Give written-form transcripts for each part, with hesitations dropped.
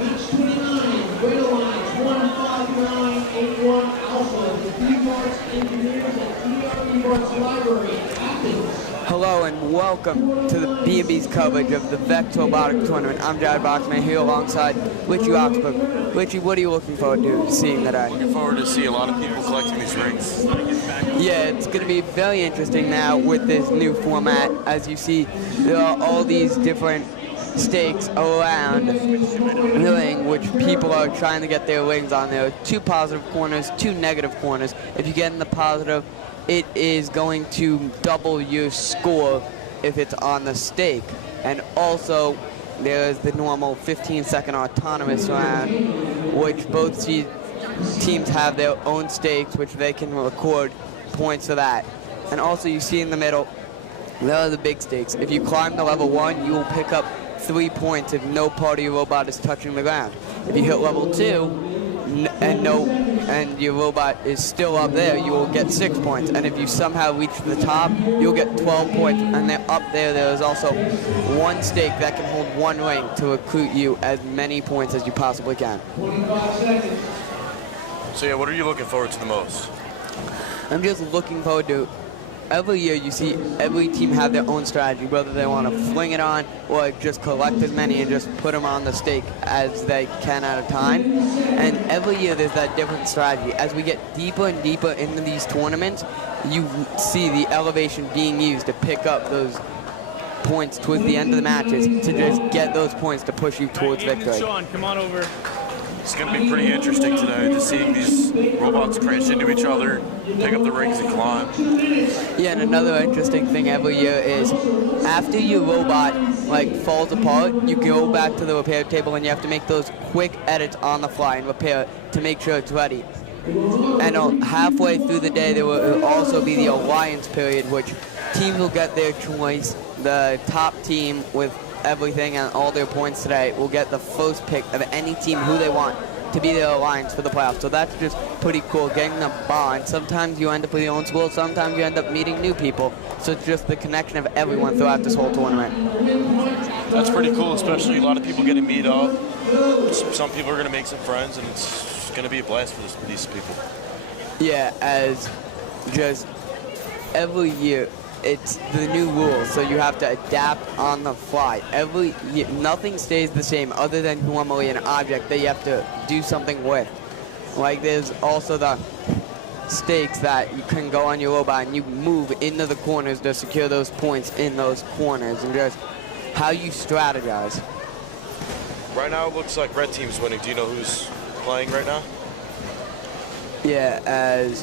Match 29, Red Alliance 15981 Alpha, the D-Marts Engineers at D.R.E. Library, Athens. Hello and welcome to the B&B's coverage of the VEX Robotics Tournament. I'm Jared Boxman here alongside Richie Oxford. Richie, what are you looking forward to seeing today? Looking forward to see a lot of people collecting these rings. Yeah, it's going to be very interesting now with this new format. As you see, there are all these different stakes around the ring, which people are trying to get their rings on. There are 2 positive corners, 2 negative corners. If you get in the positive, it is going to double your score if it's on the stake. And also, there's the normal 15-second autonomous round, which both teams have their own stakes, which they can record points for that. And also, you see in the middle, there are the big stakes. If you climb to level 1, you will pick up 3 points if no part of your robot is touching the ground. If you hit level 2 and your robot is still up there, you will get 6 points. And if you somehow reach the top, you'll get 12 points. And then up there, there is also 1 stake that can hold 1 ring to recruit you as many points as you possibly can. 25 seconds. So yeah, what are you looking forward to the most? I'm just looking forward to every year you see every team have their own strategy, whether they want to fling it on or just collect as many and just put them on the stake as they can at a time. And every year there's that different strategy. As we get deeper and deeper into these tournaments, you see the elevation being used to pick up those points towards the end of the matches to just get those points to push you towards victory. Sean, come on over. It's going to be pretty interesting today to see these robots crash into each other, pick up the rings and climb. Yeah, and another interesting thing every year is after your robot falls apart, you go back to the repair table and you have to make those quick edits on the fly and repair it to make sure it's ready. And halfway through the day, there will also be the alliance period, which teams will get their choice. The top team with everything and all their points today will get the first pick of any team who they want to be their alliance for the playoffs. So that's just pretty cool, getting a bond. Sometimes you end up with your own school, sometimes you end up meeting new people. So it's just the connection of everyone throughout this whole tournament. That's pretty cool, especially a lot of people getting meet up. Some people are going to make some friends, and it's going to be a blast for these people. Yeah, as just every year, it's the new rules, so you have to adapt on the fly. Every year, nothing stays the same other than normally an object that you have to do something with. Like there's also the stakes that you can go on your robot and you move into the corners to secure those points in those corners, and just how you strategize. Right now it looks like red team's winning. Do you know who's playing right now? Yeah, as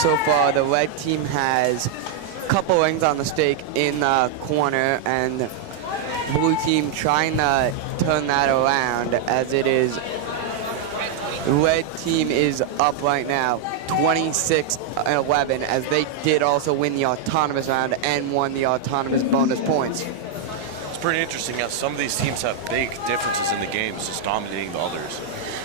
so far the red team has couple rings on the stake in the corner, and blue team trying to turn that around, as it is red team is up right now 26-11, as they did also win the autonomous round and won the autonomous bonus points. It's pretty interesting how some of these teams have big differences in the games, just dominating the others.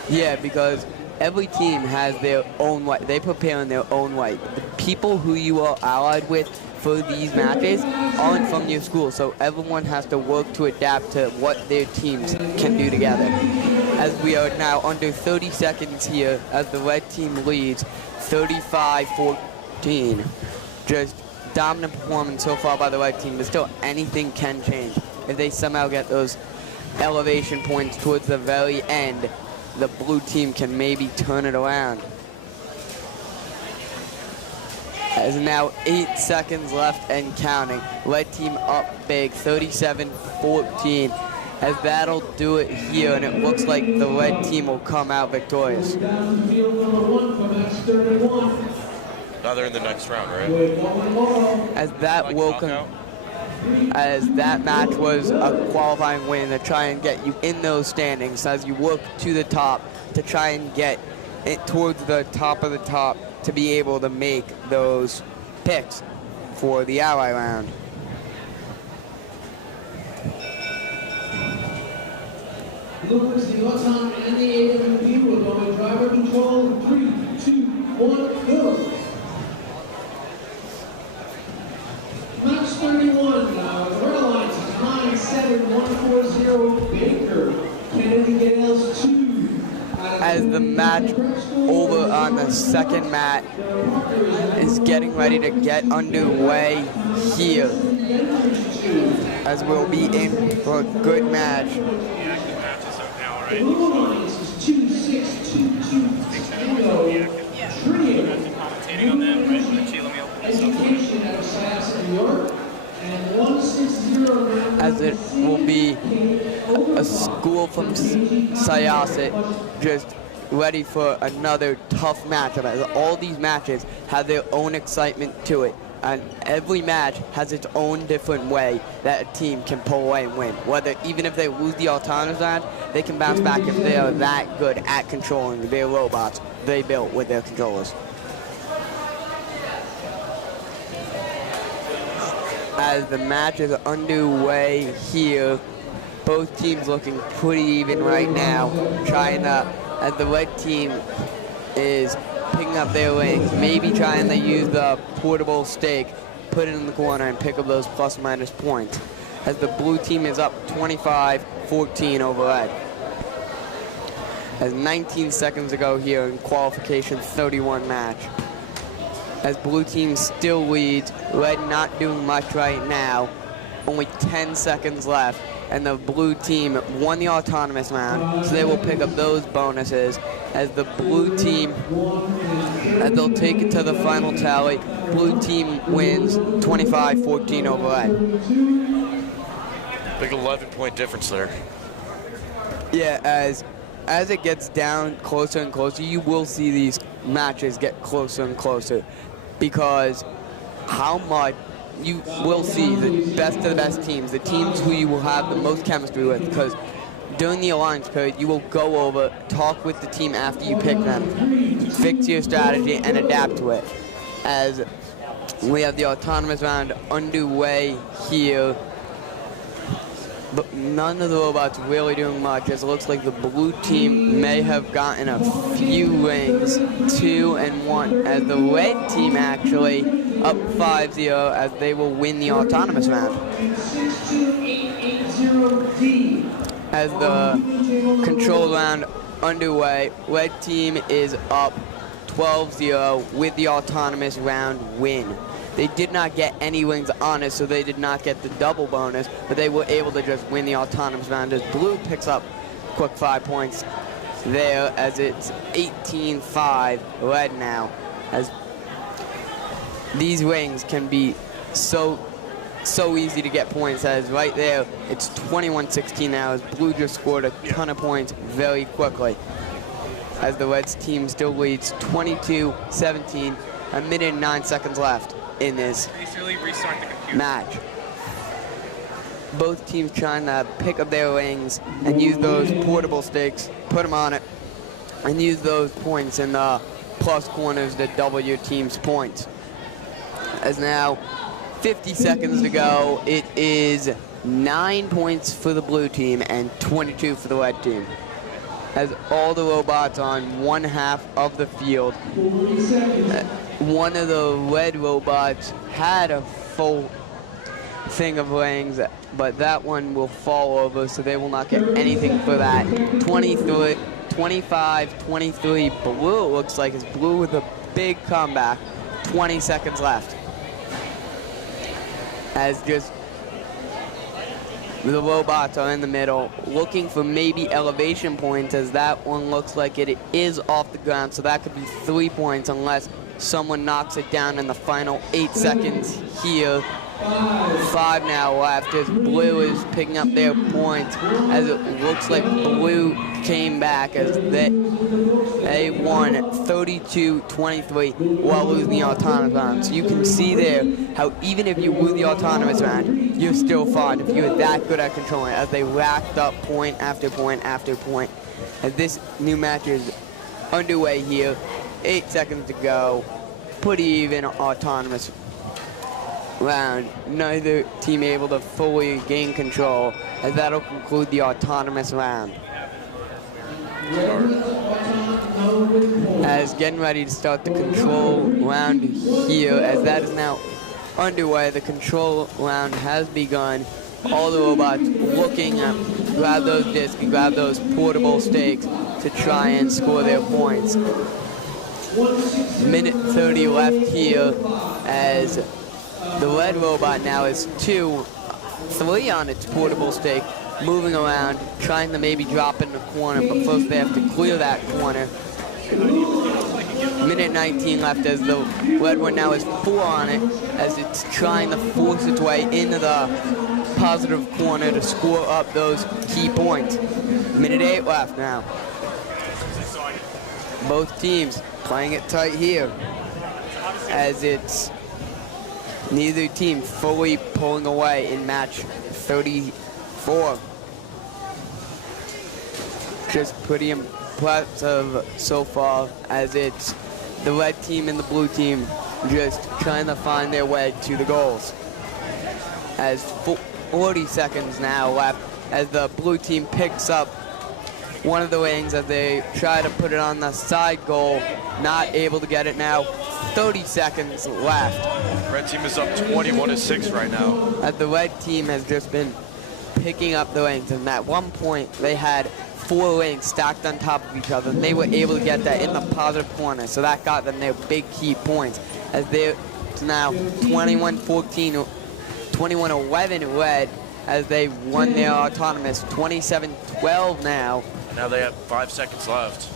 Yeah, because every team has their own way. They prepare in their own way. The people who you are allied with for these matches aren't from your school, so everyone has to work to adapt to what their teams can do together. As we are now under 30 seconds here, as the red team leads 35-14. Just dominant performance so far by the red team, but still anything can change. If they somehow get those elevation points towards the very end, the blue team can maybe turn it around. As now 8 seconds left and counting. Red team up big, 37-14. As that'll do it here, and it looks like the red team will come out victorious. Now they're in the next round, right? As that as that match was a qualifying win to try and get you in those standings, as you work to the top to try and get it towards the top of the top to be able to make those picks for the ally round. Looks the Auton and the AWP will go in driver control. 3, 2, 1, go. Match 31, Red Alliance 97140 Baker. Kennedy Gales as the match over on the second mat is getting ready to get underway here, as we'll be in for a good match. As it will be a school from Syosset just ready for another tough matchup, as all these matches have their own excitement to it, and every match has its own different way that a team can pull away and win. Whether even if they lose the autonomous round, they can bounce back if they are that good at controlling their robots they built with their controllers. As the match is underway here, both teams looking pretty even right now, trying to, as the red team is picking up their wings, maybe trying to use the portable stake, put it in the corner and pick up those plus or minus points. As the blue team is up 25-14 over red. As 19 seconds ago here in qualification 31 match. As blue team still leads, red not doing much right now, only 10 seconds left, and the blue team won the autonomous round, so they will pick up those bonuses. As the blue team, as they'll take it to the final tally, blue team wins 25-14 over red. Big 11-point difference there. Yeah, as it gets down closer and closer, you will see these matches get closer and closer, because how much you will see the best of the best teams, the teams who you will have the most chemistry with, because during the alliance period, you will go over, talk with the team after you pick them, fix your strategy, and adapt to it. As we have the autonomous round underway here, but none of the robots really doing much, as it looks like the blue team may have gotten a few rings, 2 and 1, as the red team actually up 5-0, as they will win the autonomous round. As the control round underway, red team is up 12-0 with the autonomous round win. They did not get any wings on it, so they did not get the double bonus, but they were able to just win the autonomous round, as blue picks up quick 5 points there, as it's 18-5 red now, as these rings can be so easy to get points, as right there it's 21-16 now, as blue just scored a ton of points very quickly, as the Reds team still leads 22-17, a minute and 9 seconds left in this match. Both teams trying to pick up their rings and use those portable stakes, put them on it, and use those points in the plus corners to double your team's points. As now 50 seconds to go, it is 9 points for the blue team and 22 for the red team, as all the robots on one half of the field. One of the red robots had a full thing of rings, but that one will fall over, so they will not get anything for that. 25-23 blue, looks like it's blue with a big comeback. 20 seconds left. As just the robots are in the middle, looking for maybe elevation points, as that one looks like it is off the ground, so that could be 3 points unless someone knocks it down in the final 8 seconds here. 5 now left, as blue is picking up their points, as it looks like blue came back, as they won 32-23 while losing the autonomous round. So you can see there how even if you lose the autonomous round, you're still fine if you're that good at controlling it, as they racked up point after point after point. As this new match is underway here, 8 seconds to go, pretty even autonomous round. Neither team able to fully gain control, as that'll conclude the autonomous round. As getting ready to start the control round here, as that is now underway. The control round has begun. All the robots looking to grab those discs and grab those portable stakes, to try and score their points. Minute 30 left here as the red robot now is 2-3 on its portable stake, moving around, trying to maybe drop in the corner, but first they have to clear that corner. Minute 19 left as the red one now is 4 on it, as it's trying to force its way into the positive corner to score up those key points. Minute 8 left now. Both teams playing it tight here, as it's neither team fully pulling away in match 34. Just pretty impressive so far, as it's the red team and the blue team just trying to find their way to the goals. As 40 seconds now left, as the blue team picks up one of the wings as they try to put it on the side goal, not able to get it now. 30 seconds left. Red team is up 21-6 right now. As the red team has just been picking up the wings, and at one point they had 4 wings stacked on top of each other, and they were able to get that in the positive corner, so that got them their big key points, as they're now 21-14, 21-11 red, as they won their autonomous. 27-12 now. Now they have 5 seconds left.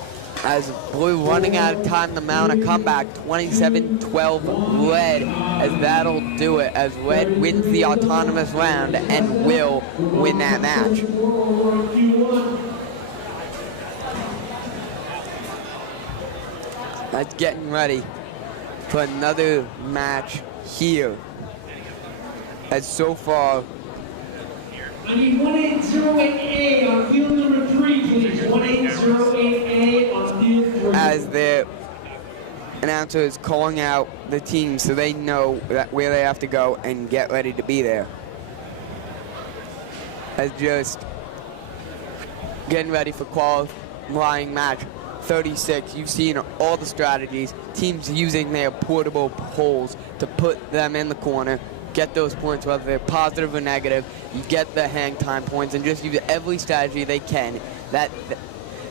As blue running out of time to mount a comeback. 27-12 red, as that'll do it, as red wins the autonomous round and will win that match. That's getting ready for another match here. As so far, I need 1808A on field number 3, please. 1808A on field 3. as the announcer is calling out the team so they know that where they have to go and get ready to be there. As just getting ready for qualifying match 36. You've seen all the strategies. Teams using their portable poles to put them in the corner, get those points, whether they're positive or negative. You get the hang time points and just use every strategy they can that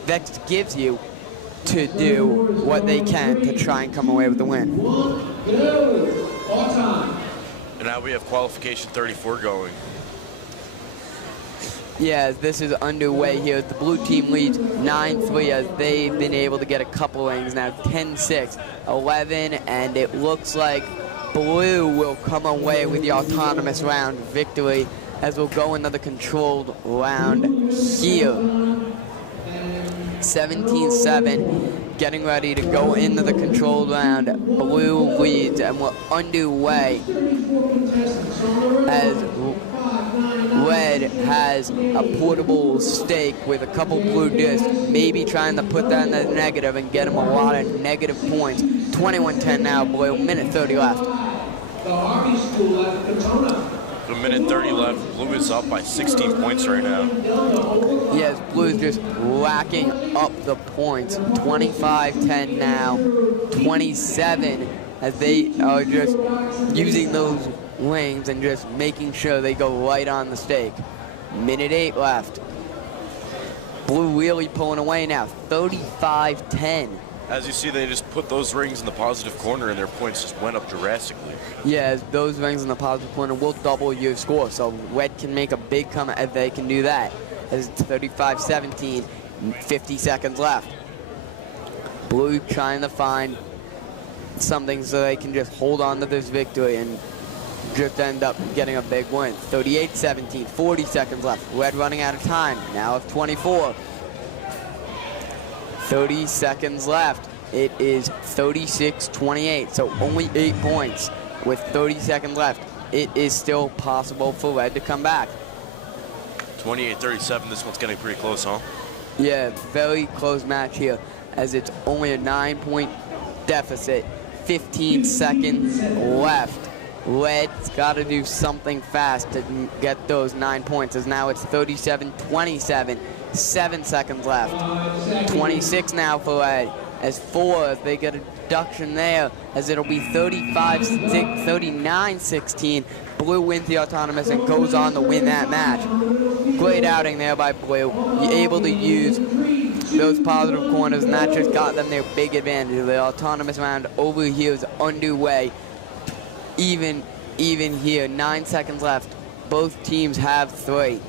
VEX gives you to do what they can to try and come away with the win. And now we have qualification 34 going. Yeah, this is underway here. The blue team leads 9-3 as they've been able to get a couple wings now. 10-6, 11, and it looks like blue will come away with the autonomous round victory as we'll go into the controlled round here. 17-7, getting ready to go into the controlled round. Blue leads, and we're underway as red has a portable stake with a couple blue discs, maybe trying to put that in the negative and get them a lot of negative points. 21-10 now, blue, minute 30 left. The Harvey School at Katona. A minute 30 left. Blue is up by 16 points right now. Yes, blue is just racking up the points. 25-10 now. 27 as they are just using those wings and just making sure they go right on the stake. Minute 8 left. Blue really pulling away now. 35-10. As you see, they just put those rings in the positive corner and their points just went up drastically. Yeah, those rings in the positive corner will double your score, so red can make a big comeback if they can do that. As it's 35-17, 50 seconds left. Blue trying to find something so they can just hold on to this victory and just end up getting a big win. 38-17, 40 seconds left. Red running out of time, now of 24. 30 seconds left. It is 36-28, so only 8 points with 30 seconds left. It is still possible for red to come back. 28-37, this one's getting pretty close, huh? Yeah, very close match here, as it's only a 9-point deficit. 15 seconds left. Red's got to do something fast to get those 9 points, as now it's 37-27. 7 seconds left. 26 now for red. As 4, they get a deduction there, as it'll be 39-16. Blue wins the autonomous and goes on to win that match. Great outing there by blue. You're able to use those positive corners, and that just got them their big advantage. The autonomous round over here is underway. Even here, 9 seconds left. Both teams have 3.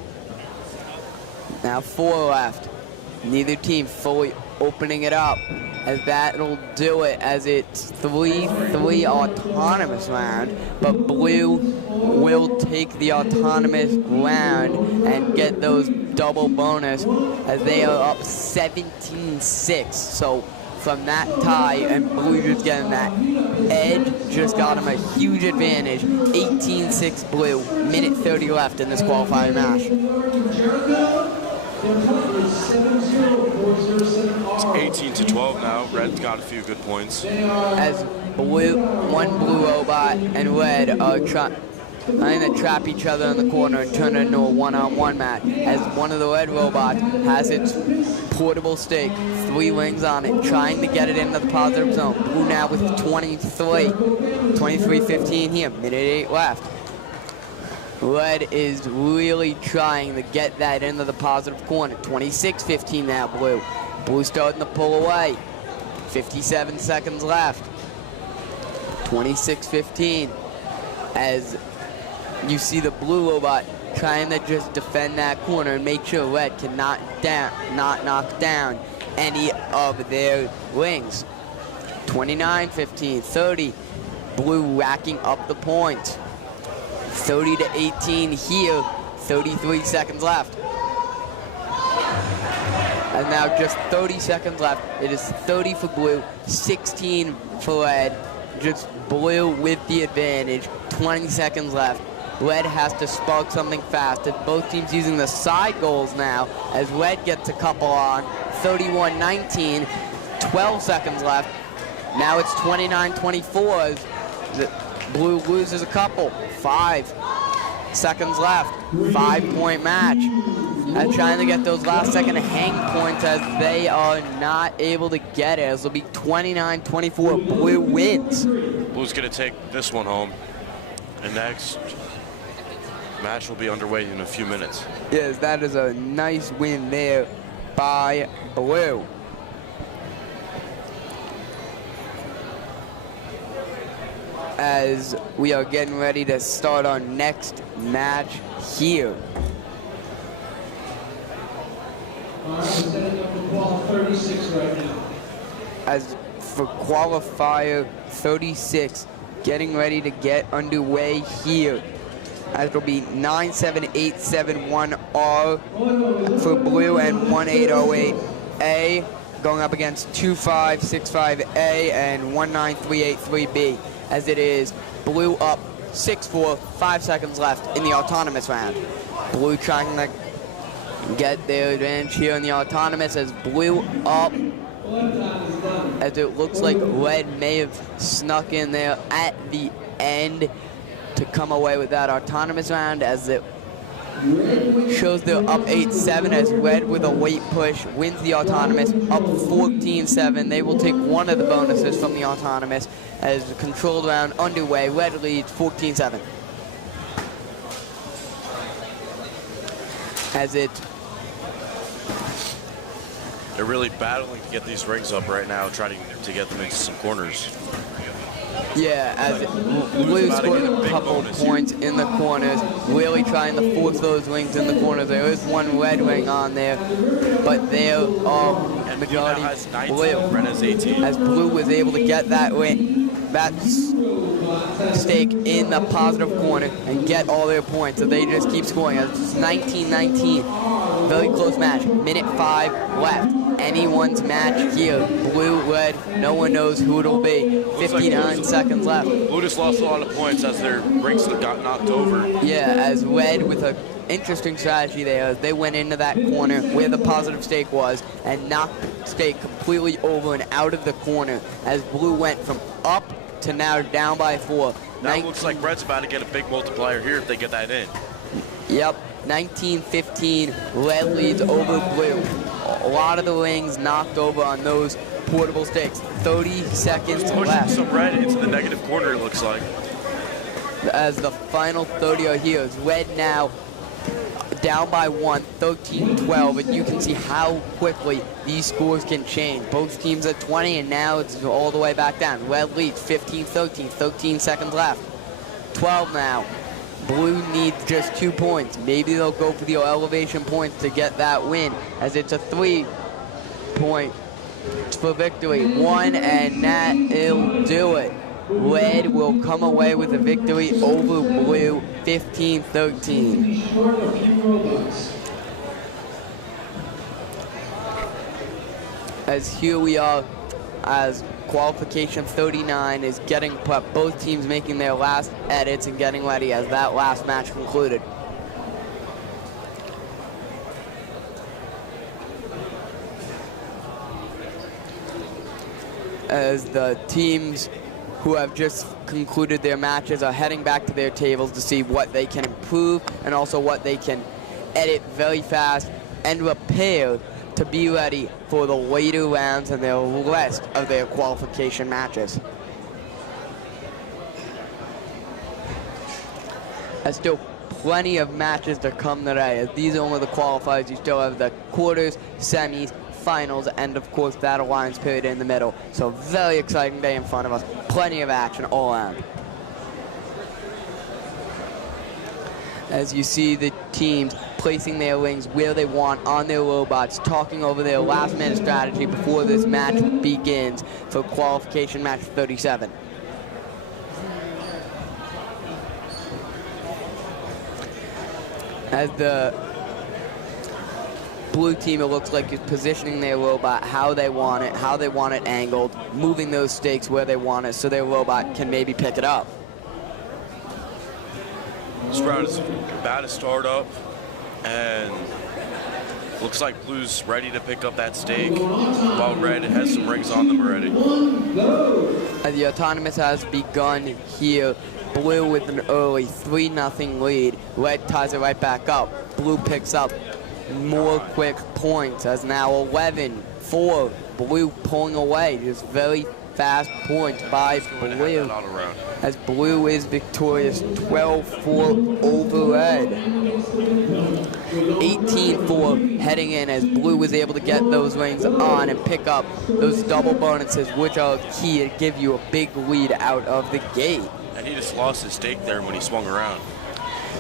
Now 4 left. Neither team fully opening it up, as that'll do it, as it's 3-3 autonomous round, but blue will take the autonomous round and get those double bonus, as they are up 17-6. So from that tie, and blue just getting that edge, just got him a huge advantage. 18-6 blue, minute 30 left in this qualifying match. It's 18-12 now. Red's got a few good points. As one blue robot and red are trying to trap each other in the corner and turn it into a one-on-one match. As one of the red robots has its portable stake, 3 wings on it, trying to get it into the positive zone. Blue now with 23-15 here, minute 8 left. Red is really trying to get that into the positive corner. 26-15 now, blue. Blue starting to pull away. 57 seconds left. 26-15. As you see the blue robot trying to just defend that corner and make sure red cannot not knock down any of their wings. 29-15, 30. Blue racking up the points. 30-18 here, 33 seconds left. And now just 30 seconds left. It is 30 for blue, 16 for red. Just blue with the advantage, 20 seconds left. Red has to spark something fast, as both teams using the side goals now, as red gets a couple on. 31-19, 12 seconds left. Now it's 29-24 as the blue loses a couple. 5 seconds left. 5-point match. And trying to get those last second hang points, as they are not able to get it. As it'll be 29-24. Blue wins. Blue's going to take this one home. And next match will be underway in a few minutes. Yes, that is a nice win there by blue. As we are getting ready to start our next match here. All right, we're setting up for qual 36 right now. As for qualifier 36, getting ready to get underway here. As it'll be 97871R for blue and 1808A, going up against 2565A and 19383B. As it is blue up 6-4, 5 seconds left in the autonomous round. Blue trying to get their advantage here in the autonomous, as blue up, as it looks like red may have snuck in there at the end to come away with that autonomous round, as it shows they're up 8-7, as red with a late push wins the autonomous, up 14-7. They will take one of the bonuses from the autonomous, as the controlled round underway. Red leads 14-7. As it... They're really battling to get these rings up right now, trying to get them into some corners. Yeah, as blue scored a couple points in the corners, really trying to force those wings in the corners. There is one red wing on there, but they're all majority blue. Red has 18. As blue was able to get that wing, that stake in the positive corner and get all their points, so they just keep scoring. It's 19-19, very close match. Minute 5 left. Anyone's match here. Blue, red, no one knows who it'll be. 59 seconds left. Blue just lost a lot of points as their rings got knocked over. Yeah, as red with an interesting strategy there. They went into that corner where the positive stake was and knocked the stake completely over and out of the corner, as blue went from up to now down by 4. Now it looks like red's about to get a big multiplier here if they get that in. Yep, 19-15, red leads over blue. A lot of the wings knocked over on those portable stakes. 30 seconds pushing left. some red into the negative corner, it looks like. As the final 30 are here, is red now down by 1, 13-12, and you can see how quickly these scores can change. Both teams at 20, and now it's all the way back down. Red leads 15-13, 13 seconds left. 12 now. Blue needs just 2 points. Maybe they'll go for the elevation points to get that win, as it's a 3-point for victory. 1, and that'll do it. Red will come away with a victory over Blue, 15-13. As here we are, as qualification 39 is getting prepped. Both teams making their last edits and getting ready as that last match concluded. As the teams who have just concluded their matches are heading back to their tables to see what they can improve and also what they can edit very fast and repair to be ready for the later rounds and the rest of their qualification matches. There's still plenty of matches to come today, as these are only the qualifiers. You still have the quarters, semis, finals, and of course that alliance period in the middle. So very exciting day in front of us. Plenty of action all around. As you see the teams placing their wings where they want on their robots, talking over their last minute strategy before this match begins for qualification match 37. As the blue team, it looks like, is positioning their robot how they want it angled, moving those stakes where they want it so their robot can maybe pick it up. This round is about to start up, and looks like Blue's ready to pick up that stake, while Red has some rings on them already. As the autonomous has begun here, Blue with an early 3-0 lead. Red ties it right back up. Blue picks up more quick points, as now 11-4. Blue pulling away, just very fast points by Blue, as Blue is victorious 12-4 over Red. 18-4 heading in, as Blue was able to get those rings on and pick up those double bonuses, which are key to give you a big lead out of the gate. And he just lost his stake there when he swung around.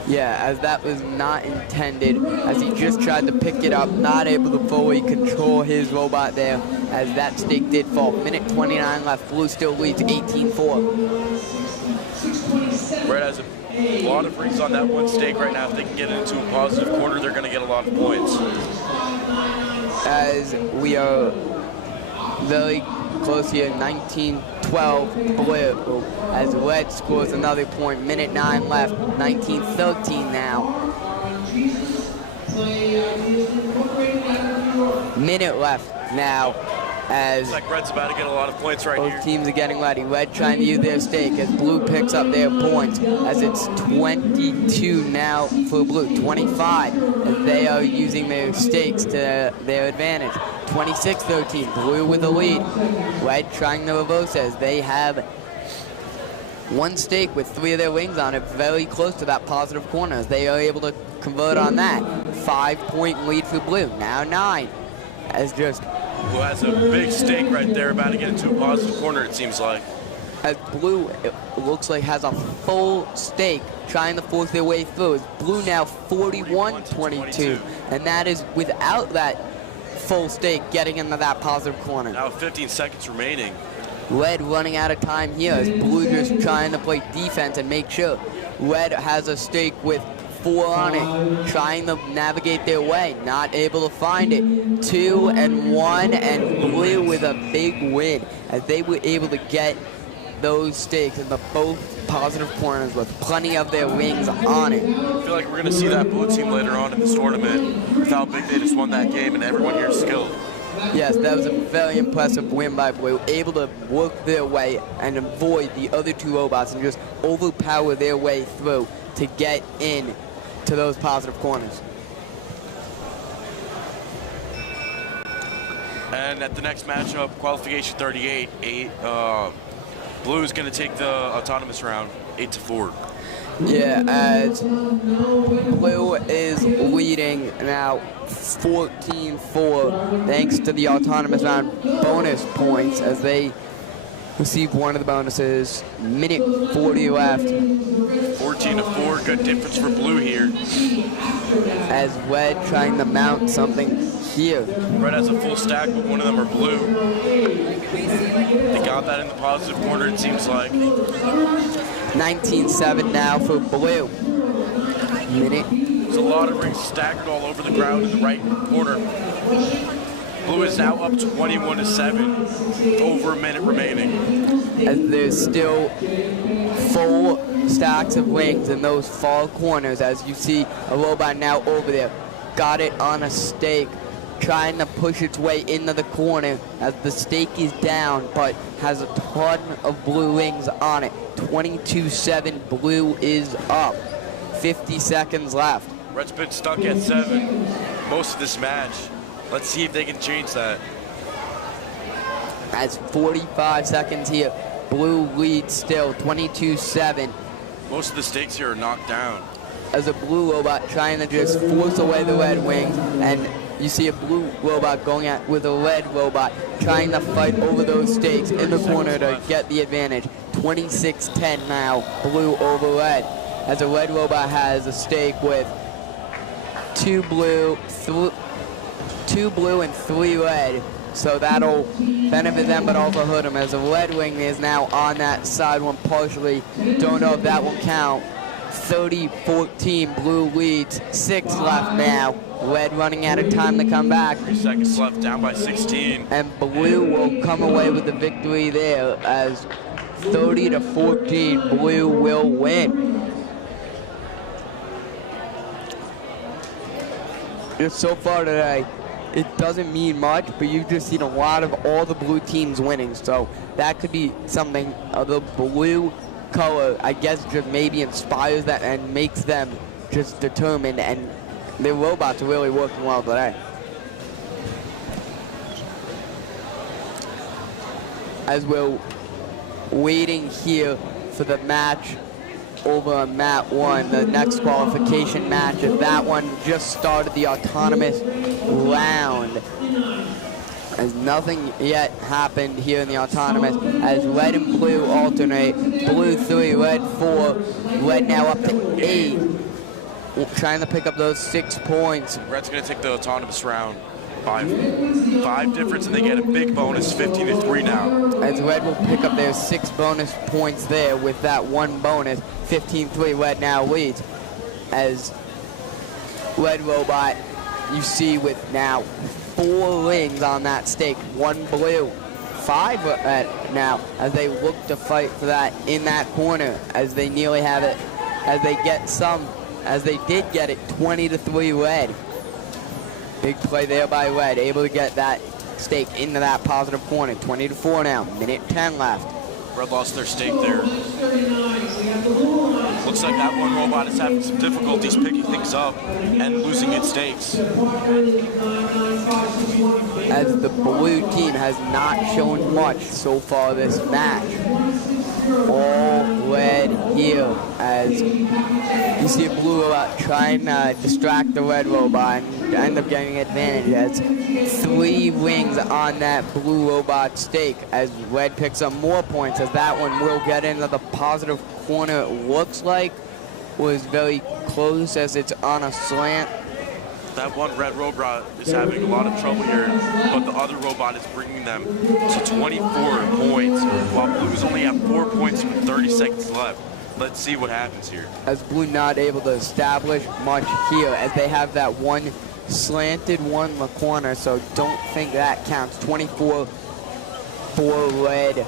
Yeah, as that was not intended, as he just tried to pick it up, not able to fully control his robot there, as that stake did fall. Minute 29 left, Blue still leads 18-4. Red has a lot of rings on that one stake right now. If they can get it into a positive corner, they're going to get a lot of points. As we are very close here, 19-12 Blue, as Red scores another point. Minute 9 left, 19-13 now. Minute left now, as looks like Red's about to get a lot of points right here. Both teams are getting ready. Red trying to use their stake as Blue picks up their points, as it's 22 now for Blue, 25, as they are using their stakes to their advantage. 26-13, Blue with the lead. Red trying to reverse, as they have one stake with 3 of their rings on it, very close to that positive corner, as they are able to convert on that. 5-point lead for Blue, now 9, as just Blue has a big stake right there, about to get into a positive corner, it seems like. As Blue, it looks like, has a full stake trying to force their way through. As Blue now 41-22, and that is without that full stake getting into that positive corner. Now 15 seconds remaining. Red running out of time here, as Blue just trying to play defense and make sure. Red has a stake with 4 on it, trying to navigate their way, not able to find it. 2 and 1, and Blue with a big win, as they were able to get those stakes into both positive corners with plenty of their rings on it. I feel like we're going to see that Blue team later on in this tournament with how big they just won that game, and everyone here is skilled. Yes, that was a very impressive win by Blue, able to work their way and avoid the other 2 robots and just overpower their way through to get in to those positive corners. And at the next matchup, qualification 38, Blue is going to take the autonomous round, 8-4. Yeah, as blue is leading now 14-4 thanks to the autonomous round bonus points as they receive one of the bonuses. Minute 40 left. 14-4, good difference for blue here. As Red trying to mount something here. Red has a full stack, but one of them are blue. They got that in the positive corner, it seems like. 19-7 now for blue. Minute. There's a lot of rings staggered all over the ground in the right corner. Blue is now up 21-7, over a minute remaining. As there's still full stacks of wings in those far corners, as you see a robot now over there. Got it on a stake, trying to push its way into the corner as the stake is down, but has a ton of blue wings on it. 22-7, blue is up. 50 seconds left. Red's been stuck at 7 most of this match. Let's see if they can change that. As 45 seconds here, blue leads still, 22-7. Most of the stakes here are knocked down. As a blue robot trying to just force away the red wings, and you see a blue robot going at with a red robot trying to fight over those stakes in the corner to get the advantage. 26-10 now, blue over red. As a red robot has a stake with 2 blue and 3 red. So that'll benefit them, but also hurt them, as a red wing is now on that side one partially. Don't know if that will count. 30-14, blue leads. 6 left now. Red running out of time to come back. 3 seconds left, down by 16. And blue will come away with the victory there, as 30-14, blue will win. Just so far today, it doesn't mean much, but you've just seen a lot of all the blue teams winning. So that could be something, the blue color, I guess, just maybe inspires that and makes them just determined, and their robots are really working well today. As we're waiting here for the match over on mat 1, the next qualification match, and that one just started the autonomous round. As nothing yet happened here in the autonomous, as red and blue alternate. Blue 3, red 4, red now up to 8. Trying to pick up those 6 points. Red's gonna take the autonomous round. 5 difference, and they get a big bonus, 15-3 now. As red will pick up their 6 bonus points there with that 1 bonus. 15-3, red now leads. As red robot, you see with now 4 rings on that stake, 1 blue, 5 red now, as they look to fight for that in that corner, as they nearly have it, as they get some, as they did get it, 20-3 red. Big play there by red, able to get that stake into that positive corner. 20-4 now, minute 10 left. Red lost their stake there. Looks like that one robot is having some difficulties picking things up and losing its stakes. As the blue team has not shown much so far this match. All red here, as you see a blue robot trying to distract the red robot and end up getting advantage, as 3 rings on that blue robot stake, as red picks up more points, as that one will get into the positive corner. It looks like was very close, as it's on a slant. That one red robot is having a lot of trouble here, but the other robot is bringing them to 24 points, while blue's only have 4 points with 30 seconds left. Let's see what happens here. As blue not able to establish much here, as they have that one slanted one in the corner, so don't think that counts. 24 for red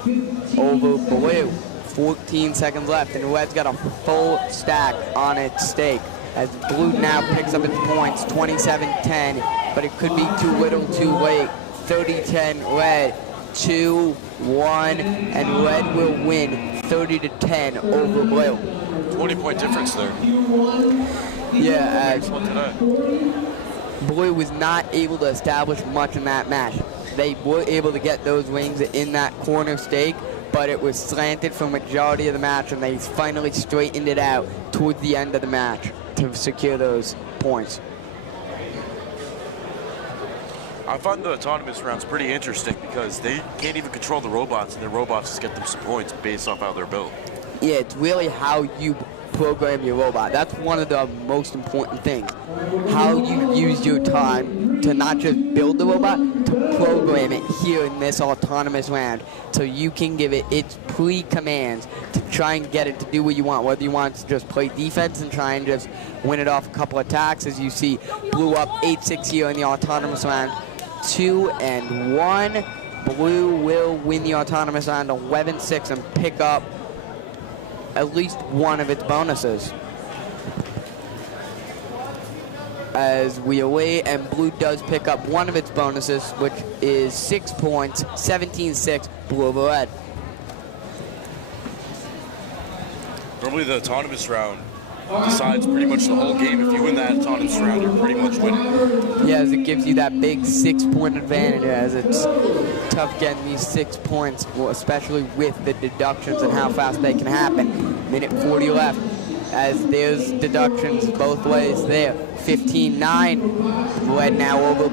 over blue. 14 seconds left, and red's got a full stack on its stake. As blue now picks up its points, 27-10, but it could be too little too late. 30-10 red, 2-1, and red will win 30-10 over blue. 20-point difference there. Yeah, as blue was not able to establish much in that match. They were able to get those rings in that corner stake, but it was slanted for majority of the match, and they finally straightened it out towards the end of the match to secure those points. I find the autonomous rounds pretty interesting because they can't even control the robots, and the robots just get them some points based off how they're built. Yeah, it's really how you program your robot. That's one of the most important things. How you use your time to not just build the robot, to program it here in this autonomous round, so you can give it its pre-commands to try and get it to do what you want, whether you want it to just play defense and try and just win it off a couple attacks. As you see, Blue up 8-6 here in the autonomous round. 2-1. Blue will win the autonomous round 11-6 and pick up at least one of its bonuses. As we await, and Blue does pick up one of its bonuses, which is 6 points, 17-6, Blue over Red. Normally the autonomous round decides pretty much the whole game. If you win that autonomous round, you're pretty much winning. Yeah, as it gives you that big 6-point advantage, as it's tough getting these 6 points, especially with the deductions and how fast they can happen. Minute 40 left, as there's deductions both ways there. 15-9, Red now over.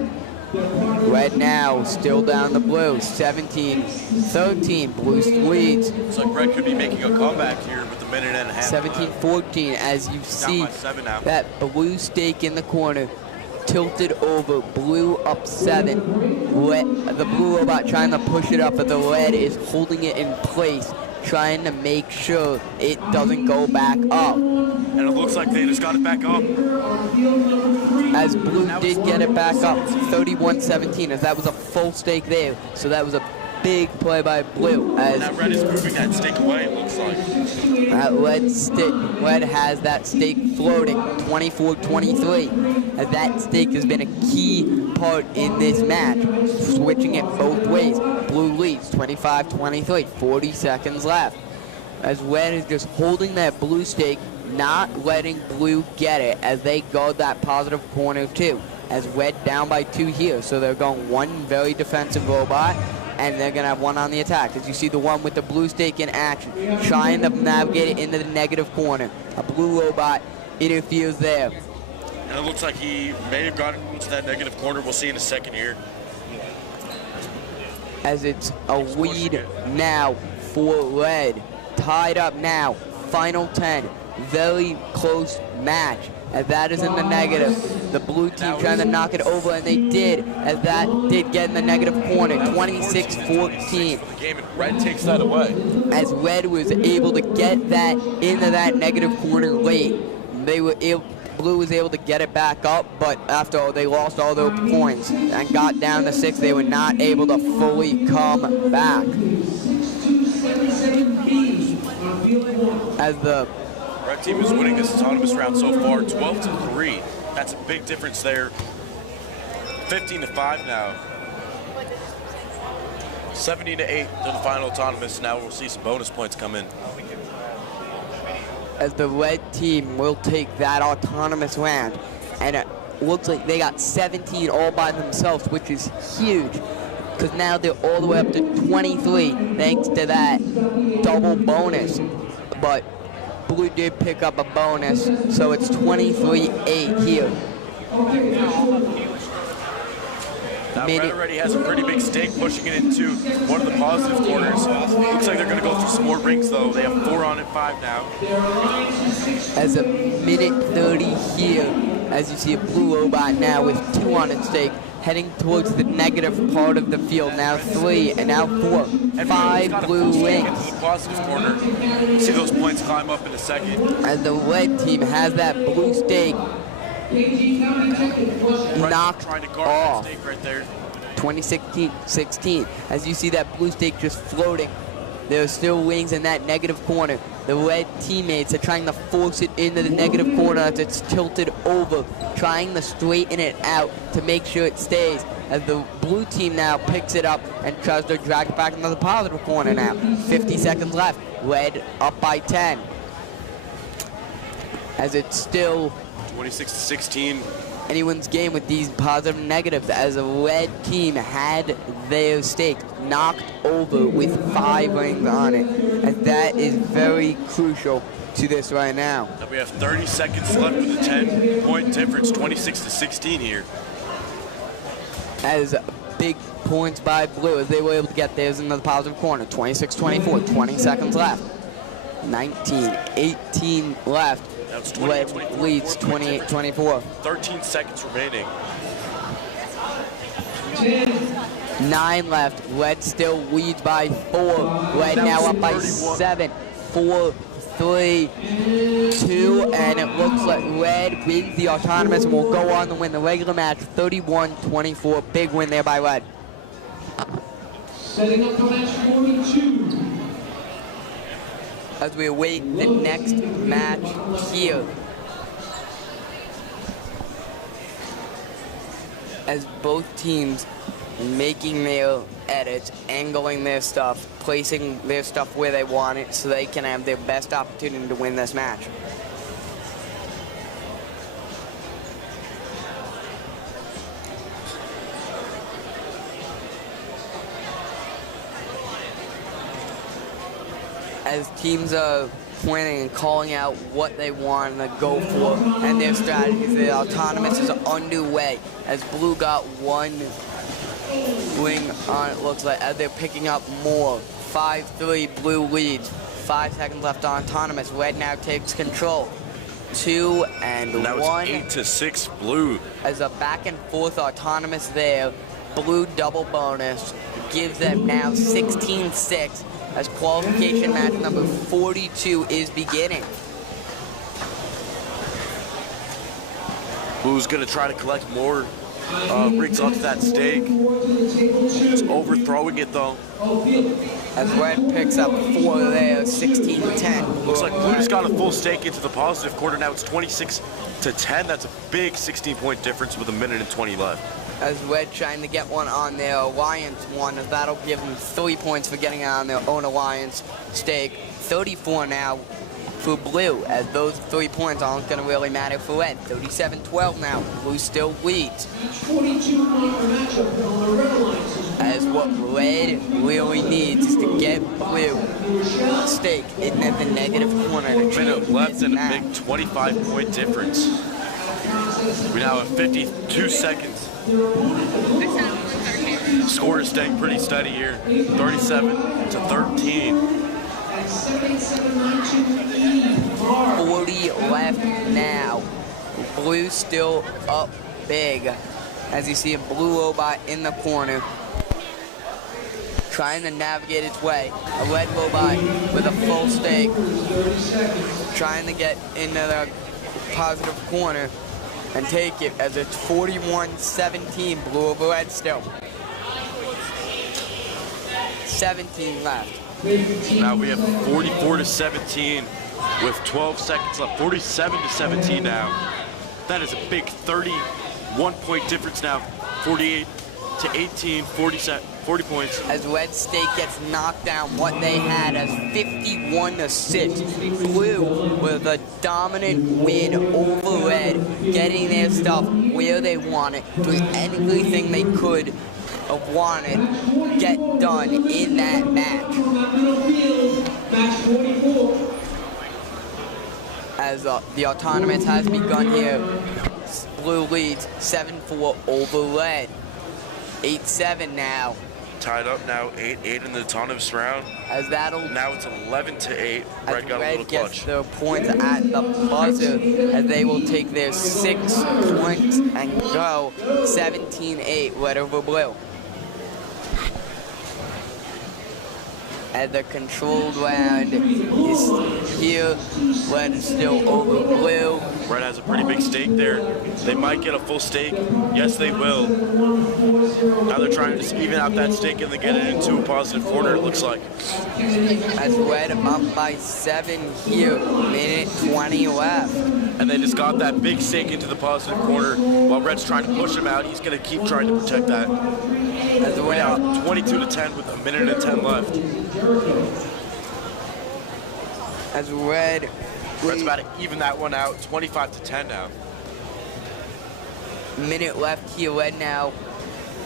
Red now still down the Blue. 17-13, Blue leads. Looks like Red could be making a comeback here with a minute and a half. 17-14, as you see that Blue stake in the corner tilted over. Blue up 7. The Blue robot trying to push it up, but the Red is holding it in place, trying to make sure it doesn't go back up. And it looks like they just got it back up. As Blue did get it back up, 31-17, as that was a full stake there. So that was a big play by Blue. As that Red is moving that stake away, it looks like. That Red has that stake floating, 24-23. As that stake has been a key part in this match, switching it both ways. Blue leads, 25-23, 40 seconds left. As Red is just holding that Blue stake, not letting Blue get it, as they guard that positive corner too. As Red down by 2 here, so they're going one very defensive robot, and they're gonna have one on the attack. As you see the one with the Blue stake in action, trying to navigate it into the negative corner. A Blue robot interferes there. And it looks like he may have gotten into that negative corner. We'll see in a second here. As it's a lead now for Red. Tied up now, final 10. Very close match, as that is in the negative. The Blue team trying to knock it over, and they did, as that did get in the negative corner, 26-14. Red takes that away. As Red was able to get that into that negative corner late, Blue was able to get it back up, but after all, they lost all their points and got down to 6. They were not able to fully come back. As the Red team is winning this autonomous round so far, 12-3. That's a big difference there. 15-5 now. 17-8 to the final autonomous. Now we'll see some bonus points come in. As the Red team will take that autonomous round, and it looks like they got 17 all by themselves, which is huge, because now they're all the way up to 23 thanks to that double bonus. But Blue did pick up a bonus, so it's 23-8 here. Now Red already has a pretty big stake, pushing it into one of the positive corners. Looks like they're going to go through some more rings, though. They have 4 on it, 5 now. As a minute 30 here, as you see a Blue robot now with 2 on its stake, heading towards the negative part of the field. Now 3, and now 4, 5 Blue rings. Positive corner. See those points climb up in a second. As the Red team has that Blue stake knocked off. Right there. 2016. As you see that Blue stake just floating, there are still wings in that negative corner. The Red teammates are trying to force it into the negative corner as it's tilted over, trying to straighten it out to make sure it stays. As the Blue team now picks it up and tries to drag it back into the positive corner now. 50 seconds left. Red up by 10. As it's still 26-16. anyone's game with these positive and negatives, as a red team had their stake knocked over with 5 rings on it, and that is very crucial to this right now. And we have 30 seconds left with a 10-point difference, 26-16 here. As big points by blue as they were able to get theirs into the positive corner. 26-24, 20 seconds left. 19, 18 left. That's Red leads 28-24. 13 seconds remaining. 9 left. Red still leads by 4. Red now up by 7. 4, 3, 2, and it looks like Red wins the autonomous and will go on to win the regular match 31-24. Big win there by Red. Setting up for match 42. As we await the next match here. As both teams making their edits, angling their stuff, placing their stuff where they want it so they can have their best opportunity to win this match. As teams are planning and calling out what they want to go for and their strategies, the autonomous is underway as blue got 1 wing on it, looks like, as they're picking up more. 5-3, blue leads. 5 seconds left on autonomous. Red now takes control. 2 and 1. That was 8-6 blue. As a back and forth autonomous there, blue double bonus gives them now 16-6 as qualification match number 42 is beginning. Blue's gonna try to collect more rings onto that stake. It's overthrowing it though. As Red picks up 4 there, 16-10. Looks like Blue's got a full stake into the positive corner. Now it's 26-10. That's a big 16-point difference with 1 minute and 20 left. As Red trying to get one on their alliance one, as that'll give them 3 points for getting on their own alliance stake. 34 now for blue, as those 3 points aren't going to really matter for Red. 37-12 now. Blue still leads. 42 point matchup on the red alliance. As what Red really needs is to get blue stake in the negative corner to Minute left and a big 25-point difference. We now have 52 seconds. Score is staying pretty steady here, 37-13. 40 left now. Blue still up big. As you see a blue robot in the corner, trying to navigate its way. A red robot with a full stake, trying to get into the positive corner and take it, as it's 41-17, blue over red still. 17 left. Now we have 44-17 with 12 seconds left. 47-17 now. That is a big 31-point difference now. 48-18, 40 points. As red stake gets knocked down, what they had as 51-6. Blue with a dominant win over red, getting their stuff where they want it, doing anything they could have wanted get done in that match. As the autonomous has begun here, blue leads 7-4 over red. 8-7 now. Tied up now, 8-8 in the autonomous round. As that'll now it's 11-8. Red got a little gets clutch. their points at the buzzer, as they will take their 6 points and go 17-8 red over blue. As the controlled round is here, red is still over blue. Red has a pretty big stake there. They might get a full stake. Yes, they will. Now they're trying to just even out that stake and then get it into a positive corner, it looks like. As red up by 7 here, minute 20 left. And they just got that big stake into the positive corner while red's trying to push him out. He's going to keep trying to protect that. As We're now 22-10 with 1 minute and 10 left. As red's about to even that one out, 25-10 now. minute left here. Red now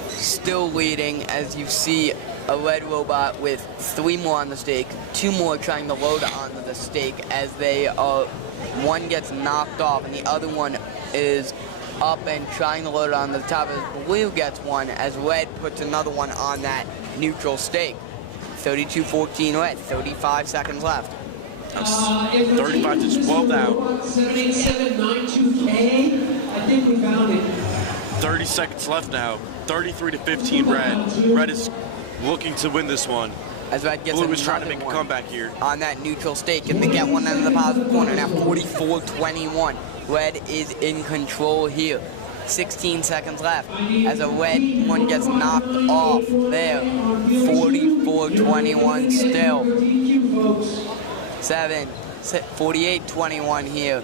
still leading, as you see a red robot with 3 more on the stake, 2 more trying to load onto the stake as they are, one gets knocked off and the other one is up and trying to load it on the top as blue gets one, as red puts another one on that neutral stake. 32-14 red, 35 seconds left. 35 to 12 now. 78792K. I think we found it. 30 seconds left now. 33 to 15 red. Red is looking to win this one. As red gets Blue is trying to another make a one comeback here. on that neutral stake, and they get one into the positive corner. Now 44-21. Red is in control here. 16 seconds left as a red one gets knocked off there. 44-21 still. 48-21 here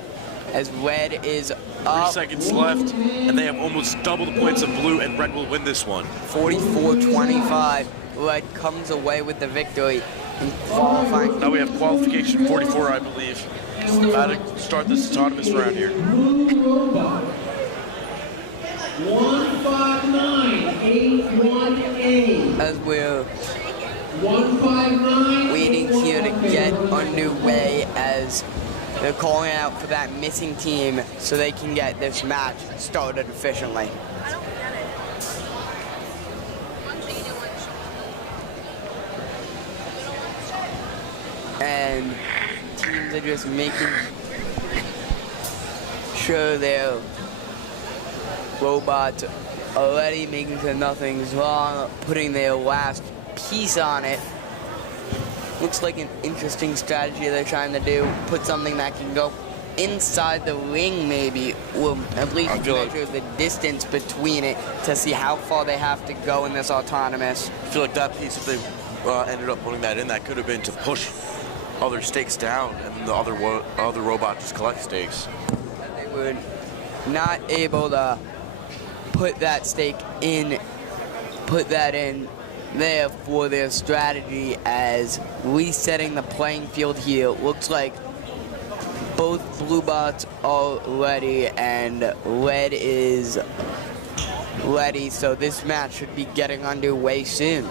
as red is 3 up. seconds left, and they have almost double the points of blue, and red will win this one. 44-25. Red comes away with the victory in qualifying. Now we have qualification 44, I believe. About to start this autonomous round here. Blue robot. 15981A. As we're 159. waiting here to get underway, as they're calling out for that missing team so they can get this match started efficiently. And teams are just making sure their robots are ready, making sure nothing's wrong, putting their last piece on it. Looks like an interesting strategy they're trying to do. Put something that can go inside the ring, maybe, or at least measure the distance between it to see how far they have to go in this autonomous. I feel like that piece, if they ended up putting that in, that could have been to push other stakes down, and then the other robot just collect stakes. They were not able to put that stake in, put that in there for their strategy, as resetting the playing field here. Looks like both blue bots are ready and red is ready, so this match should be getting underway soon.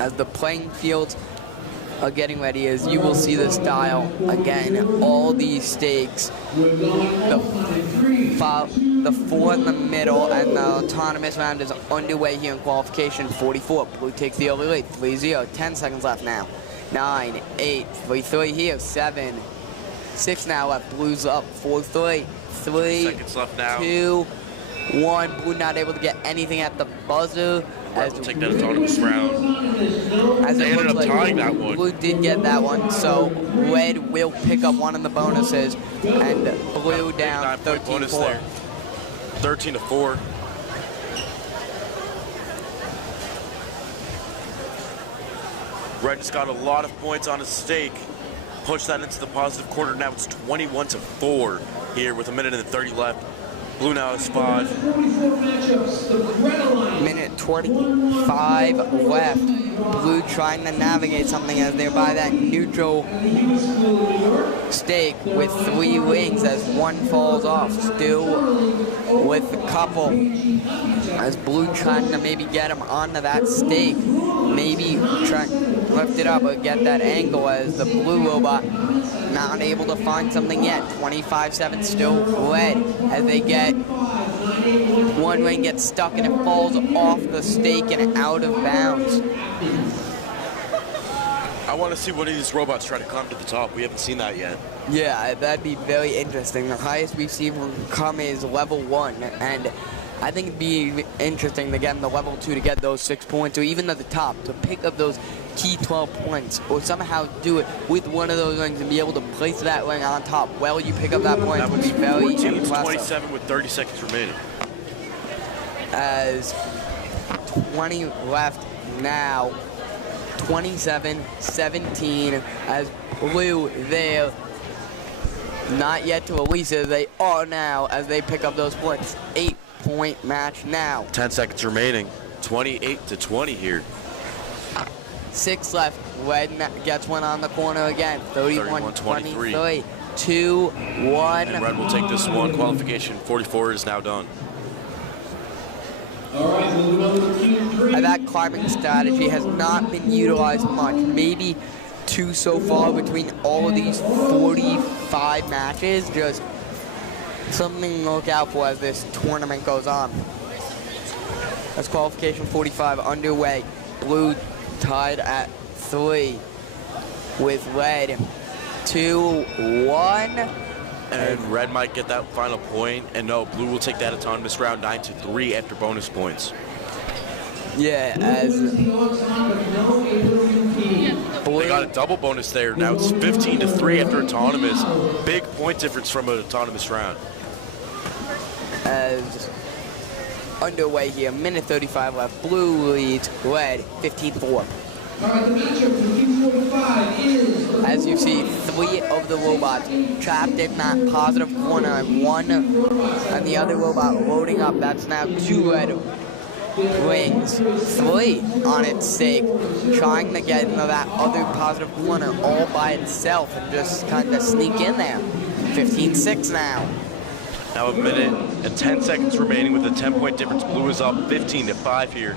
As the playing fields are getting ready, as you will see this dial again, all these stakes, the 4 in the middle, and the autonomous round is underway here in qualification 44. Blue takes the early lead, 3-0, 10 seconds left now. 9, 8, 3-3 here, 7, 6 now left, blue's up, 4-3, 3, seconds left now. 2, 1, blue not able to get anything at the buzzer. Red will take that autonomous round. As they ended up tying that one. Blue did get that one, so red will pick up one in the bonuses, and blue down 13-4. 13-4. Red just got a lot of points on his stake. Push that into the positive quarter. Now it's 21-4 here with 1:30 left. Blue now has 5. Minute 25 left. Blue trying to navigate something as they're by that neutral stake with 3 wings as one falls off. Still with a couple. As blue trying to maybe get him onto that stake. Maybe try lift it up or get that angle, as the blue robot not able to find something yet. 25-7 still red as they get one wing gets stuck and it falls off the stake and out of bounds. I want to see one of these robots try to climb to the top. We haven't seen that yet. Yeah, that'd be very interesting. The highest we've seen from come is level 1, and I think it'd be interesting to get in the level 2 to get those 6 points, or even at the top to pick up those key 12 points, or somehow do it with one of those rings and be able to place that ring on top. Well, you pick up that point, That would be was very 14-27 with 30 seconds remaining. As 20 left now, 27-17, as blue there, not yet to release it. They are now as they pick up those points. 8-point match now. 10 seconds remaining. 28-20 here. 6 left. Red gets one on the corner again. 31-23. 2-1. And Red will take this one. Qualification 44 is now done. All right, moving on to Q3. And that climbing strategy has not been utilized much. Maybe 2 so far between all of these 45 matches. Just something to look out for as this tournament goes on. That's qualification 45 underway. Blue tied at 3 with Red 2-1. And Red might get that final point, and no, Blue will take that autonomous round 9-3 after bonus points. Yeah, as They got a double bonus there. Now it's 15-3 after autonomous. Big point difference from an autonomous round. As underway here, minute 35 left. Blue leads Red 15-4. All right, the matchup for Q45 is... As you see, 3 of the robots trapped in that positive corner, and 1 and the other robot loading up. That's now 2 Red wings, 3 on its stake, trying to get into that other positive corner all by itself and just kind of sneak in there. 15-6 now. Now a minute and 10 seconds remaining with a 10-point difference. Blue is up 15-5 here.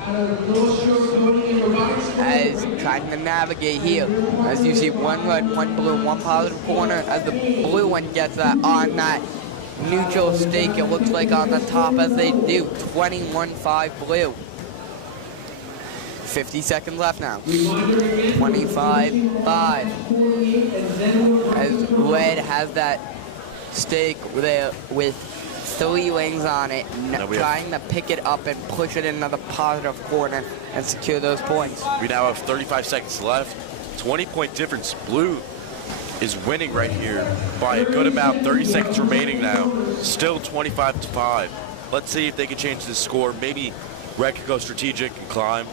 As trying to navigate here, as you see 1 Red, 1 Blue, 1 positive corner, as the blue one gets that on that neutral stake, it looks like on the top as they do. 21-5 Blue. 50 seconds left now. 25-5. As Red has that stake there with 3 wings on it, trying to pick it up and push it into the positive corner and secure those points. We now have 35 seconds left. 20-point difference. Blue is winning right here by a good amount. 30 seconds remaining now. Still 25-5. Let's see if they can change the score. Maybe Red could go strategic and climb.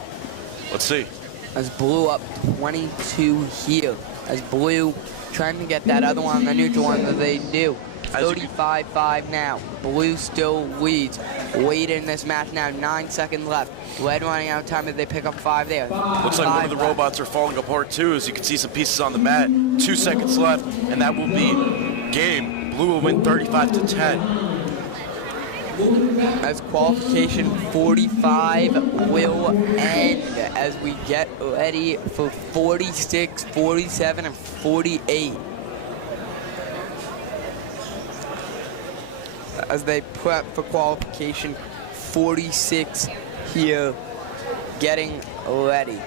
Let's see. As Blue up 22 here. As Blue trying to get that other one on the neutral one that they do. 35-5 now. Blue still leads. Late in this match now. 9 seconds left. Red running out of time as they pick up 5 there. Looks like one of the robots are falling apart too, as you can see some pieces on the mat. 2 seconds left, and that will be game. Blue will win 35-10. As qualification 45 will end as we get ready for 46, 47, and 48. As they prep for qualification 46 here, getting ready.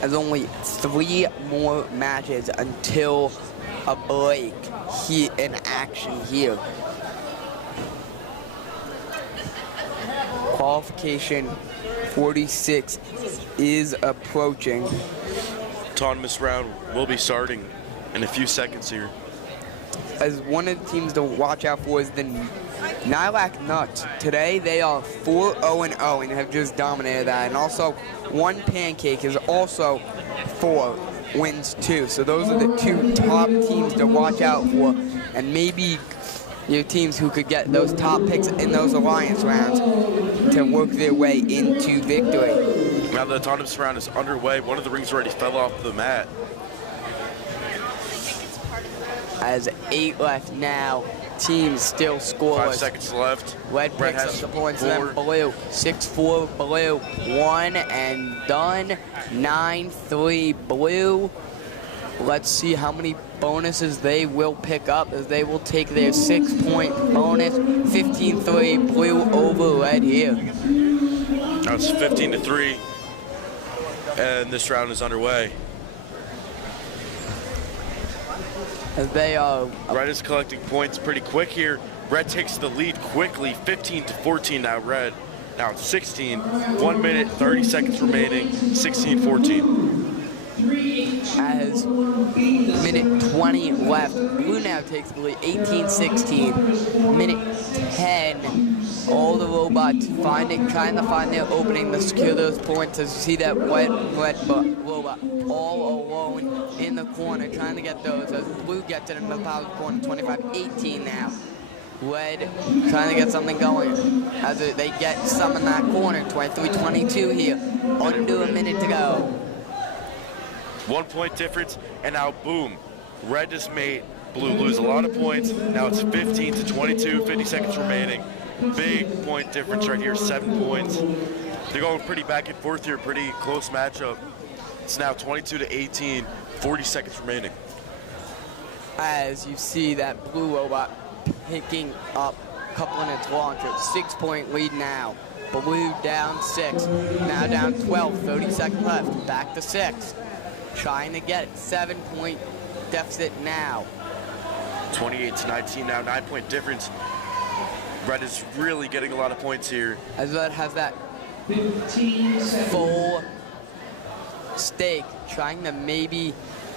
As only 3 more matches until a break here in action here. Qualification 46 is approaching. Autonomous round will be starting in a few seconds here. As one of the teams to watch out for is the Nylak Nuts. Today they are 4-0-0 and have just dominated that. And also, One Pancake is also 4 wins too. So those are the 2 top teams to watch out for. And maybe your teams who could get those top picks in those alliance rounds to work their way into victory. Now the autonomous round is underway. One of the rings already fell off the mat. As 8 left now, teams still scoreless. 5 seconds left. Red picks up the points, then Blue. 6-4 Blue, 1 and done. 9-3 Blue. Let's see how many bonuses they will pick up as they will take their 6-point bonus. 15-3 Blue over Red here. Now it's 15-3, and this round is underway. As they are... Red is collecting points pretty quick here. Red takes the lead quickly, 15-14 now Red. Now it's 16, 1 minute, 30 seconds remaining, 16-14. As minute 20 left, Blue now takes the lead, 18-16. Minute 10 all the robots trying to find their opening to secure those points. As you see that red robot all alone in the corner trying to get those. As blue gets it in the power corner, 25-18 now. Red trying to get something going as they get some in that corner, 23-22 here. Under a minute to go. 1 point difference, and now boom, red just made blue lose a lot of points. Now it's 15-22, 50 seconds remaining. Big point difference right here, 7 points. They're going pretty back and forth here, pretty close matchup. It's now 22-18, 40 seconds remaining. As you see that blue robot picking up a couple in its launcher, 6-point lead now. Blue down 6, now down 12, 30 seconds left, back to 6. Trying to get it, 7-point deficit now. 28-19 now, 9-point difference. Red is really getting a lot of points here. As Red has that full stake, trying to maybe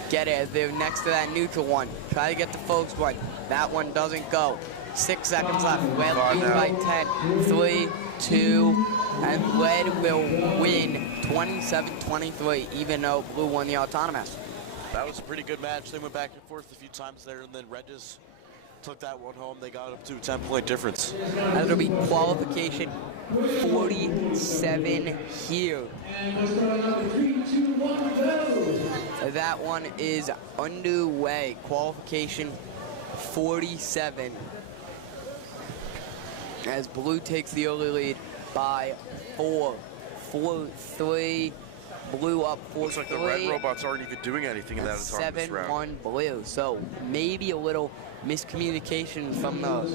get it as they're next to that neutral one. Try to get the folks one. That one doesn't go. 6 seconds left. Red leads by 10, 3, 2, and Red will win 27-23, even though Blue won the autonomous. That was a pretty good match. They went back and forth a few times there, and then Red just took that one home. They got up to a 10-point difference. That'll be qualification 47 here. That one is underway. Qualification 47. As Blue takes the early lead by 4-3. Blue up 4-3. Looks like the red robots aren't even doing anything in that autonomous round. 7-1 Blue. So maybe a little miscommunication from the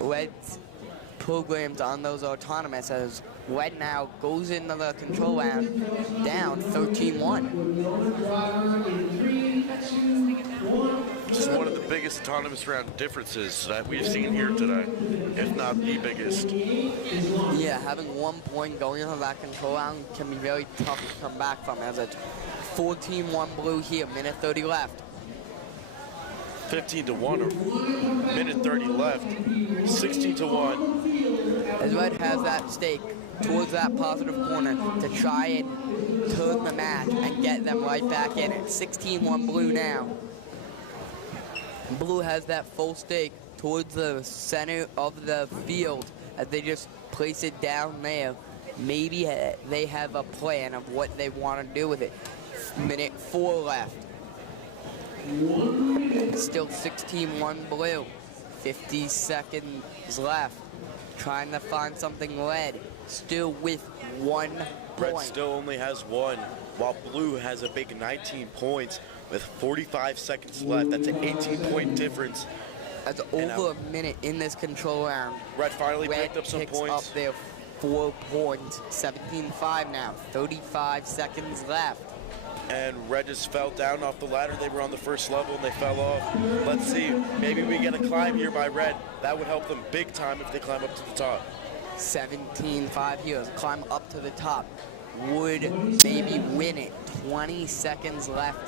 red programs on those autonomous, as Red now goes into the control round down 13-1. Just one of the biggest autonomous round differences that we've seen here today, if not the biggest. Yeah, having 1 point going into that control round can be very tough to come back from, as it's 14-1 Blue here, minute 30 left. 15-1, or minute 30 left, 16-1. As Red has that stake towards that positive corner to try and turn the match and get them right back in it. 16-1 Blue now. Blue has that full stake towards the center of the field as they just place it down there. Maybe they have a plan of what they want to do with it. Minute 4 left. Still 16-1 Blue. 50 seconds left. Trying to find something Red. Still with 1 point. Red still only has 1, while Blue has a big 19 points with 45 seconds left. That's an 18-point difference. That's over a minute in this control round. Red finally picked up some points. Up their 4 points. 17-5 now. 35 seconds left. And Red just fell down off the ladder. They were on the first level and they fell off. Let's see, maybe we get a climb here by Red. That would help them big time if they climb up to the top. 17-5 here. Climb up to the top. Would maybe win it. 20 seconds left.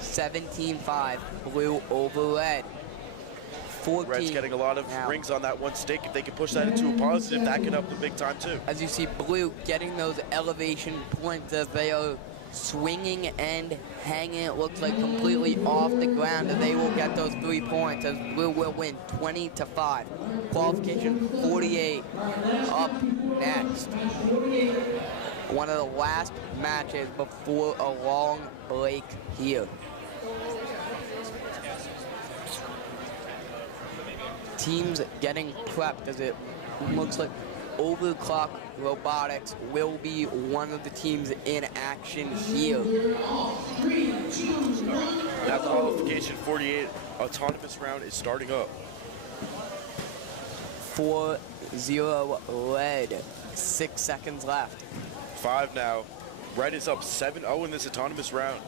17-5. Blue over Red. 14. Red's getting a lot of rings on that one stake. If they can push that into a positive, that can help them big time too. As you see, Blue getting those elevation points as they are swinging and hanging, it looks like, completely off the ground, and they will get those 3 points as Blue will win 20-5. Qualification 48 up next. One of the last matches before a long break here. Teams getting prepped as it looks like Overclock Robotics will be one of the teams in action here. That qualification 48 autonomous round is starting up. 4-0 Red. 6 seconds left. 5 now. Red is up 7-0 in this autonomous round.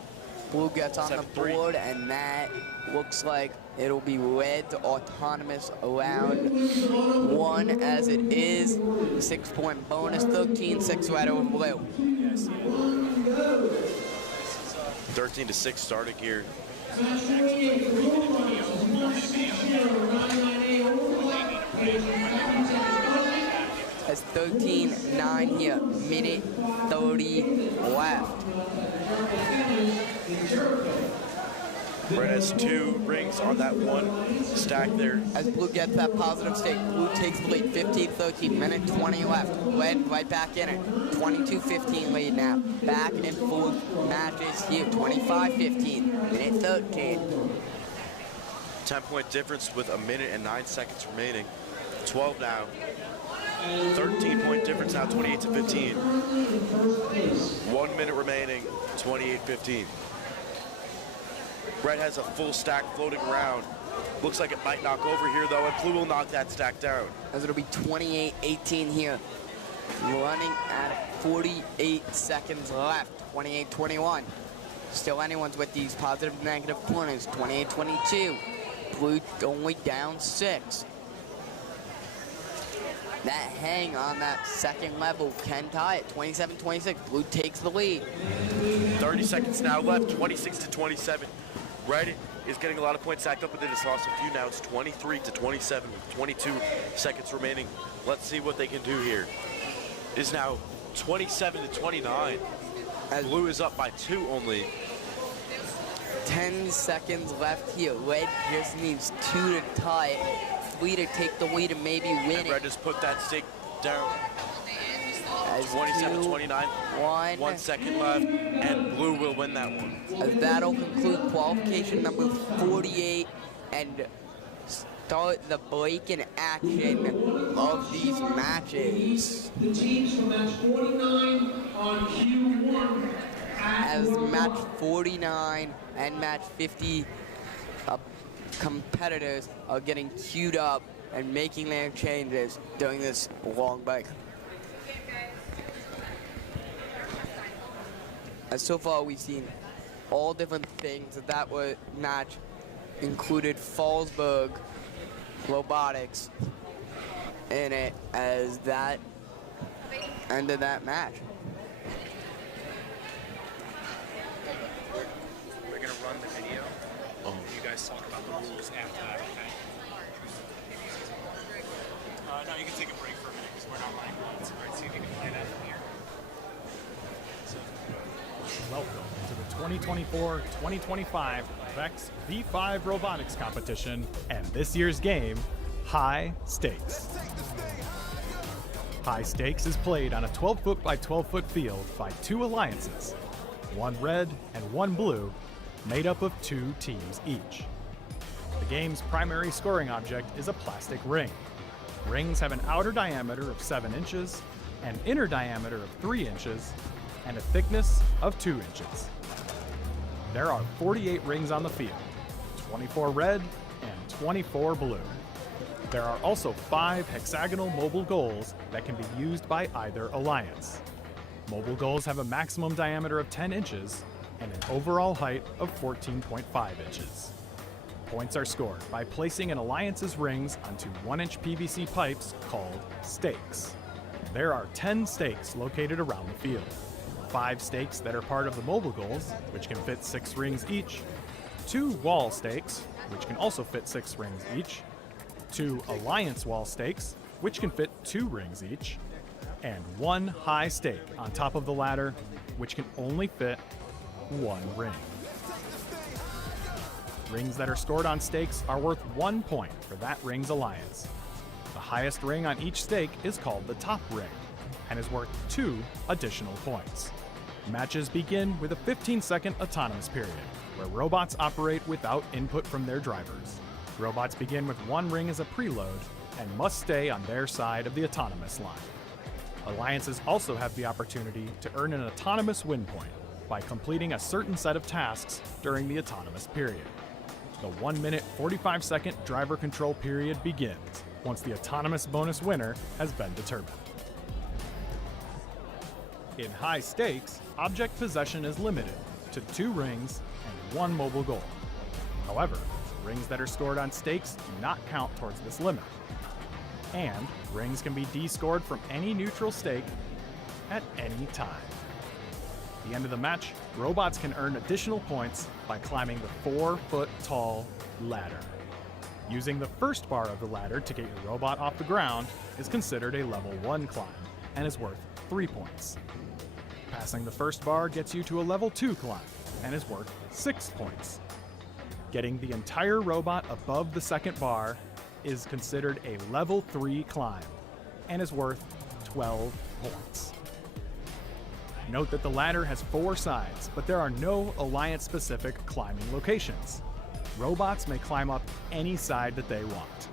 Blue gets on the board, and that looks like it'll be Red's autonomous round 1 as it is. 6-point bonus, 13-6 Red over Blue. 13-6 starting here. has 13-9 here, minute 30 left. Red has 2 rings on that one stack there. As Blue gets that positive stake, Blue takes the lead, 15-13, minute 20 left. Red right back in it, 22-15 lead now. Back and forth matches here, 25-15, minute 13. 10-point difference with a minute and 9 seconds remaining. 12 now. 13-point difference now, 28-15. 1 minute remaining, 28-15. Red has a full stack floating around. Looks like it might knock over here though, and Blue will knock that stack down. As it'll be 28-18 here. Running at 48 seconds left, 28-21. Still anyone's with these positive negative corners, 28-22. Blue only down 6. That hang on that second level can tie it, 27-26. Blue takes the lead. 30 seconds now left, 26-27. Red is getting a lot of points stacked up, but it has lost a few now. It's 23-27 with 22 seconds remaining. Let's see what they can do here. It is now 27-29. As Blue is up by 2 only. 10 seconds left here. Red just needs 2 to tie it, 3 to take the lead and maybe win And it. Red just put that stake down. As 27-29, 1 1 second left, and Blue will win that one. As that'll conclude qualification number 48 and start the break in action of these matches. The teams from match 49 on Q1. As match 49 and match 50 competitors are getting queued up and making their changes during this long break. As so far we've seen all different things that were match included Fallsburg Robotics in it as that ended that match. We're gonna run the video. And you guys talk about the rules after that, okay? No, you can take a break for a minute because we're not running runs. All right, see if you can play that from here. Welcome to the 2024-2025 VEX V5 Robotics Competition and this year's game, High Stakes. High Stakes is played on a 12-foot by 12-foot field by 2 alliances, 1 red and 1 blue, made up of 2 teams each. The game's primary scoring object is a plastic ring. Rings have an outer diameter of 7 inches, an inner diameter of 3 inches, and a thickness of 2 inches. There are 48 rings on the field, 24 red and 24 blue. There are also 5 hexagonal mobile goals that can be used by either alliance. Mobile goals have a maximum diameter of 10 inches and an overall height of 14.5 inches. Points are scored by placing an alliance's rings onto 1-inch PVC pipes called stakes. There are 10 stakes located around the field. 5 stakes that are part of the mobile goals, which can fit 6 rings each, 2 wall stakes, which can also fit 6 rings each, 2 alliance wall stakes, which can fit 2 rings each, and 1 high stake on top of the ladder, which can only fit 1 ring. Rings that are stored on stakes are worth 1 point for that ring's alliance. The highest ring on each stake is called the top ring and is worth 2 additional points. Matches begin with a 15-second autonomous period, where robots operate without input from their drivers. Robots begin with 1 ring as a preload and must stay on their side of the autonomous line. Alliances also have the opportunity to earn an autonomous win point by completing a certain set of tasks during the autonomous period. The 1-minute 45-second driver control period begins once the autonomous bonus winner has been determined. In high stakes, object possession is limited to 2 rings and 1 mobile goal. However, rings that are stored on stakes do not count towards this limit. And rings can be descored from any neutral stake at any time. At the end of the match, robots can earn additional points by climbing the 4-foot tall ladder. Using the first bar of the ladder to get your robot off the ground is considered a level 1 climb and is worth 3 points. Passing the first bar gets you to a level 2 climb and is worth 6 points. Getting the entire robot above the second bar is considered a level 3 climb and is worth 12 points. Note that the ladder has 4 sides, but there are no Alliance-specific climbing locations. Robots may climb up any side that they want.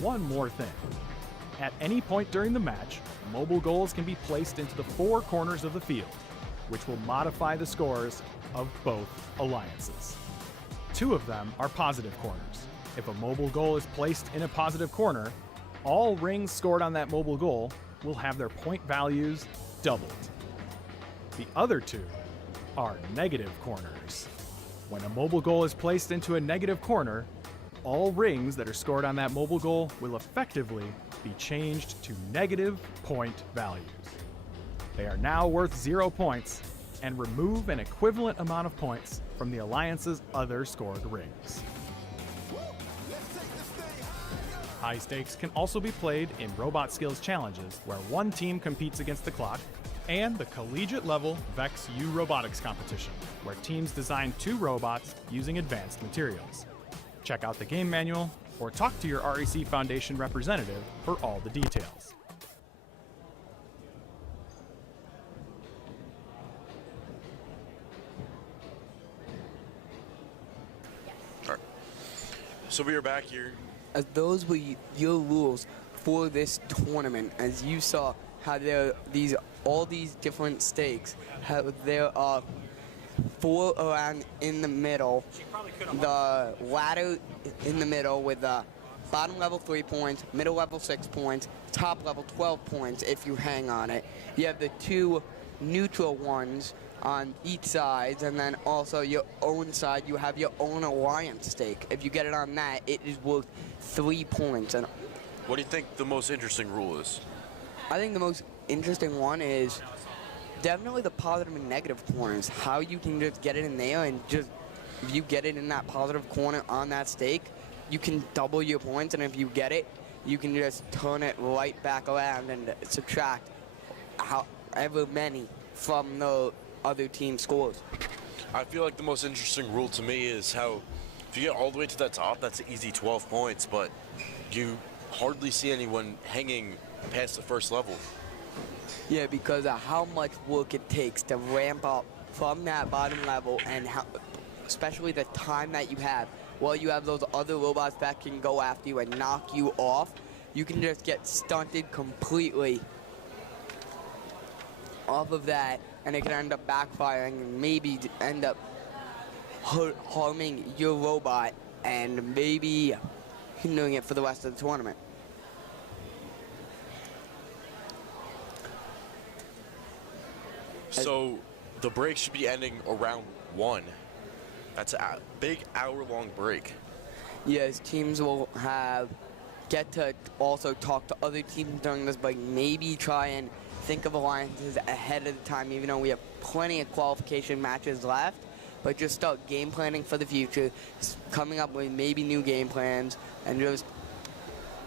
One more thing. At any point during the match, mobile goals can be placed into the 4 corners of the field, which will modify the scores of both alliances. 2 of them are positive corners. If a mobile goal is placed in a positive corner, all rings scored on that mobile goal will have their point values doubled. The other 2 are negative corners. When a mobile goal is placed into a negative corner, all rings that are scored on that mobile goal will effectively be changed to negative point values. They are now worth 0 points and remove an equivalent amount of points from the Alliance's other scored rings. High stakes can also be played in Robot Skills Challenges, where one team competes against the clock, and the collegiate-level VEX U Robotics competition, where teams design 2 robots using advanced materials. Check out the game manual or talk to your REC Foundation representative for all the details. All right. So we are back here. As those were your rules for this tournament, as you saw how there are all these different stakes, how there are 4 around in the middle, the ladder in the middle with the bottom level 3 points, middle level 6 points, top level 12 points if you hang on it. You have the 2 neutral ones on each side, and then also your own side, you have your own alliance stake. If you get it on that, it is worth 3 points. And What do you think the most interesting rule is? I think the most interesting one is definitely the positive and negative corners. How you can just get it in there, and just if you get it in that positive corner on that stake, you can double your points, and if you get it, you can just turn it right back around and subtract however many from the other team scores. I feel like the most interesting rule to me is how if you get all the way to the top, that's an easy 12 points, but you hardly see anyone hanging past the first level. Yeah, because of how much work it takes to ramp up from that bottom level, and how, especially the time that you have. While you have those other robots that can go after you and knock you off, you can just get stunted completely off of that, and it can end up backfiring and maybe end up harming your robot and maybe hindering it for the rest of the tournament. So the break should be ending around 1. That's a big hour-long break. Yes, teams will get to also talk to other teams during this break, maybe try and think of alliances ahead of the time, even though we have plenty of qualification matches left. But just start game planning for the future, coming up with maybe new game plans, and just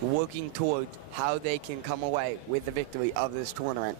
working towards how they can come away with the victory of this tournament.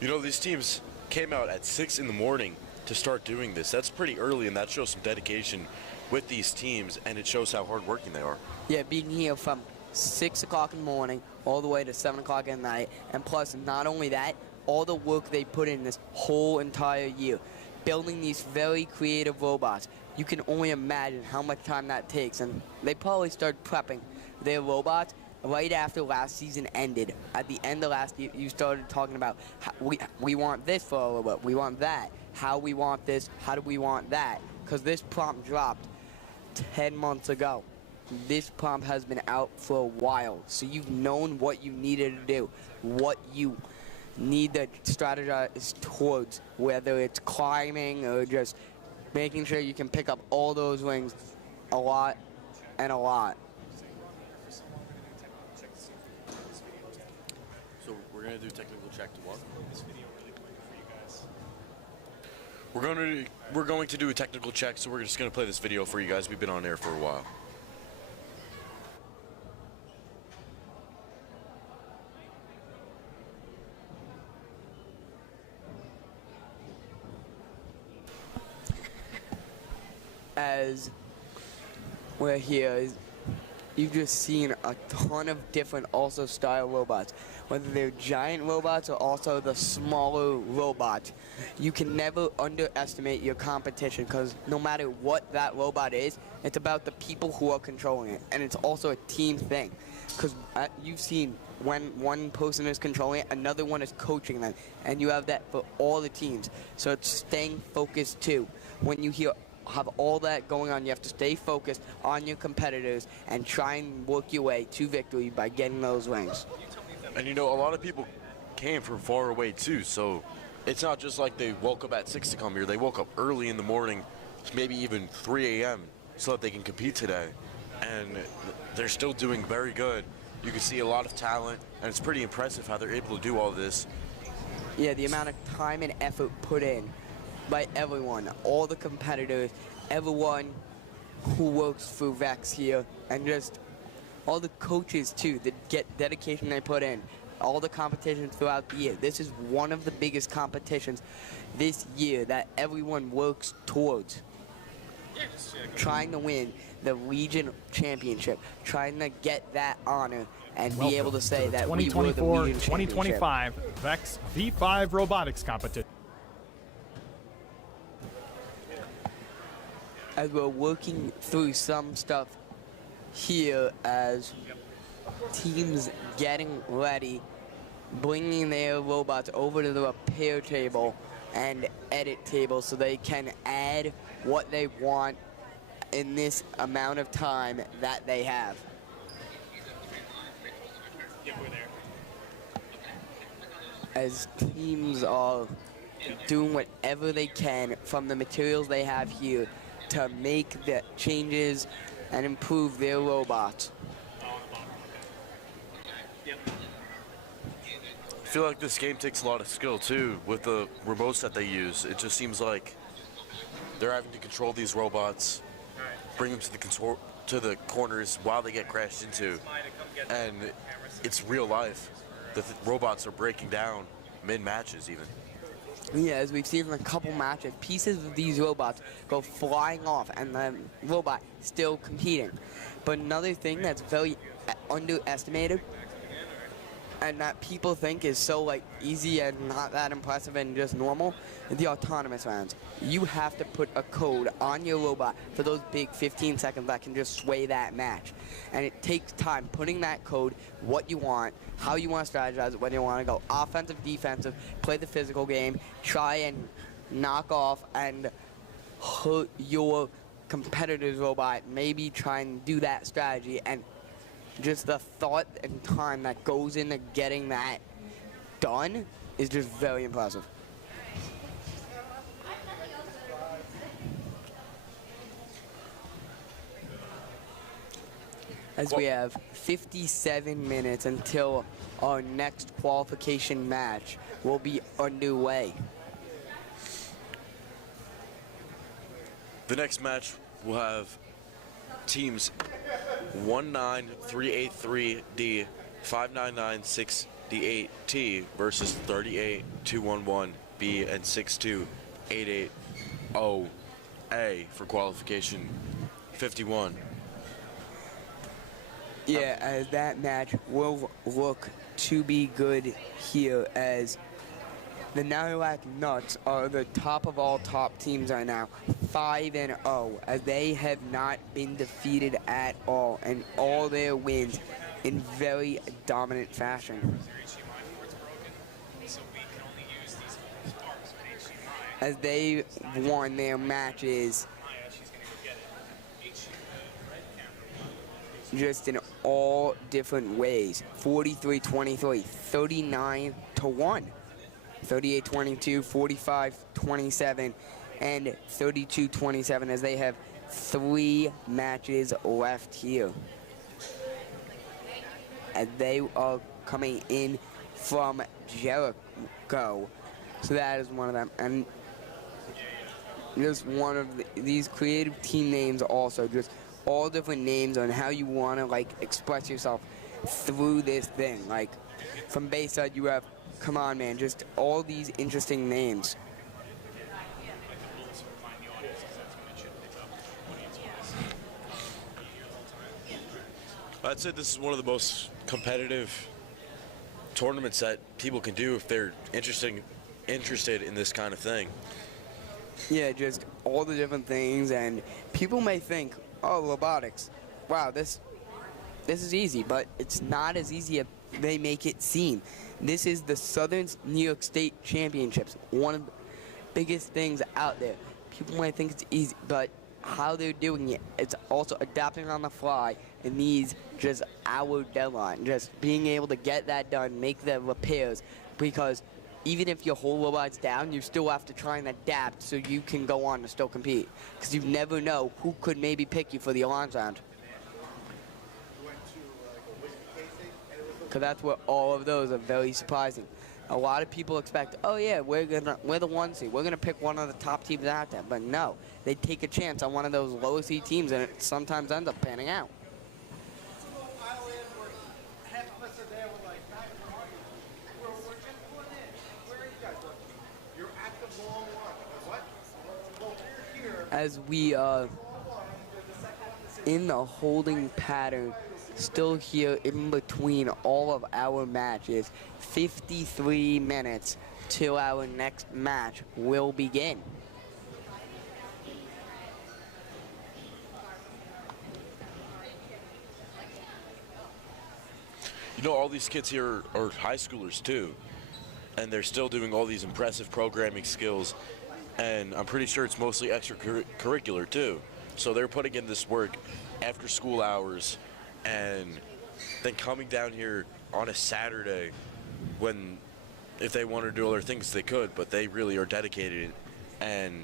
You know, these teams came out at 6 in the morning to start doing this. That's pretty early, and that shows some dedication with these teams, and it shows how hardworking they are. Yeah, being here from 6 o'clock in the morning all the way to 7 o'clock at night, and plus, not only that, all the work they put in this whole entire year, building these very creative robots. You can only imagine how much time that takes, and they probably started prepping their robots right after last season ended. At the end of last year, you started talking about how we want this for a robot, we want that, how we want this, how do we want that, because this prompt dropped 10 months ago. This prompt has been out for a while, so you've known what you needed to do, what you need to strategize towards, whether it's climbing or just making sure you can pick up all those rings a lot and a lot. So we're going to do technical check to what? This video really quick for you guys. We're going to do a technical check, so we're just going to play this video for you guys. We've been on air for a while. as we're here, you've just seen a ton of different also style robots. Whether they're giant robots or also the smaller robots. You can never underestimate your competition, because no matter what that robot is, it's about the people who are controlling it. And it's also a team thing, because you've seen when one person is controlling it, another one is coaching them. And you have that for all the teams. So it's staying focused too. When you have all that going on, you have to stay focused on your competitors and try and work your way to victory by getting those rings. And you know, a lot of people came from far away too, so it's not just like they woke up at 6 to come here. They woke up early in the morning, maybe even 3 a.m. so that they can compete today. And they're still doing very good. You can see a lot of talent, and it's pretty impressive how they're able to do all this. Yeah, the amount of time and effort put in by everyone, all the competitors, everyone who works through VEX here, and just all the coaches too, the dedication they put in, all the competitions throughout the year. This is one of the biggest competitions this year that everyone works towards. Trying to win the region championship, trying to get that honor and be able to say that we were the region championship. 2024-2025 VEX V5 Robotics Competition. As we're working through some stuff here, as teams getting ready, bringing their robots over to the repair table and edit table so they can add what they want in this amount of time that they have. Yeah, we're there. As teams are doing whatever they can from the materials they have here to make the changes and improve their robots. I feel like this game takes a lot of skill too with the remotes that they use. It just seems like they're having to control these robots, bring them to the corners while they get crashed into, and it's real life. The robots are breaking down mid-matches even. Yeah, as we've seen in a couple matches, pieces of these robots go flying off and the robot still competing. But another thing that's very underestimated and that people think is so like easy and not that impressive and just normal, is the autonomous rounds. You have to put a code on your robot for those big 15 seconds that can just sway that match. And it takes time putting that code, what you want, how you want to strategize, whether you want to go offensive, defensive, play the physical game, try and knock off and hurt your competitor's robot, maybe try and do that strategy. And just the thought and time that goes into getting that done is just very impressive. As we have 57 minutes until our next qualification match will be underway. The next match will have teams 19383D, 5996D8T versus 38211B and 62880A for qualification 51. Yeah, as that match will look to be good here, as the Nahuac Nuts are the top of all top teams right now, 5-0, as they have not been defeated at all, and all their wins in very dominant fashion. As they won their matches just in all different ways. 43-23, 39-1. 38-22, 45-27, and 32-27, as they have 3 matches left here. And they are coming in from Jericho. So that is one of them. And just one of these creative team names also, just all different names on how you want to like express yourself through this thing. Like from Bayside you have, come on man, just all these interesting names. I'd say this is one of the most competitive tournaments that people can do if they're interested in this kind of thing. Yeah, just all the different things, and people may think, oh, robotics, wow, this is easy, but it's not as easy as they make it seem. This is the Southern New York State Championships, one of the biggest things out there. People might think it's easy, but how they're doing it, it's also adapting on the fly, and these just hour deadline, just being able to get that done, make the repairs, because even if your whole robot's down, you still have to try and adapt so you can go on to still compete, because you never know who could maybe pick you for the Alliance round. Because that's where all of those are very surprising. A lot of people expect, oh yeah, we're the 1 seed. We're gonna pick one of the top teams out there. But no, they take a chance on one of those lower seed teams, and it sometimes ends up panning out. As we are in the holding pattern, still here in between all of our matches, 53 minutes till our next match will begin. You know, all these kids here are high schoolers too, and they're still doing all these impressive programming skills, and I'm pretty sure it's mostly extracurricular too. So they're putting in this work after school hours, and then coming down here on a Saturday when, if they wanted to do other things, they could, but they really are dedicated and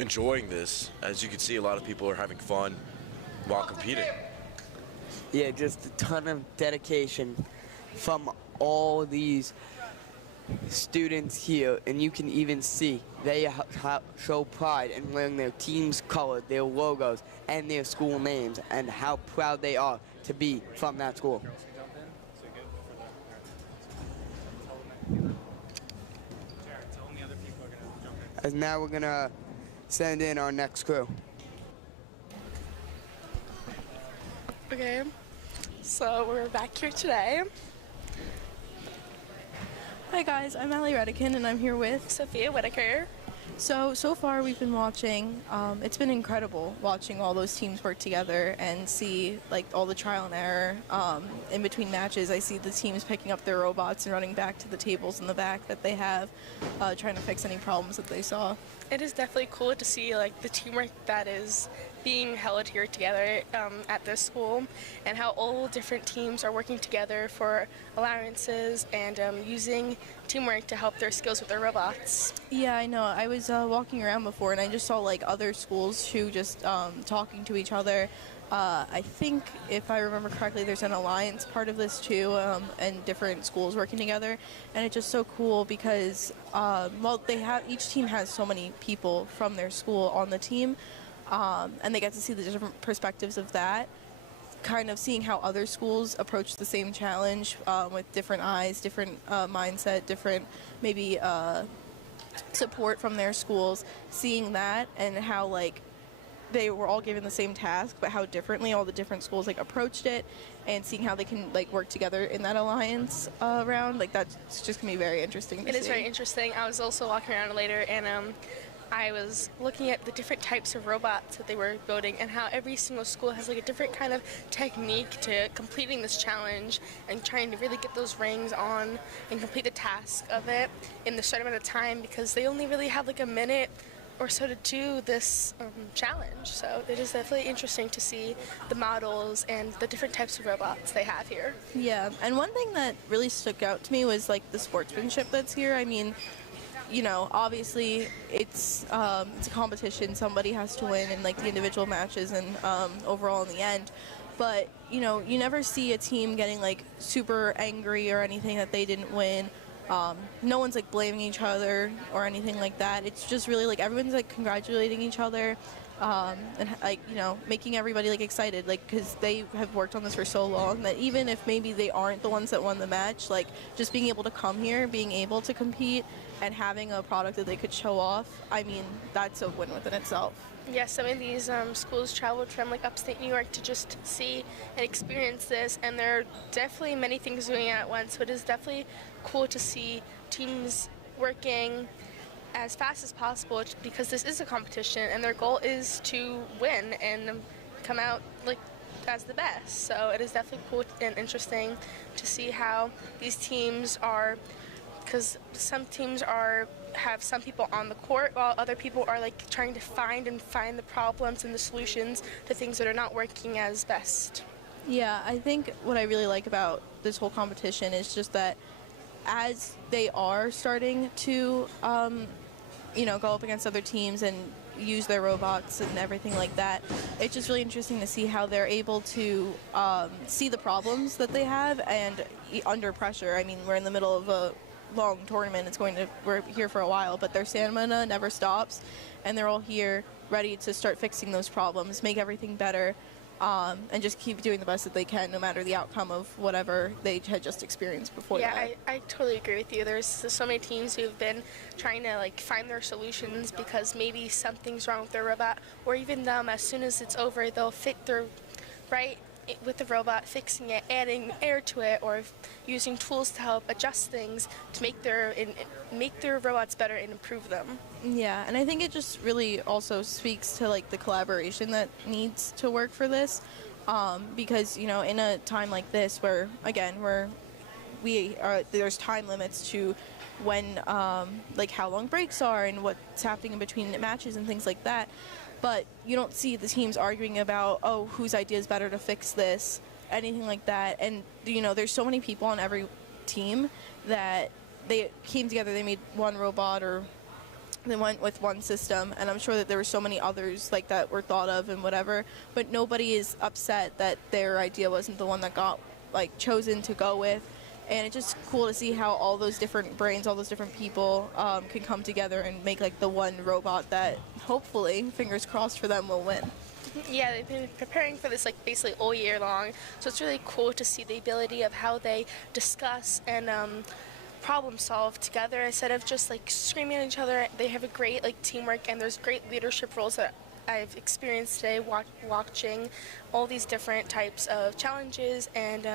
enjoying this. As you can see, a lot of people are having fun while competing. Yeah, just a ton of dedication from all these students here, and you can even see they show pride in wearing their team's color, their logos, and their school names, and how proud they are to be from that school. As now we're gonna send in our next crew. Okay, so we're back here today. Hi guys, I'm Allie Redican and I'm here with Sophia Whitaker. So far we've been watching, it's been incredible watching all those teams work together and see like all the trial and error in between matches. I see the teams picking up their robots and running back to the tables in the back that they have, trying to fix any problems that they saw. It is definitely cool to see like the teamwork that is being held here together at this school, and how all different teams are working together for alliances and using teamwork to help their skills with their robots. Yeah, I know. I was walking around before and I just saw like other schools who just talking to each other. I think, if I remember correctly, there's an alliance part of this too, and different schools working together. And it's just so cool because, well, each team has so many people from their school on the team, and they get to see the different perspectives of that. Kind of seeing how other schools approach the same challenge with different eyes, different mindset, different maybe support from their schools. Seeing that and how like they were all given the same task, but how differently all the different schools like approached it, and seeing how they can like work together in that alliance round, like that's just gonna be very interesting to see. It is very interesting. I was also walking around later, and I was looking at the different types of robots that they were building, and how every single school has like a different kind of technique to completing this challenge and trying to really get those rings on and complete the task of it in the short amount of time, because they only really have like a minute or so to do this challenge. So it is definitely interesting to see the models and the different types of robots they have here. Yeah, and one thing that really stuck out to me was like the sportsmanship that's here. I mean, you know, obviously it's a competition. Somebody has to win in like the individual matches and overall in the end. But, you know, you never see a team getting like super angry or anything that they didn't win. No one's like blaming each other or anything like that. It's just really like everyone's like congratulating each other, and like, you know, making everybody like excited, like, because they have worked on this for so long that even if maybe they aren't the ones that won the match, like just being able to come here, being able to compete and having a product that they could show off, I mean, that's a win within itself. Yeah, some of these schools traveled from like upstate New York to just see and experience this, and there are definitely many things doing at once. So it is definitely cool to see teams working as fast as possible because this is a competition, and their goal is to win and come out like as the best. So it is definitely cool and interesting to see how these teams are, because some teams have some people on the court while other people are like trying to find the problems and the solutions to things that are not working as best. Yeah, I think what I really like about this whole competition is just that as they are starting to, go up against other teams and use their robots and everything like that, it's just really interesting to see how they're able to see the problems that they have and under pressure. I mean, we're in the middle of a long tournament. We're here for a while, but their stamina never stops, and they're all here ready to start fixing those problems, make everything better, and just keep doing the best that they can, no matter the outcome of whatever they had just experienced before that. Yeah, I totally agree with you. There's so many teams who've been trying to like find their solutions because maybe something's wrong with their robot, or even them, as soon as it's over, they'll fit their right with the robot, fixing it, adding air to it, or using tools to help adjust things to make their robots better and improve them. Yeah, and I think it just really also speaks to like the collaboration that needs to work for this, because in a time like this where again there's time limits to when like how long breaks are and what's happening in between matches and things like that. But you don't see the teams arguing about, oh, whose idea is better to fix this, anything like that. And, there's so many people on every team that they came together, they made one robot, or they went with one system. And I'm sure that there were so many others like that were thought of and whatever. But nobody is upset that their idea wasn't the one that got chosen to go with. And it's just cool to see how all those different brains, all those different people can come together and make the one robot that hopefully, fingers crossed for them, will win. Yeah, they've been preparing for this basically all year long. So it's really cool to see the ability of how they discuss and problem solve together instead of just screaming at each other. They have a great teamwork, and there's great leadership roles that I've experienced today watching all these different types of challenges and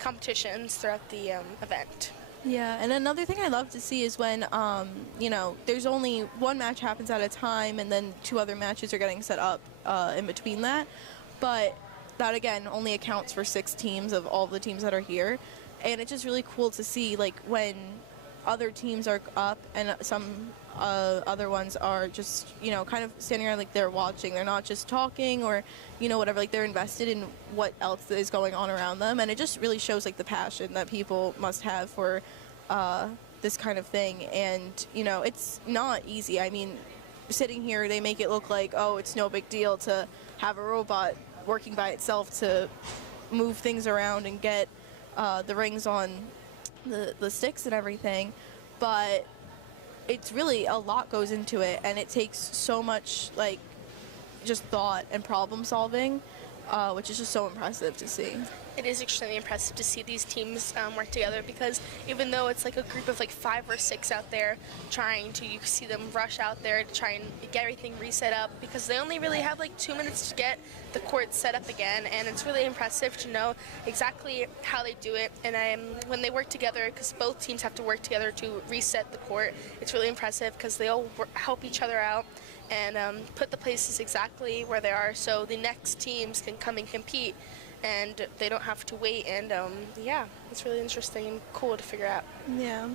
competitions throughout the event. Yeah, and another thing I love to see is when, there's only one match happens at a time, and then 2 other matches are getting set up in between that. But that, again, only accounts for 6 teams of all the teams that are here. And it's just really cool to see, when other teams are up and some other ones are just, kind of standing around they're watching. They're not just talking or, whatever. They're invested in what else is going on around them. And it just really shows, the passion that people must have for this kind of thing. And, it's not easy. I mean, sitting here, they make it look like, oh, it's no big deal to have a robot working by itself to move things around and get the rings on the sticks and everything, but it's really a lot goes into it, and it takes so much just thought and problem solving, which is just so impressive to see. It is extremely impressive to see these teams work together, because even though it's a group of 5 or 6 out there you see them rush out there to try and get everything reset up, because they only really have 2 minutes to get the court set up again. And it's really impressive to know exactly how they do it, and when they work together, because both teams have to work together to reset the court, it's really impressive because they all help each other out and put the places exactly where they are so the next teams can come and compete and they don't have to wait. And yeah, it's really interesting and cool to figure out. Yeah.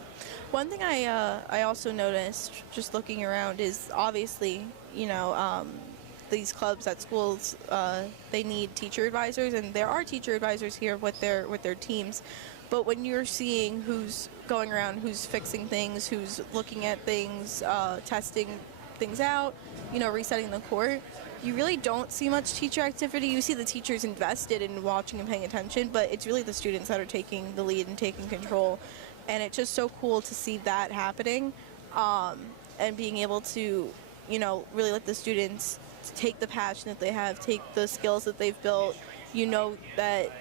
One thing I also noticed just looking around is obviously, these clubs at schools, they need teacher advisors, and there are teacher advisors here with their teams. But when you're seeing who's going around, who's fixing things, who's looking at things, testing things out, resetting the court, you really don't see much teacher activity. You see the teachers invested in watching and paying attention, but it's really the students that are taking the lead and taking control. And it's just so cool to see that happening, and being able to, really let the students take the passion that they have, take the skills that they've built, that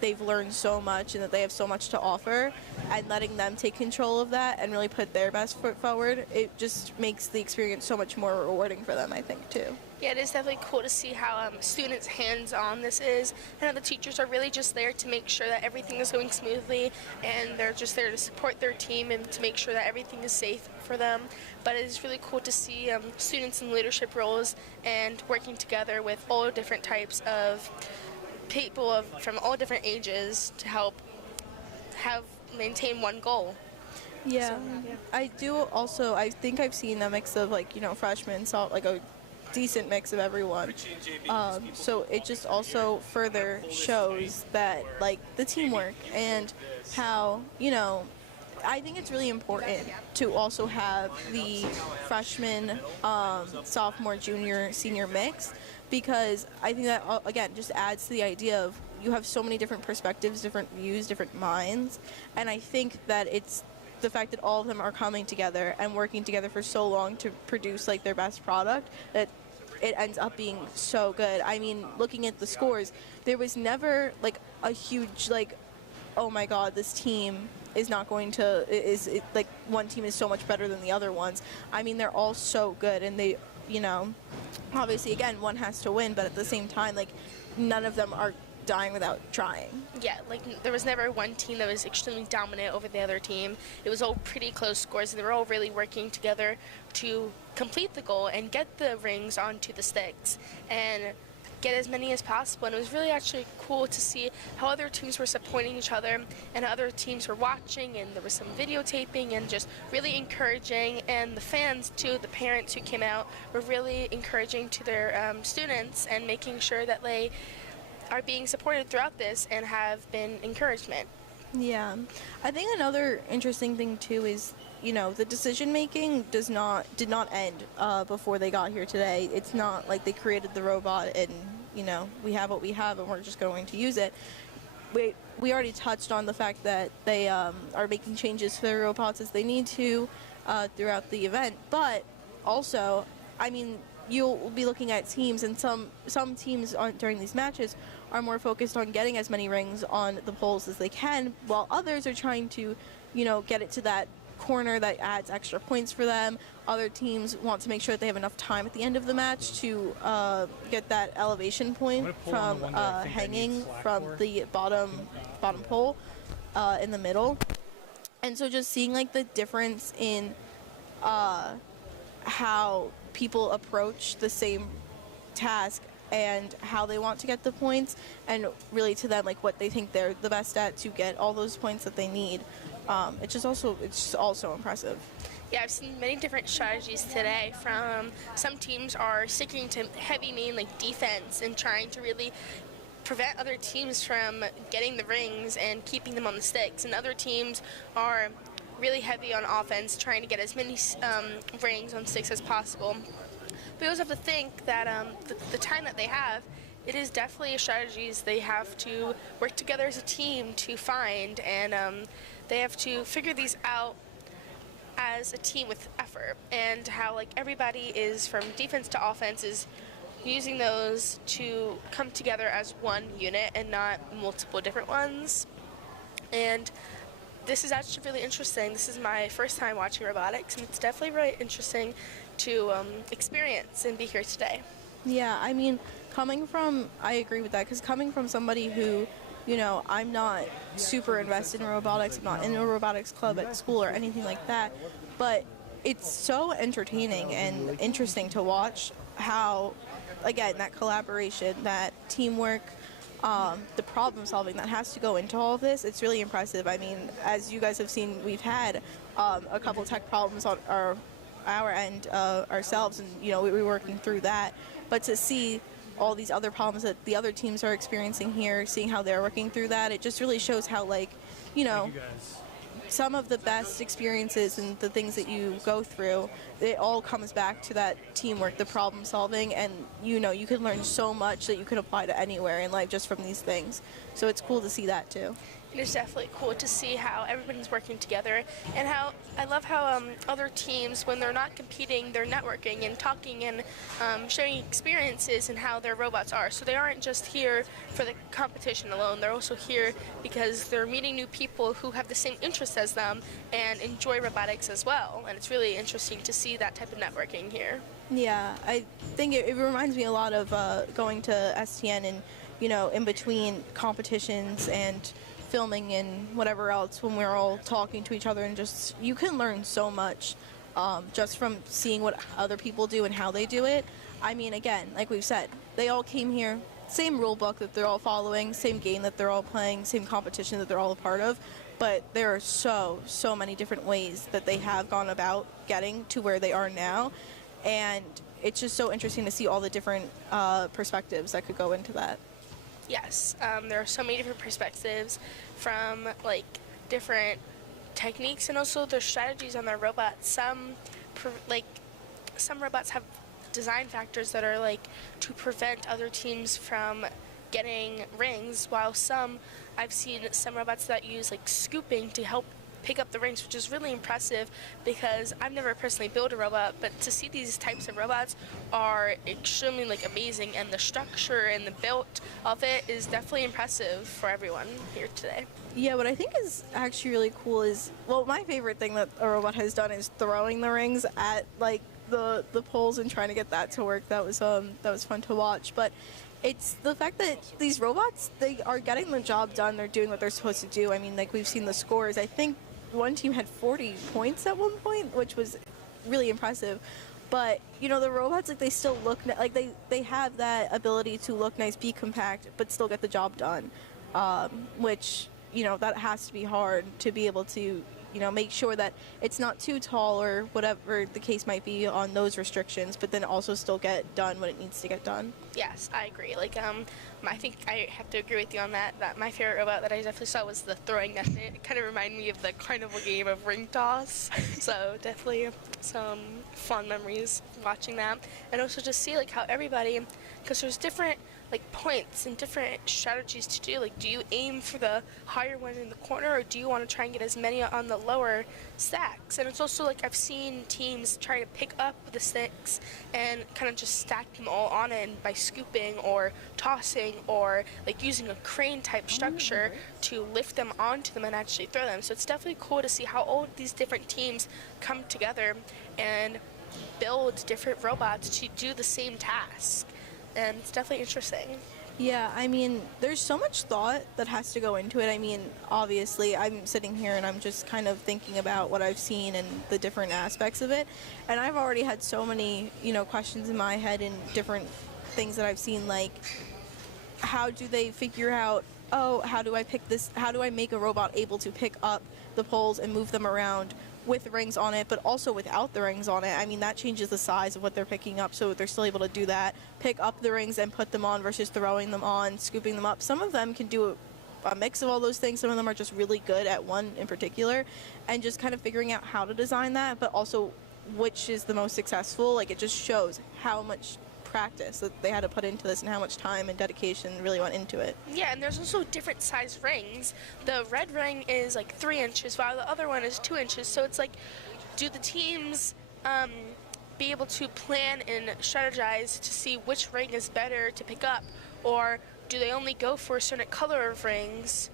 they've learned so much and that they have so much to offer, and letting them take control of that and really put their best foot forward, it just makes the experience so much more rewarding for them, I think, too. Yeah, it is definitely cool to see how students' hands-on this is, and how the teachers are really just there to make sure that everything is going smoothly, and they're just there to support their team and to make sure that everything is safe for them. But it is really cool to see students in leadership roles and working together with all different types of people from all different ages to help maintain one goal. Yeah, So, yeah. I think I've seen a mix of, like, freshmen, so like a decent mix of everyone. So it just also further shows that, like, the teamwork and how, I think it's really important to also have the freshman, sophomore, junior, senior mix, because I think that, again, just adds to the idea of you have so many different perspectives, different views, different minds, and I think that it's the fact that all of them are coming together and working together for so long to produce, like, their best product, that it ends up being so good. I mean, looking at the scores, there was never, like, a huge, like, oh my god, this team is not going to, like, one team is so much better than the other ones. I mean, they're all so good, and they, obviously, again, one has to win, but at the same time, like, none of them are dying without trying. Yeah, like, there was never one team that was extremely dominant over the other team. It was all pretty close scores, and they were all really working together to complete the goal and get the rings onto the sticks and get as many as possible. And it was really actually cool to see how other teams were supporting each other and other teams were watching, and there was some videotaping and just really encouraging. And the fans too, the parents who came out, were really encouraging to their students and making sure that they are being supported throughout this and have been encouragement. Yeah, I think another interesting thing too is, the decision making did not end before they got here today. It's not like they created the robot and we have what we have and we're just going to use it. We already touched on the fact that they are making changes to their robots as they need to throughout the event, but also, I mean, you'll be looking at teams, and some teams during these matches are more focused on getting as many rings on the poles as they can, while others are trying to, get it to that corner that adds extra points for them. Other teams want to make sure that they have enough time at the end of the match to get that elevation point from hanging from the bottom pole in the middle. And so just seeing, like, the difference in how people approach the same task and how they want to get the points, and really to them, like, what they think they're the best at to get all those points that they need. It's just also impressive. Yeah, I've seen many different strategies today. From some teams are sticking to heavy mainly defense and trying to really prevent other teams from getting the rings and keeping them on the sticks, and other teams are really heavy on offense, trying to get as many rings on sticks as possible. But you also have to think that the time that they have, it is definitely strategies they have to work together as a team to find, and they have to figure these out as a team with effort, and how, like, everybody is from defense to offense is using those to come together as one unit and not multiple different ones. And this is actually really interesting. This is my first time watching robotics, and it's definitely really interesting to experience and be here today. Yeah, I mean, I agree with that, because coming from somebody who, I'm not super invested in robotics, I'm not in a robotics club at school or anything like that, but it's so entertaining and interesting to watch how, again, that collaboration, that teamwork, the problem solving that has to go into all of this, it's really impressive. I mean, as you guys have seen, we've had a couple tech problems on our end ourselves, and we're working through that. But to see all these other problems that the other teams are experiencing here, seeing how they're working through that, it just really shows how, like, some of the best experiences and the things that you go through, it all comes back to that teamwork, the problem solving, and you can learn so much that you can apply to anywhere in life just from these things. So it's cool to see that too. It is definitely cool to see how everybody's working together, and how I love how other teams, when they're not competing, they're networking and talking and sharing experiences and how their robots are. So they aren't just here for the competition alone. They're also here because they're meeting new people who have the same interests as them and enjoy robotics as well. And it's really interesting to see that type of networking here. Yeah, I think it reminds me a lot of going to STN and, in between competitions and filming and whatever else, when we're all talking to each other, and just, you can learn so much just from seeing what other people do and how they do it. I mean, again, like we've said, they all came here, same rule book that they're all following, same game that they're all playing, same competition that they're all a part of, but there are so many different ways that they have gone about getting to where they are now, and it's just so interesting to see all the different perspectives that could go into that. Yes, there are so many different perspectives from like different techniques and also their strategies on their robots. Some robots have design factors that are like to prevent other teams from getting rings, while I've seen some robots that use like scooping to help pick up the rings, which is really impressive because I've never personally built a robot, but to see these types of robots are extremely like amazing, and the structure and the build of it is definitely impressive for everyone here today. Yeah, what I think is actually really cool is, well, my favorite thing that a robot has done is throwing the rings at like the poles and trying to get that to work. That was fun to watch. But it's the fact that these robots, they are getting the job done. They're doing what they're supposed to do. I mean, like we've seen the scores. I think one team had 40 points at one point, which was really impressive. But the robots, like, they still look like they have that ability to look nice, be compact, but still get the job done, which that has to be hard to be able to make sure that it's not too tall or whatever the case might be on those restrictions, but then also still get done when it needs to get done. Yes, I agree. Like, I think I have to agree with you on that my favorite robot that I definitely saw was the throwing method. It kind of reminded me of the carnival game of ring toss. So definitely some fun memories watching that. And also just see like how everybody, because there's different like points and different strategies to do. Like, do you aim for the higher one in the corner, or do you want to try and get as many on the lower stacks? And it's also like I've seen teams try to pick up the sticks and kind of just stack them all on it, and by scooping or tossing or like using a crane type structure to lift them onto them and actually throw them. So it's definitely cool to see how all these different teams come together and build different robots to do the same task. And it's definitely interesting. Yeah, I mean, there's so much thought that has to go into it. I mean, obviously, I'm sitting here and I'm just kind of thinking about what I've seen and the different aspects of it. And I've already had so many, questions in my head and different things that I've seen, like, how do they figure out, how do I pick this, how do I make a robot able to pick up the poles and move them around with rings on it, but also without the rings on it? I mean, that changes the size of what they're picking up, so they're still able to do that. Pick up the rings and put them on versus throwing them on, scooping them up. Some of them can do a mix of all those things. Some of them are just really good at one in particular, and just kind of figuring out how to design that, but also which is the most successful. Like, it just shows how much practice that they had to put into this and how much time and dedication really went into it. Yeah, and there's also different size rings. The red ring is like 3 inches, while the other one is 2 inches. So it's like, do the teams be able to plan and strategize to see which ring is better to pick up, or do they only go for a certain color of rings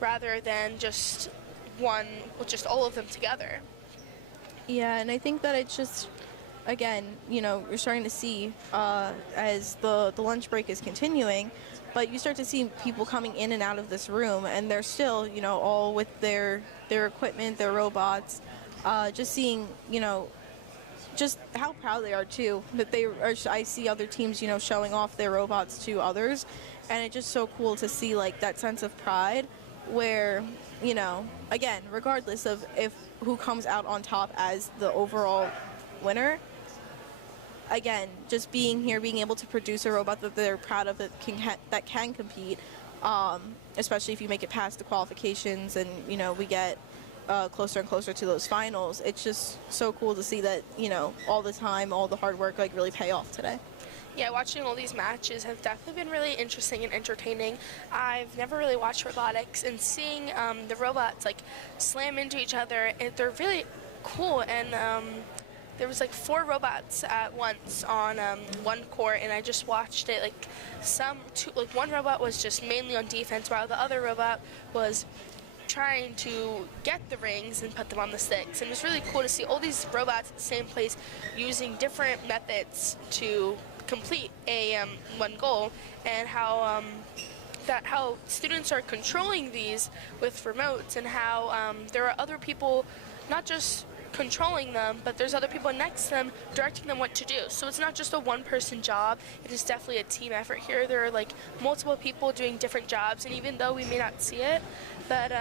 rather than just one, with just all of them together? Yeah, and I think that it's just, again, you're starting to see as the lunch break is continuing, but you start to see people coming in and out of this room, and they're still, all with their equipment, their robots, just seeing, just how proud they are too, that they are. I see other teams, showing off their robots to others, and it's just so cool to see like that sense of pride where, again, regardless of who comes out on top as the overall winner, again, just being here, being able to produce a robot that they're proud of, that can compete, especially if you make it past the qualifications and, we get closer and closer to those finals. It's just so cool to see that, all the time, all the hard work, like, really pay off today. Yeah, watching all these matches has definitely been really interesting and entertaining. I've never really watched robotics, and seeing the robots like slam into each other, they're really cool. And there was like 4 robots at once on one court, and I just watched it. Like one robot was just mainly on defense, while the other robot was trying to get the rings and put them on the sticks. And it was really cool to see all these robots at the same place using different methods to complete a one goal, and how students are controlling these with remotes, and how there are other people not just controlling them, but there's other people next to them directing them what to do. So it's not just a one-person job, it is definitely a team effort here. There are like multiple people doing different jobs, and even though we may not see it, but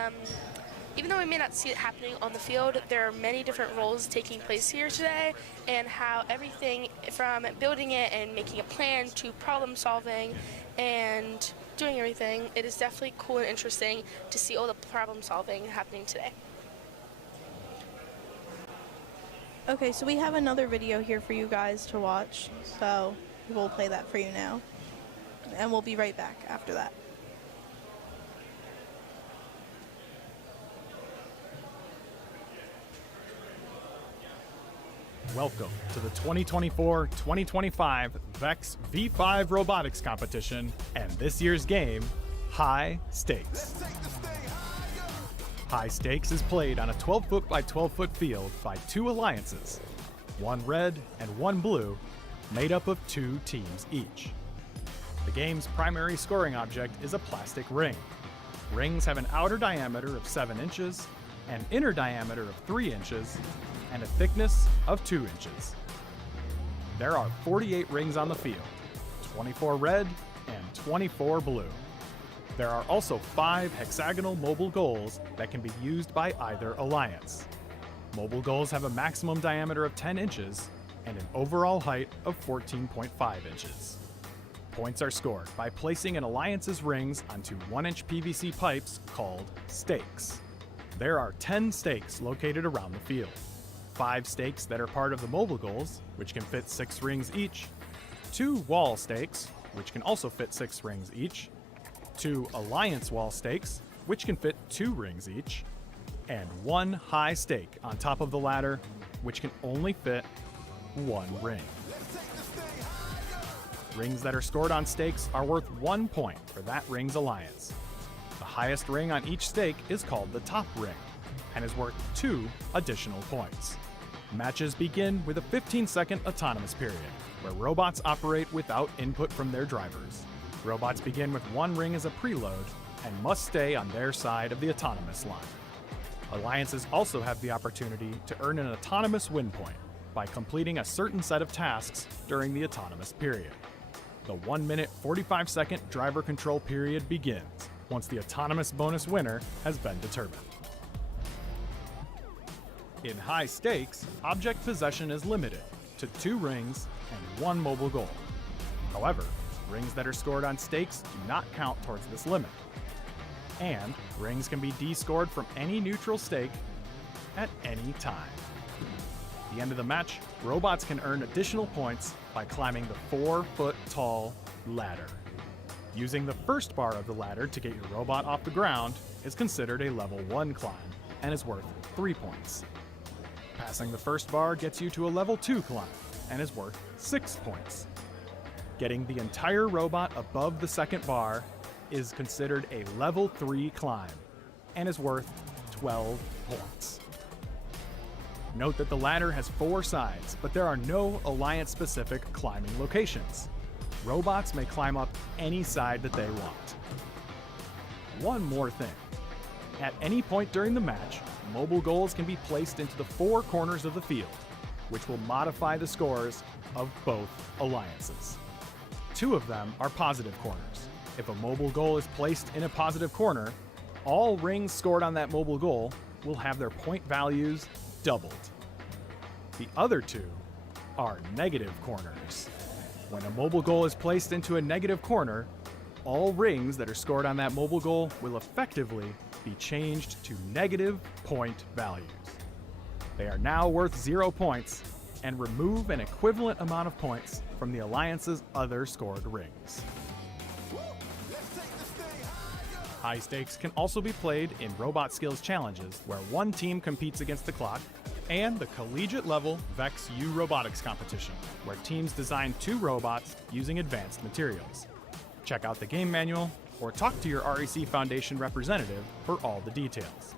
even though we may not see it happening on the field, there are many different roles taking place here today, and how everything from building it and making a plan to problem solving and doing everything, it is definitely cool and interesting to see all the problem solving happening today. Okay, so we have another video here for you guys to watch, so we'll play that for you now, and we'll be right back after that. Welcome to the 2024-2025 VEX V5 Robotics Competition, and this year's game, High Stakes. High Stakes is played on a 12-foot by 12-foot field by 2 alliances, one red and one blue, made up of 2 teams each. The game's primary scoring object is a plastic ring. Rings have an outer diameter of 7 inches, an inner diameter of 3 inches, and a thickness of 2 inches. There are 48 rings on the field, 24 red and 24 blue. There are also 5 hexagonal mobile goals that can be used by either alliance. Mobile goals have a maximum diameter of 10 inches and an overall height of 14.5 inches. Points are scored by placing an alliance's rings onto 1-inch PVC pipes called stakes. There are 10 stakes located around the field. 5 stakes that are part of the mobile goals, which can fit 6 rings each, 2 wall stakes, which can also fit 6 rings each, 2 alliance wall stakes, which can fit 2 rings each, and 1 high stake on top of the ladder, which can only fit 1 ring. Rings that are scored on stakes are worth 1 point for that ring's alliance. The highest ring on each stake is called the top ring and is worth 2 additional points. Matches begin with a 15-second autonomous period, where robots operate without input from their drivers. Robots begin with 1 ring as a preload and must stay on their side of the autonomous line. Alliances also have the opportunity to earn an autonomous win point by completing a certain set of tasks during the autonomous period. The 1-minute 45-second driver control period begins once the autonomous bonus winner has been determined. In high stakes, object possession is limited to 2 rings and 1 mobile goal. However, rings that are scored on stakes do not count towards this limit. And rings can be descored from any neutral stake at any time. At the end of the match, robots can earn additional points by climbing the 4-foot-tall ladder. Using the first bar of the ladder to get your robot off the ground is considered a level 1 climb and is worth 3 points. Passing the first bar gets you to a level 2 climb and is worth 6 points. Getting the entire robot above the second bar is considered a level 3 climb and is worth 12 points. Note that the ladder has 4 sides, but there are no alliance-specific climbing locations. Robots may climb up any side that they want. One more thing. At any point during the match, mobile goals can be placed into the 4 corners of the field, which will modify the scores of both alliances. 2 of them are positive corners. If a mobile goal is placed in a positive corner, all rings scored on that mobile goal will have their point values doubled. The other 2 are negative corners. When a mobile goal is placed into a negative corner, all rings that are scored on that mobile goal will effectively be changed to negative point values. They are now worth 0 points and remove an equivalent amount of points from the Alliance's other scored rings. High stakes can also be played in Robot Skills Challenges, where one team competes against the clock, and the collegiate-level VEX U Robotics competition, where teams design 2 robots using advanced materials. Check out the game manual or talk to your REC Foundation representative for all the details.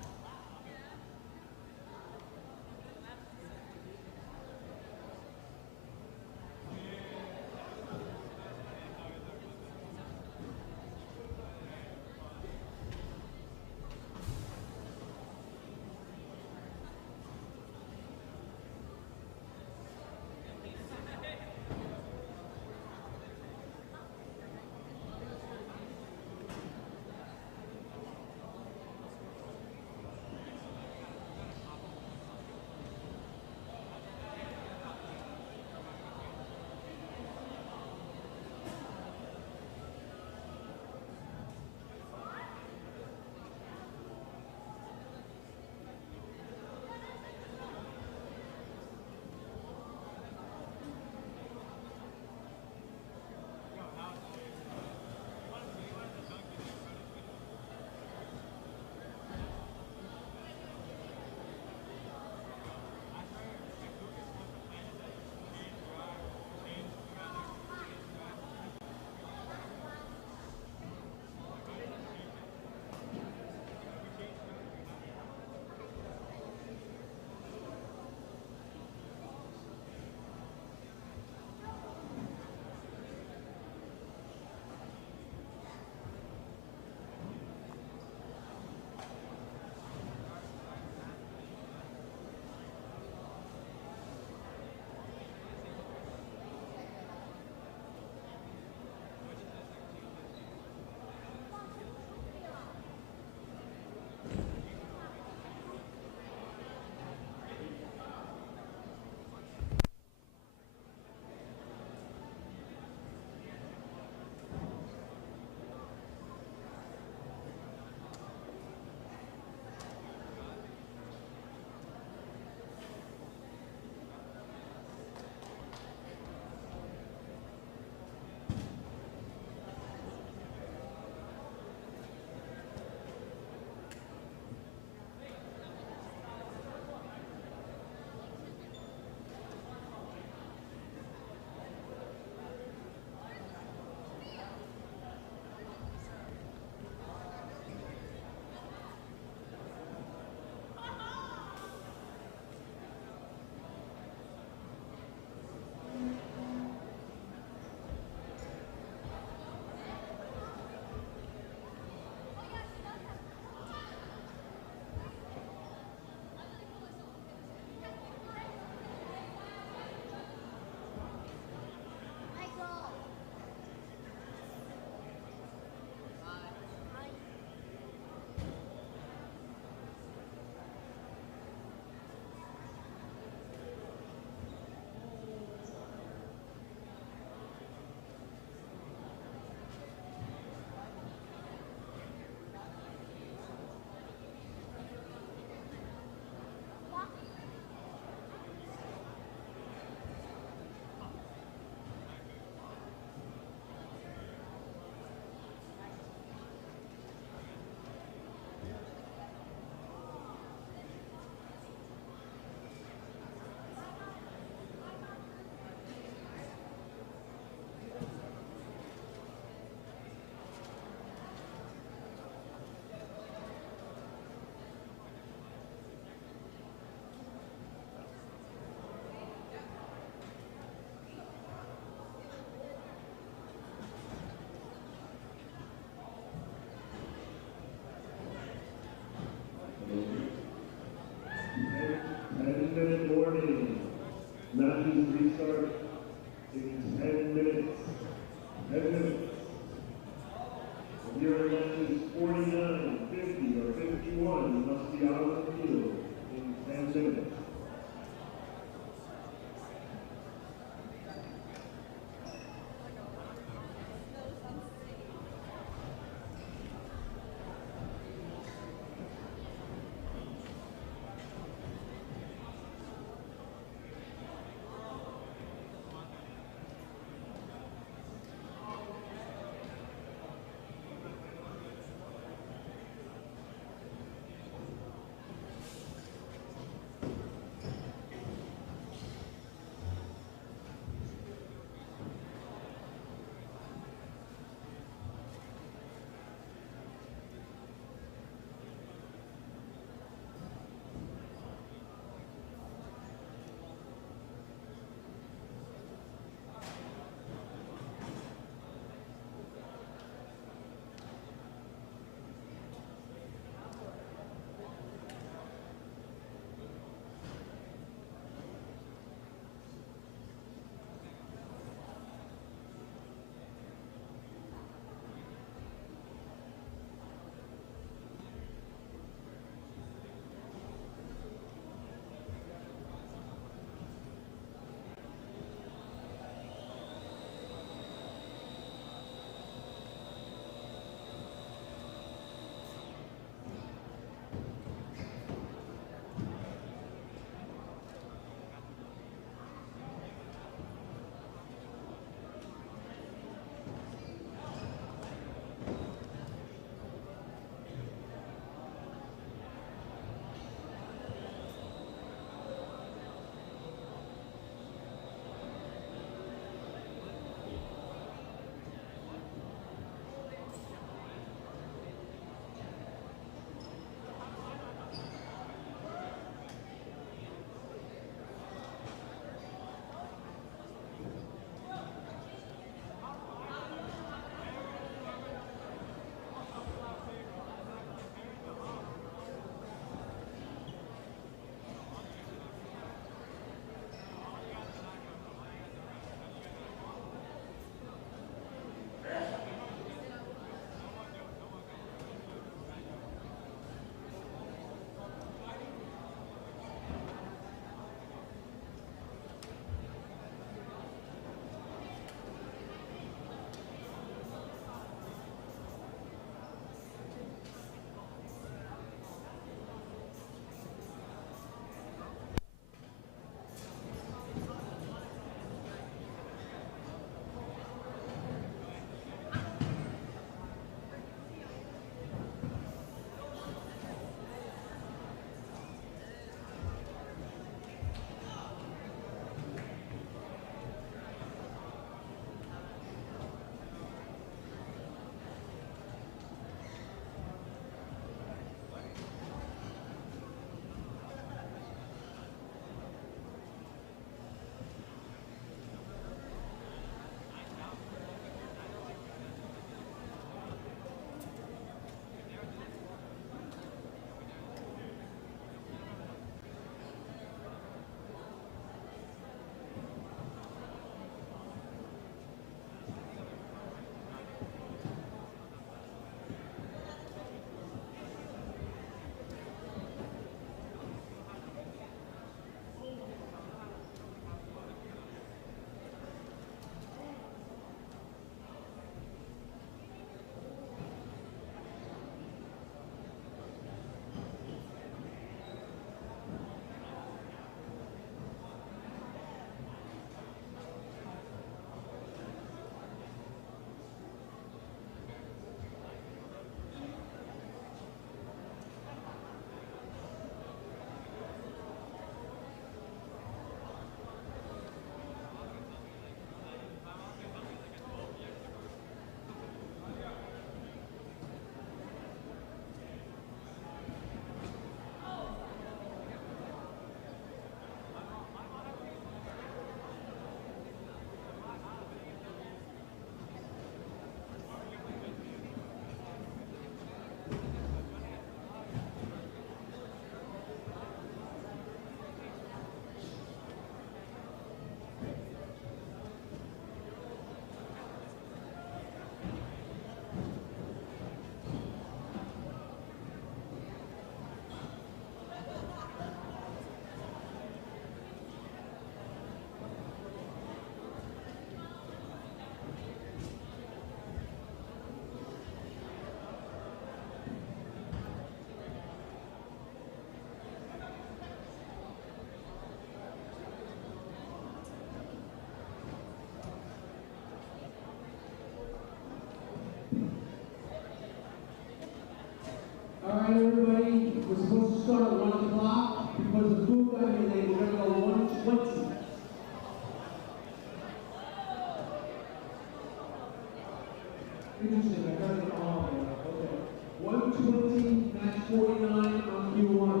Interesting, I heard it all. Okay. 120, match 49 on Q1.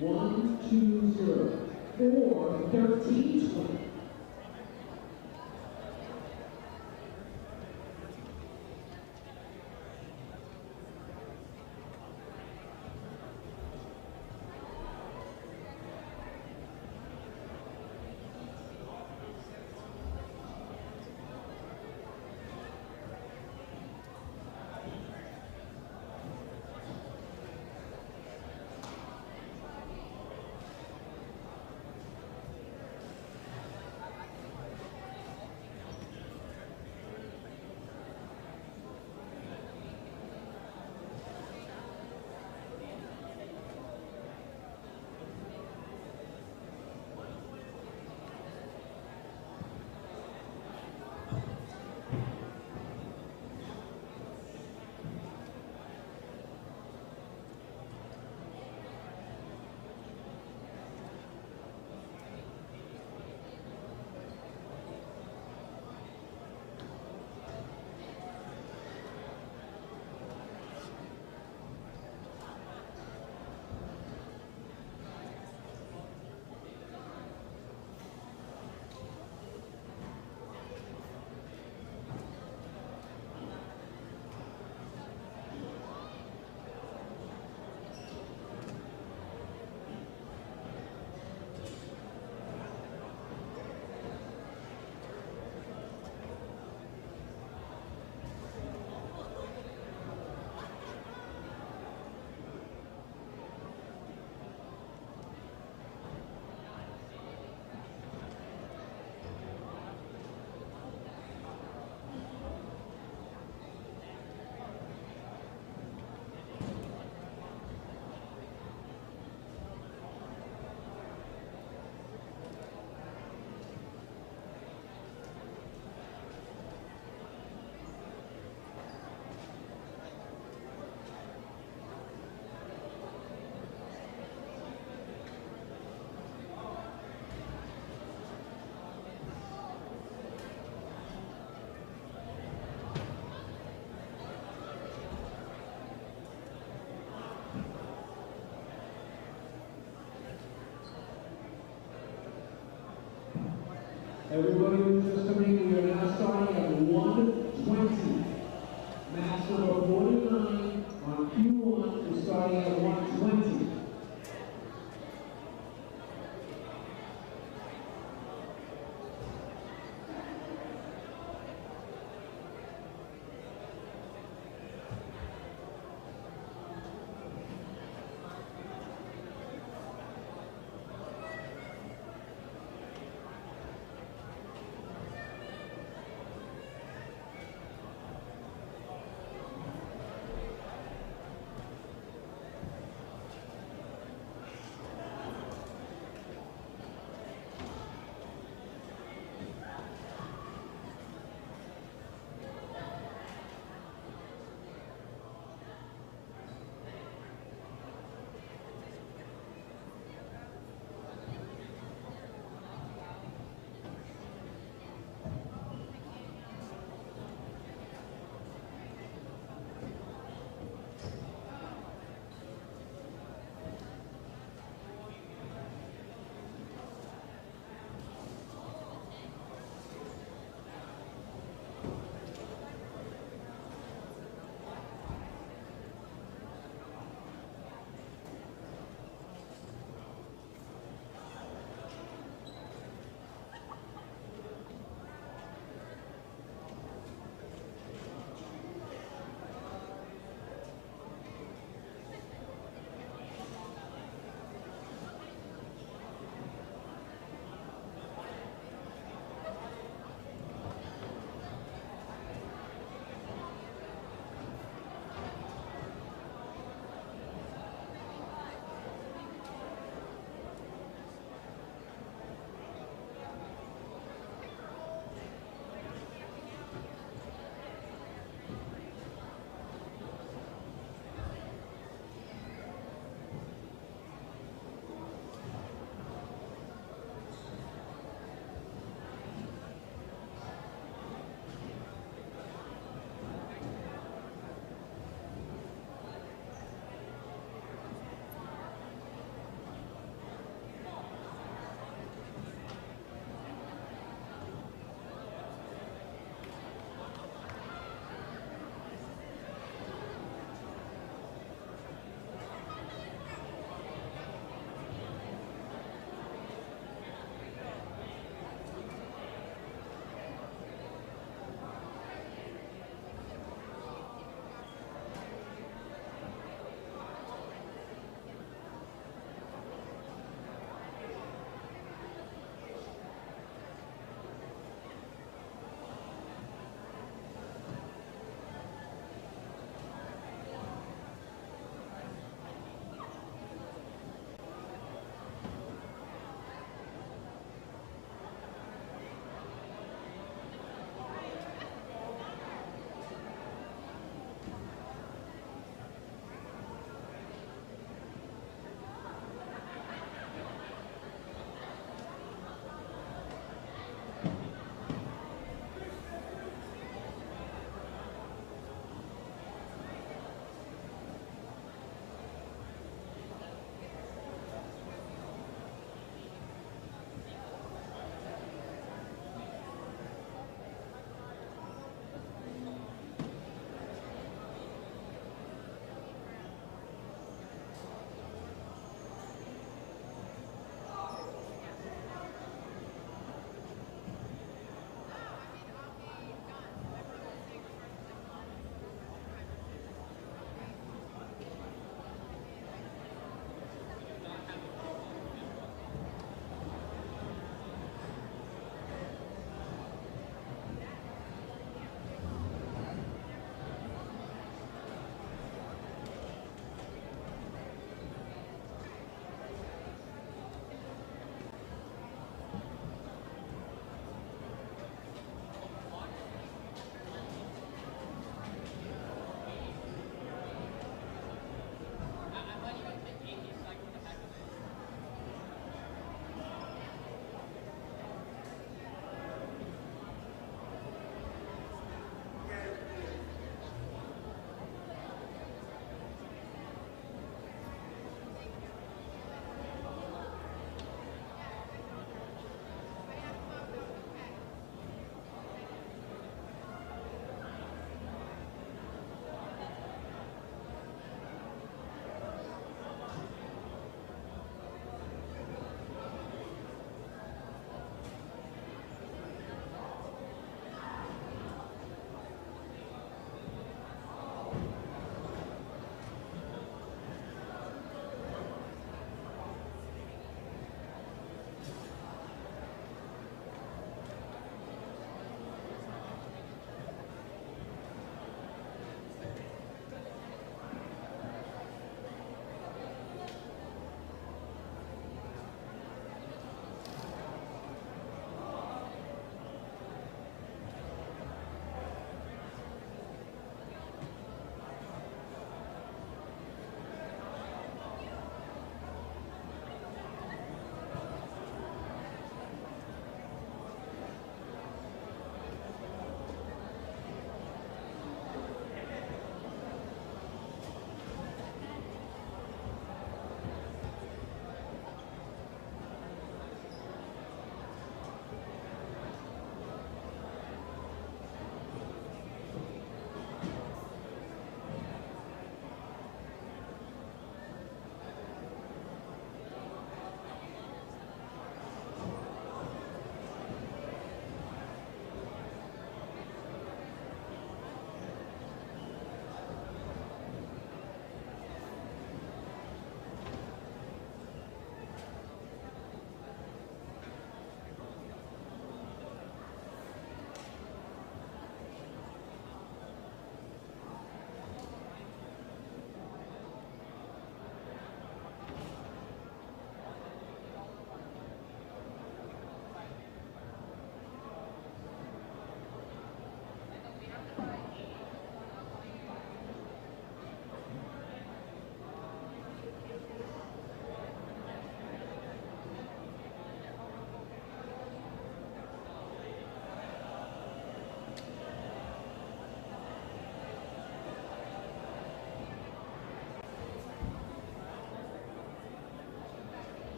One, 2, 0. 4, 13, 20. Everybody who's just coming, we are now starting at 120. Match number 49 on Q1 is starting at 120.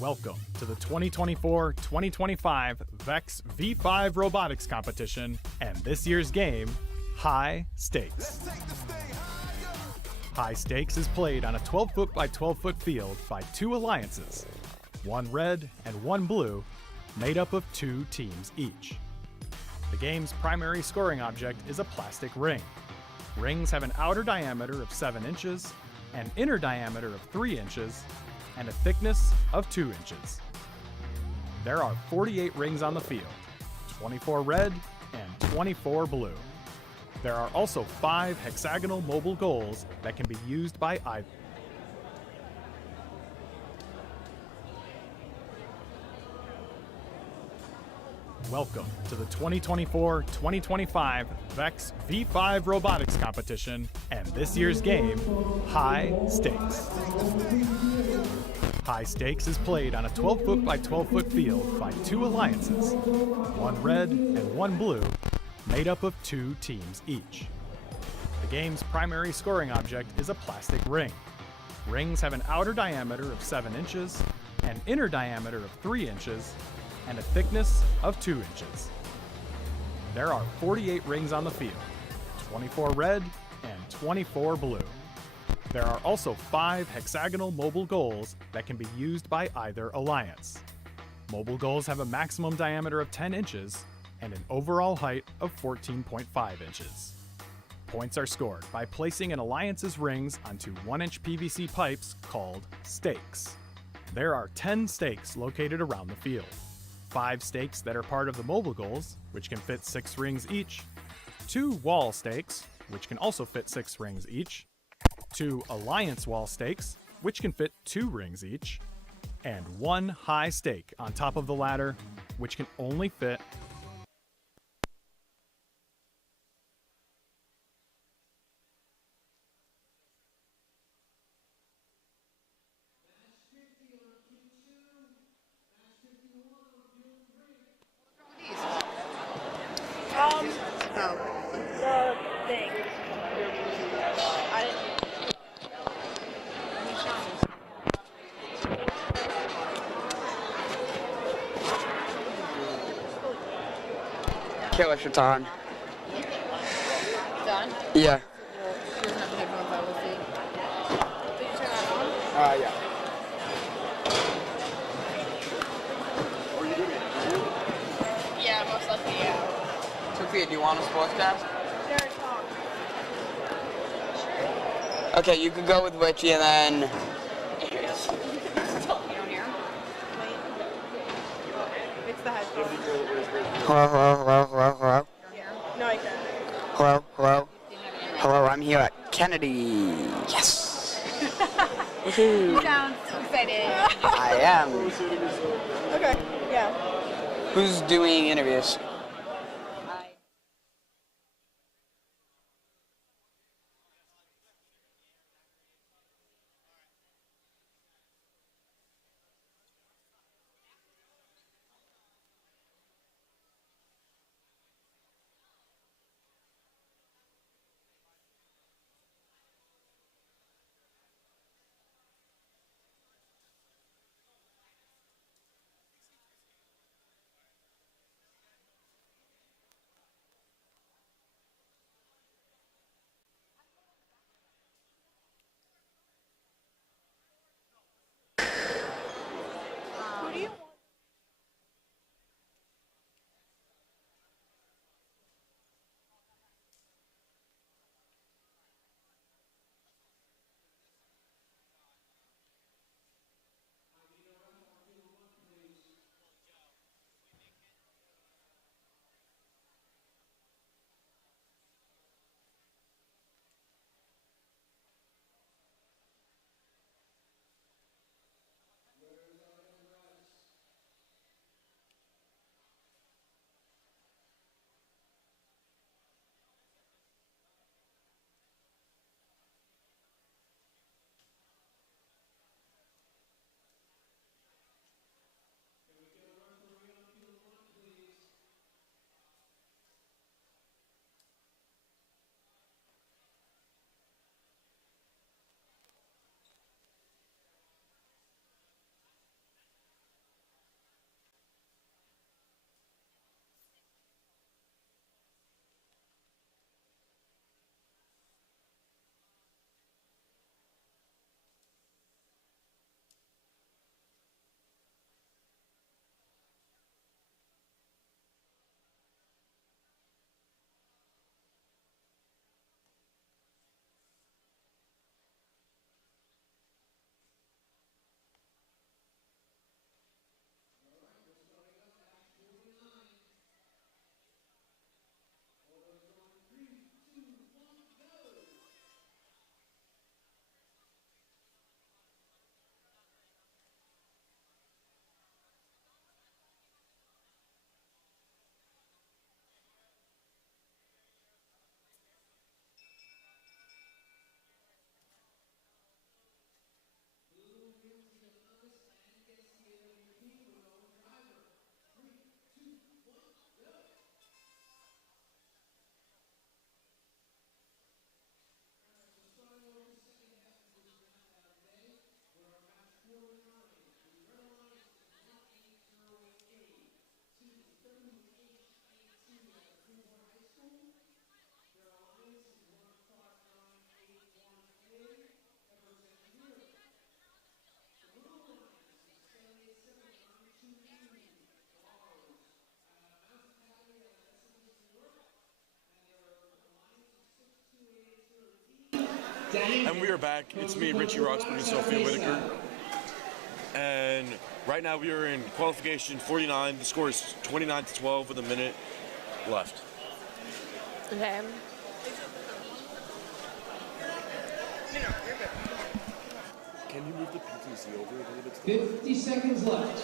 Welcome to the 2024-2025 VEX V5 Robotics Competition and this year's game, High Stakes. High Stakes is played on a 12-foot by 12-foot field by two alliances, one red and one blue, made up of two teams each. The game's primary scoring object is a plastic ring. Rings have an outer diameter of 7 inches, an inner diameter of 3 inches, and a thickness of 2 inches. There are 48 rings on the field, 24 red and 24 blue. There are also 5 hexagonal mobile goals that can be used by either. Welcome to the 2024-2025 VEX V5 Robotics Competition and this year's game, High Stakes. High Stakes is played on a 12-foot by 12-foot field by two alliances, one red and one blue, made up of two teams each. The game's primary scoring object is a plastic ring. Rings have an outer diameter of 7 inches, an inner diameter of 3 inches, and a thickness of 2 inches. There are 48 rings on the field, 24 red and 24 blue. There are also 5 hexagonal mobile goals that can be used by either alliance. Mobile goals have a maximum diameter of 10 inches and an overall height of 14.5 inches. Points are scored by placing an alliance's rings onto 1-inch PVC pipes called stakes. There are 10 stakes located around the field. 5 stakes that are part of the mobile goals, which can fit 6 rings each, 2 wall stakes, which can also fit 6 rings each, 2 alliance wall stakes, which can fit 2 rings each, and 1 high stake on top of the ladder, which can only fit The thing. I didn't. Killer shit's on. Done? Yeah. She doesn't have the headphones, I will see. Did you turn that on? Yeah. Yeah, most likely, yeah. Sophia, do you want a sportscast? Sure, talk. Okay, you could go with Richie and then. You don't hear? Wait. Fix the headphones. Hello, hello, hello, hello, hello. Yeah. No, I can't. Hello, hello. Hello, I'm here at Kennedy. Yes. Woohoo. You sound so excited. I am. Okay, yeah. Who's doing interviews? And we are back. It's me, Richie Roxburgh, and Sophia Whitaker. And right now we are in qualification 49. The score is 29-12 with a minute left. Okay. Can you move the PTC over a little bit? 50 seconds left.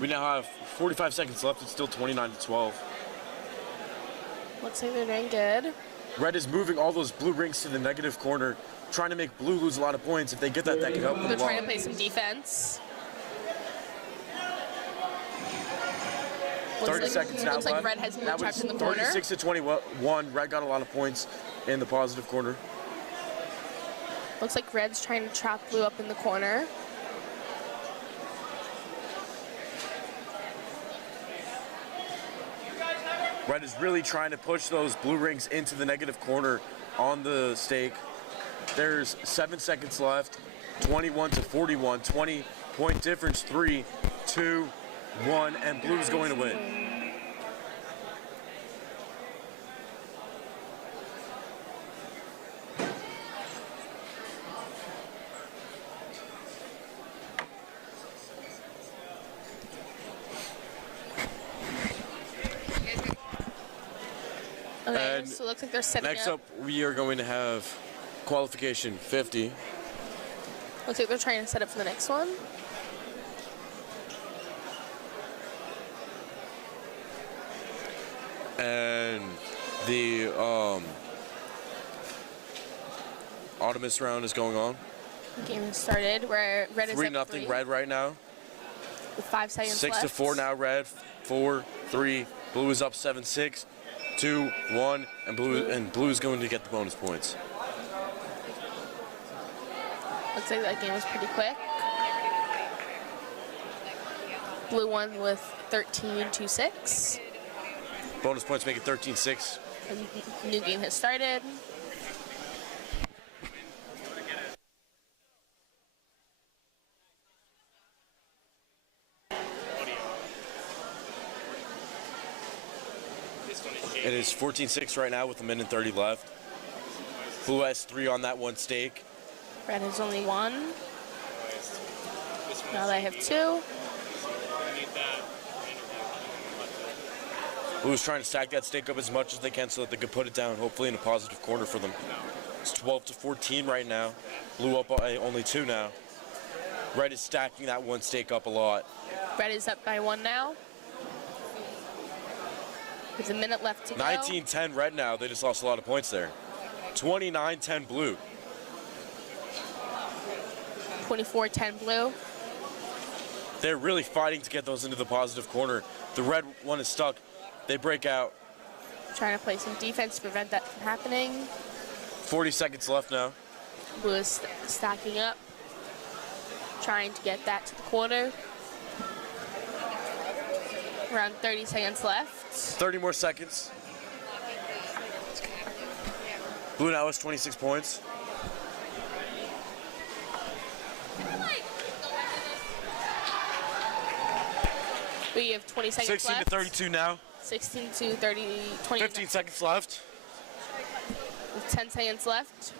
We now have 45 seconds left. It's still 29-12. Looks like they're doing good. Red is moving all those blue rings to the negative corner, trying to make blue lose a lot of points. If they get that, that could help them a They're lot. trying to play some defense. 30 seconds now looks left. like Red has more That touch was in the corner. 36-21. Red got a lot of points in the positive corner. Looks like Red's trying to trap blue up in the corner. Red is really trying to push those blue rings into the negative corner on the stake. There's 7 seconds left. 21-41. 20-point difference. 3, 2, 1, and blue's going to win. Okay, And so it looks like they're setting Next up, we are going to have qualification 50. Looks like they're trying to set up for the next one. And the Optimus round is going on. The game has started where Red is 3-0 up 3 Red right now. with 5 seconds left. 6-4 now Red. 4, 3. Blue is up 7-6. 2, 1, and blue is going to get the bonus points. Looks like that game was pretty quick. Blue won with 13-6. Bonus points make it 13-6. A new game has started. It is 14-6 right now with a minute and 30 left. Blue has 3 on that one stake. Red has only 1. Now they have 2. Blue is trying to stack that stake up as much as they can so that they can put it down, hopefully in a positive corner for them. It's 12-14 right now. Blue up by only 2 now. Red is stacking that one stake up a lot. Red is up by 1 now. With a minute left to go. 19-10 Red now. They just lost a lot of points there. 29-10 Blue. 24-10 Blue. They're really fighting to get those into the positive corner. The red one is stuck. They break out. Trying to play some defense to prevent that from happening. 40 seconds left now. Blue is stacking up. Trying to get that to the corner. Around 30 seconds left. 30 more seconds. Blue now has 26 points. We have 20 seconds 16 left. to 32 now. 16 to 30, 20. 15 seconds left. With 10 seconds left.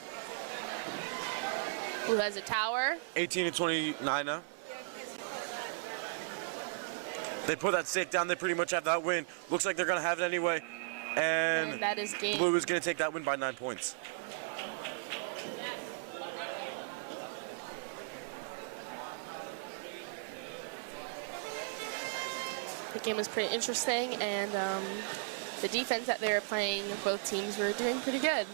Blue has a tower. 18 to 29 now. They put that stake down. They pretty much have that win. Looks like they're going to have it anyway. And that is game. Blue is going to take that win by 9 points. The game was pretty interesting, and the defense that they were playing, both teams were doing pretty good.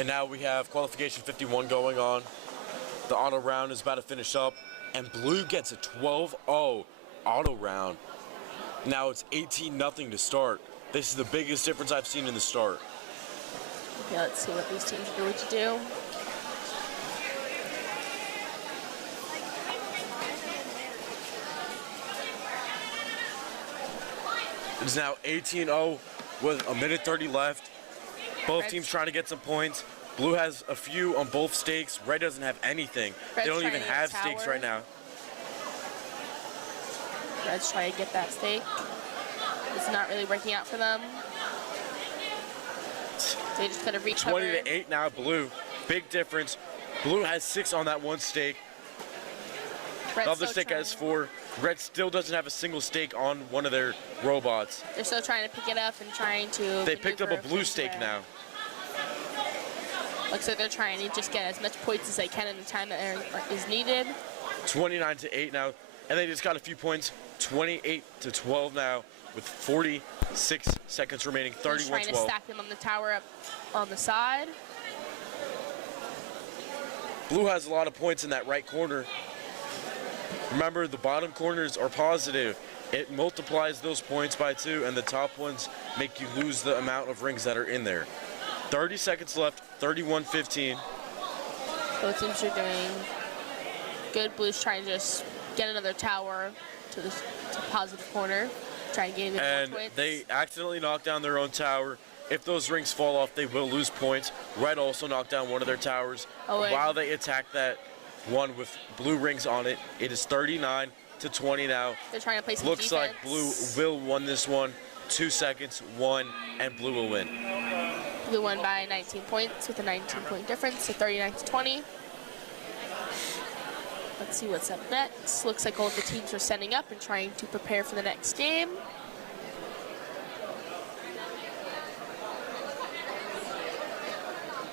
And now we have qualification 51 going on. The auto round is about to finish up, and Blue gets a 12-0 auto round. Now it's 18-0 to start. This is the biggest difference I've seen in the start. Okay, let's see what these teams are going to do. It is now 18-0 with a minute 30 left. Both teams trying to get some points. Blue has a few on both stakes. Red doesn't have anything. They don't even have stakes right now. Red's trying to get that stake. it's not really working out for them. They just gotta recover. 20 to 8 now, blue. Big difference. Blue has 6 on that one stake. Red's The other still stake trying. has 4. Red still doesn't have a single stake on one of their robots. They're still trying to pick it up and trying to. They picked up a maneuver blue things stake around. now. Looks like they're trying to just get as much points as they can in the time that is needed. 29 to 8 now, and they just got a few points. 28 to 12 now, with 46 seconds remaining. Just trying to 31-12. stack them on the tower up on the side. Blue has a lot of points in that right corner. Remember, the bottom corners are positive. It multiplies those points by 2, and the top ones make you lose the amount of rings that are in there. 30 seconds left, 31-15. Both teams are doing good. Blue's trying to just get another tower to the positive corner. Try and gain And more points. they accidentally knock down their own tower. If those rings fall off, they will lose points. Red also knocked down one of their towers. Oh, wait. While they attack that one with blue rings on it, it is 39 to 20 now. They're trying to play some Looks defense. like blue will win this one. 2 seconds, 1, and blue will win. Blue won by 19 points with a 19-point difference, so 39 to 20. Let's see what's up next. Looks like all of the teams are setting up and trying to prepare for the next game.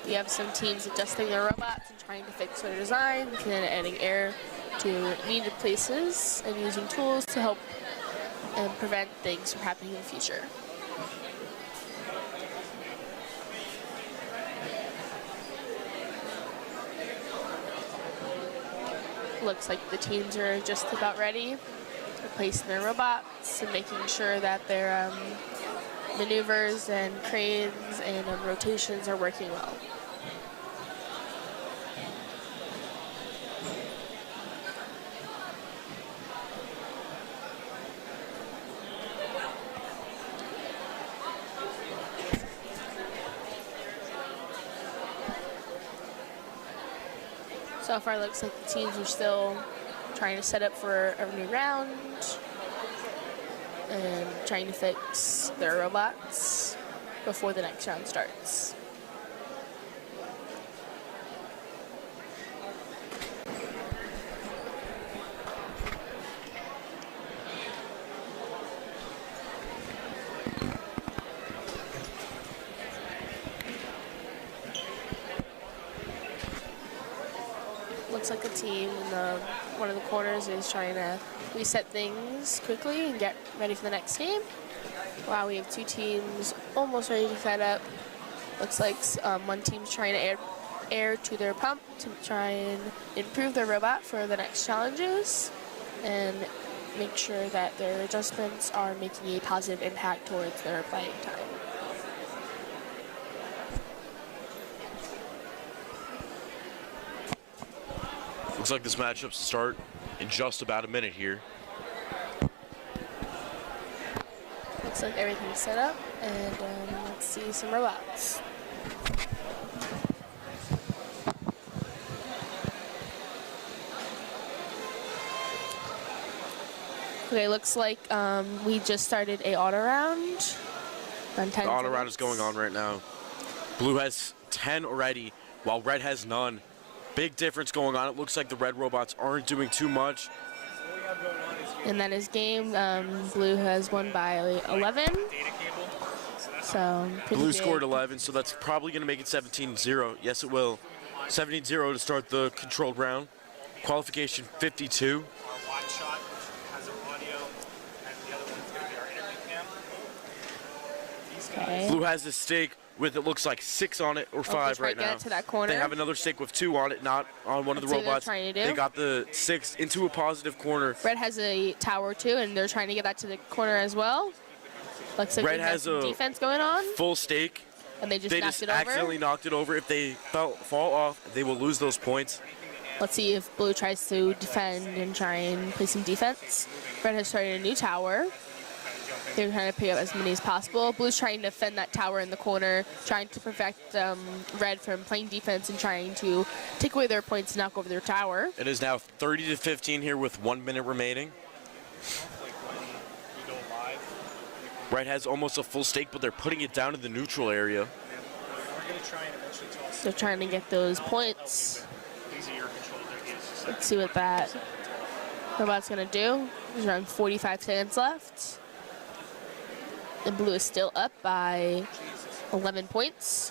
We have some teams adjusting their robots and trying to fix their design, and then adding air to needed places and using tools to help and prevent things from happening in the future. Looks like the teams are just about ready, replacing their robots and making sure that their maneuvers and cranes and rotations are working well. So far, it looks like the teams are still trying to set up for a new round and trying to fix their robots before the next round starts. Looks like the team in one of the corners is trying to reset things quickly and get ready for the next game. Wow, we have 2 teams almost ready to set up. Looks like one team's trying to add air to their pump to try and improve their robot for the next challenges and make sure that their adjustments are making a positive impact towards their playing time. Looks like this matchup start in just about a minute here. Looks like everything's set up, and let's see some robots. Okay, looks like we just started a auto round. On 10 The auto round minutes. is going on right now. Blue has 10 already, while red has none. Big difference going on. It looks like the red robots aren't doing too much. And that is game. Blue has won by 11. So pretty Blue big. scored 11, so that's probably going to make it 17-0. Yes, it will. 17-0 to start the controlled round. Qualification 52. Our wide shot has our audio, and the other one's going to be our interview cam. These guys. Okay. Blue has a stake with, it looks like 6 on it or 5 try right to get now. it to that corner. They have another stake with 2 on it, not on one of the That's what they're robots. trying to do. They got the 6 into a positive corner. Red has a tower too, and they're trying to get that to the corner as well. Looks like Red they have has some a defense going on, Full stake. and they just They knocked just it over. accidentally knocked it over. If they fall off, they will lose those points. Let's see if Blue tries to defend and try and play some defense. Red has started a new tower. They're trying to pick up as many as possible. Blue's trying to defend that tower in the corner, trying to prevent Red from playing defense and trying to take away their points and knock over their tower. It is now 30-15 here with 1 minute remaining. Like when we go live, Red has almost a full stake, but they're putting it down in the neutral area. We're going to try and eventually toss. They're trying to get those points. These are your control. Let's see what that robot's gonna do. There's around 45 seconds left. The blue is still up by 11 points.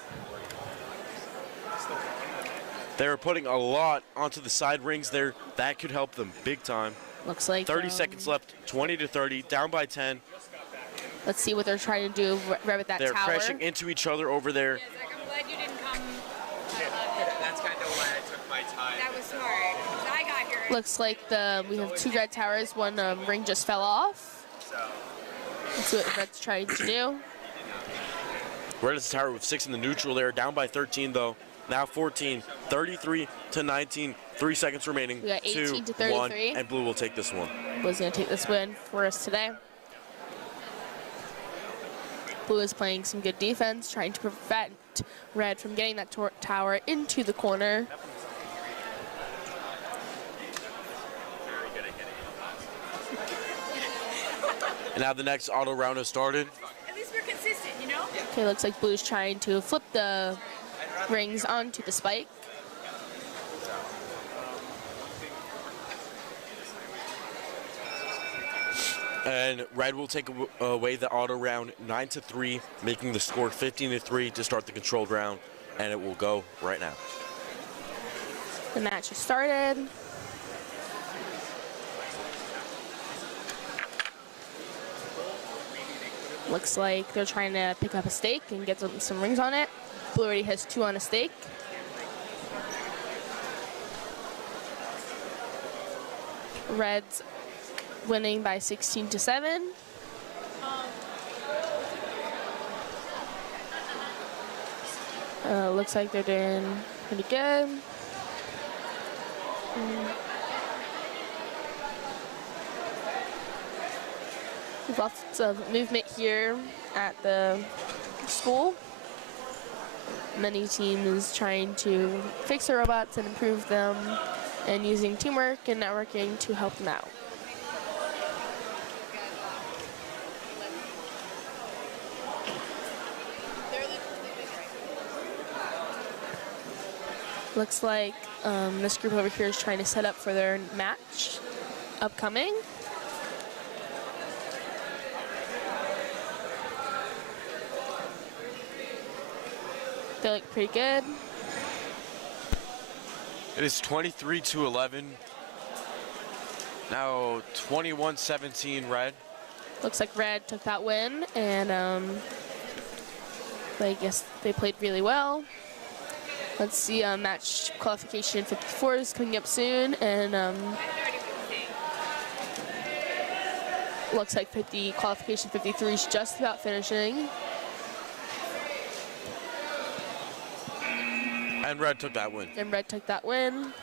They're putting a lot onto the side rings there. That could help them big time. Looks like 30 seconds left, 20 to 30, down by 10. Let's see what they're trying to do right with that They're tower. crashing into each other over there. Yeah, Zach, I'm glad you didn't come. That's kind of why I took my time. That was smart. 'Cause I got here. Looks like we have two red towers. One ring just fell off. Let's see what Red's trying to do. Red is the tower with 6 in the neutral there, down by 13 though. Now 14, 33 to 19, 3 seconds remaining. We got 18 2, to 33. 1, and blue will take this one. Blue's gonna take this win for us today. Blue is playing some good defense, trying to prevent Red from getting that tower into the corner. And now the next auto round has started. At least we're consistent, you know? Okay, looks like Blue's trying to flip the rings onto the spike. And Red will take away the auto round 9 to 3, making the score 15 to 3 to start the controlled round. And it will go right now. The match has started. Looks like they're trying to pick up a stake and get some rings on it. Blue already has 2 on a stake. Red's winning by 16 to 7. Looks like they're doing pretty good. There's lots of movement here at the school. Many teams trying to fix their robots and improve them, and using teamwork and networking to help them out. Looks like this group over here is trying to set up for their match upcoming. They look pretty good. It is 23 to 11. Now 21-17 Red. Looks like Red took that win, and I guess they played really well. Let's see, match qualification 54 is coming up soon, and looks like qualification 53 is just about finishing. And Red took that win. And Red took that win.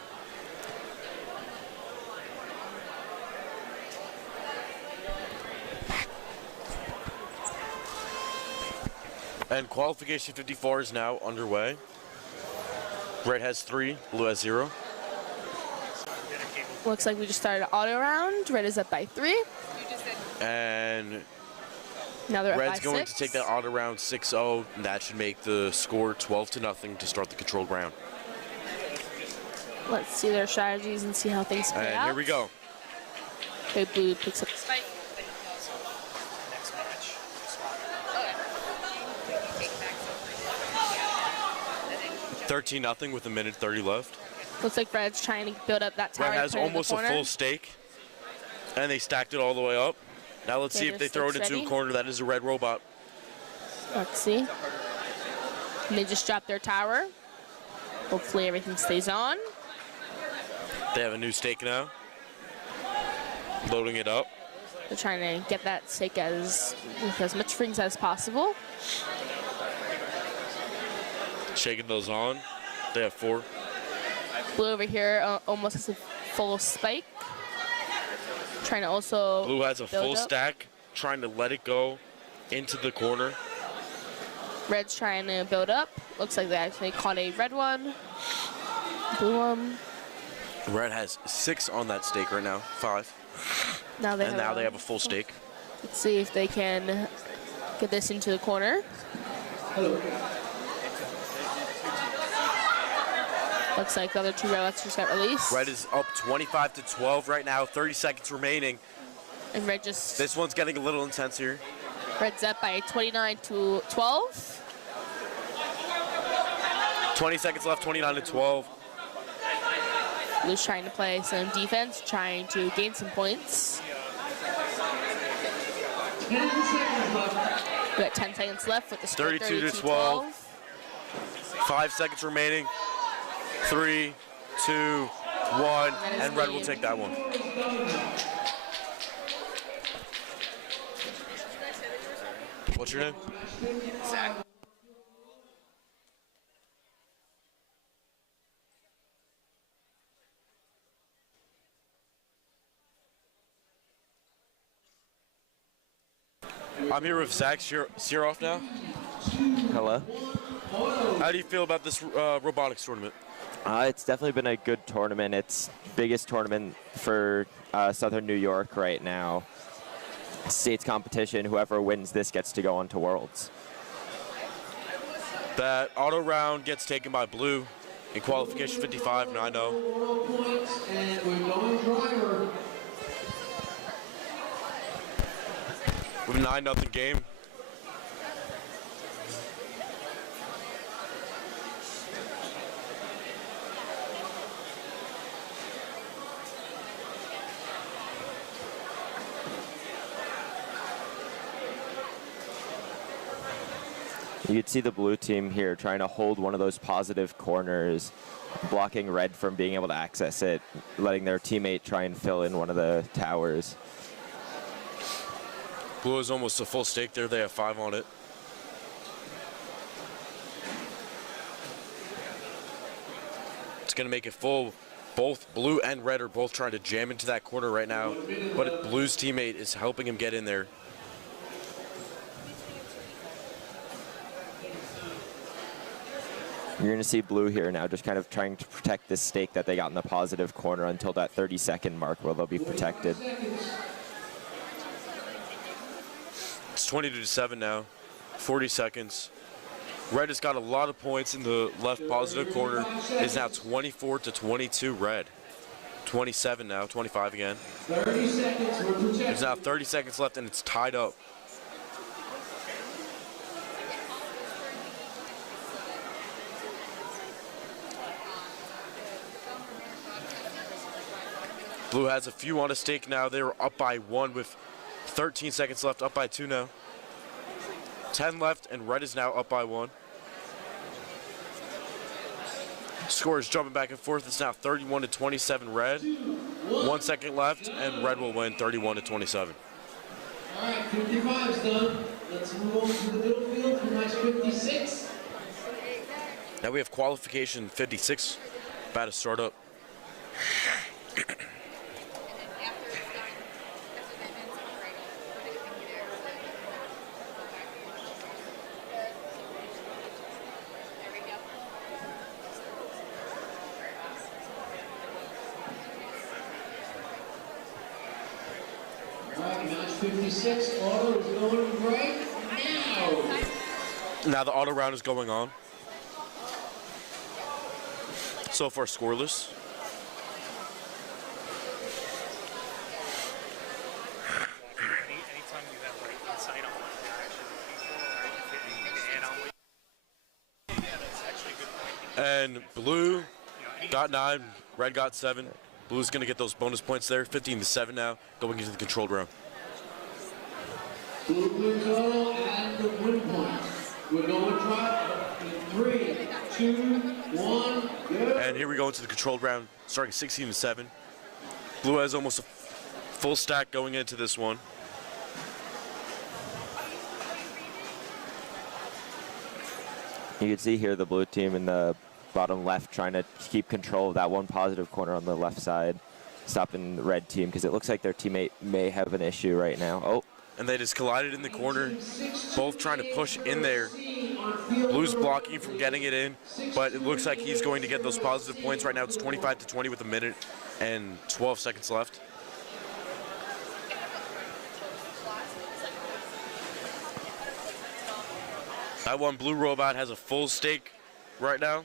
And qualification 54 is now underway. Red has 3, blue has 0. Looks like we just started an auto round. Red is up by 3. And Now they're Red's up by going 6. to take that auto round 6-0, and that should make the score 12 to nothing to start the controlled round. Let's see their strategies and see how things play And out. here we go. Okay, blue picks up the spike. Next match. 13-0 with 1:30 left. Looks like Red's trying to build up that tower. Red and has put it in the almost a corner. full stake, and they stacked it all the way up. Now let's Okay, see if they there's throw it stakes into ready. a corner. That is a Red robot. Let's see. And they just dropped their tower. Hopefully everything stays on. They have a new stake now. Loading it up. They're trying to get that stake with as much rings as possible. Shaking those on. They have 4. Blue over here almost has a full spike. Trying to also Blue has a build full up. stack, trying to let it go into the corner. Red's trying to build up. Looks like they actually caught a red one. Blue one. Red has 6 on that stake right now, 5. Now they And have now they have a full stake. Let's see if they can Get this into the corner. Looks like the other two robots just got released. Red is up 25-12 right now, 30 seconds remaining. And Red just... This one's getting a little intense here. Red's up by 29-12. 20 seconds left, 29-12. Blue's trying to play some defense, trying to gain some points. We got 10 seconds left with the score 32-12. 5 seconds remaining. 3, 2, 1, and Red will take that one. What's your name? Zach. I'm here with Zach Searoff now. Hello. How do you feel about this robotics tournament? It's definitely been a good tournament. It's biggest tournament for Southern New York right now. States competition. Whoever wins this gets to go on to Worlds. That auto round gets taken by Blue in qualification 55, 9-0. And we're going driver. With a 9-0 game. You could see the blue team here trying to hold one of those positive corners, blocking Red from being able to access it, letting their teammate try and fill in one of the towers. Blue is almost a full stake there. They have 5 on it. It's going to make it full. Both Blue and Red are both trying to jam into that corner right now, but Blue's teammate is helping him get in there. You're going to see Blue here now just kind of trying to protect this stake that they got in the positive corner until that 30-second mark where they'll be protected. It's 22-7 now, 40 seconds. Red has got a lot of points in the left positive corner. It's now 24-22 Red. 27 now, 25 again. 30 seconds, we're protected. There's now 30 seconds left and it's tied up. Blue has a few on a stake now. They were up by 1 with 13 seconds left, up by 2 now. 10 left, and Red is now up by 1. Score is jumping back and forth. It's now 31-27 Red. 1 second left, and Red will win 31-27. All right, 55's done. Let's move on to the middle field for match 56. Now we have qualification 56, about to start up. All right, match 56. Auto is going right now. Now the auto round is going on. So far scoreless. Anytime you have like insight on what they're actually looking for, right? You can add on what that's actually a good point. And Blue got 9, Red got 7. Blue's gonna get those bonus points there, 15-7 now, going into the controlled round. Blue wins auto and the win point. We're going drop in 3, 2, 1, go. And here we go into the controlled round, starting 16-7. Blue has almost a full stack going into this one. You can see here the blue team in the bottom left trying to keep control of that one positive corner on the left side, stopping the red team because it looks like their teammate may have an issue right now. Oh. And they just collided in the corner, both trying to push in there. Blue's blocking from getting it in, but it looks like he's going to get those positive points. Right now it's 25-20 with 1 minute and 12 seconds left. That one blue robot has a full stake right now.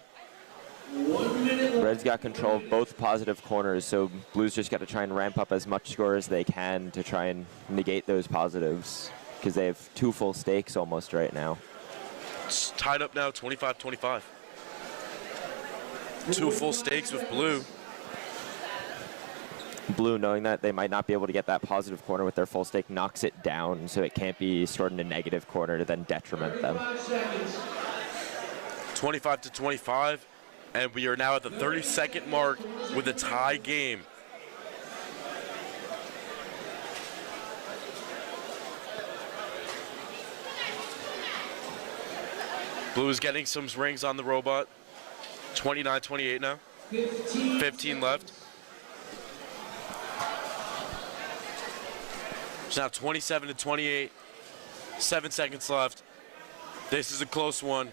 Red's got control of both positive corners, so Blue's just got to try and ramp up as much score as they can to try and negate those positives, because they have 2 full stakes almost right now. It's tied up now, 25-25. 2 full stakes with Blue. Blue, knowing that they might not be able to get that positive corner with their full stake, knocks it down so it can't be stored in a negative corner to then detriment them. 25-25, and we are now at the 30-second mark with a tie game. Blue is getting some rings on the robot. 29-28 now. 15 left. It's now 27-28. 7 seconds left. This is a close one.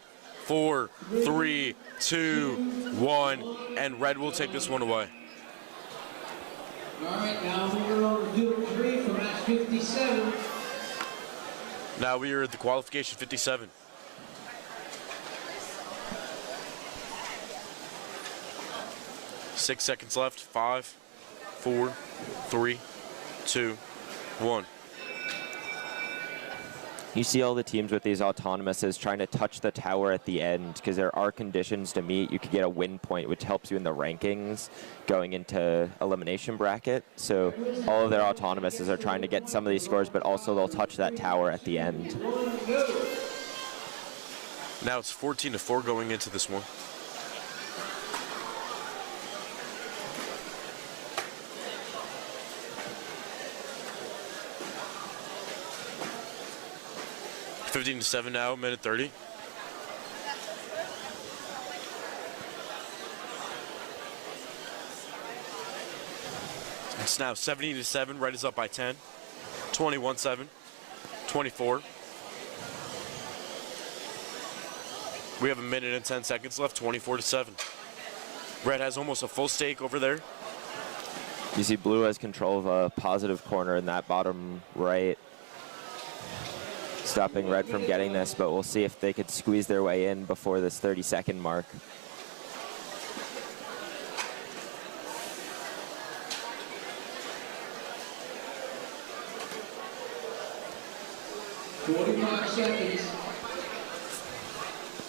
4, 3, 2, 1, and Red will take this one away. All right, now we're on field 3 for match 57. Now we are at the qualification 57. Six seconds left. 5, 4, 3, 2, 1. You see all the teams with these autonomouses trying to touch the tower at the end, because there are conditions to meet. You could get a win point, which helps you in the rankings going into elimination bracket. So all of their autonomouses are trying to get some of these scores, but also they'll touch that tower at the end. Now it's 14-4 going into this one. (15-7) now, minute 30. It's now 17-7. Red is up by 10. 21-7. 24. We have a minute and 10 seconds left. 24-7. Red has almost a full stake over there. You see Blue has control of a positive corner in that bottom right, stopping Red from getting this, but we'll see if they could squeeze their way in before this 30-second mark.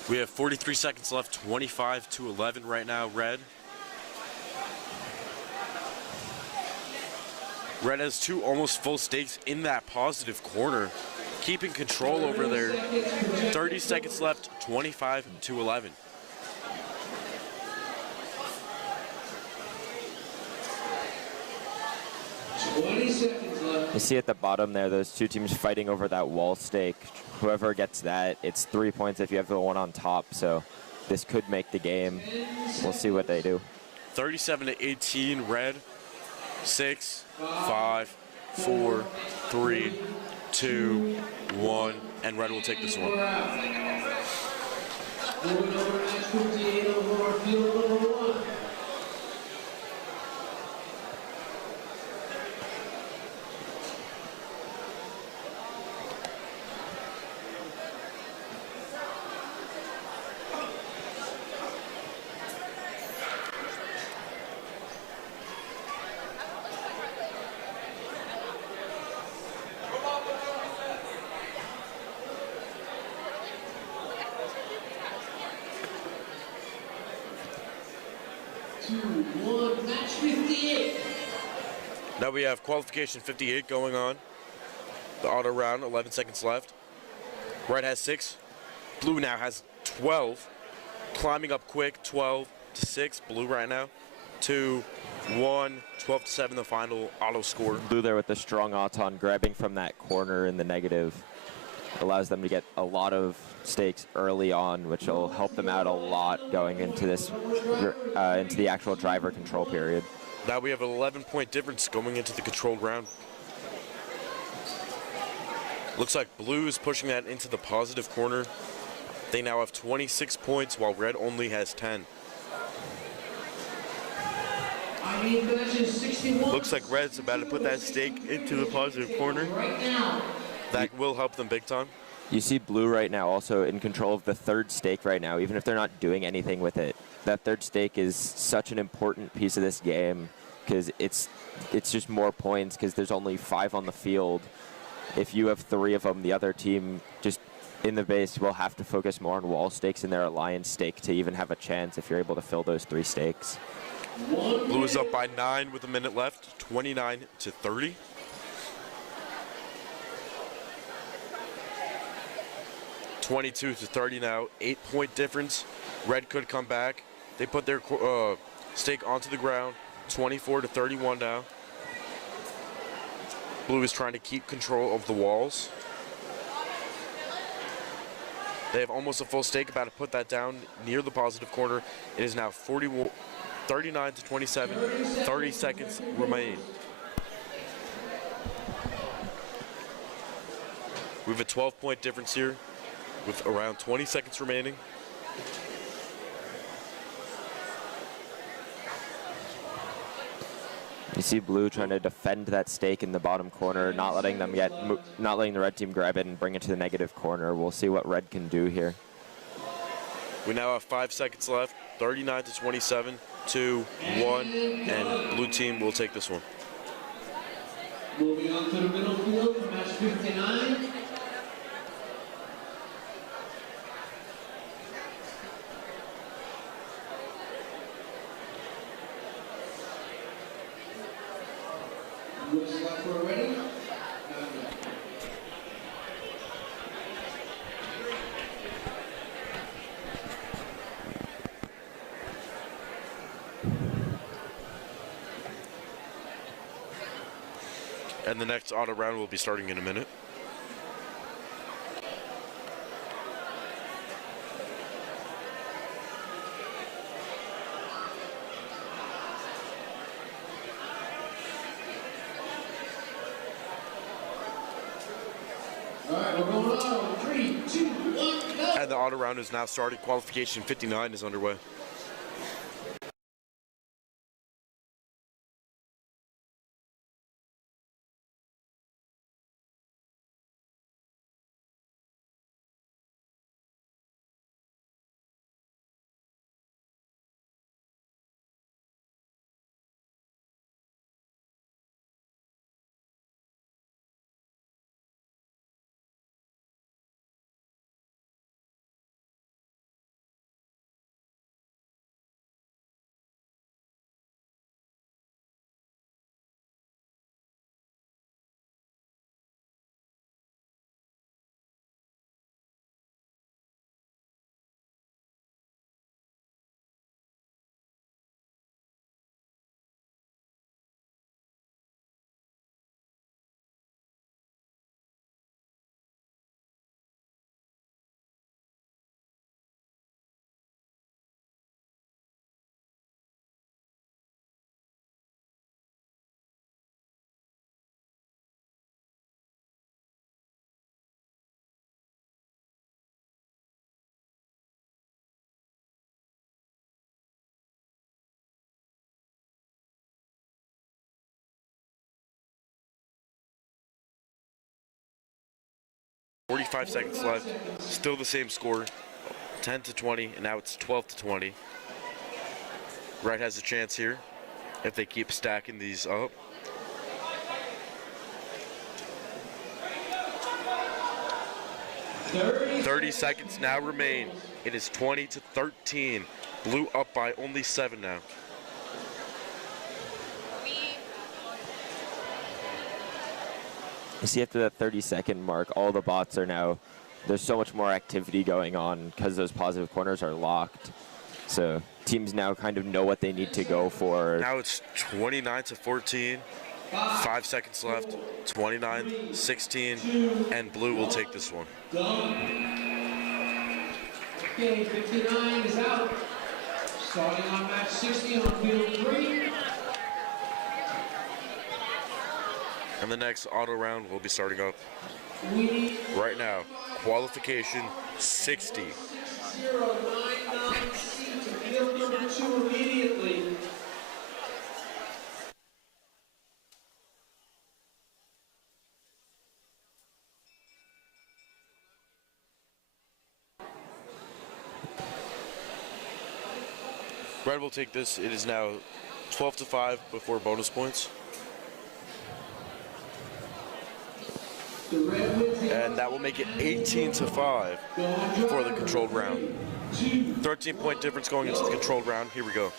We have 43 seconds left, 25-11 right now, Red. Red has 2 almost full stakes in that positive corner, keeping control over there. 30 seconds left, 25-11. You see at the bottom there, those 2 teams fighting over that wall stake. Whoever gets that, it's 3 points if you have the one on top, so this could make the game. We'll see what they do. 37-18, Red. 6, 5, 4, 3, 2, 1, and Red will take this one. Moving over to match 58 over field number 1. Match 58. Now we have qualification 58 going on. The auto round, 11 seconds left. Red has 6. Blue now has 12. Climbing up quick, 12-6. Blue right now. 2, 1, 12-7, the final auto score. Blue there with the strong auton, grabbing from that corner in the negative. Allows them to get a lot of stakes early on, which will help them out a lot going into this, into the actual driver control period. Now we have an 11-point difference going into the controlled round. Looks like Blue is pushing that into the positive corner. They now have 26 points, while Red only has 10. Looks like Red's about to put that stake into the positive corner. That will help them big time. You see blue right now also in control of the third stake right now, even if they're not doing anything with it. That third stake is such an important piece of this game because it's just more points because there's only 5 on the field. If you have 3 of them, the other team just in the base will have to focus more on wall stakes in their alliance stake to even have a chance if you're able to fill those 3 stakes. Blue is up by 9 with a minute left, 29 to 30. (22 to 30 now, 8-point difference. Red could come back. They put their stake onto the ground, 24 to 31 now. Blue is trying to keep control of the walls. They have almost a full stake, about to put that down near the positive corner. It is now 39 to 27, 30 seconds remain. We have a 12-point difference here with around 20 seconds remaining. You see blue trying to defend that stake in the bottom corner, not letting the red team grab it and bring it to the negative corner. We'll see what red can do here. We now have 5 seconds left, 39 to 27, 2, 1, and blue team will take this one. Moving on to the middle field for match 59. Looks like we're ready. And the next auto round will be starting in a minute. All right, we're going on. 3, 2, 1, go. And the auto round is now starting. Qualification 59 is underway. .45 seconds left. Still the same score, 10 to 20, and now it's 12 to 20. Red has a chance here if they keep stacking these up. Thirty seconds now remain. It is 20 to 13. Blue up by only 7 now. You see after that 30-second mark, all the bots are now, there's so much more activity going on because those positive corners are locked. So teams now kind of know what they need to go for. Now it's 29 to 14. 5 seconds left. 29, 16, and blue will take this one. Okay, 59 is out. Starting on match 60 on field 3. And the next auto round will be starting up right now. Qualification 60. 099C to field number 2 immediately. Red will take this. It is now 12-5 before bonus points. And that will make it 18-5 for the controlled round. 13-point difference going into the controlled round. Here we go.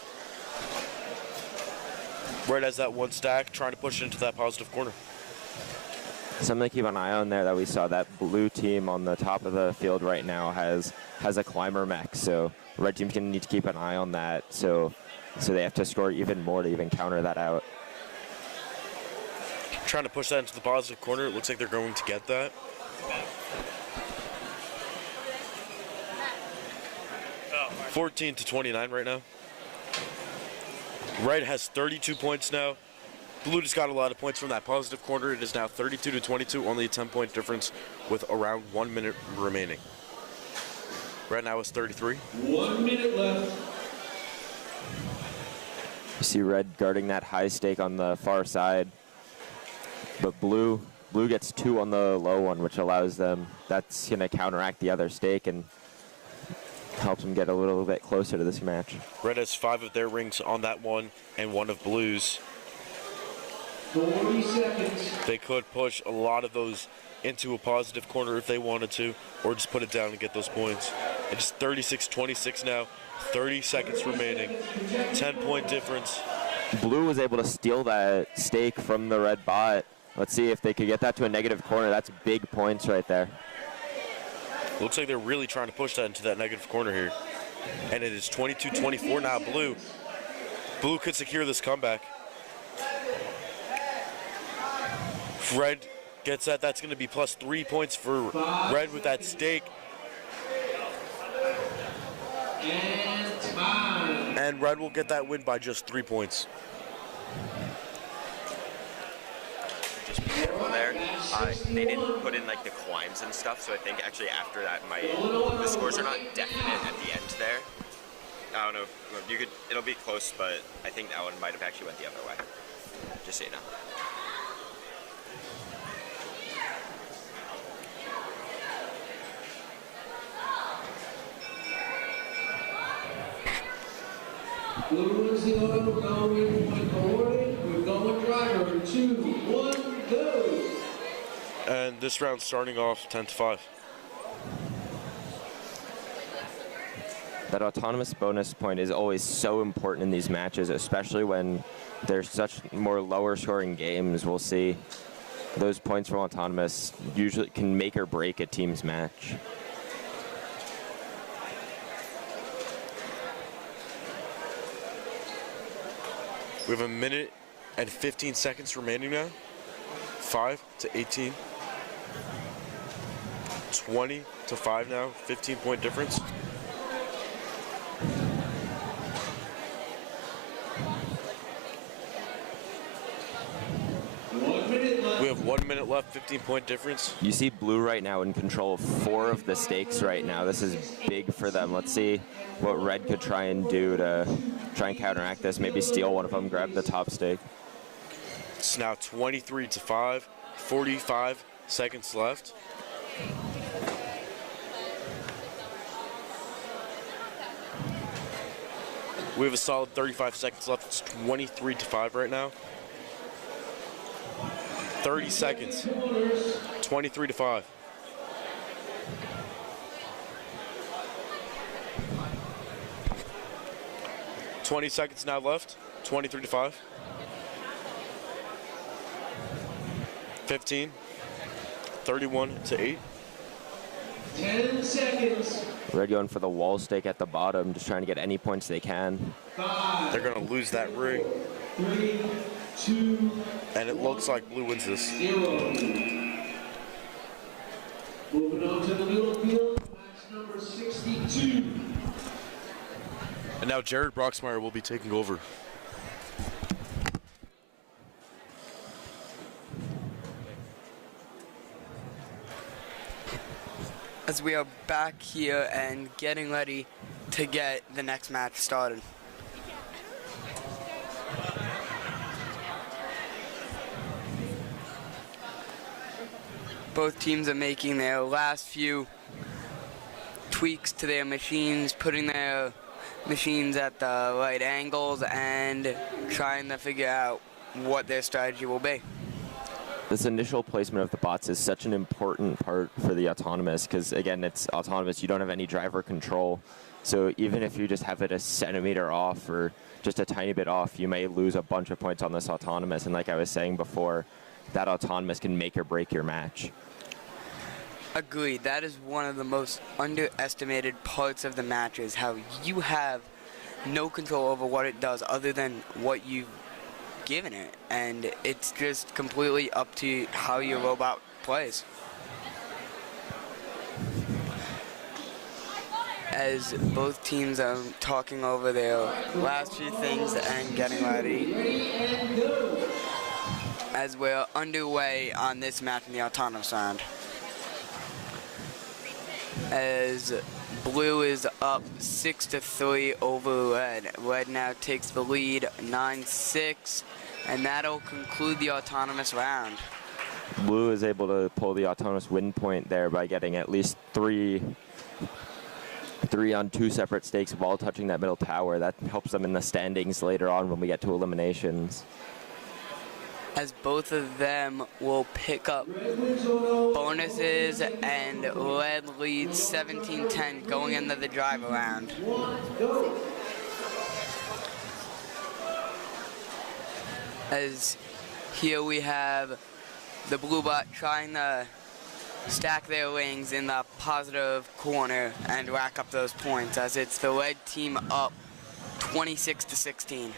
Red has that one stack, trying to push it into that positive corner. Something to keep an eye on there that we saw, that blue team on the top of the field right now has a climber mech, so red team's going to need to keep an eye on that, so they have to score even more to even counter that out. Trying to push that into the positive corner. It looks like they're going to get that. Oh, 14-29 right now. Red has 32 points now. Blue just got a lot of points from that positive corner. It is now 32-22, only a 10-point difference with around 1 minute remaining. Red now is 33. 1 minute left. You see red guarding that high stake on the far side, but blue gets 2 on the low one, which allows them, that's going to counteract the other stake and helps them get a little bit closer to this match. Red has 5 of their rings on that one and 1 of blue's. 40 seconds. They could push a lot of those into a positive corner if they wanted to, or just put it down and get those points. It's 36-26 now, 30 seconds remaining, 10-point difference. Blue was able to steal that stake from the red bot. Let's see if they could get that to a negative corner. That's big points right there. Looks like they're really trying to push that into that negative corner here. And it is 22-24 now, blue. Blue could secure this comeback. If red gets that, that's going to be plus 3 points for red with that stake. And red will get that win by just 3 points. Just be careful there. They didn't put in like the climbs and stuff, so I think actually after that the scores are not definite at the end there. I don't know. It'll be close, but I think that one might have actually went the other way. Just so you know. Blue is the order. We're going point awarded. We're going driver. 2, 1, go. And this round starting off 10-5. That autonomous bonus point is always so important in these matches, especially when there's such more lower scoring games. We'll see those points from autonomous usually can make or break a team's match. We have 1 minute and 15 seconds remaining now. 5-18. 20-5 now, 15-point difference. We have 1 minute left, 15-point difference. You see blue right now in control of 4 of the stakes right now. This is big for them. Let's see what red could try and do to try and counteract this. Maybe steal one of them, grab the top stake. It's now 23-5, 45 seconds left. We have a solid 35 seconds left. It's 23-5 right now. 30 seconds. 23-5. $20 seconds now left. 23-5. 15. 31-8. 10 seconds. Red going for the wall stake at the bottom, just trying to get any points they can. 5. They're going to lose that ring. 3, 2, and it looks like blue wins this. 0. Moving on to the middle field, match number 62. And now Jared Broxmeyer will be taking over. As we are back here and getting ready to get the next match started. Both teams are making their last few tweaks to their machines, putting their machines at the right angles and trying to figure out what their strategy will be. This initial placement of the bots is such an important part for the autonomous because, again, it's autonomous. You don't have any driver control. So even if you just have it a centimeter off or just a tiny bit off, you may lose a bunch of points on this autonomous. And like I was saying before, that autonomous can make or break your match. Agreed. That is one of the most underestimated parts of the matches, how you have no control over what it does other than what you've given it, and it's just completely up to how your robot plays. As both teams are talking over their last few things and getting ready, as we're underway on this match in the autonomous round. As blue is up 6-3 over red. Red now takes the lead 9-6, and that'll conclude the autonomous round. Blue is able to pull the autonomous win point there by getting at least three on 2 separate stakes while touching that middle tower. That helps them in the standings later on when we get to eliminations. As both of them will pick up bonuses, and red leads 17-10 going into the drive around. As here we have the blue bot trying to stack their wings in the positive corner and rack up those points, as it's the red team up 26-16.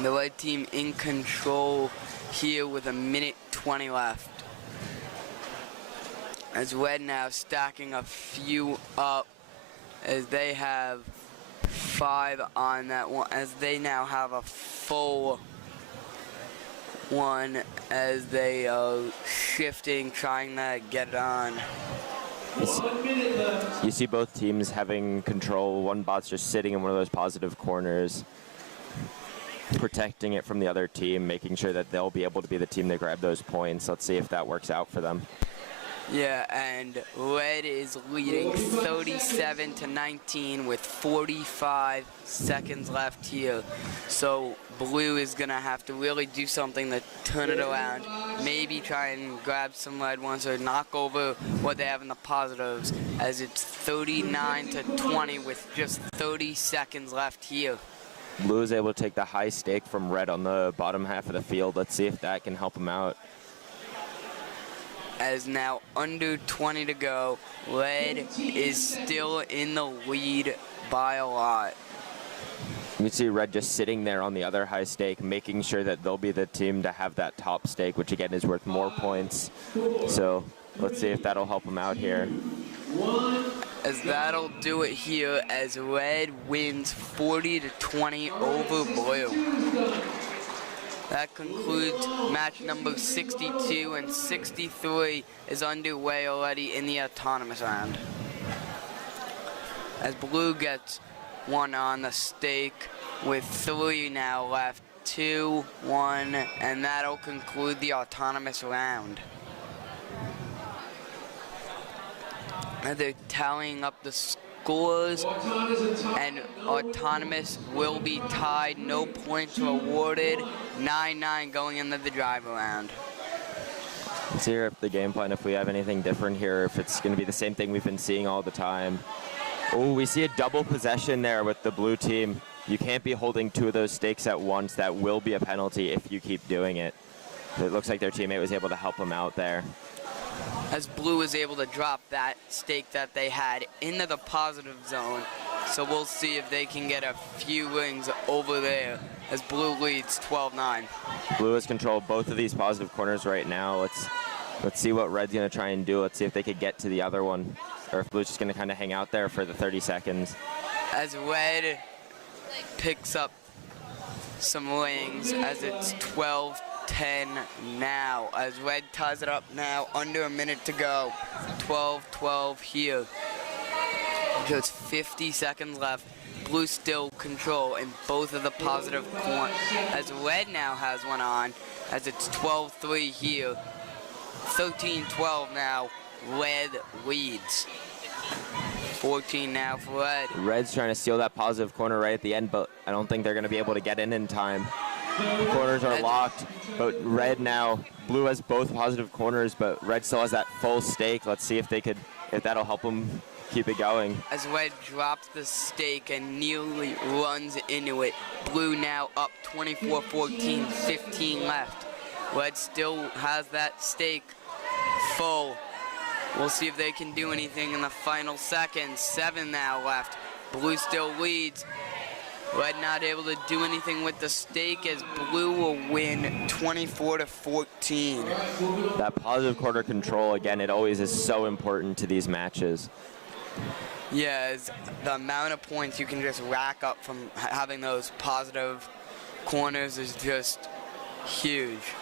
The red team in control here with 1:20 left. As red now stacking a few up, as they have 5 on that one, as they now have a full one, as they are shifting, trying to get it on. You see both teams having control. One bot's just sitting in one of those positive corners, protecting it from the other team, making sure that they'll be able to be the team that grab those points. Let's see if that works out for them. Yeah, and red is leading 37-19 with 45 seconds left here. So blue is gonna have to really do something to turn it around. Maybe try and grab some red ones or knock over what they have in the positives, as it's 39-20 with just 30 seconds left here. Blue is able to take the high stake from red on the bottom half of the field. Let's see if that can help him out. As now under 20 to go, red is still in the lead by a lot. You can see red just sitting there on the other high stake, making sure that they'll be the team to have that top stake, which again is worth more points. So let's see if that'll help him out here. As that'll do it here, as red wins 40-20 over blue. That concludes match number 62, and 63 is underway already in the autonomous round. As blue gets 1 on the stake with 3 now left, 2, 1, and that'll conclude the autonomous round. And they're tallying up the scores, and autonomous will be tied, no points awarded, 9-9 going into the drive around. Let's hear if the game plan, if we have anything different here, if it's going to be the same thing we've been seeing all the time. Oh, we see a double possession there with the blue team. You can't be holding 2 of those stakes at once. That will be a penalty if you keep doing it. It looks like their teammate was able to help them out there. As blue was able to drop that stake that they had into the positive zone. So we'll see if they can get a few rings over there, as blue leads 12-9. Blue has controlled both of these positive corners right now. Let's see what red's going to try and do. Let's see if they could get to the other one, or if blue's just going to kind of hang out there for the 30 seconds. As red picks up some rings, as it's 12-10 now, as red ties it up now, under a minute to go. 12-12 here. Just 50 seconds left. Blue still control in both of the positive corners, as red now has one on, as it's 12-3 here. 13-12 now, red leads. 14 now for Red. Red's trying to steal that positive corner right at the end, but I don't think they're going to be able to get in time. Corners are locked, but Red now, Blue has both positive corners, but Red still has that full stake. Let's see if that'll help them keep it going. As Red drops the stake and nearly runs into it, Blue now up 24-14, 15 left. Red still has that stake full. We'll see if they can do anything in the final seconds. 7 now left. Blue still leads. Red not able to do anything with the stake as Blue will win 24-14. That positive corner control, again, it always is so important to these matches. Yes, the amount of points you can just rack up from having those positive corners is just huge.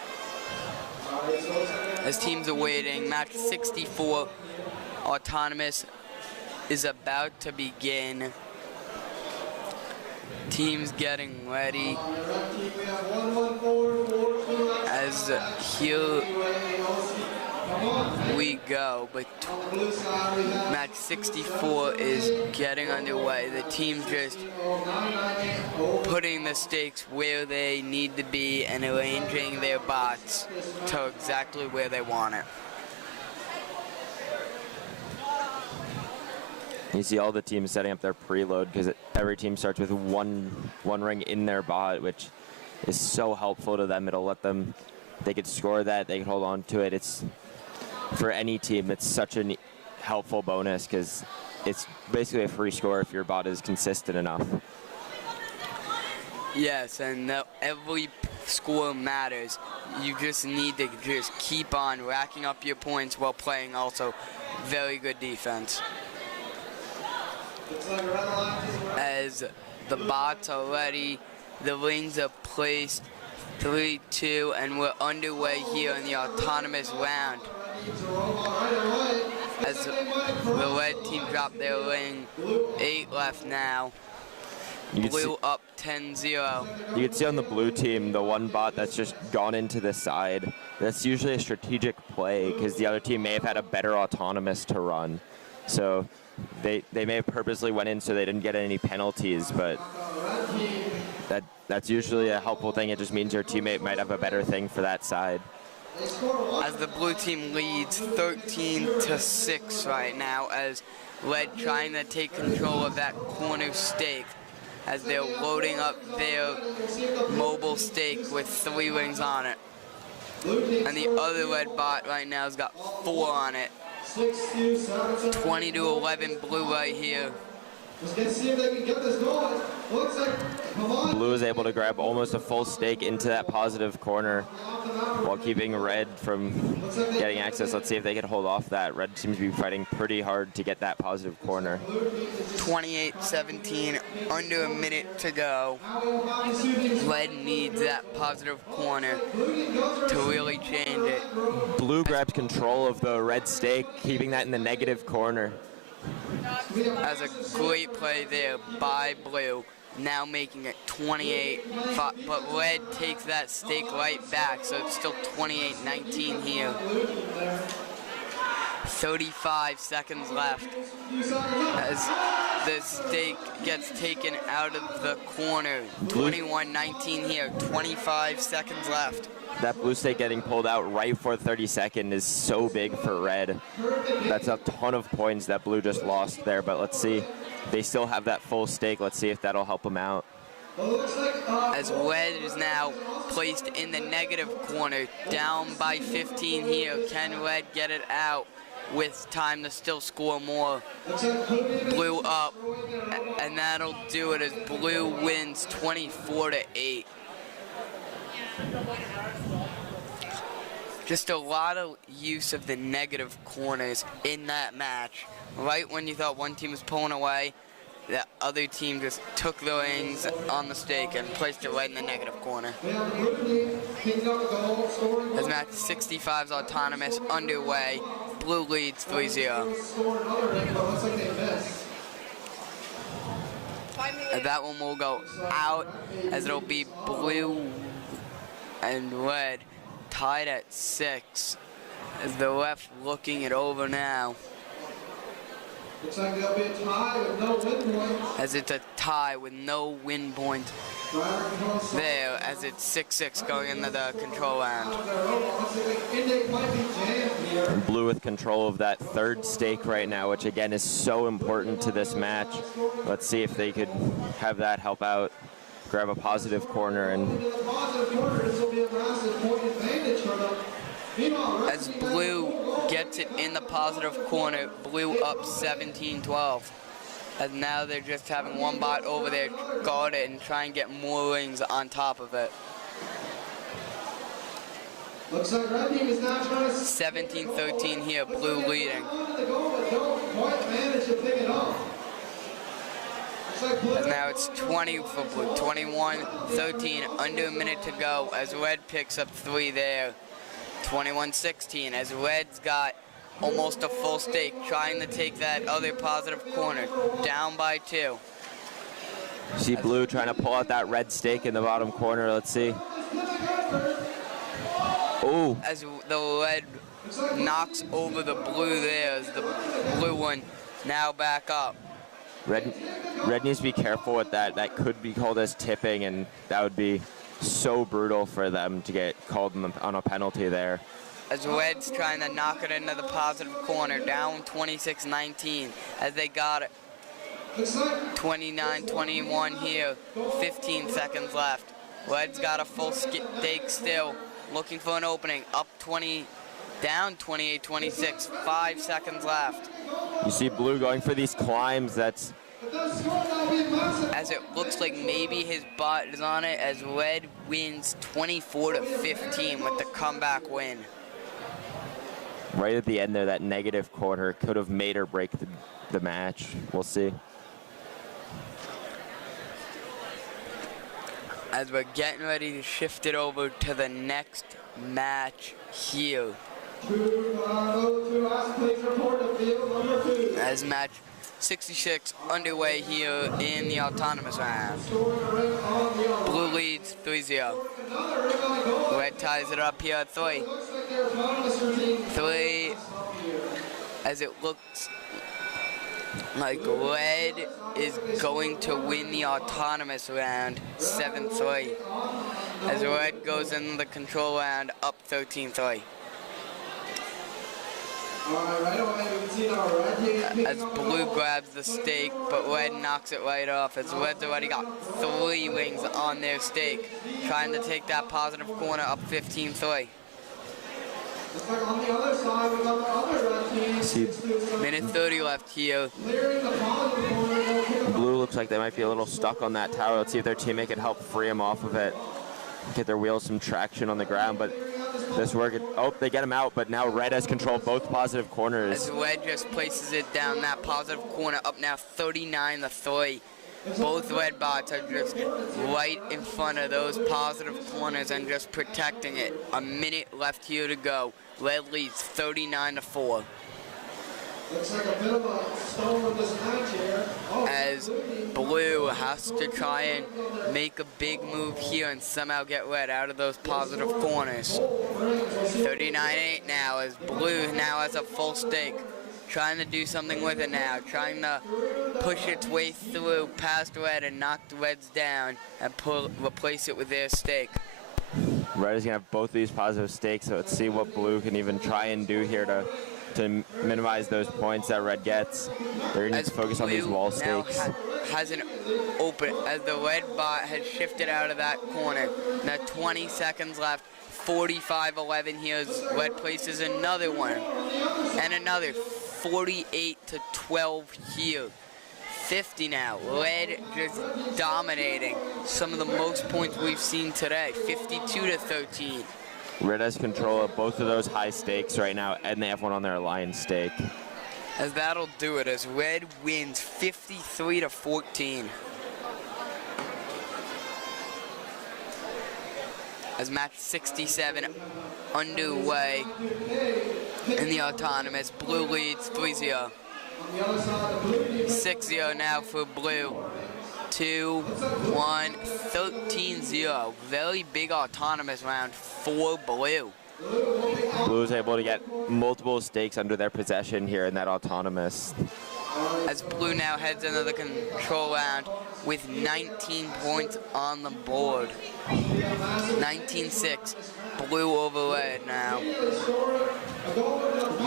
As teams are waiting, match 64, Autonomous is about to begin. Teams getting ready. As here we go, but match 64 is getting underway. The team's just putting the stakes where they need to be and arranging their bots to exactly where they want it. You see all the teams setting up their preload because every team starts with one ring in their bot, which is so helpful to them. It'll let them, they could score that, they can hold on to it. It's, for any team, it's such a helpful bonus because it's basically a free score if your bot is consistent enough. Yes, and every score matters. You just need to just keep on racking up your points while playing also very good defense. As the bots are ready, the rings are placed, 3-2, and we're underway here in the Autonomous round. As the Red team dropped their ring, 8 left now. Blue up 10-0. You can see on the Blue team, the one bot that's just gone into the side. That's usually a strategic play because the other team may have had a better Autonomous to run. So they may have purposely went in so they didn't get any penalties, but that's usually a helpful thing. It just means your teammate might have a better thing for that side. As the Blue team leads 13-6 right now, as Red trying to take control of that corner stake as they're loading up their mobile stake with 3 rings on it. And the other Red bot right now has got 4 on it. 20-11 Blue right here. Let's see if they can get this going. Looks like, come on. Blue is able to grab almost a full stake into that positive corner while keeping Red from getting access. Let's see if they can hold off that. Red seems to be fighting pretty hard to get that positive corner. 28-17, under a minute to go. Red needs that positive corner to really change it. Blue grabs control of the Red stake, keeping that in the negative corner. As a great play there by Blue, now making it 28, but Red takes that stake right back, so it's still 28-19 here. 35 seconds left as the stake gets taken out of the corner. 21-19 here, 25 seconds left. That blue stake getting pulled out right before 32nd is so big for Red. That's a ton of points that Blue just lost there, but let's see. They still have that full stake. Let's see if that'll help them out. As Red is now placed in the negative corner, down by 15 here. Can Red get it out with time to still score more? Blue up, and that'll do it as Blue wins 24-8. Just a lot of use of the negative corners in that match. Right when you thought one team was pulling away, the other team just took the rings on the stake and placed it right in the negative corner. As match 65's Autonomous underway, Blue leads 3-0. And that one will go out as it'll be Blue and Red tied at 6 as the ref looking it over now. Looks like there'll be a tie with no win points. As it's a tie with no win points there, as it's 6-6 going into the control round. And blue with control of that third stake right now, which again is so important to this match. Let's see if they could have that help out, grab a positive corner. And as blue gets it in the positive corner, blue up 17-12. And now they're just having one bot over there guard it and try and get more rings on top of it. Looks like red team is now trying to 17-13 here, blue leading. And now it's 20 for blue, 21-13, under a minute to go as red picks up 3 there. 21-16 as red's got almost a full stake, trying to take that other positive corner, down by 2. See blue trying to pull out that red stake in the bottom corner. Let's see. Oh! As the red knocks over the blue there, as the blue one now back up. Red needs to be careful with that. That could be called as tipping, and that would be so brutal for them to get called on a penalty there. As red's trying to knock it into the positive corner, down 26-19 as they got it. 29-21 here, 15 seconds left. Red's got a full stake still, looking for an opening, up 20, down 28-26, 5 seconds left. You see blue going for these climbs, that's... As it looks like maybe his bot is on it, as red wins 24-15 with the comeback win. Right at the end there, that negative corner could have made or break the match. We'll see. As we're getting ready to shift it over to the next match here. As match 66 underway here in the autonomous round. Blue leads 3-0. Red ties it up here at 3. 3, as it looks like red is going to win the autonomous round 7-3. As red goes in the control round up 13-3. As blue grabs the stake, but red knocks it right off, as red's already got 3 wings on their stake, trying to take that positive corner up 15-3. Minute 30 left here. Blue looks like they might be a little stuck on that tower. Let's see if their teammate can help free them off of it. Get their wheels some traction on the ground, but this work, oh, they get him out, but now red has control of both positive corners. As red just places it down that positive corner, up now 39-3. Both red bots are just right in front of those positive corners and just protecting it. A minute left here to go. Red leads 39-4. Looks like a bit of a stone with this match here. As blue has to try and make a big move here and somehow get red out of those positive corners. 39-8 now, as blue now has a full stake. Trying to do something with it now, trying to push its way through past red and knock the reds down and replace it with their stake. Red is going to have both these positive stakes, so let's see what blue can even try and do here to minimize those points that red gets. They're going to focus on these wall stakes. Has an open, as the red bot has shifted out of that corner. Now 20 seconds left. 45-11 here as red places another one. And another 48-12 here. 50 now. Red just dominating. Some of the most points we've seen today. 52-13. Red has control of both of those high stakes right now, and they have one on their alliance stake. As that'll do it, as red wins 53-14. As match 67 underway in the autonomous. Blue leads 3-0. 6-0 now for blue. 2-1, 13-0. Very big autonomous round for blue. Blue is able to get multiple stakes under their possession here in that autonomous. As Blue now heads into the control round with 19 points on the board. 19-6. Blue over Red now.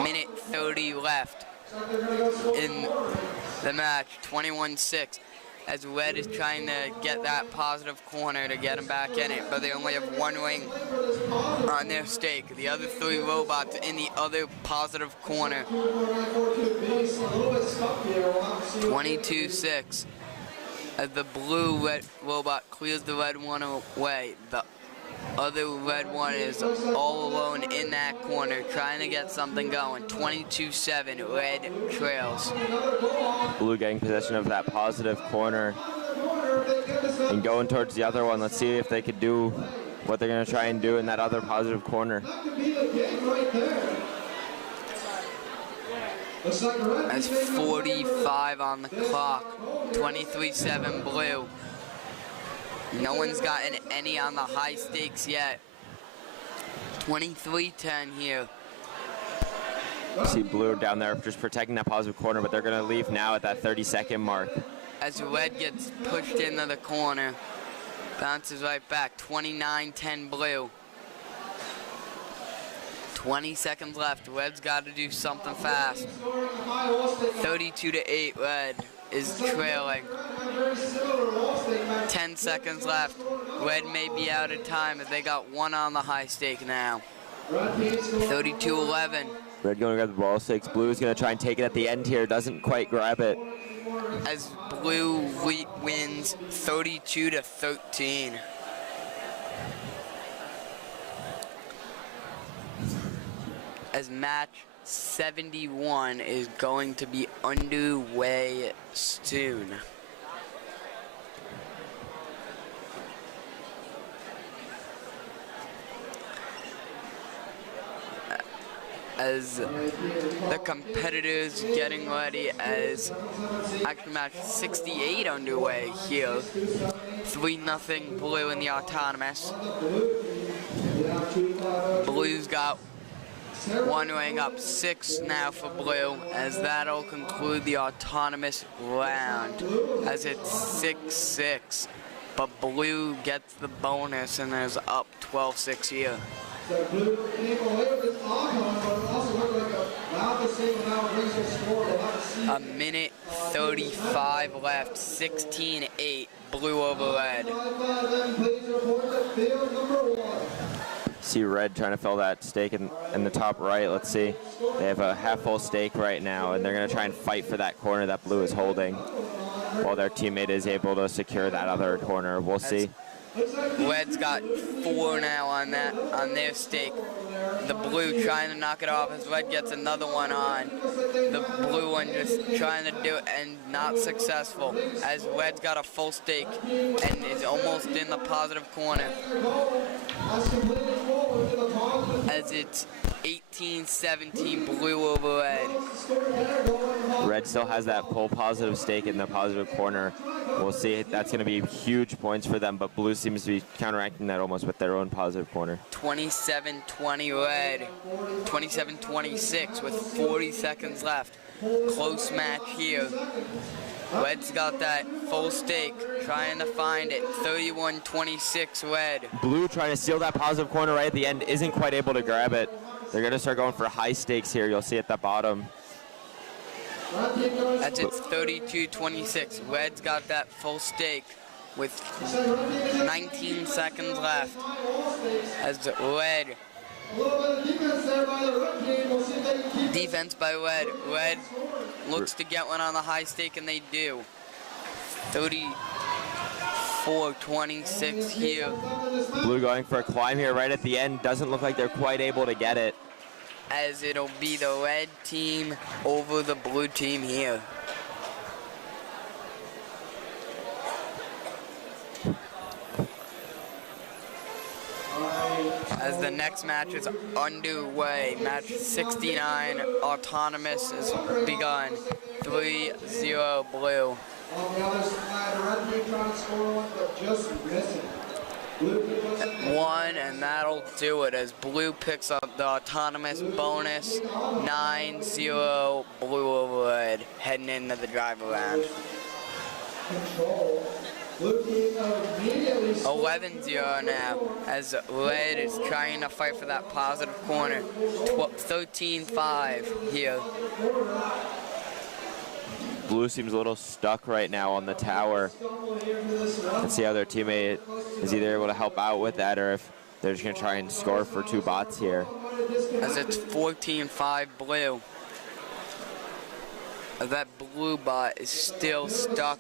Minute 30 left in the match. 21-6. As Red is trying to get that positive corner to get him back in it, but they only have one ring on their stake. The other three robots in the other positive corner. 22-6. As the blue red robot clears the red one away, the other red one is all alone in that corner trying to get something going. 22-7, Red trails. Blue getting possession of that positive corner and going towards the other one. Let's see if they could do what they're going to try and do in that other positive corner. As 45 on the clock. 23-7 Blue. No one's gotten any on the high stakes yet. 23-10 here. See Blue down there just protecting that positive corner, but they're going to leave now at that 30-second mark. As Red gets pushed into the corner, bounces right back. 29-10 Blue. 20 seconds left. Red's got to do something fast. 32-8 Red is trailing. 10 seconds left. Red may be out of time as they got one on the high stake now. 32-11. Red going to grab the ball stakes. Blue is going to try and take it at the end here. Doesn't quite grab it. As Blue wins 32-13. As match 71 is going to be underway soon. As the competitors getting ready as action match 68 underway here. 3-0 Blue in the autonomous. Blue's got one ring up, 6 now for Blue, as that'll conclude the autonomous round, as it's 6-6. But Blue gets the bonus and is up 12-6 here. A minute 35 left, 16-8, Blue over Red. See Red trying to fill that stake in the top right. Let's see. They have a half full stake right now, and they're going to try and fight for that corner that Blue is holding, while their teammate is able to secure that other corner. We'll see. Red's got 4 now on their stake. The Blue trying to knock it off as Red gets another one on. The Blue one just trying to do it and not successful, as Red's got a full stake and is almost in the positive corner. As it's 18-17 Blue over Red. Red still has that full positive stake in the positive corner. We'll see. That's going to be huge points for them, but Blue seems to be counteracting that almost with their own positive corner. 27-20 Red. 27-26 with 40 seconds left. Close match here. Red's got that full stake, trying to find it. 31-26 Red. Blue trying to steal that positive corner right at the end, isn't quite able to grab it. They're going to start going for high stakes here. You'll see at the bottom. That's it's 32-26. Red's got that full stake with 19 seconds left. As Red, defense by Red. Red looks to get one on the high stake, and they do. 34-26 here. Blue going for a climb here right at the end. Doesn't look like they're quite able to get it. As it'll be the Red team over the Blue team here. As the next match is underway, match 69, autonomous has begun. 3-0 Blue. On the other side, Red team trying to score one, but just missing. one, and that'll do it as blue picks up the autonomous bonus. 9-0 blue over red, heading into the drive around. 11-0 now, as red is trying to fight for that positive corner. 13-5 here. Blue seems a little stuck right now on the tower. Let's see how their teammate is either able to help out with that or if they're just going to try and score for 2 bots here. As it's 14-5 blue. As that blue bot is still stuck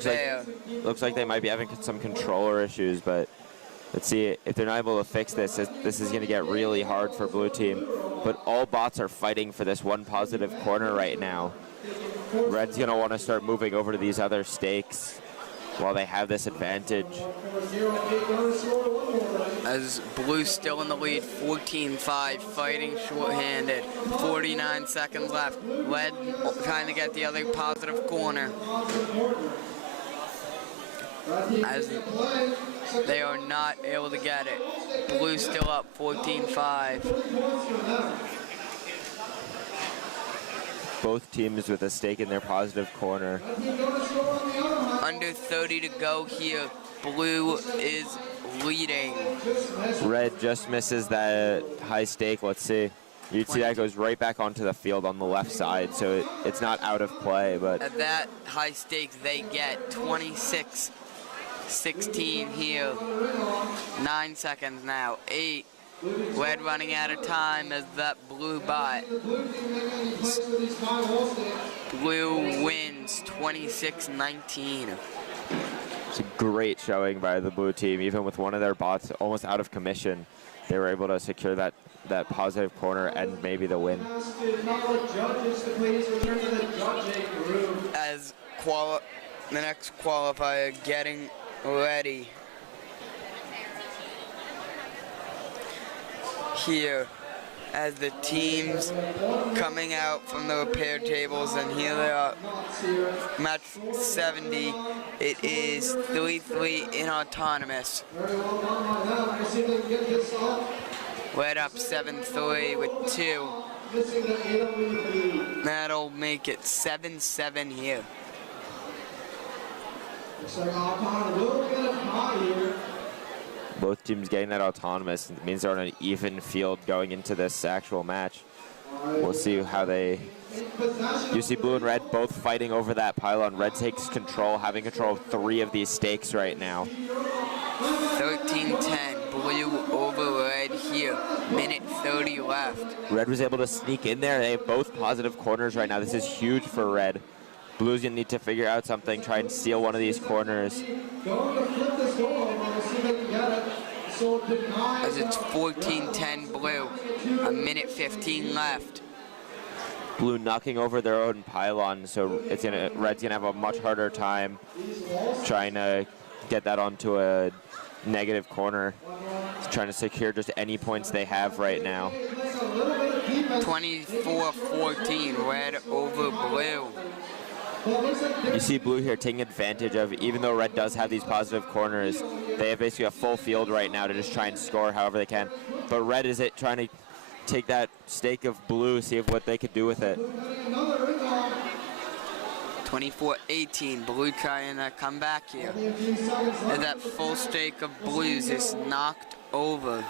there. Looks like they might be having some controller issues, but let's see if they're not able to fix this. This is going to get really hard for blue team. But all bots are fighting for this one positive corner right now. Red's going to want to start moving over to these other stakes while they have this advantage. As blue's still in the lead, 14-5, fighting short-handed. 49 seconds left. Red trying to get the other positive corner. As they are not able to get it. Blue still up 14-5. Both teams with a stake in their positive corner. Under 30 to go here. Blue is leading. Red just misses that high stake. Let's see. You'd see that goes right back onto the field on the left side, so it's not out of play. But at that high stake, they get 26-16 here. 9 seconds now. 8. Red running out of time as that blue bot. Blue wins 26-19. It's a great showing by the blue team. Even with one of their bots almost out of commission, they were able to secure that positive corner and maybe the win. As the next qualifier getting ready. Here, as the teams coming out from the repair tables, and here they are. Match 70, it is 3-3 in autonomous. Red up 7-3 with 2. That'll make it 7-7 here. Both teams getting that autonomous. It means they're on an even field going into this actual match. We'll see how they... You see blue and red both fighting over that pylon. Red takes control, having control of 3 of these stakes right now. 13-10, blue over red here. Minute 30 left. Red was able to sneak in there. They have both positive corners right now. This is huge for red. Blue's gonna need to figure out something, try and steal one of these corners. As it's 14-10 blue, a minute 15 left. Blue knocking over their own pylon, so red's gonna have a much harder time trying to get that onto a negative corner. Trying to secure just any points they have right now. 24-14, red over blue. You see blue here taking advantage of, even though red does have these positive corners, they have basically a full field right now to just try and score however they can. But red is trying to take that stake of blue, see what they could do with it. 24-18, blue trying to come back here. And that full stake of blues is knocked over.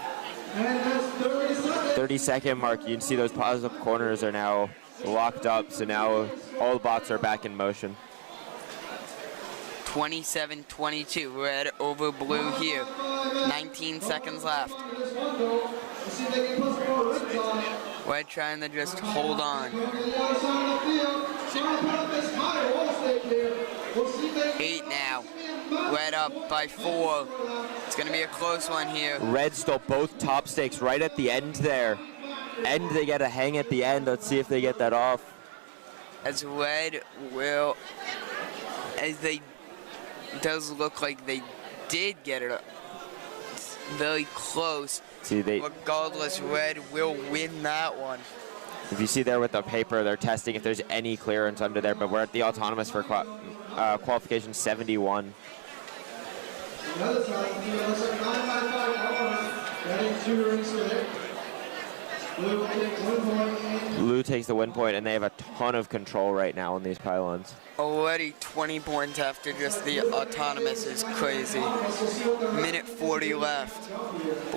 30-second mark, you can see those positive corners are now locked up, so now all the bots are back in motion. 27-22, red over blue here. 19 seconds left. Red trying to just hold on. 8 now. Red up by 4. It's going to be a close one here. Red stole both top stakes right at the end there. And they get a hang at the end. Let's see if they get that off. As red will, does look like they did get it very close. See, regardless, red will win that one. If you see there with the paper, they're testing if there's any clearance under there, but we're at the autonomous for qualification 71. Another side, it looks like 9-5 getting 2 rings for it. Blue will take 1 point. Blue takes the win point, and they have a ton of control right now on these pylons. Already 20 points after just the autonomous is crazy. Minute 40 left.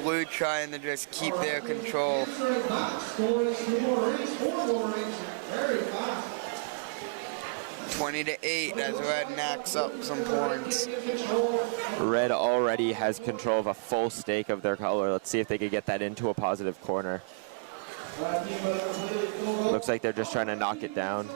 Blue trying to just keep their control. 20-8 as Red knocks up some points. Red already has control of a full stake of their color. Let's see if they can get that into a positive corner. Looks like they're just trying to knock it down.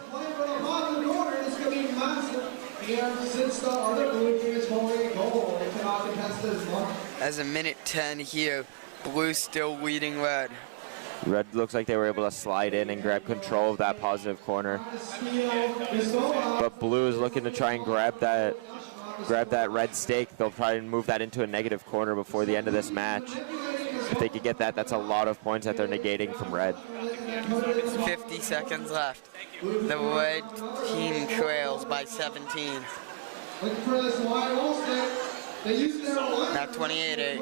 As a minute 10 here, Blue still leading Red. Red looks like they were able to slide in and grab control of that positive corner. But Blue is looking to try and grab that red stake. They'll try and move that into a negative corner before the end of this match. If they could get that, that's a lot of points that they're negating from Red. 50 seconds left. The Red team trails by 17. Now 28-8.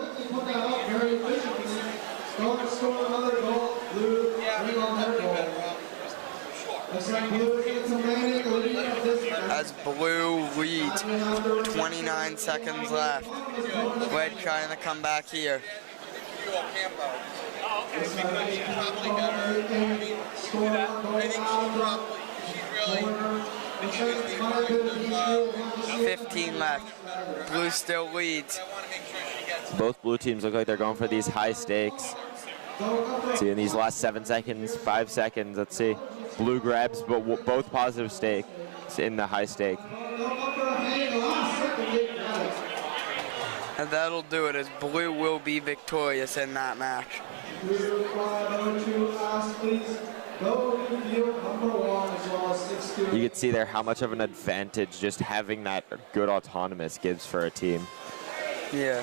As Blue leads, 29 seconds left. Red trying to come back here. 15 left. Blue still leads. Both blue teams look like they're going for these high stakes. Let's see, in these last 7 seconds, 5 seconds, let's see. Blue grabs both positive stakes in the high stake. And that'll do it, as Blue will be victorious in that match. You can see there how much of an advantage just having that good autonomous gives for a team. Yeah.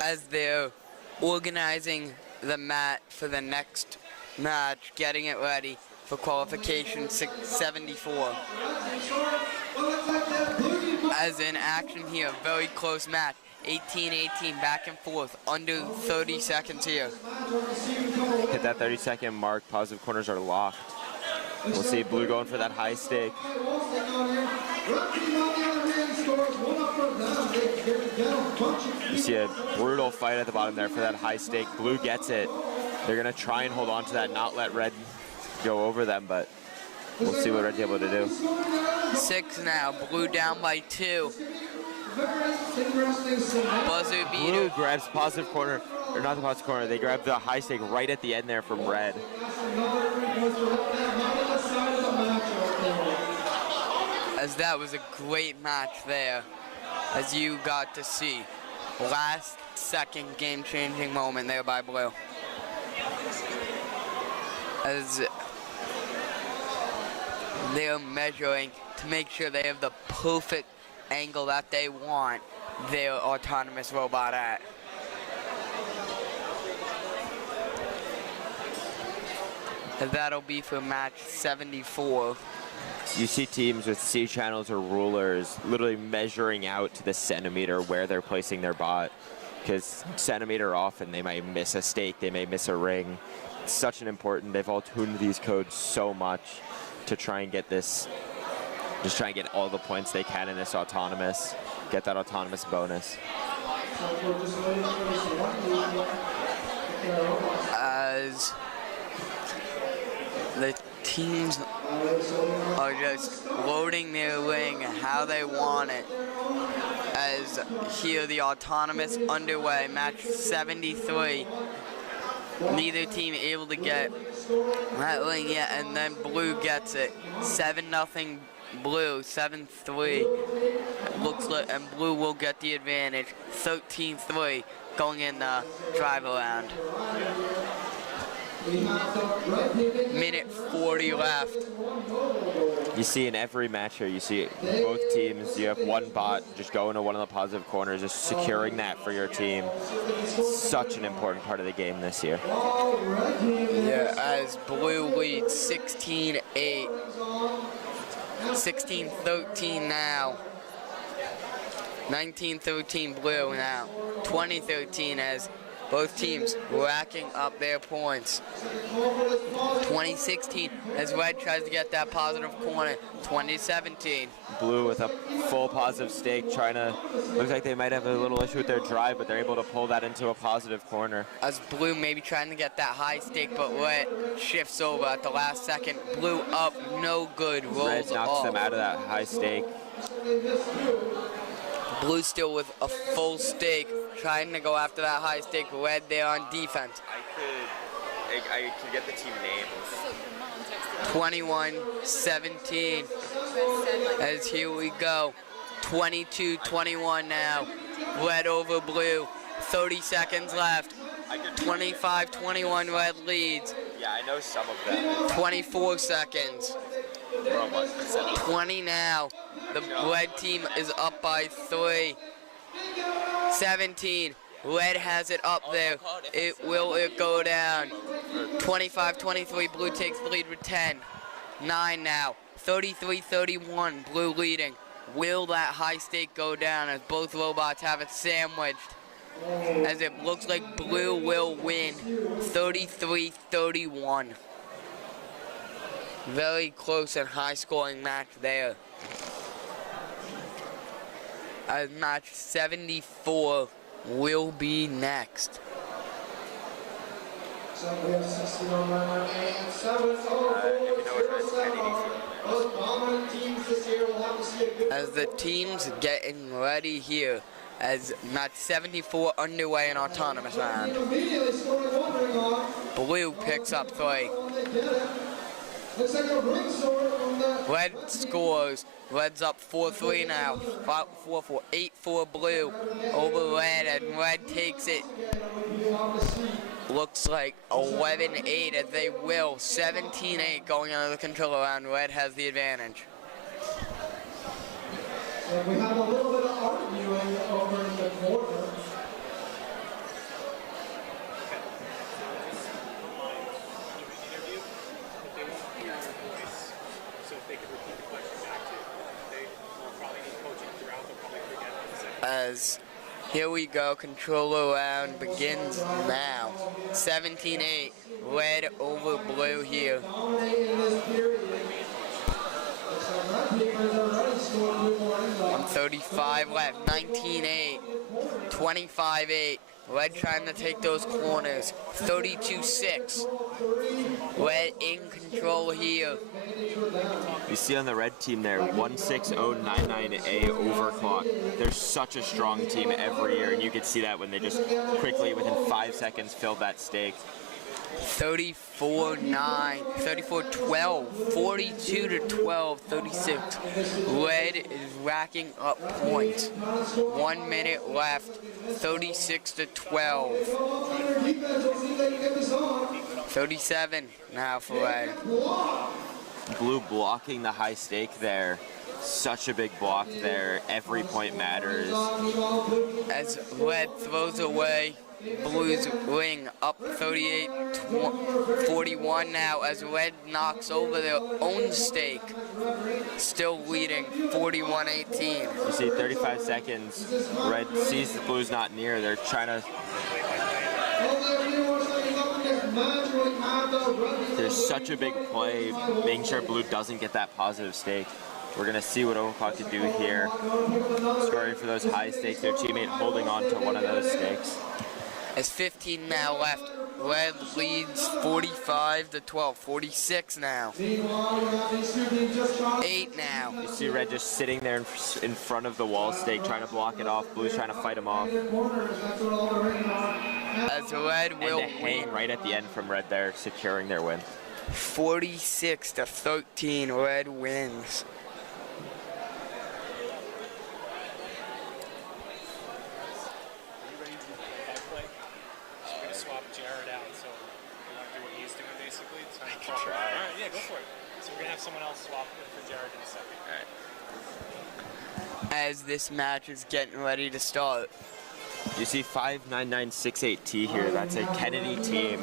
As they're organizing the mat for the next match, getting it ready for qualification 674. As in action here, very close match, 18-18, back and forth, under 30 seconds here. Hit that 30-second mark, positive corners are locked. We'll see Blue going for that high stake. You see a brutal fight at the bottom there for that high stake. Blue gets it. They're going to try and hold on to that, not let Red go over them, but we'll see what Red's able to do. 6 now, Blue down by 2. Buzzer beater. Blue grabs positive corner, or not the positive corner, they grab the high stake right at the end there from Red. As that was a great match there, as you got to see. Last second game-changing moment there by Blue. As they're measuring to make sure they have the perfect angle that they want their autonomous robot at. And that'll be for match 74. You see teams with C channels or rulers literally measuring out to the centimeter where they're placing their bot, because centimeter off and they might miss a stake, they may miss a ring. It's such an important, they've all tuned these codes so much to try and get this, just try and get all the points they can in this autonomous, get that autonomous bonus. As the teams are just loading their ring how they want it. As here the autonomous underway, match 73. Neither team able to get that ring yet, and then blue gets it. 7-0 blue, 7-3. Looks like, and blue will get the advantage. 13-3 going in the drive around. Minute 40 left. You see in every match here, you see both teams, you have one bot just going to one of the positive corners, just securing that for your team. Such an important part of the game this year. Yeah, as blue leads 16-8. 16-13 now. 19-13 blue now. 20-13 as both teams racking up their points. 2016 as red tries to get that positive corner. 2017. Blue with a full positive stake, trying to, looks like they might have a little issue with their drive, but they're able to pull that into a positive corner. As blue maybe trying to get that high stake, but red shifts over at the last second. Blue up, no good, rolls Red knocks off. them out of that high stake. Blue still with a full stake, trying to go after that high stake. Red there on defense. I could get the team names. 21-17. As here we go. 22-21 now. Red over blue. 30 seconds left. 25-21 red leads. Yeah, I know some of them. 24 seconds. 20 now. The red team is up by 3. 17. Red has it up there. Will it go down? 25-23. Blue takes the lead with 10. 9 now. 33-31. Blue leading. Will that high stake go down as both robots have it sandwiched? As it looks like blue will win. 33-31. Very close and high scoring match there. Match 74 will be next. As the teams getting ready here, as match 74 underway in autonomous round. Blue picks up 3. Red scores. Red's up 4-3 now. 4-4, 8-4 blue over red, and red takes it. Looks like 11-8 as they will. 17-8 going under the controller round. Red has the advantage. And we have a little bit of arguing over in the corner. As here we go, controller round begins now. 17-8, red over blue here. 1:35 left, 19-8, 25-8. Red trying to take those corners. 32-6. Red in control here. You see on the red team there, 16099A overclock. They're such a strong team every year, and you can see that when they just quickly, within 5 seconds, filled that stake. 34-9, 34-12, 42-12, 36. Red is racking up points. 1 minute left, 36-12. 37 now for red. Blue blocking the high stake there. Such a big block there. Every point matters. As red throws away Blues wing up 38-41 now as Red knocks over their own stake. Still leading 41-18. You see 35 seconds. Red sees the Blues not near. They're trying to... There's such a big play, making sure Blue doesn't get that positive stake. We're going to see what Overclock can do here. Scoring for those high stakes, their teammate holding on to one of those stakes. There's 15 now left. Red leads 45-12, 46 now. 8 now. You see Red just sitting there in front of the wall stake, trying to block it off. Blue's trying to fight him off. As Red will and hang right at the end from Red there, securing their win. 46-13, Red wins. Someone else swap for Jared in a second. All right. As this match is getting ready to start. You see 59968T here. That's a Kennedy team.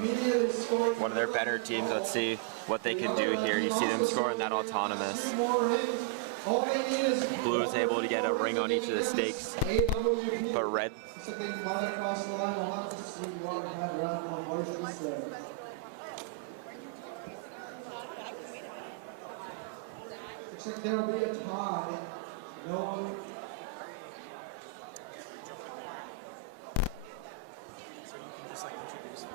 One of their better teams. Let's see what they can do here. You see them scoring that autonomous. Blue is able to get a ring on each of the stakes, but Red. Looks like there will be a tie. No one. So you can just like introduce it.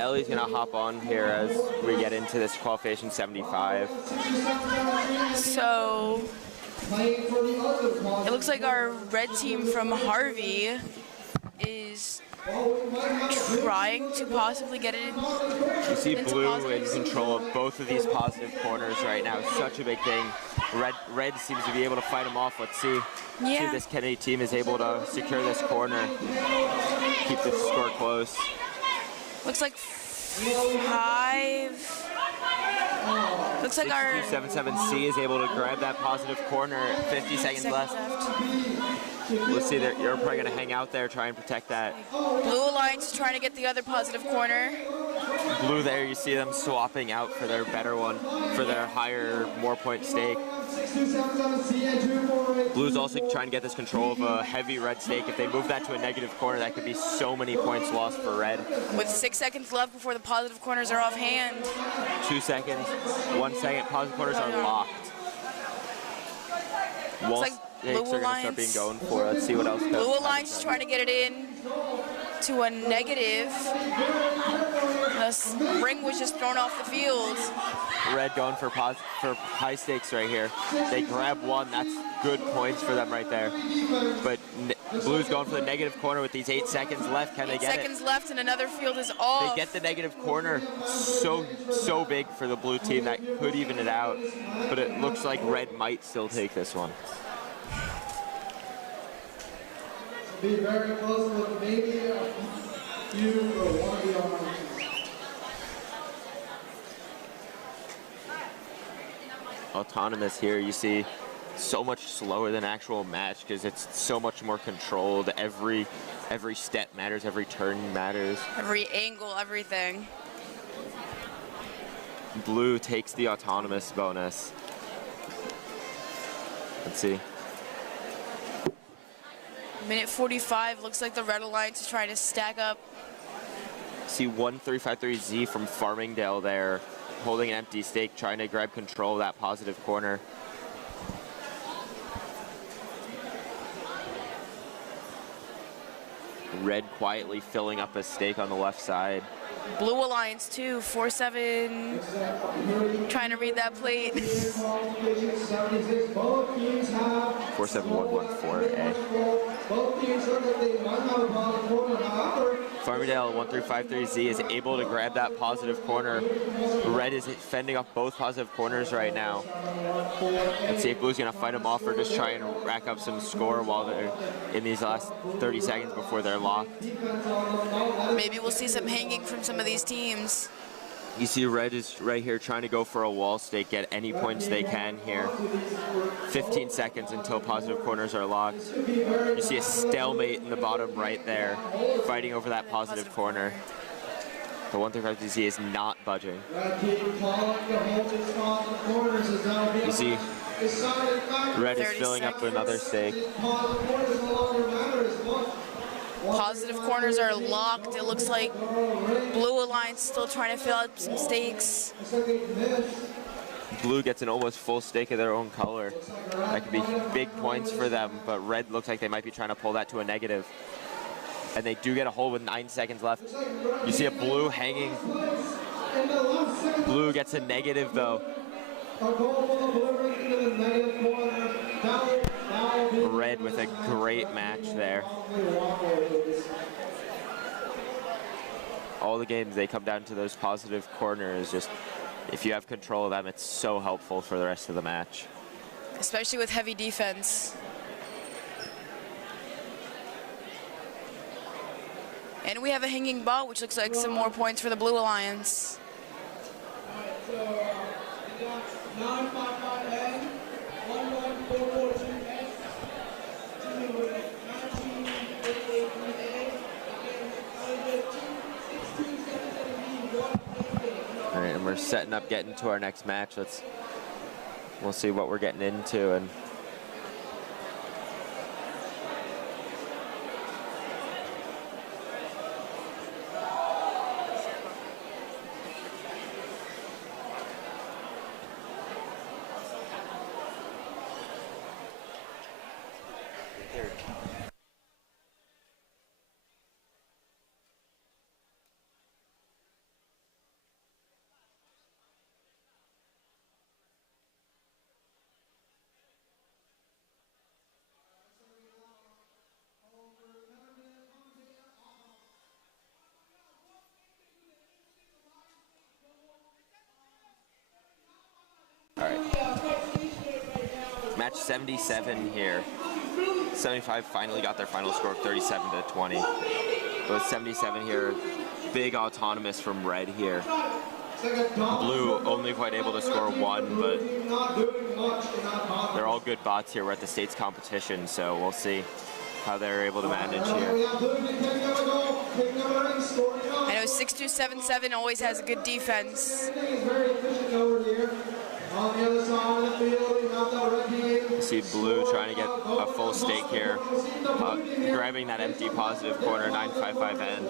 Ellie's gonna hop on here as we get into this qualification 75. So it looks like our red team from Harvey is trying to possibly get it in. You see Blue in control of both of these positive corners right now. Such a big thing. Red seems to be able to fight them off. Let's see. See if this Kennedy team is able to secure this corner. Keep the score close. Looks like 5. Looks like our 277C is able to grab that positive corner. 50 seconds left. We'll see that you're probably going to hang out there, try and protect that. Blue Alliance is trying to get the other positive corner. Blue there, you see them swapping out for their better one, for their higher, more point stake. Blue's also trying to get this control of a heavy red stake. If they move that to a negative corner, that could be so many points lost for red. With 6 seconds left before the positive corners are off hand. 2 seconds, 1 second, positive corners are locked. Looks like Blue are going to start being going for. Let's see what else comes. Blue Alliance is trying to get it in to a negative. The ring was just thrown off the field. Red going for high stakes right here. They grab one. That's good points for them right there. But Blue's going for the negative corner with these 8 seconds left. Can they get it? 8 seconds left and another field is off. They get the negative corner. So big for the blue team that could even it out. But it looks like Red might still take this one. Be very close with maybe a few or one of the offenses. Autonomous here, you see so much slower than actual match because it's so much more controlled. Every step matters, every turn matters. Every angle, everything. Blue takes the autonomous bonus. Let's see. Minute 45, looks like the Red Alliance is trying to stack up. See 1353Z from Farmingdale there, holding an empty stake, trying to grab control of that positive corner. Red quietly filling up a stake on the left side. Blue Alliance too, 4-7, trying to read that plate. 47114A. Both teams look like they might have a positive corner. However, Farmingdale 1353Z is able to grab that positive corner. Red is fending off both positive corners right now. Let's see if Blue's gonna fight them off or just try and rack up some score while they're in these last 30 seconds before they're locked. Maybe we'll see some hanging from some of these teams. You see Red is right here trying to go for a wall stake, get any points they can here. 15 seconds until positive corners are locked. You see a stalemate in the bottom right there, fighting over that positive corner. The 135Z is not budging. You see Red is filling up another stake. Positive corners are locked. It looks like Blue Alliance still trying to fill up some stakes. Blue gets an almost full stake of their own color. That could be big points for them, but Red looks like they might be trying to pull that to a negative. And they do get a hold with 9 seconds left. You see a Blue hanging. Blue gets a negative though. Red with a great match there. All the games, they come down to those positive corners. Just if you have control of them, it's so helpful for the rest of the match. Especially with heavy defense. And we have a hanging ball, which looks like some more points for the Blue Alliance. All right, and we're setting up, getting to our next match. We'll see what we're getting into. And all right, match 77 here. 75 finally got their final score of 37-20. But 77 here, big autonomous from Red here. Blue only quite able to score 1, but they're all good bots here. We're at the state's competition, so we'll see how they're able to manage here. I know 6277 always has a good defense. See Blue trying to get a full stake here, grabbing that empty positive corner, 955N.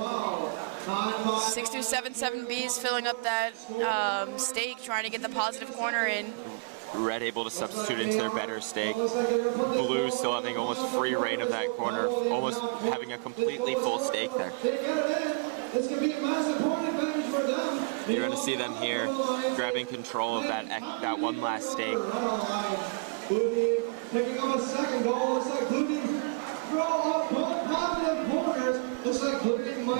6277B is filling up that stake, trying to get the positive corner in. Red able to substitute into their better stake. Blue still having almost free reign of that corner, almost having a completely full stake there. You're going to see them here grabbing control of that one last stake.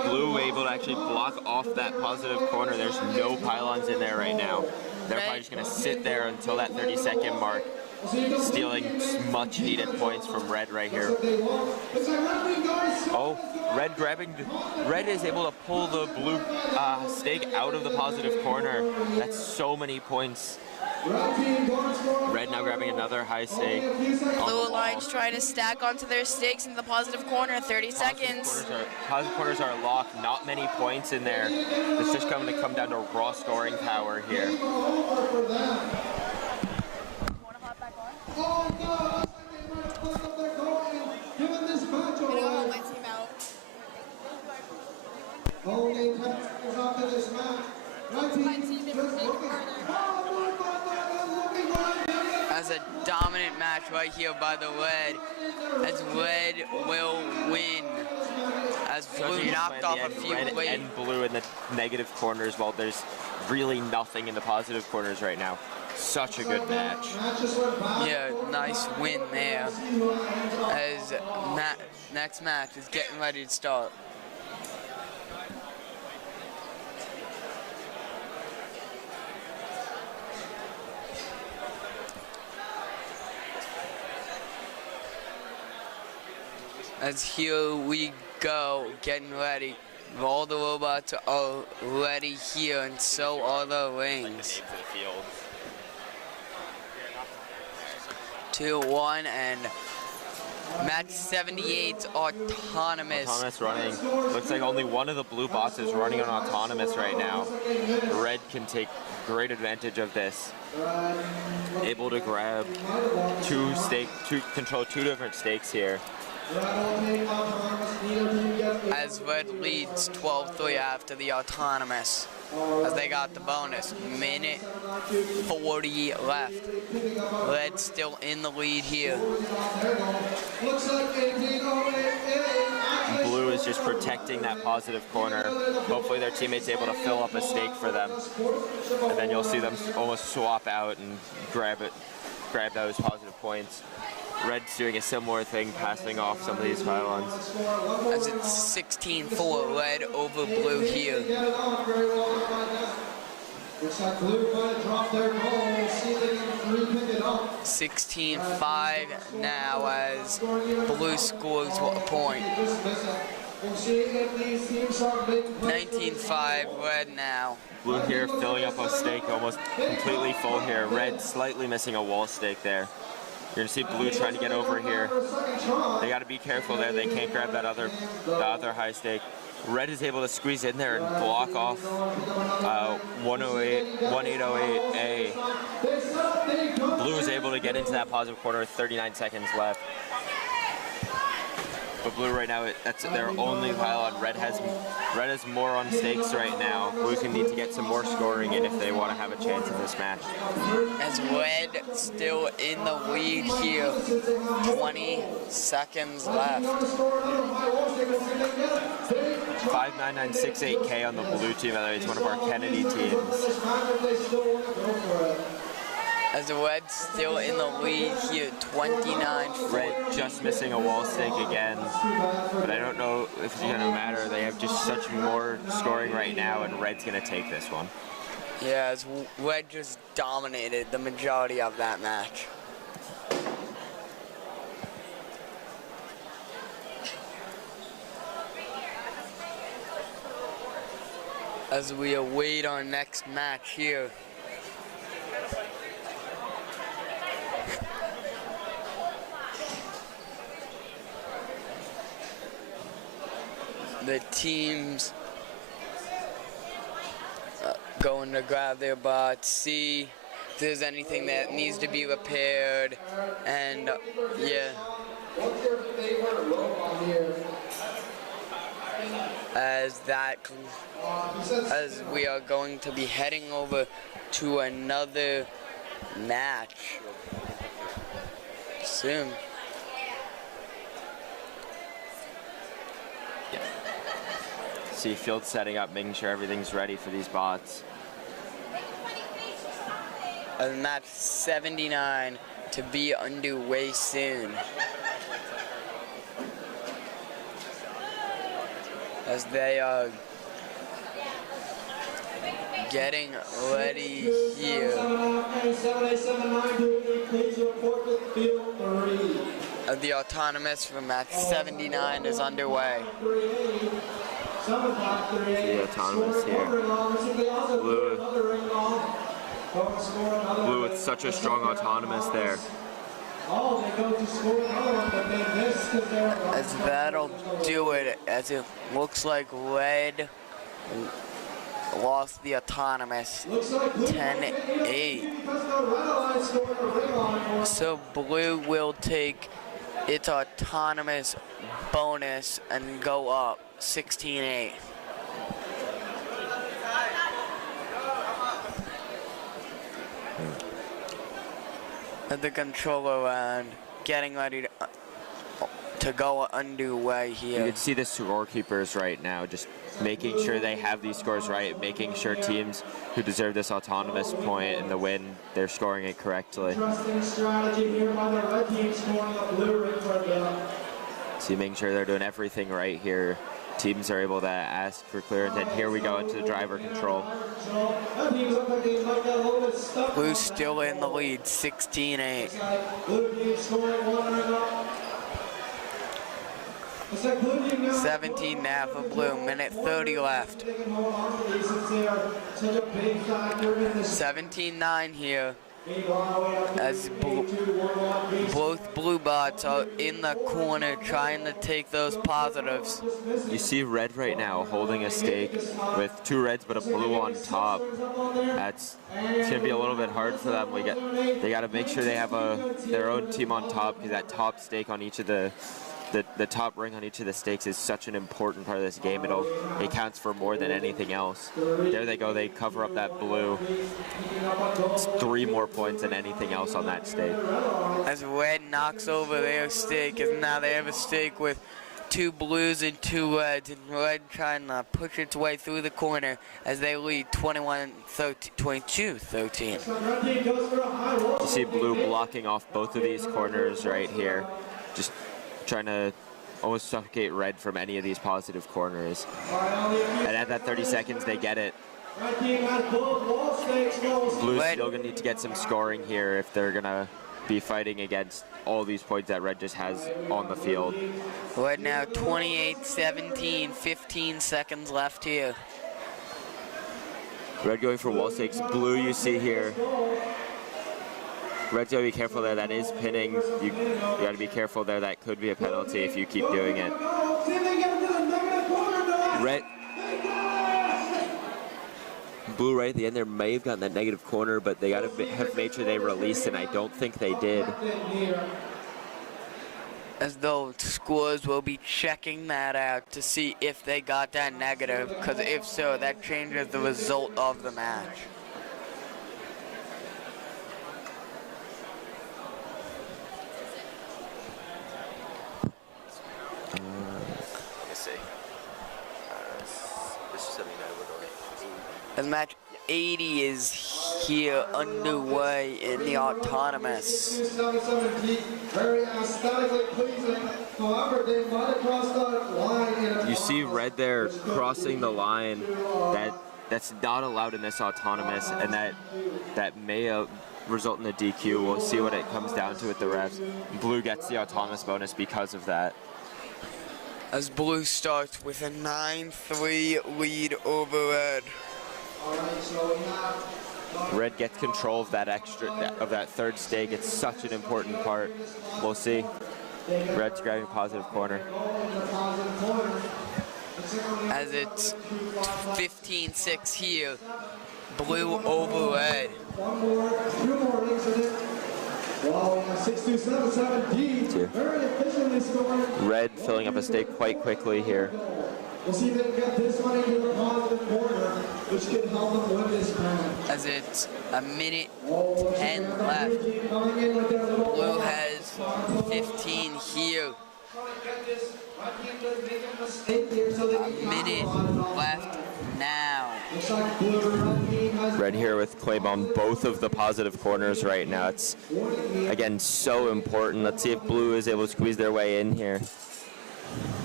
Blue able to actually block off that positive corner. There's no pylons in there right now. They're probably just going to sit there until that 30-second mark, stealing much needed points from Red right here. Oh, Red is able to pull the Blue stake out of the positive corner. That's so many points. Red now grabbing another high stake. Blue Alliance trying to stack onto their stakes in the positive corner, 30 seconds. Positive corners are locked, not many points in there. It's just going to come down to raw scoring power here. That's a dominant match right here by the Red, as Red will win. As Blue knocked off a few Red and Blue in the negative corners, while there's really nothing in the positive corners right now. Such a good match. Yeah, nice win there. As next match is getting ready to start. As here we go, getting ready. All the robots are ready here, and so are the rings. 2-1, and match 78's autonomous. Autonomous running. Looks like only one of the blue bots is running on autonomous right now. Red can take great advantage of this. Able to grab control two different stakes here. As Red leads 12-3 after the autonomous, as they got the bonus. Minute 40 left. Red still in the lead here. Blue is just protecting that positive corner. Hopefully their teammate's able to fill up a stake for them. And then you'll see them almost swap out and grab those positive points. Red's doing a similar thing, passing off some of these pylons. As it's 16-4, Red over Blue here. Looks like Blue might have dropped their goal. We'll see if they can repick it up. 16-5 now as Blue scores a point. 19-5, Red now. Blue here filling up a stake, almost completely full here. Red slightly missing a wall stake there. You're gonna see Blue trying to get over here. They gotta be careful there. They can't grab the other high stake. Red is able to squeeze in there and block off 1808A. Blue is able to get into that positive corner with 39 seconds left. But Blue right now, that's their only pylon. Red has more on stakes right now. Blue can need to get some more scoring in if they want to have a chance in this match. As Red still in the lead here, 20 seconds left. 59968K on the Blue team. It's one of our Kennedy teams. As Red still in the lead here, 29. Red just missing a wall stake again, but I don't know if it's gonna matter. They have just such more scoring right now, and Red's gonna take this one. Yeah, as Red just dominated the majority of that match. As we await our next match here. The teams going to grab their bots, see if there's anything that needs to be repaired, and yeah. As we are going to be heading over to another match soon. See field setting up, making sure everything's ready for these bots. Match 79 to be underway soon. As they are getting ready here. The autonomous for match 79 is underway. The autonomous here. Blue with such a strong autonomous there. As that'll do it, as it looks like Red lost the autonomous 10-8. So Blue will take its autonomous bonus and go up 16-8. At the controller round, getting ready to to go underway here. You can see the scorekeepers right now just making sure they have these scores right, making sure teams who deserve this autonomous point in the win, they're scoring it correctly. Interesting strategy here by the red team, scoring a blue ring for the. So making sure they're doing everything right here. Teams are able to ask for clearance, and here we go into the driver control. Blue's still in the lead, 16-8. Blue team scoring 1 up. 17 now for Blue, minute 30 left. 17-9 here as both Blue bots are in the corner trying to take those positives. You see red right now holding a stake with 2 reds but a blue on top. It's gonna be a little bit hard for them. They got to make sure they have their own team on top, because that top stake on each of the top ring on each of the stakes is such an important part of this game. It counts for more than anything else. There they go, they cover up that blue. It's 3 more points than anything else on that stake. As red knocks over their stake, and now they have a stake with 2 blues and 2 reds, and red trying to push its way through the corner as they lead 22-13. You see blue blocking off both of these corners right here, just trying to almost suffocate red from any of these positive corners. And at that 30 seconds, they get it. Blue's still gonna need to get some scoring here if they're gonna be fighting against all these points that red just has on the field. Red now 28-17, 15 seconds left here. Red going for wall stakes. Blue, you see here. Red's gotta be careful there. That is pinning. You gotta be careful there. That could be a penalty if you keep doing it. Red. Blue right at the end there may have gotten that negative corner, but they gotta have made sure they released, and I don't think they did. As though scores will be checking that out to see if they got that negative, because if so, that changes the result of the match. And match 80 is here underway in the autonomous. Very aesthetically pleasing. However, they might have crossed the line. You see red there crossing the line. That's not allowed in this autonomous, and that may result in a DQ. We'll see what it comes down to with the refs. Blue gets the autonomous bonus because of that. As Blue starts with a 9-3 lead over red. Red gets control of that third stake. It's such an important part. We'll see. Red's grabbing positive corner. As it's 15-6 here. Blue over red. Red filling up a stake quite quickly here. We'll see if they can get this one into the positive corner, which could help them win this round. As it's a minute 10 left. Blue has 15 here. A minute left now. Red here with claim on both of the positive corners right now. It's, again, so important. Let's see if Blue is able to squeeze their way in here.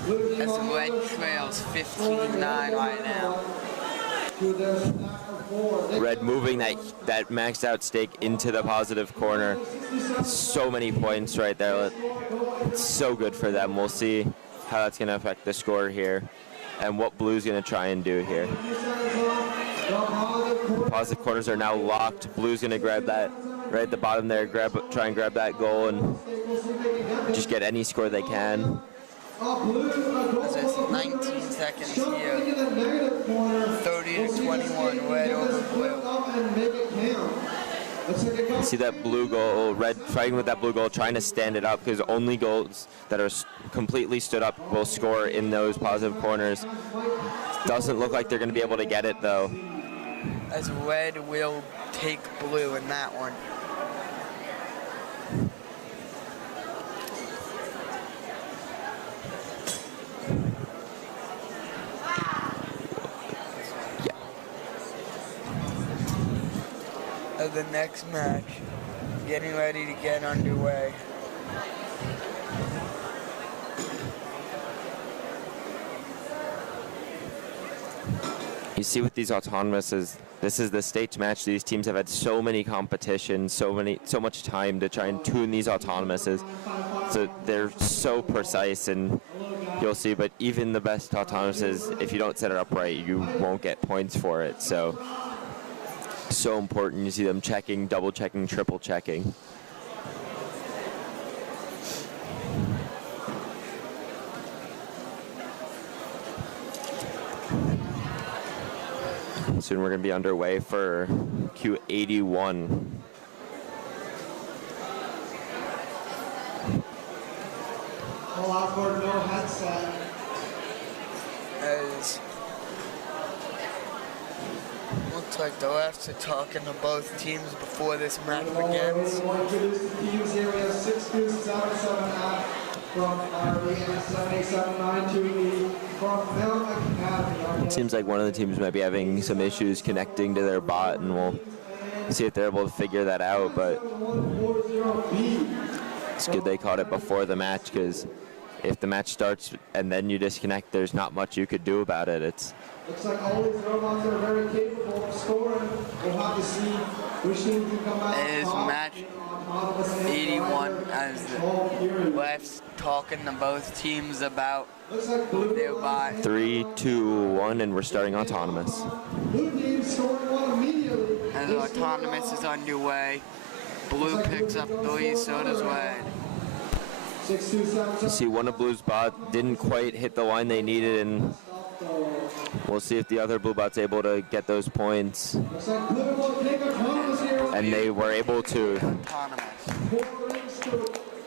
As red trails 15-9 right now. Red moving that maxed out stake into the positive corner. So many points right there. It's so good for them. We'll see how that's going to affect the score here and what Blue's going to try and do here. Positive corners are now locked. Blue's going to grab that right at the bottom there, try and grab that goal and just get any score they can. As it's 19 seconds here. 30-21, red over blue. You see that blue goal, red fighting with that blue goal, trying to stand it up, because only goals that are completely stood up will score in those positive corners. Doesn't look like they're going to be able to get it though. As red will take blue in that one. the next match, getting ready to get underway. You see with these autonomouses, this is the stage match. These teams have had so many competitions, so much time to try and tune these autonomouses. So they're so precise, and you'll see, but even the best autonomouses, if you don't set it up right, you won't get points for it. So important. You see them checking, double checking, triple checking. Soon we're going to be underway for Q81. Allow for no headset. As looks like the refs are talking to both teams before this match begins. We'll introduce the teams here. We have 62778 from RBN 7879 from Bellmore-Merrick Academy. It seems like one of the teams might be having some issues connecting to their bot, and we'll see if they're able to figure that out. But it's good they caught it before the match, because if the match starts and then you disconnect, there's not much you could do about it. Looks like all these robots are very capable of scoring. We'll have to see which team can come out. It is match 81 as the refs talking to both teams about their bot. 3, 2, 1, and we're starting autonomous. Blue team scoring one immediately. As autonomous is underway, blue picks up 3, so does red. You see one of Blue's bot didn't quite hit the line they needed, and we'll see if the other blue bot's able to get those points. And they were able to.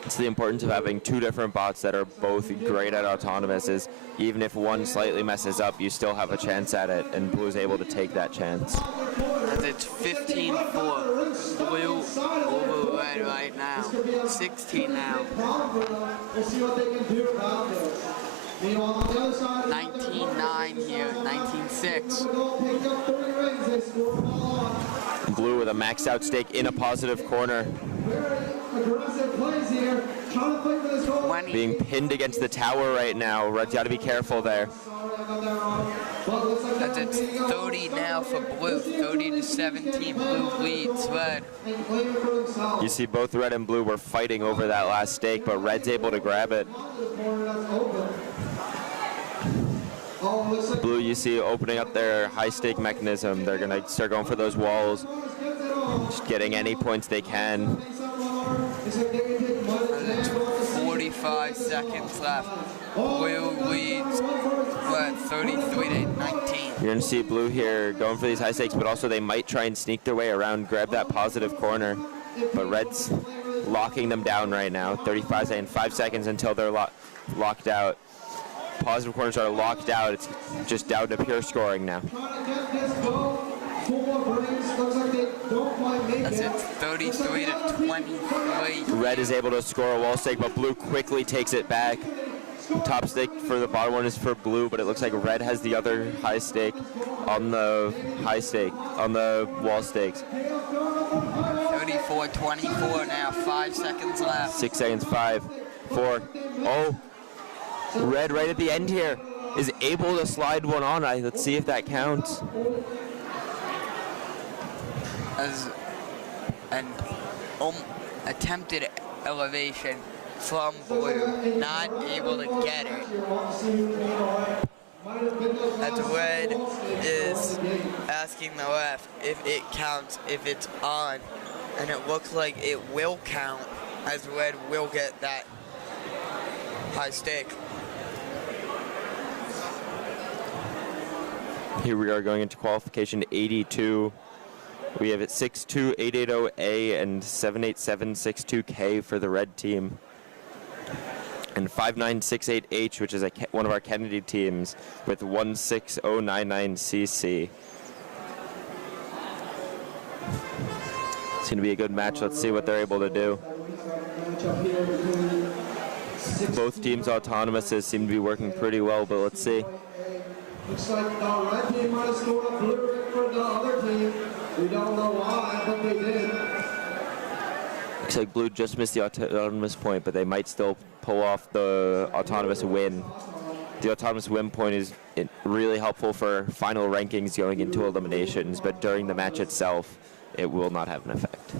It's the importance of having two different bots that are both great at autonomous, is even if one slightly messes up, you still have a chance at it, and Blue's able to take that chance. As it's 15-4, blue over red right now. 16 now. We'll see what they can do about this. Meanwhile, on the other side, 19-9 here, 19-6. Blue with a maxed out stake in a positive corner. Aggressive plays here, trying to play for this goal. Being pinned against the tower right now. Red's got to be careful there. As it's 30 now for blue, 30-17, blue leads red. You see both red and blue were fighting over that last stake, but red's able to grab it. Blue, you see, opening up their high stake mechanism. They're going to start going for those walls, just getting any points they can. 45 seconds left. Blue leads red 33-19. You're going to see blue here going for these high stakes, but also they might try and sneak their way around, grab that positive corner. But red's locking them down right now. 35 seconds, 5 seconds until they're locked out. Positive corners are locked out. It's just down to pure scoring now. As it's 33-23. Red is able to score a wall stake, but blue quickly takes it back. Top stake for the bottom one is for blue, but it looks like red has the other high stake on the wall stakes. 34-24 now, 5 seconds left. 6 seconds, 5, 4. Oh, red right at the end here is able to slide one on. Let's see if that counts. As an attempted elevation from blue, not able to get it. As red is asking the ref if it counts, if it's on, and it looks like it will count, as red will get that high stake. Here we are going into qualification 82. We have it 62880A and 78762K for the red team. And 5968H, which is one of our Kennedy teams, with 16099CC. It's going to be a good match. Let's see what they're able to do. Both teams' autonomouses seem to be working pretty well, but let's see. Looks like the red team might have scored a blue rig for the other team. We don't know why, but they did. Looks like blue just missed the autonomous point, but they might still pull off the autonomous win. The autonomous win point is really helpful for final rankings going into eliminations, but during the match itself, it will not have an effect.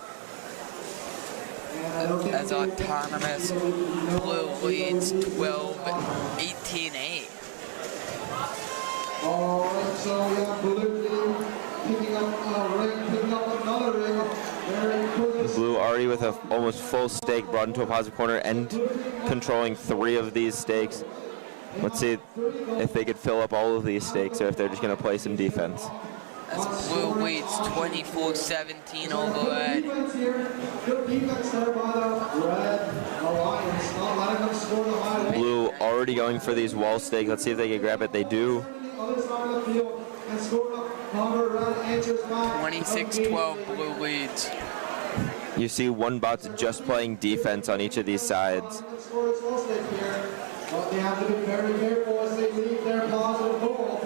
As autonomous, blue leads 12-18-8. All right, so we have blue team picking up a ring, picking up another ring. Blue already with a almost full stake brought into a positive corner and controlling 3 of these stakes. Let's see if they could fill up all of these stakes or if they're just going to play some defense. As blue leads 24-17 over red. Good defense there by the red alliance, not letting them score the high. Blue already going for these wall stakes. Let's see if they can grab it. They do. 26-12 blue leads. You see one bot's just playing defense on each of these sides. But they have to be very careful as they leave their positive goal.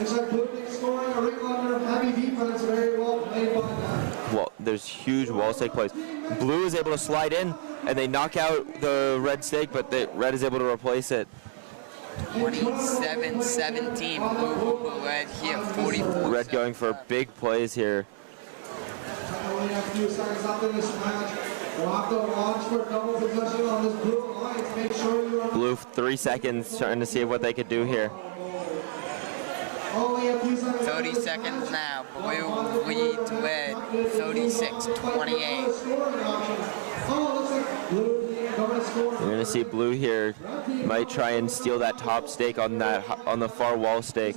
It's like blue team scoring a ring under heavy defense, very well played by them. Well, there's huge wall stake plays. Blue is able to slide in, and they knock out the red stake, but the red is able to replace it. 27-17 blue over red here, 44. Red going for big plays here. Only a few seconds left in this match. We'll have to watch for double possession on this blue alliance. Make sure you are... Blue 3 seconds trying to see what they could do here. Only a few seconds. 30 seconds now. Blue leads red 36-28. You're going to see blue here might try and steal that top stake on the far wall stake.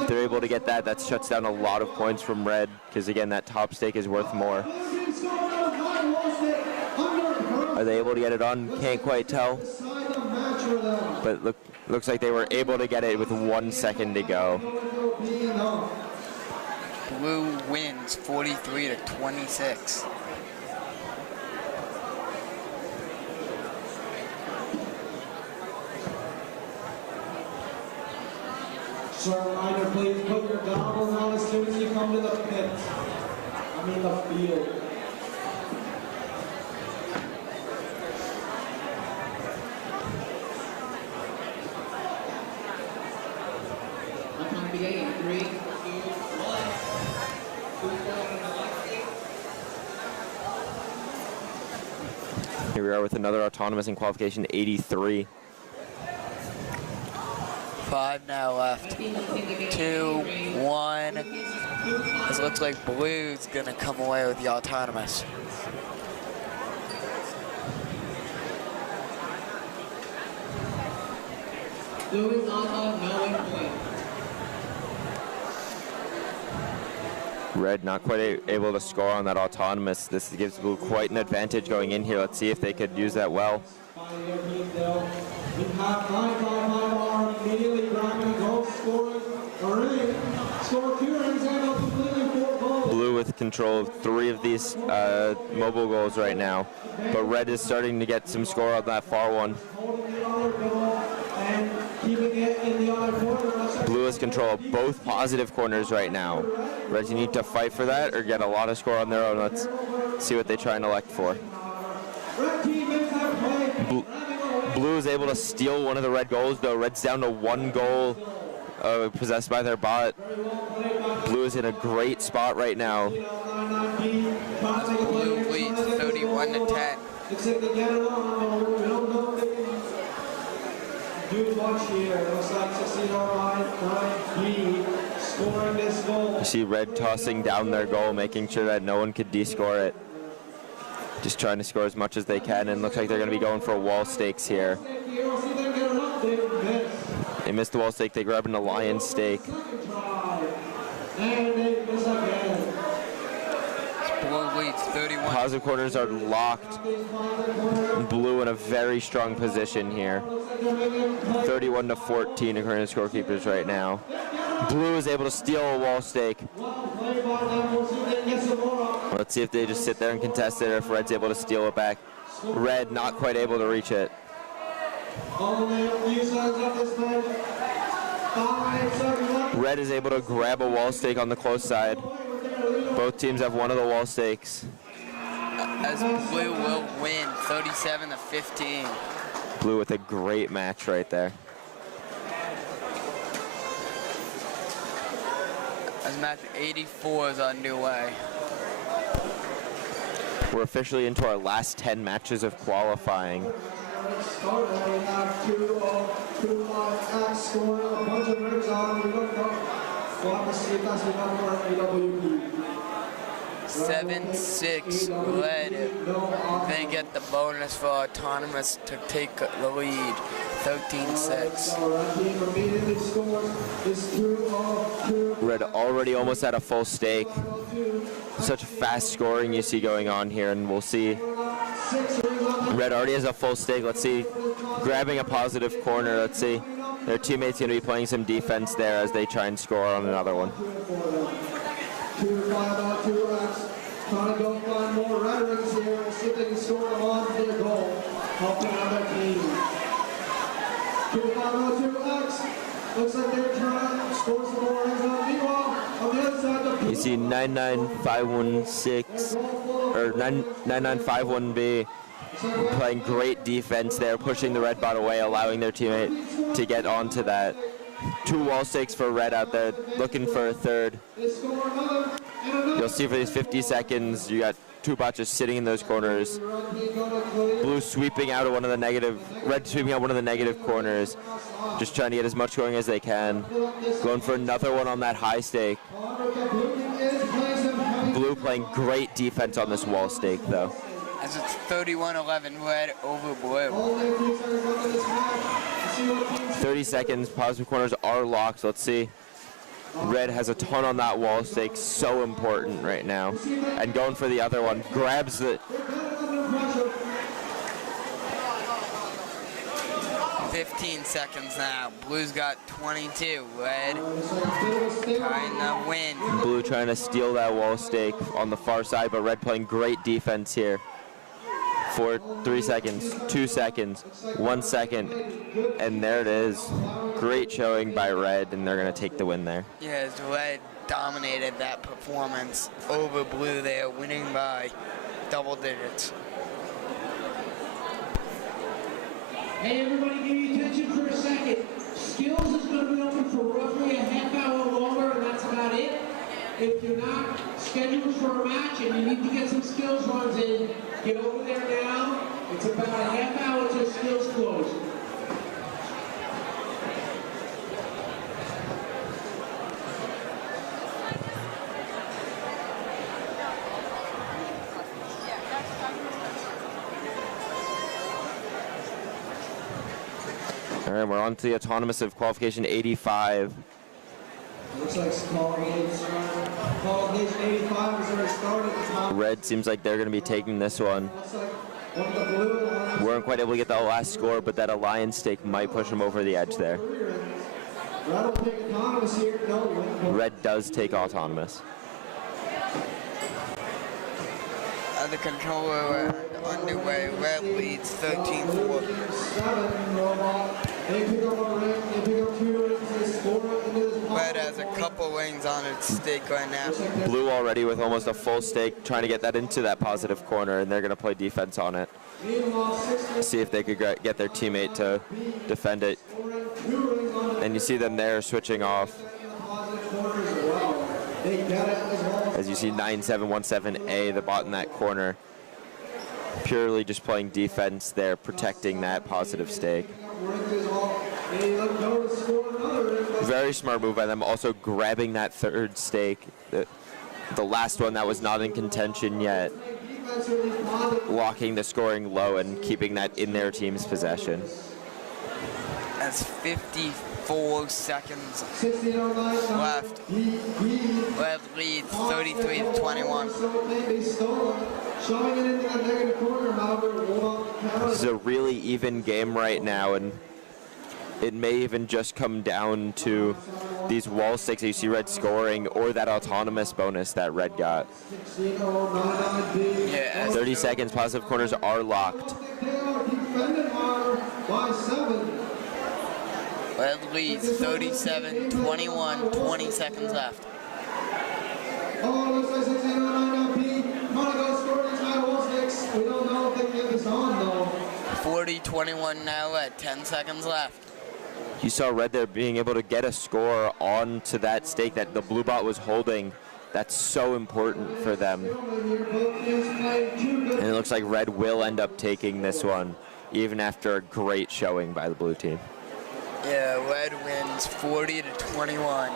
If they're able to get that, that shuts down a lot of points from red because again that top stake is worth more. Are they able to get it on? Can't quite tell. But looks like they were able to get it with 1 second to go. Blue wins 43-26. So reminder, please put your goggles on as soon as you come to the pit. I mean the field. Time beginning. 3, 2, 1. Here we are with another autonomous in qualification 83. 5 now left. 2, 1. This looks like blue's gonna come away with the autonomous. Blue is on no win point. Red not quite able to score on that autonomous. This gives blue quite an advantage going in here. Let's see if they could use that well. Blue with control of 3 of these mobile goals right now, but red is starting to get some score on that far one. Blue has control of both positive corners right now. Red, you need to fight for that or get a lot of score on their own. Let's see what they try and elect for. Blue is able to steal one of the red goals, though. Red's down to 1 goal possessed by their bot. Blue is in a great spot right now. Blue leads 31-10. You see red tossing down their goal, making sure that no one could descore it. Just trying to score as much as they can, and looks like they're going to be going for wall stakes here. They missed the wall stake, they grab an alliance stake. Blue leads 31. Positive corners are locked. Blue in a very strong position here. 31-14 according to scorekeepers right now. Blue is able to steal a wall stake. Let's see if they just sit there and contest it or if red's able to steal it back. Red not quite able to reach it. Red is able to grab a wall stake on the close side. Both teams have one of the wall stakes. As blue will win 37-15. Blue with a great match right there. As match 84 is underway. We're officially into our last 10 matches of qualifying. We have two acts scoring a bunch of rings on. We don't know. We'll have to see if that's enough for AWP. 7-6 red. They get the bonus for autonomous to take the lead. 13-6. Red already almost at a full stake. Such fast scoring you see going on here, and we'll see. Red already has a full stake. Let's see. Grabbing a positive corner. Let's see. Their teammate's going to be playing some defense there as they try and score on another one. Trying to go find more red rings here and see if they can score them on to their goal. Helping out their team. 2-5-0-2-X. Looks like they're trying to score some more rings on. Meanwhile, on the other side, you see 99516 or 99551B playing great defense there, pushing the red bot away, allowing their teammate to get onto that. 2 wall stakes for red out there, looking for a third. You'll see for these 50 seconds, you got 2 bots just sitting in those corners. Blue sweeping out of one of the negative, red sweeping out one of the negative corners. Just trying to get as much going as they can. Going for another one on that high stake. Blue playing great defense on this wall stake though. As it's 31-11 red over blue. 30 seconds, positive corners are locked. Let's see. Red has a ton on that wall stake, so important right now. And going for the other one, grabs the... 15 seconds now. Blue's got 22. Red trying to win. Blue trying to steal that wall stake on the far side, but red playing great defense here. 3 seconds, 2 seconds, 1 second, and there it is. Great showing by red, and they're going to take the win there. Yes, red dominated that performance over blue there, winning by double digits. Hey, everybody, give me attention for a second. Skills is going to be open for roughly a half hour longer, and that's about it. If you're not scheduled for a match and you need to get some skills runs in, get over there now. It's about a half hour till skills close. All right, we're on to the autonomous of qualification 85. Looks like qualification 85 has already started. Red seems like they're going to be taking this one. Weren't quite able to get the last score, but that alliance stake might push them over the edge there. Red does take autonomous. The controller underway. Red leads 13-4. Red has a couple rings on its stake right now. Blue already with almost a full stake, trying to get that into that positive corner, and they're going to play defense on it. See if they could get their teammate to defend it. And you see them there switching off. As you see 9717A, the bot in that corner, purely just playing defense there, protecting that positive stake. Very smart move by them, also grabbing that third stake, the last one that was not in contention yet, locking the scoring low and keeping that in their team's possession. That's 54 seconds left. Red leads 33-21. This is a really even game right now, and it may even just come down to these wall stakes that you see red scoring or that autonomous bonus that red got. 30 seconds, positive corners are locked. Red leads 37-21, 20 seconds left. Oh, looks like 69 P. Monaco scored inside wall sticks. We don't know if they can get this on though. 40-21 now at 10 seconds left. You saw Red there being able to get a score onto that stake that the blue bot was holding. That's so important for them. And it looks like Red will end up taking this one, even after a great showing by the blue team. Yeah, Red wins 40-21.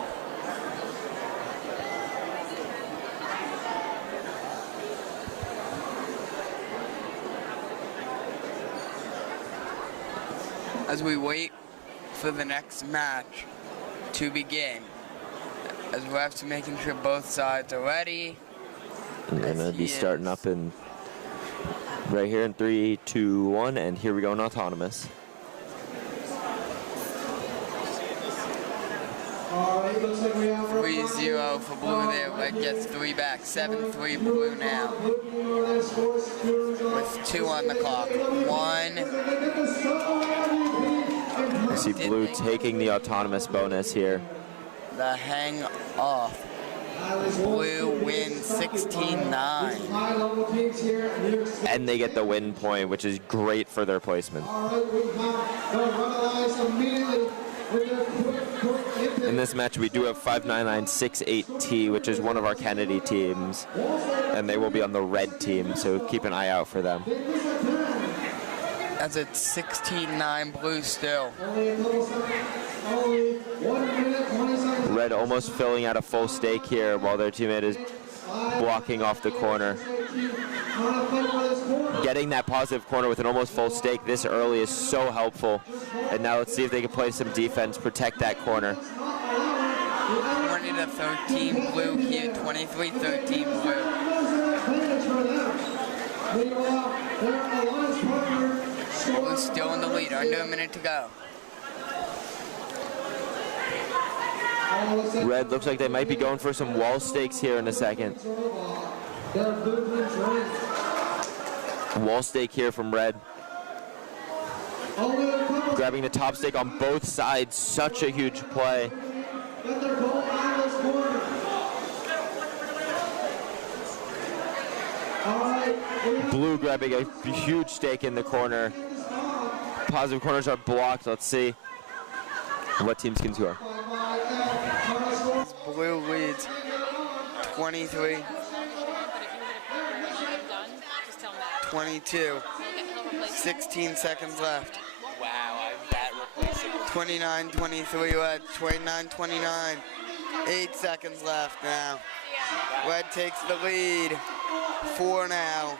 As we wait for the next match to begin, as refs are making sure both sides are ready. And they're going to be starting up in right here in 3, 2, 1, and here we go in autonomous. All right, looks like we have 3-0 for blue there. Red gets 3 back. 7-3 blue now. With 2 on the clock. 1. I see blue taking the autonomous bonus here. The hang off. Blue wins 16-9. And they get the win point, which is great for their placement. In this match, we do have 59968T, which is one of our Kennedy teams, and they will be on the red team, so keep an eye out for them. As it's 16-9 blue still. Red almost filling out a full stake here while their teammate is blocking off the corner. Getting that positive corner with an almost full stake this early is so helpful. And now let's see if they can play some defense, protect that corner. 20-13 blue here, 23-13 blue. Blue's still in the lead, under a minute to go. Red looks like they might be going for some wall stakes here in a second. Wall stake here from Red. Grabbing the top stake on both sides, such a huge play. Blue grabbing a huge stake in the corner. Positive corners are blocked. Let's see what teams can score. Blue leads 23. 22. 16 seconds left. Wow, that replaceable. 29-23 Red. 29-29. 8 seconds left now. Red takes the lead. 4 now.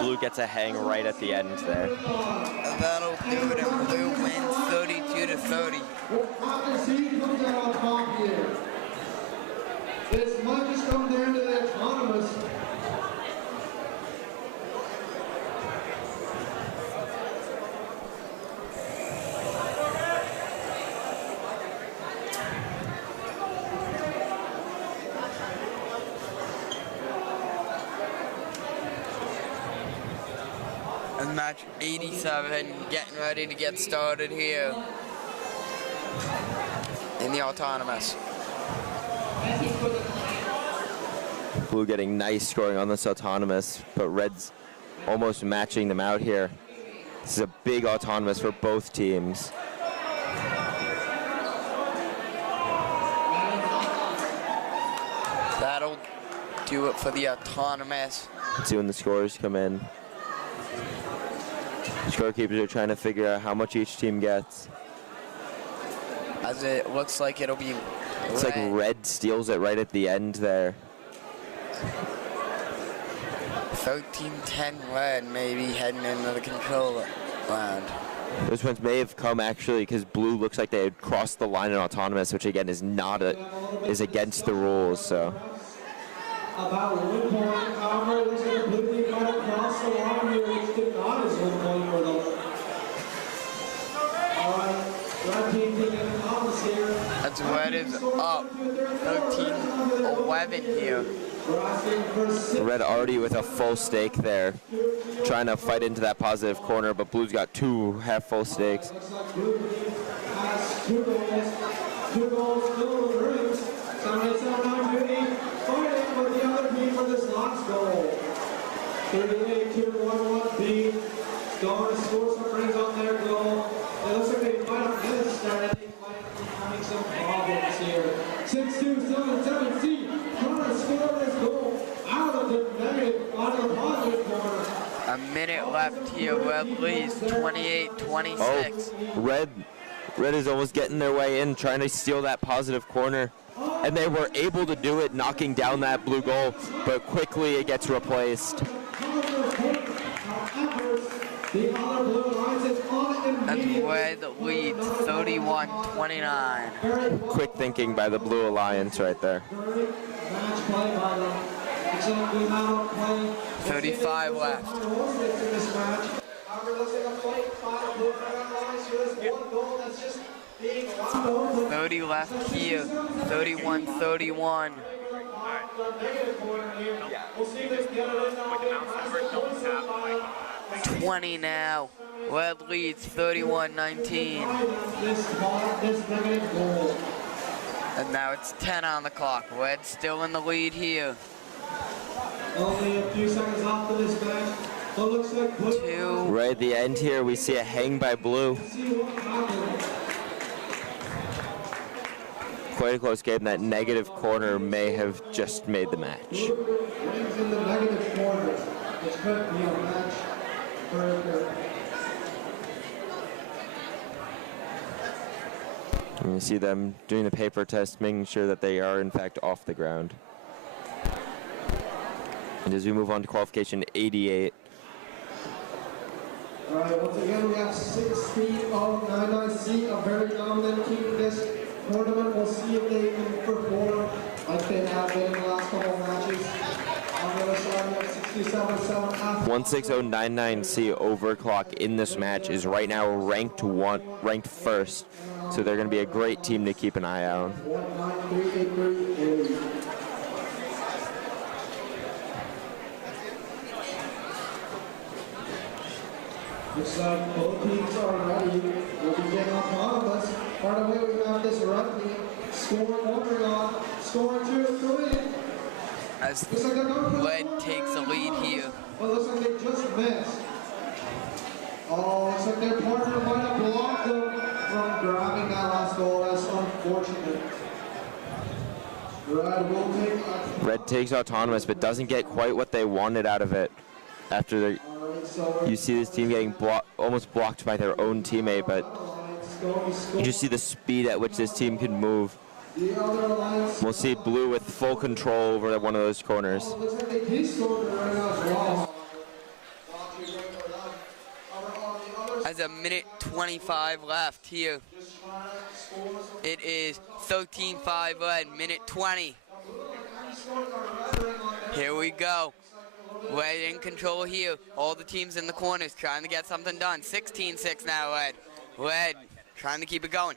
Blue gets a hang right at the end there. That'll do it, and blue wins 32-30. This might just come down to the autonomous. And match 87 getting ready to get started here in the autonomous. Blue getting nice scoring on this autonomous, but Red's almost matching them out here. This is a big autonomous for both teams. That'll do it for the autonomous. Let's see when the scores come in. Scorekeepers are trying to figure out how much each team gets. As it looks like it'll be It's like Red steals it right at the end there. 13-10 Red maybe heading into the control round. Those ones may have come actually because Blue looks like they had crossed the line in autonomous, which again is not is against the rules. So. About 1 point, however, it looks like the blue team might have crossed the line here, which did not as 1 point for them. All right, red team taking the autonomous here. That's Red is up 13-11 here. Red already with a full stake there, trying to fight into that positive corner, but Blue's got 2 half full stakes. Looks like blue has 2 goals still in the rings. 7-8, 7-9, 50. last goal. 38-2-1-1 Stars scores some rings on their goal. It looks like they might have missed and they might be having some problems here. 6-2-7-7 trying to score this goal out of the negative, out of the positive corner. A minute left here. Red leads 28-26. Oh, Red is almost getting their way in, trying to steal that positive corner. And they were able to do it, knocking down that blue goal, but quickly it gets replaced. And Red leads 31-29. Quick thinking by the Blue Alliance right there. 35 left. 30 left here. 31-31. 20 now. Red leads 31-19. And now it's 10 on the clock. Red's still in the lead here. Only a few seconds left of this match. But looks like Blue. Right at the end here, we see a hang by Blue. Quite a close game. That negative corner may have just made the match. Rings in the negative corner, which could be a match breaker. And you see them doing the paper test, making sure that they are in fact off the ground. And as we move on to qualification 88. All right, once again, we have 16-0-99C, a very dominant team in this tournament. We'll see if they can perform like they have been in the last couple of matches. On the other side, we have 67-7. 16099C overclock in this match is right now ranked first. So they're going to be a great team to keep an eye on. 19383. Looks like both teams are ready. We'll be getting off autonomous. Right away, we have this red team scoring one on, scoring 2-3. As Red takes the lead here. But looks like they just missed. Oh, looks like their partner might have blocked them from grabbing that last goal. That's unfortunate. Red takes autonomous, but doesn't get quite what they wanted out of it. After you see this team getting almost blocked by their own teammate, but you just see the speed at which this team can move. We'll see Blue with full control over one of those corners. As a minute 25 left here. It is 13-5 Red, minute 20. Here we go. Red in control here. All the teams in the corners trying to get something done. 16-6 now, Red. Red trying to keep it going.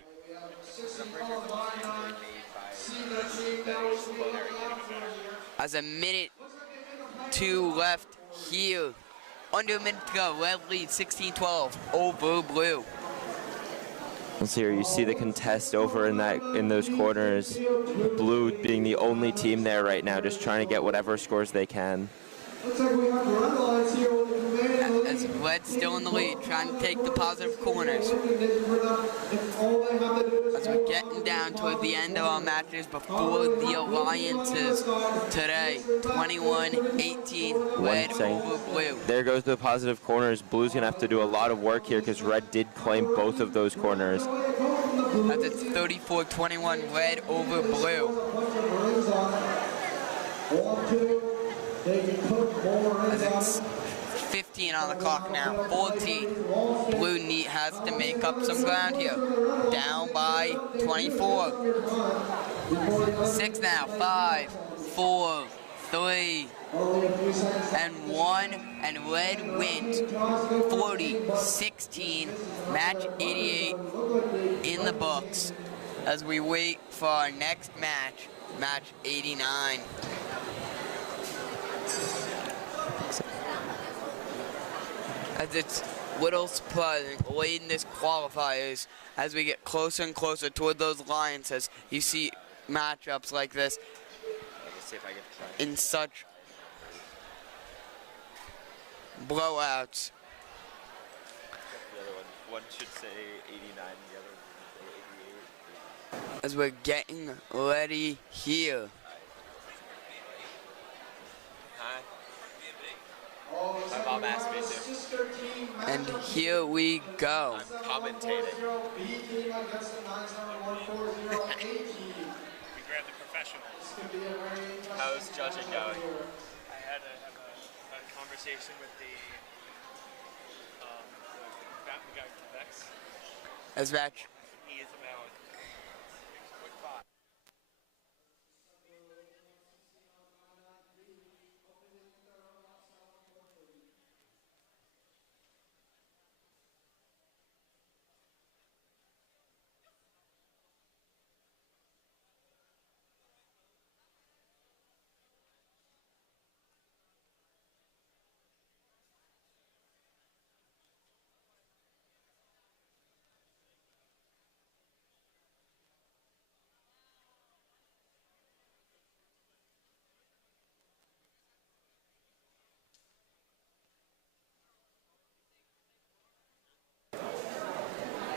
As a minute 2 left here. Under a minute to go. Red leads 16-12 over Blue. Let's see here. You see the contest over in those corners. Blue being the only team there right now, just trying to get whatever scores they can. Looks like we have red lines here with the command. As Red's still in the lead, trying to take the positive corners. As we're getting down toward the end of our matches before the alliances today. 21-18, Red over Blue. There goes the positive corners. Blue's going to have to do a lot of work here because Red did claim both of those corners. As it's 34-21, Red over Blue. As it's 15 on the clock now, 14. Blue has to make up some ground here. Down by 24. 6 now, 5, 4, 3, and 1, and Red wins 40-16, match 88 in the books as we wait for our next match, match 89. As it's little surprising late in this qualifiers as we get closer and closer toward those alliances, you see matchups like this in such blowouts. The other one should say 89, the other one should say 88. As we're getting ready here. Hi. My mom asked me to. And here we go. I'm commentating. We grabbed the professionals. How's judging going? I had to have a conversation with the guy from VEX. As Ratch. He is about 6'5".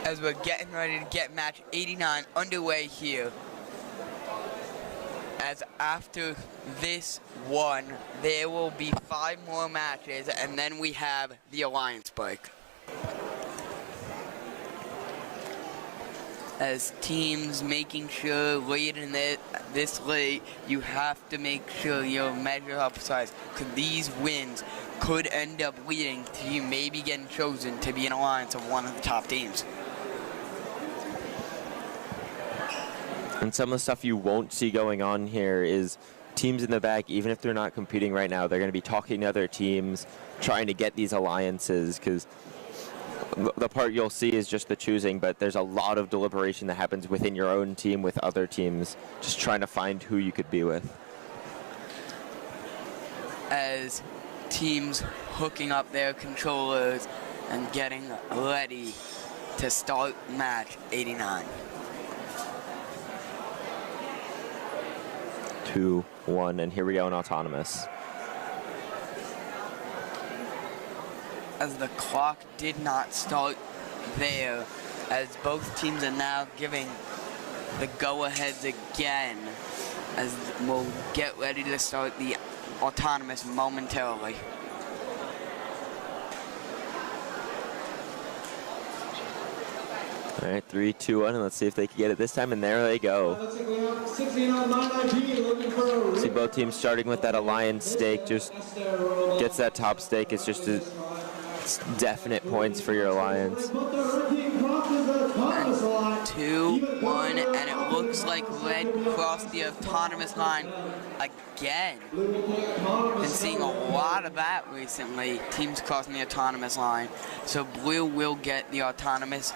As we're getting ready to get match 89 underway here. As after this one, there will be 5 more matches, and then we have the Alliance break. As teams making sure late in this late, you have to make sure your measure up size, because these wins could end up leading to you maybe getting chosen to be an alliance of one of the top teams. And some of the stuff you won't see going on here is teams in the back, even if they're not competing right now, they're going to be talking to other teams, trying to get these alliances, because the part you'll see is just the choosing, but there's a lot of deliberation that happens within your own team with other teams, just trying to find who you could be with. As teams hooking up their controllers and getting ready to start match 89. 2, 1, and here we go in autonomous. As the clock did not start there, as both teams are now giving the go-aheads again, as we'll get ready to start the autonomous momentarily. All right, 3, 2, 1, and let's see if they can get it this time, and there they go. See both teams starting with that alliance stake, just gets that top stake. It's just it's definite points for your alliance. And 2, 1, and it looks like red crossed the autonomous line again. Been seeing a lot of that recently, teams crossing the autonomous line. So blue will get the autonomous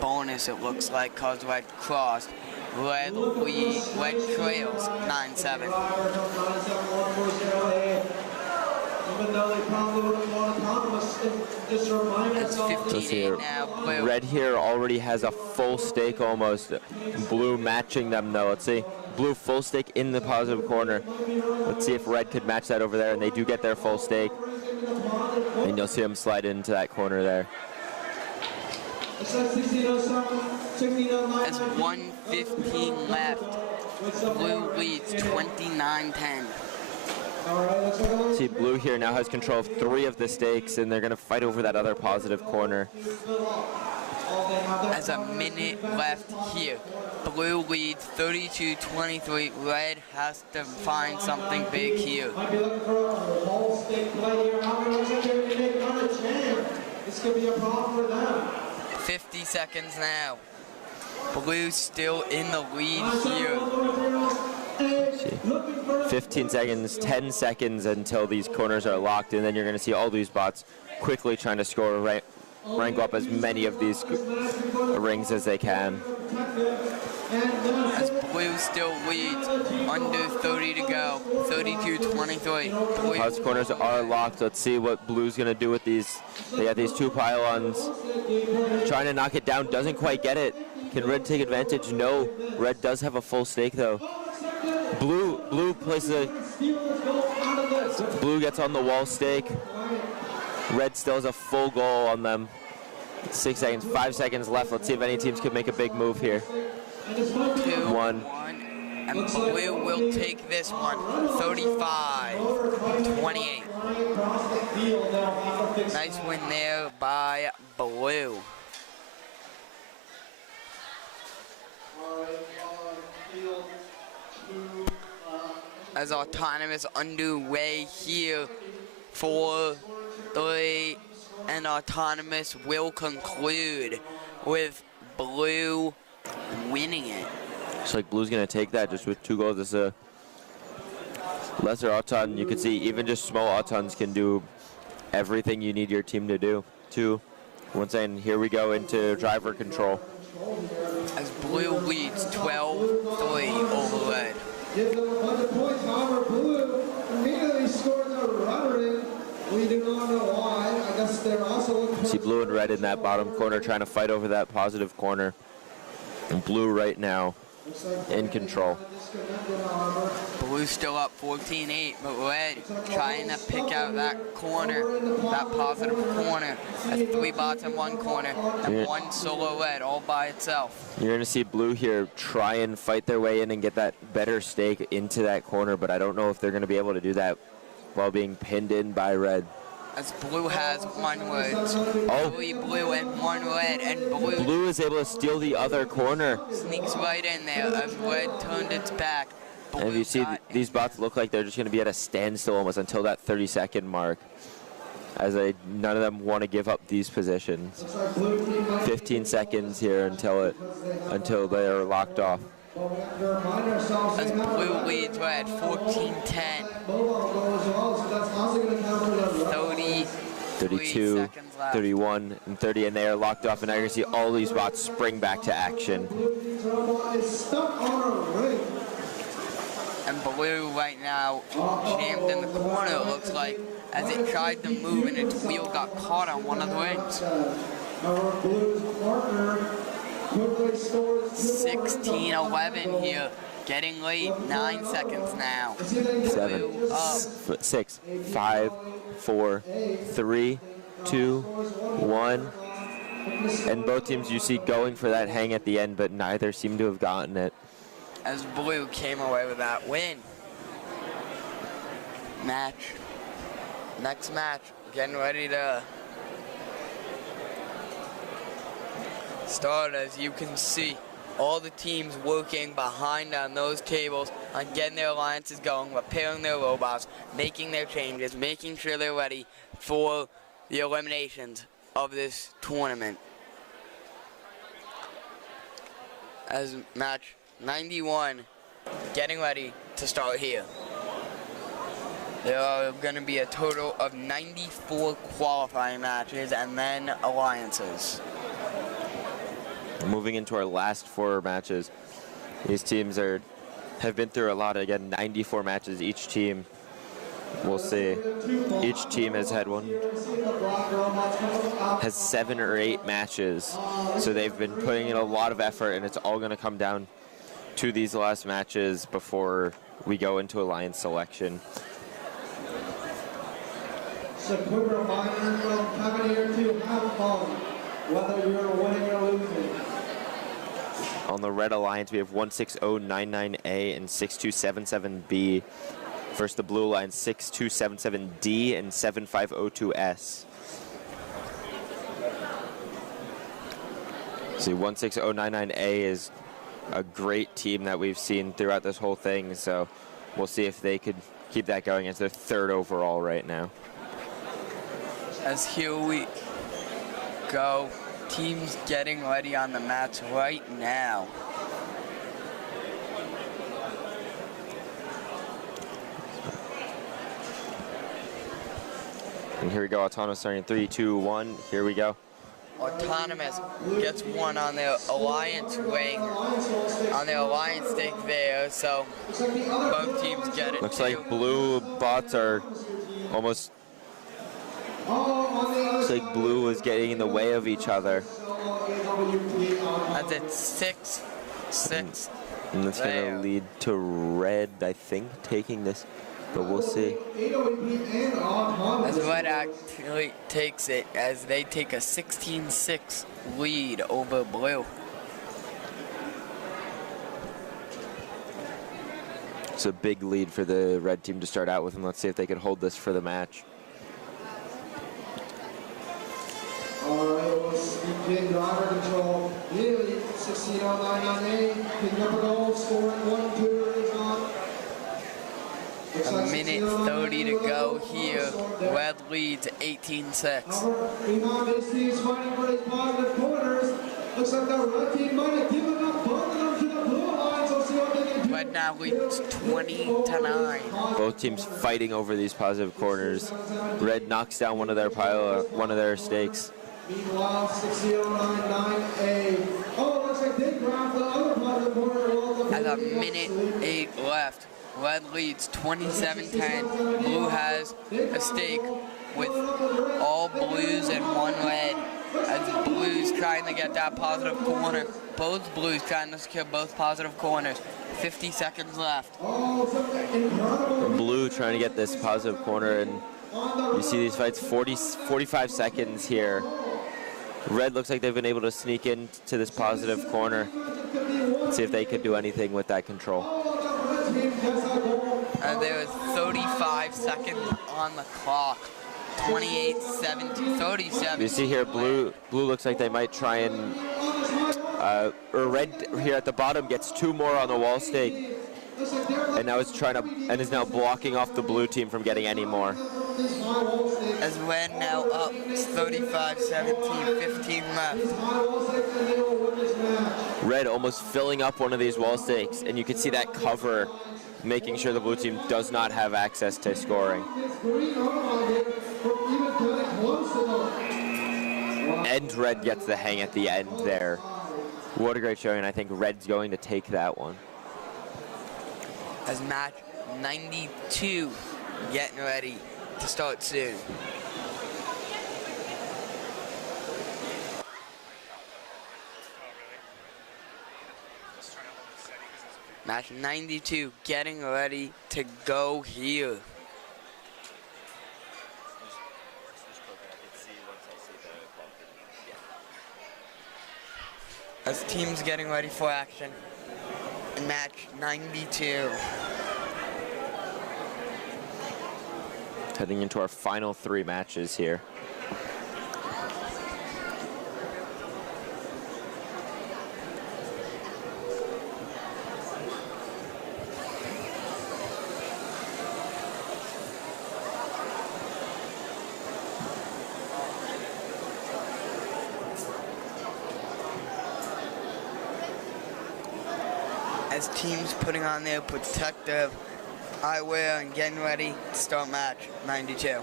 bonus, it looks like, cause red crossed. Red trails 9-7. It's 15 now. Blue. Red here already has a full stake almost. Blue matching them though. Let's see. Blue full stake in the positive corner. Let's see if red could match that over there, and they do get their full stake. And you'll see them slide into that corner there. As 1:15 left, blue leads 29-10. See, blue here now has control of 3 of the stakes, and they're going to fight over that other positive corner. As a minute left here, blue leads 32-23. Red has to find something big here. 50 seconds now. Blue still in the lead here. 15 seconds, 10 seconds until these corners are locked, and then you're going to see all these bots quickly trying to score, rank up as many of these rings as they can. As blue still leads, under 30 to go, 32-23. Those corners are locked. Let's see what blue's going to do with these. They got these 2 pylons. Trying to knock it down, doesn't quite get it. Can red take advantage? No. Red does have a full stake though. Blue places a... Blue gets on the wall stake. Red still has a full goal on them. 6 seconds, 5 seconds left. Let's see if any teams can make a big move here. 2-1. And Blue will take this one, 35-28. Nice win there by Blue. As Autonomous underway here for 3, and Autonomous will conclude with Blue winning it. Looks like Blue's going to take that just with 2 goals. This is a lesser Auton. You can see even just small Autons can do everything you need your team to do. 2-1, and here we go into driver control. As Blue leads 12-3 over Red. Give them a bunch of points, however, Blue immediately scores a runner in. We do not know why. I guess they're also looking for... See Blue and Red in that bottom corner trying to fight over that positive corner. And Blue right now in control. Blue still up 14-8, but Red trying to pick out that corner, that positive corner. That's 3 bots in 1 corner and 1 solo Red all by itself. You're going to see Blue here try and fight their way in and get that better stake into that corner, but I don't know if they're going to be able to do that while being pinned in by Red. As Blue has 1 Red. Oh. 3 Blue and 1 Red, and Blue is able to steal the other corner. Sneaks right in there as Red turned its back. And if you see, these bots look like they're just going to be at a standstill almost until that 30-second mark, as none of them want to give up these positions. 15 seconds here until they are locked off. As Blue leads Red 14-10. 32, 31, and 30, and they are locked off, and now you're going to see all these bots spring back to action. And Blue right now jammed in the corner, it looks like, as it tried to move and its wheel got caught on one of the rings. 16-11 here, getting late, 9 seconds now. 7, 6, 5, 4, 3, 2, 1. And both teams you see going for that hang at the end, but neither seem to have gotten it. As Blue came away with that win. Next match, getting ready to start. As you can see, all the teams working behind on those tables on getting their alliances going, repairing their robots, making their changes, making sure they're ready for the eliminations of this tournament. As match 91 getting ready to start here. There are going to be a total of 94 qualifying matches and then alliances. Moving into our last 4 matches. These teams have been through a lot. Again, 94 matches each team. We'll see. Each team has had has 7 or 8 matches. So they've been putting in a lot of effort, and it's all going to come down to these last matches before we go into alliance selection. So quick reminder from coming here to have fun, whether you're winning or losing. On the Red Alliance, we have 16099A and 6277B. Versus the Blue Alliance, 6277D and 7502S. See, 16099A is a great team that we've seen throughout this whole thing, so we'll see if they could keep that going. It's their 3rd overall right now. As here we go, teams getting ready on the mats right now. And here we go, Autonomous starting in 3, 2, 1, here we go. Autonomous gets one on their alliance ring, on their alliance stick there, so both teams get it. Looks like Blue bots are almost, looks like Blue is getting in the way of each other. As it's 6-6. And that's going to lead to Red, I think, taking this. but we'll see. As Red actually takes it, as they take a 16-6 lead over Blue. It's a big lead for the red team to start out with, and let's see if they can hold this for the match. All right, let's begin driver control. Nearly 16:09 picking up a goal, scoring 1-2 is on. A minute 30 to go here. Red leads 18-6. Behind this team's fighting for these positive corners. Looks like the red team might have given up both of them to the blue line, so see what they can do. Red now leads 20-9. Both teams fighting over these positive corners. Red knocks down one of their stakes. Meanwhile, 16:09 Oh, looks like they grabbed the other positive corner. As a minute 8 left. Red leads 27-10. Blue has a stake with all blues and one red. As Blues trying to get that positive corner. Both Blues trying to secure both positive corners. 50 seconds left. Blue trying to get this positive corner, and you see these fights 45 seconds here. Red looks like they've been able to sneak into this positive corner. Let's see if they can do anything with that control. There is 35 seconds on the clock. 28-17, 37. You see here, blue looks like they might try and, or red here at the bottom gets 2 more on the wall stake, and now is now blocking off the blue team from getting any more. As red now up 35-17, 15 left. Red almost filling up one of these wall stakes, and you can see that cover making sure the blue team does not have access to scoring. And red gets the hang at the end there. What a great showing, and I think red's going to take that one. As match 92 getting ready to start soon. Match 92 getting ready to go here. As teams getting ready for action in match 92. Heading into our final 3 matches here. As teams putting on their protective eyewear and getting ready to start match 92.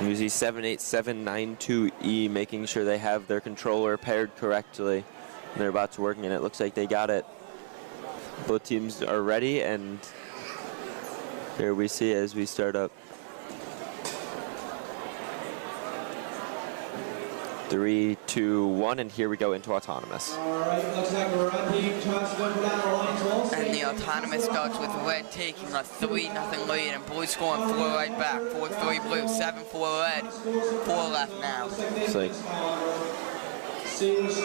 You see 78792E making sure they have their controller paired correctly. They're about to work, and it looks like they got it. Both teams are ready, and here we see as we start up. 3, 2, 1, and here we go into autonomous. All right, looks like the red team tries to go for that alliance wall stake. And the autonomous starts with red taking a 3-0 lead, and blue scoring 4 right back. 4-3 blue, 7-4 red. 4 left now. It's like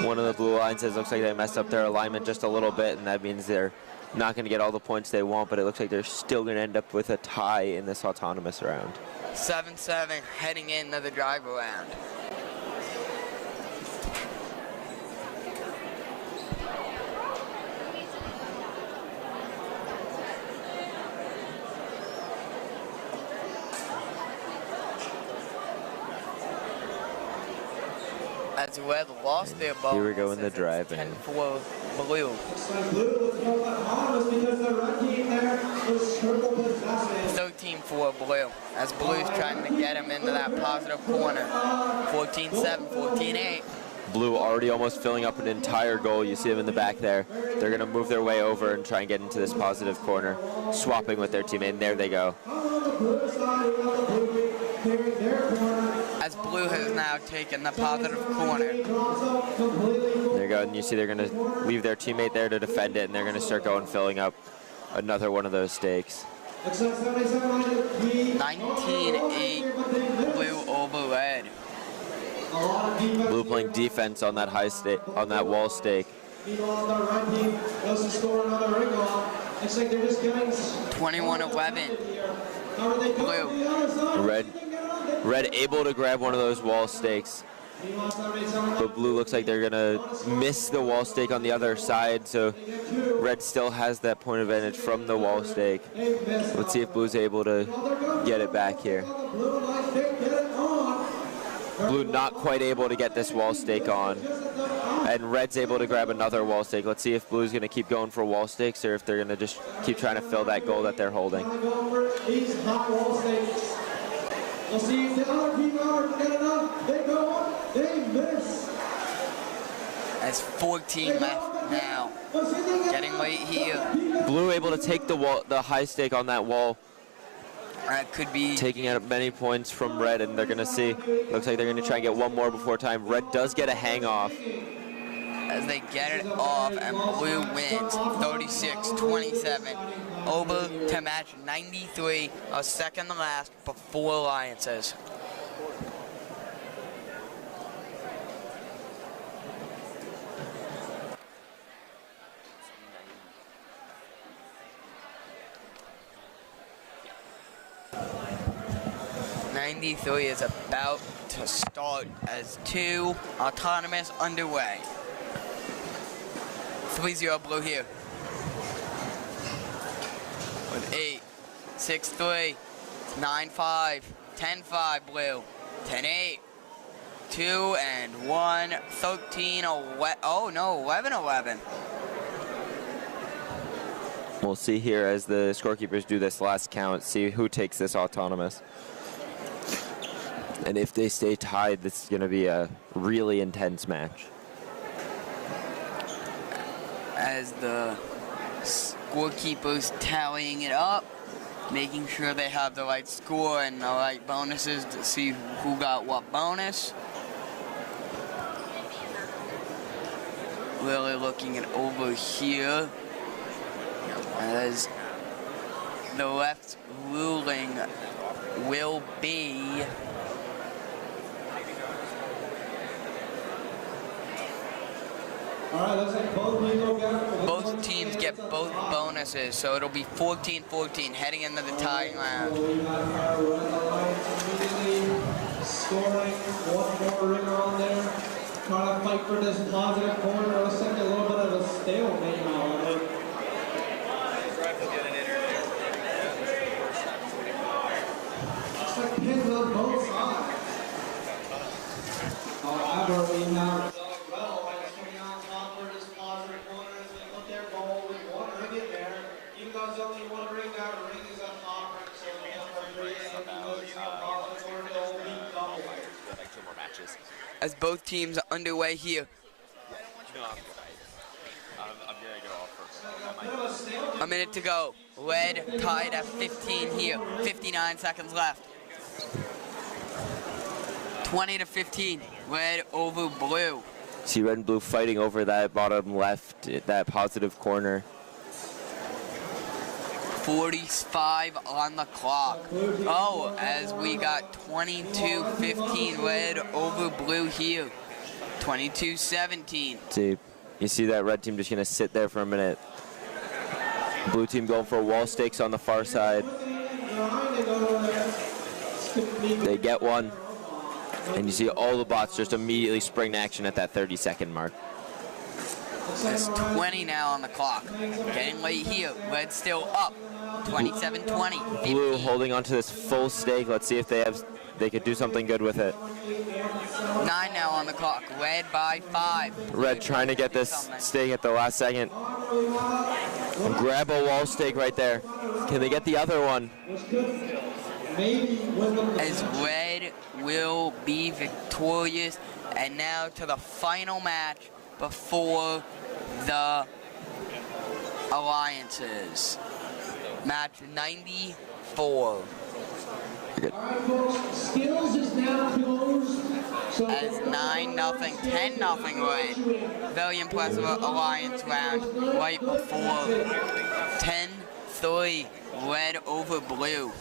one of the blue alliances looks like they messed up their alignment just a little bit, and that means they're not going to get all the points they want, but it looks like they're still going to end up with a tie in this autonomous round. 7-7 heading into the driver round. As red lost their ball. Here we go in the drive-in. 10-4 blue. Looks like blue was going autonomous because the red team there was triple possessive. 13-4 blue. As blue's trying to get him into that positive corner. 14-7, 14-8. Blue already almost filling up an entire goal. You see them in the back there. They're going to move their way over and try and get into this positive corner, swapping with their teammate, and there they go. As blue has now taken the positive corner. There you go, and you see they're going to leave their teammate there to defend it, and they're going to start going, filling up another one of those stakes. 19-8, blue over red. Blue playing defense on that high stake, on that wall stake. 21-11, blue. Red able to grab one of those wall stakes. But blue looks like they're gonna miss the wall stake on the other side, so red still has that point advantage from the wall stake. Let's see if blue's able to get it back here. Blue not quite able to get this wall stake on, and red's able to grab another wall stake. Let's see if blue's gonna keep going for wall stakes or if they're gonna just keep trying to fill that goal that they're holding. We'll see if the other team are get enough. They go on, they miss. As 14 left now. Getting late here. Blue able to take the high stake on that wall. That could be taking out many points from red, and they're gonna see. Looks like they're gonna try and get one more before time. Red does get a hang off. As they get it off, and blue wins 36-27. Over to match 93, a second to last before alliances. '93 is about to start as two autonomous underway. 3-0 blue here. With 8, 6-3, 9-5, 10-5 blue, 10-8, 2 and 1, 13, 11-11. We'll see here as the scorekeepers do this last count, see who takes this autonomous. And if they stay tied, this is going to be a really intense match. As the scorekeepers tallying it up, making sure they have the right score and the right bonuses to see who got what bonus. Really looking it over here as the left ruling will be both teams get both bonuses, so it'll be 14-14 heading into the tying round. Scoring one more ringer on there. Trying to fight for this positive corner. Looks like a little bit of a stalemate now. Looks like pins on both sides. However, we have as both teams are underway here. I'm gonna go off first. A minute to go. Red tied at 15 here. 59 seconds left. 20-15. Red over blue. See red and blue fighting over that bottom left, that positive corner. 45 on the clock. Oh, as we got 22-15 red over blue here. 22-17. See, you see that red team just gonna sit there for a minute. Blue team going for wall stakes on the far side. They get one. And you see all the bots just immediately spring to action at that 30-second mark. There's 20 now on the clock. Getting late here. Red still up. 27-20. Blue holding onto this full stake. Let's see if they could do something good with it. 9 now on the clock. Red by 5. Red trying to get this stake at the last second. Grab a wall stake right there. Can they get the other one? As red will be victorious. And now to the final match before the alliances. Match 94. Alright folks, skills is now closed. So As 9-0, 10-0 Red. Very impressive alliance round right before 10-3 Red over Blue.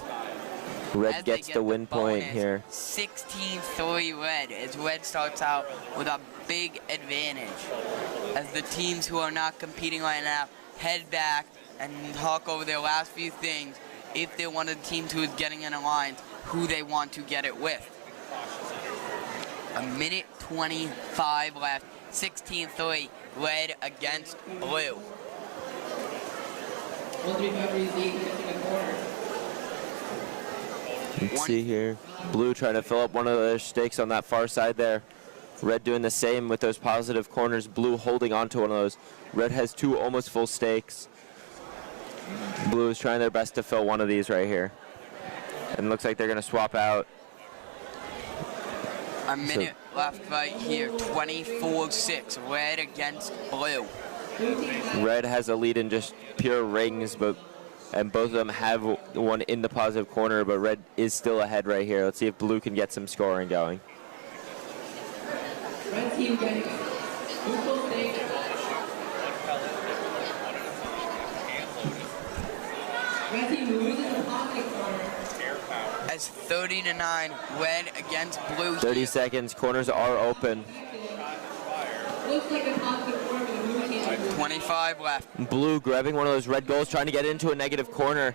Red gets the win point here. 16-3 Red, as Red starts out with a big advantage. As the teams who are not competing right now head back and talk over their last few things, if they're one of the teams who is getting an alliance, who they want to get it with. A minute 25 left, 16-3 Red against Blue. Let's see here. Blue trying to fill up one of their stakes on that far side there. Red doing the same with those positive corners. Blue holding on to one of those. Red has 2 almost full stakes. Blue is trying their best to fill one of these right here. And looks like they're going to swap out. A minute left right here, 24-6, Red against Blue. Red has a lead in just pure rings, and both of them have one in the positive corner, but Red is still ahead right here. Let's see if Blue can get some scoring going. Red team getting Red team loses the pocket corner. As 30-9, Red against Blue. 30 seconds, corners are open. Looks like a pocket corner, but Blue can't. 25 left. Blue grabbing one of those red goals, trying to get into a negative corner.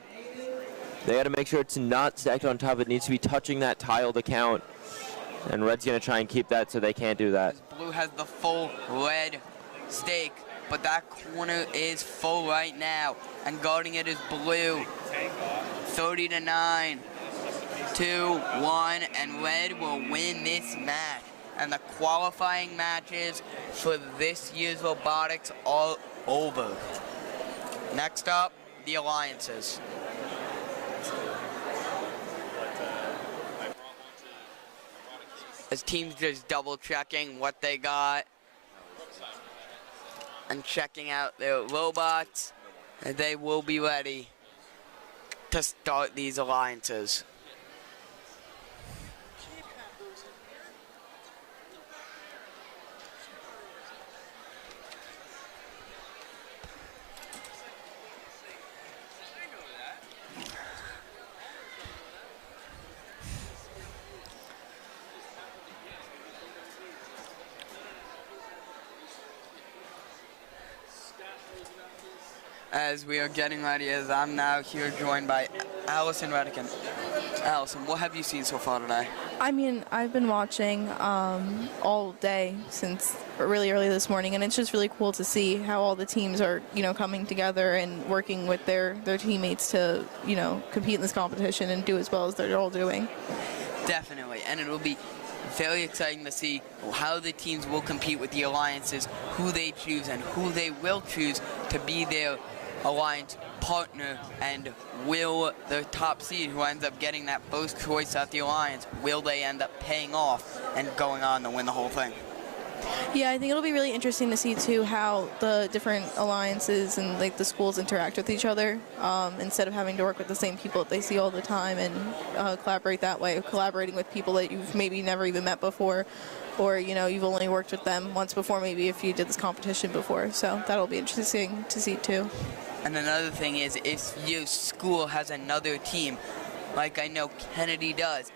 They got to make sure it's not stacked on top. It needs to be touching that tiled account. And Red's going to try and keep that, so they can't do that. Blue has the full Red stake, but that corner is full right now. And guarding it is Blue. 30-9, 2-1, and Red will win this match. And the qualifying matches for this year's Robotics are over. Next up, the alliances. As teams just double checking what they got and checking out their robots, and they will be ready to start these alliances. As we are getting ready, as I'm now here joined by Allison Redican. Allison, what have you seen so far today? I mean, I've been watching all day since really early this morning, and it's just really cool to see how all the teams are, coming together and working with their teammates to, compete in this competition and do as well as they're all doing. Definitely, and it will be very exciting to see how the teams will compete with the alliances, who they choose, and who they will choose to be their alliance partner, and will the top seed who ends up getting that first choice at the alliance, will they end up paying off and going on to win the whole thing? Yeah, I think it'll be really interesting to see too how the different alliances and the schools interact with each other, instead of having to work with the same people that they see all the time, and collaborate that way, collaborating with people that you've maybe never even met before, or you've only worked with them once before, maybe if you did this competition before. So that'll be interesting to see too. And another thing is, if your school has another team, like I know Kennedy does,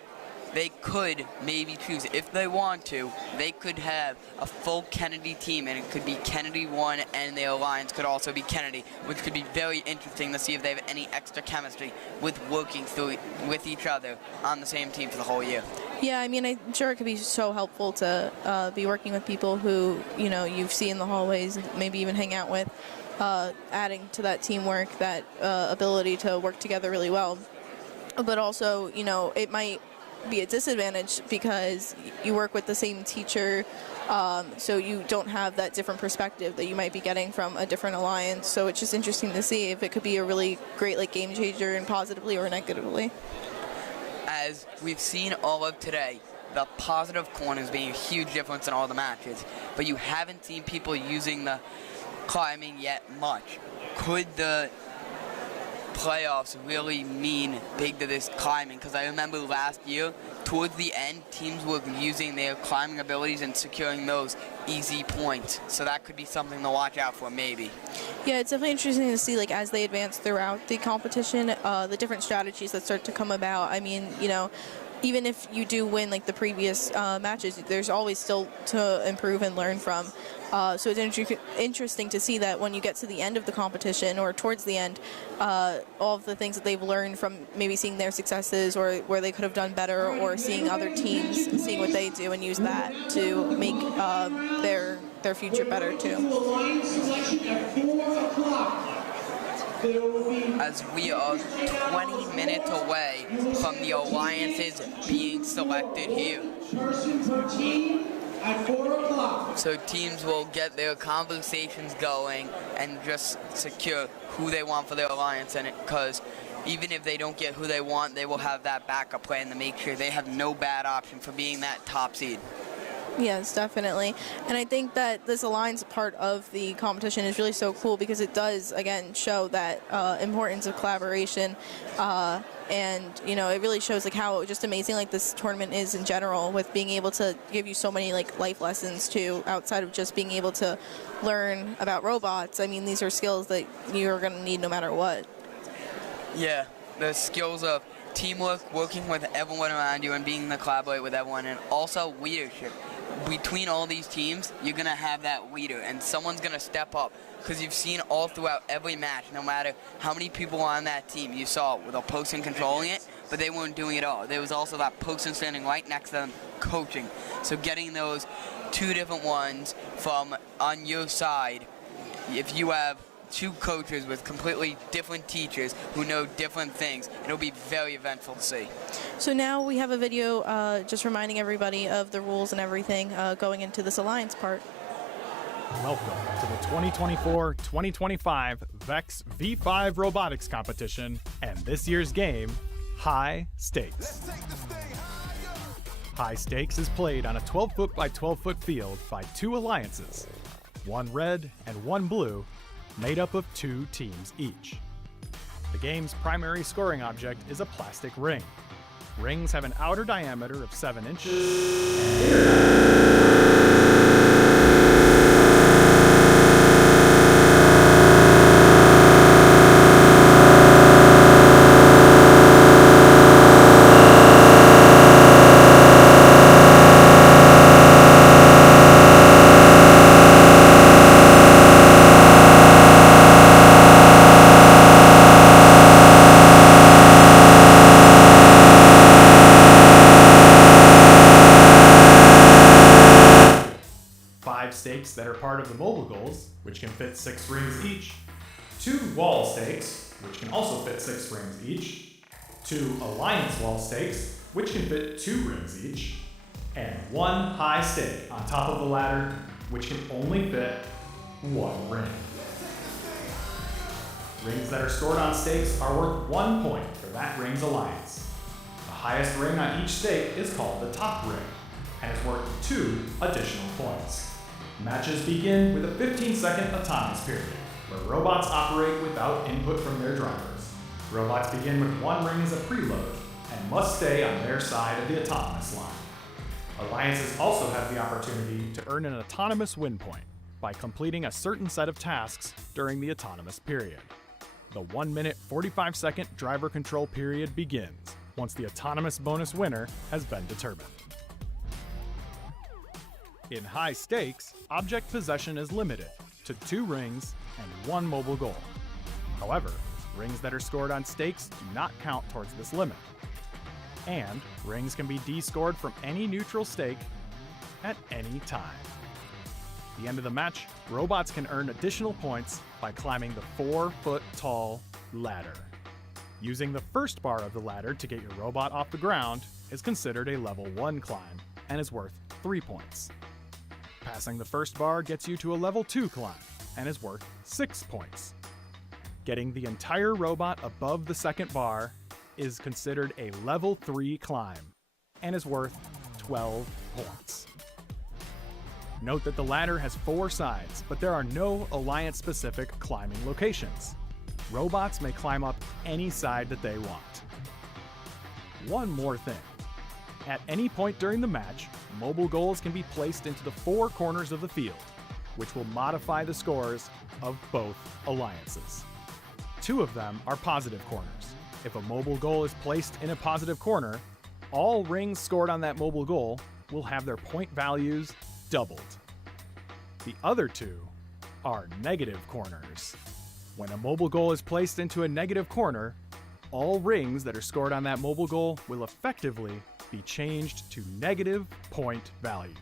they could maybe choose, if they want to, they could have a full Kennedy team, and it could be Kennedy 1, and their alliance could also be Kennedy, which could be very interesting to see if they have any extra chemistry with working through with each other on the same team for the whole year. Yeah, I mean, I'm sure it could be so helpful to be working with people who, you've seen in the hallways, maybe even hang out with, adding to that teamwork, that ability to work together really well. But also, it might be a disadvantage because you work with the same teacher, so you don't have that different perspective that you might be getting from a different alliance. So it's just interesting to see if it could be a really great game changer, and positively or negatively. As we've seen all of today, the positive corners being a huge difference in all the matches, but you haven't seen people using the climbing yet much. Could the playoffs really mean big to this climbing, because I remember last year, towards the end, teams were using their climbing abilities and securing those easy points. So that could be something to watch out for, maybe. Yeah, it's definitely interesting to see, like, as they advance throughout the competition, the different strategies that start to come about. I mean, you know, even if you do win, like, the previous matches, there's always still to improve and learn from. So it's interesting to see that when you get to the end of the competition or towards the end, all of the things that they've learned from maybe seeing their successes or where they could have done better, or seeing other teams, seeing what they do and use that to make their future better too. As we are 20 minutes away from the alliances being selected here. At 4 o'clock. So teams will get their conversations going and just secure who they want for their alliance in it, because even if they don't get who they want, they will have that backup plan to make sure they have no bad option for being that top seed. Yes, definitely. And I think that this alliance part of the competition is really so cool, because it does, again, show that importance of collaboration. And, you know, it really shows, like, how just amazing, like, this tournament is in general, with being able to give you so many, like, life lessons, too, outside of just being able to learn about robots. I mean, these are skills that you're going to need no matter what. Yeah, the skills of teamwork, working with everyone around you and being able to collaborate with everyone, and also leadership. Between all these teams, you're going to have that leader, and someone's going to step up, because you've seen all throughout every match, no matter how many people are on that team, you saw with a person controlling it, but they weren't doing it all. There was also that person standing right next to them coaching. So getting those two different ones from on your side, if you have two coaches with completely different teachers who know different things, it'll be very eventful to see. So now we have a video just reminding everybody of the rules and everything going into this alliance part. Welcome to the 2024-2025 VEX V5 Robotics Competition and this year's game, High Stakes. High Stakes is played on a 12-foot by 12-foot field by two alliances, one red and one blue, made up of two teams each. The game's primary scoring object is a plastic ring. Rings have an outer diameter of 7 inches. Stakes that are part of the mobile goals, which can fit 6 rings each, 2 wall stakes, which can also fit 6 rings each, 2 alliance wall stakes, which can fit 2 rings each, and 1 high stake on top of the ladder, which can only fit 1 ring. Rings that are stored on stakes are worth 1 point for that ring's alliance. The highest ring on each stake is called the top ring, and is worth 2 additional points. Matches begin with a 15-second autonomous period, where robots operate without input from their drivers. Robots begin with 1 ring as a preload, and must stay on their side of the autonomous line. Alliances also have the opportunity to earn an autonomous win point by completing a certain set of tasks during the autonomous period. The 1-minute 45-second driver control period begins once the autonomous bonus winner has been determined. In high stakes, object possession is limited to 2 rings and 1 mobile goal. However, rings that are stored on stakes do not count towards this limit. And rings can be descored from any neutral stake at any time. At the end of the match, robots can earn additional points by climbing the 4-foot-tall ladder. Using the first bar of the ladder to get your robot off the ground is considered a level 1 climb and is worth 3 points. Passing the first bar gets you to a level 2 climb and is worth 6 points. Getting the entire robot above the second bar is considered a level 3 climb and is worth 12 points. Note that the ladder has 4 sides, but there are no alliance-specific climbing locations. Robots may climb up any side that they want. One more thing. At any point during the match, mobile goals can be placed into the four corners of the field, which will modify the scores of both alliances. Two of them are positive corners. If a mobile goal is placed in a positive corner, all rings scored on that mobile goal will have their point values doubled. The other two are negative corners. When a mobile goal is placed into a negative corner, all rings that are scored on that mobile goal will effectively be changed to negative point values.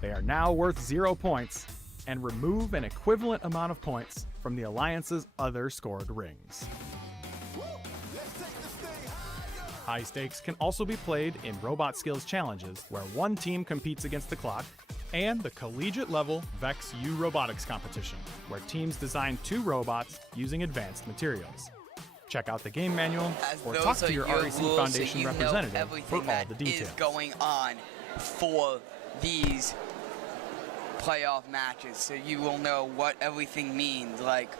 They are now worth 0 points and remove an equivalent amount of points from the Alliance's other scored rings. High stakes can also be played in Robot Skills Challenges, where one team competes against the clock, and the collegiate level VEX U Robotics competition, where teams design 2 robots using advanced materials. Check out the game manual or talk to your REC Foundation representative for all the details. Is going on for these playoff matches, so you will know what everything means. Like,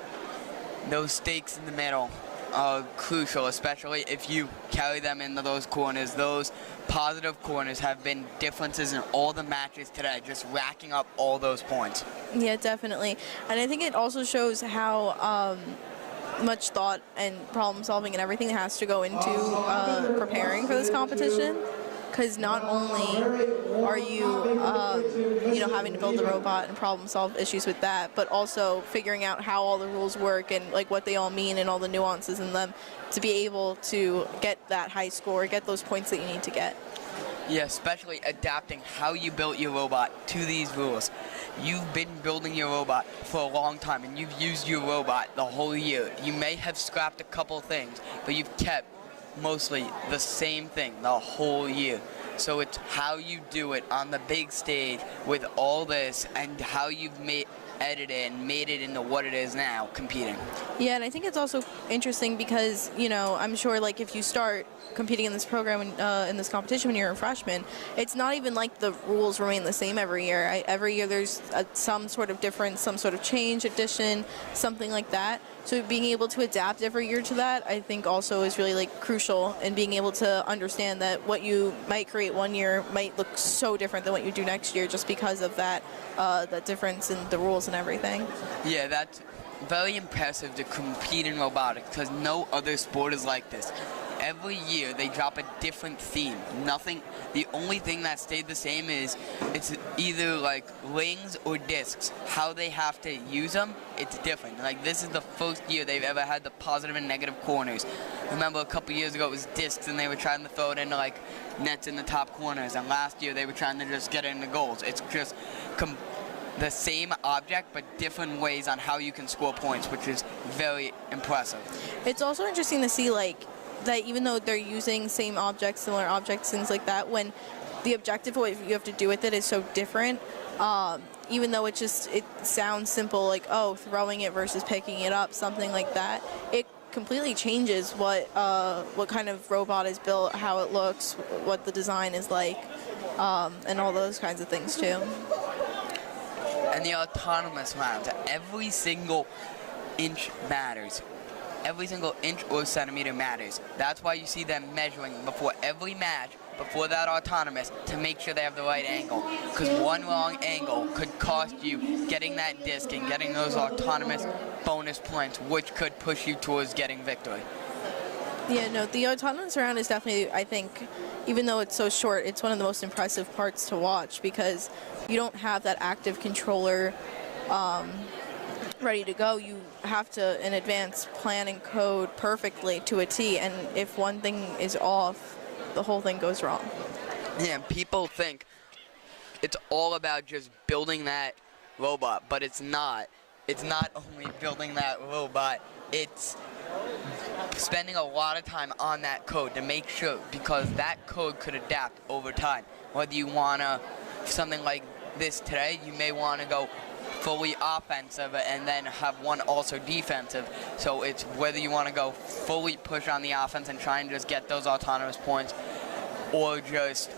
those stakes in the middle are crucial, especially if you carry them into those corners. Those positive corners have been differences in all the matches today, just racking up all those points. Yeah, definitely. And I think it also shows how much thought and problem solving and everything has to go into preparing for this competition. Because not only are you, having to build the robot and problem solve issues with that, but also figuring out how all the rules work and like what they all mean and all the nuances in them to be able to get that high score, get those points that you need to get. Yeah, especially adapting how you built your robot to these rules. You've been building your robot for a long time, and you've used your robot the whole year. You may have scrapped a couple things, but you've kept mostly the same thing the whole year. So it's how you do it on the big stage with all this and how you've edited it and made it into what it is now, competing. Yeah, and I think it's also interesting because, I'm sure like if you start competing in this program in this competition when you're a freshman, it's not even like the rules remain the same every year. Every year there's some sort of difference, some sort of change, addition, something like that. So being able to adapt every year to that, I think also is really like crucial, and being able to understand that what you might create one year might look so different than what you do next year just because of that difference in the rules and everything. Yeah, that's very impressive to compete in robotics because no other sport is like this. Every year they drop a different theme. The only thing that stayed the same is it's either like rings or discs. How they have to use them, it's different. Like, this is the first year they've ever had the positive and negative corners. Remember a couple years ago it was discs and they were trying to throw it into like nets in the top corners, and last year they were trying to just get it into goals. It's just the same object but different ways on how you can score points, which is very impressive. It's also interesting to see like that even though they're using same objects, similar objects, things like that, when the objective of what you have to do with it is so different, even though it sounds simple, like, oh, throwing it versus picking it up, something like that, it completely changes what kind of robot is built, how it looks, what the design is like, and all those kinds of things too. And the autonomous rounds, every single inch matters. Every single inch or centimeter matters. That's why you see them measuring before every match, before that autonomous, to make sure they have the right angle. Because one wrong angle could cost you getting that disc and getting those autonomous bonus points, which could push you towards getting victory. Yeah, no, the autonomous round is definitely, I think, even though it's so short, it's one of the most impressive parts to watch because you don't have that active controller ready to go. You have to, in advance, plan and code perfectly to a T, and if one thing is off, the whole thing goes wrong. Yeah, people think it's all about just building that robot, but it's not. It's not only building that robot, it's spending a lot of time on that code to make sure, because that code could adapt over time. Whether you want to, something like this today, you may want to go fully offensive and then have one also defensive. So it's whether you want to go fully push on the offense and try and just get those autonomous points, or just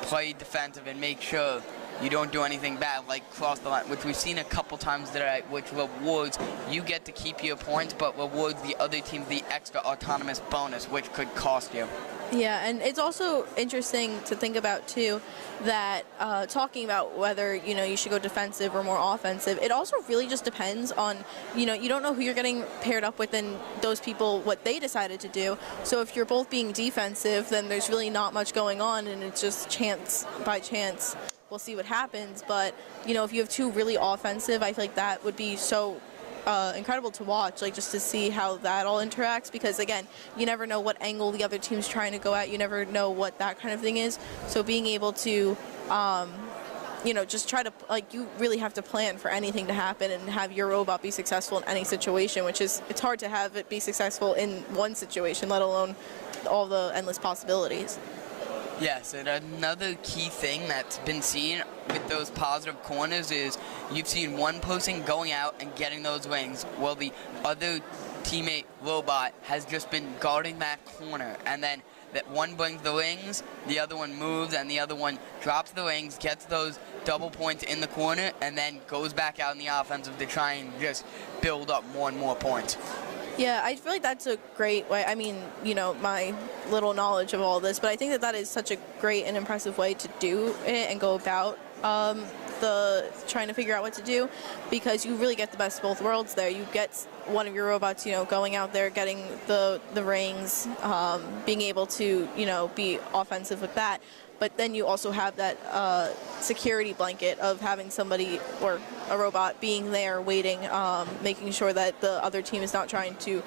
play defensive and make sure you don't do anything bad, like cross the line, which we've seen a couple times today, which rewards you get to keep your points, but rewards the other team the extra autonomous bonus, which could cost you. Yeah, and it's also interesting to think about too that talking about whether you should go defensive or more offensive, it also really just depends on you don't know who you're getting paired up with and those people what they decided to do. So if you're both being defensive, then there's really not much going on, and it's just chance by chance. We'll see what happens. But if you have two really offensive, I feel like that would be so incredible to watch, like just to see how that all interacts, because again, you never know what angle the other team's trying to go at. You never know what that kind of thing is. So being able to just try to, you really have to plan for anything to happen and have your robot be successful in any situation, which is, it's hard to have it be successful in one situation, let alone all the endless possibilities. Yes, and another key thing that's been seen with those positive corners is you've seen one person going out and getting those wings, while the other teammate robot has just been guarding that corner, and then that one brings the wings, the other one moves, and the other one drops the wings, gets those double points in the corner, and then goes back out in the offensive to try and just build up more and more points. Yeah, I feel like that's a great way. I mean, my little knowledge of all this, but I think that is such a great and impressive way to do it and go about trying to figure out what to do, because you really get the best of both worlds there. You get one of your robots, going out there, getting the rings, being able to, be offensive with that. But then you also have that security blanket of having somebody or a robot being there waiting, making sure that the other team is not trying to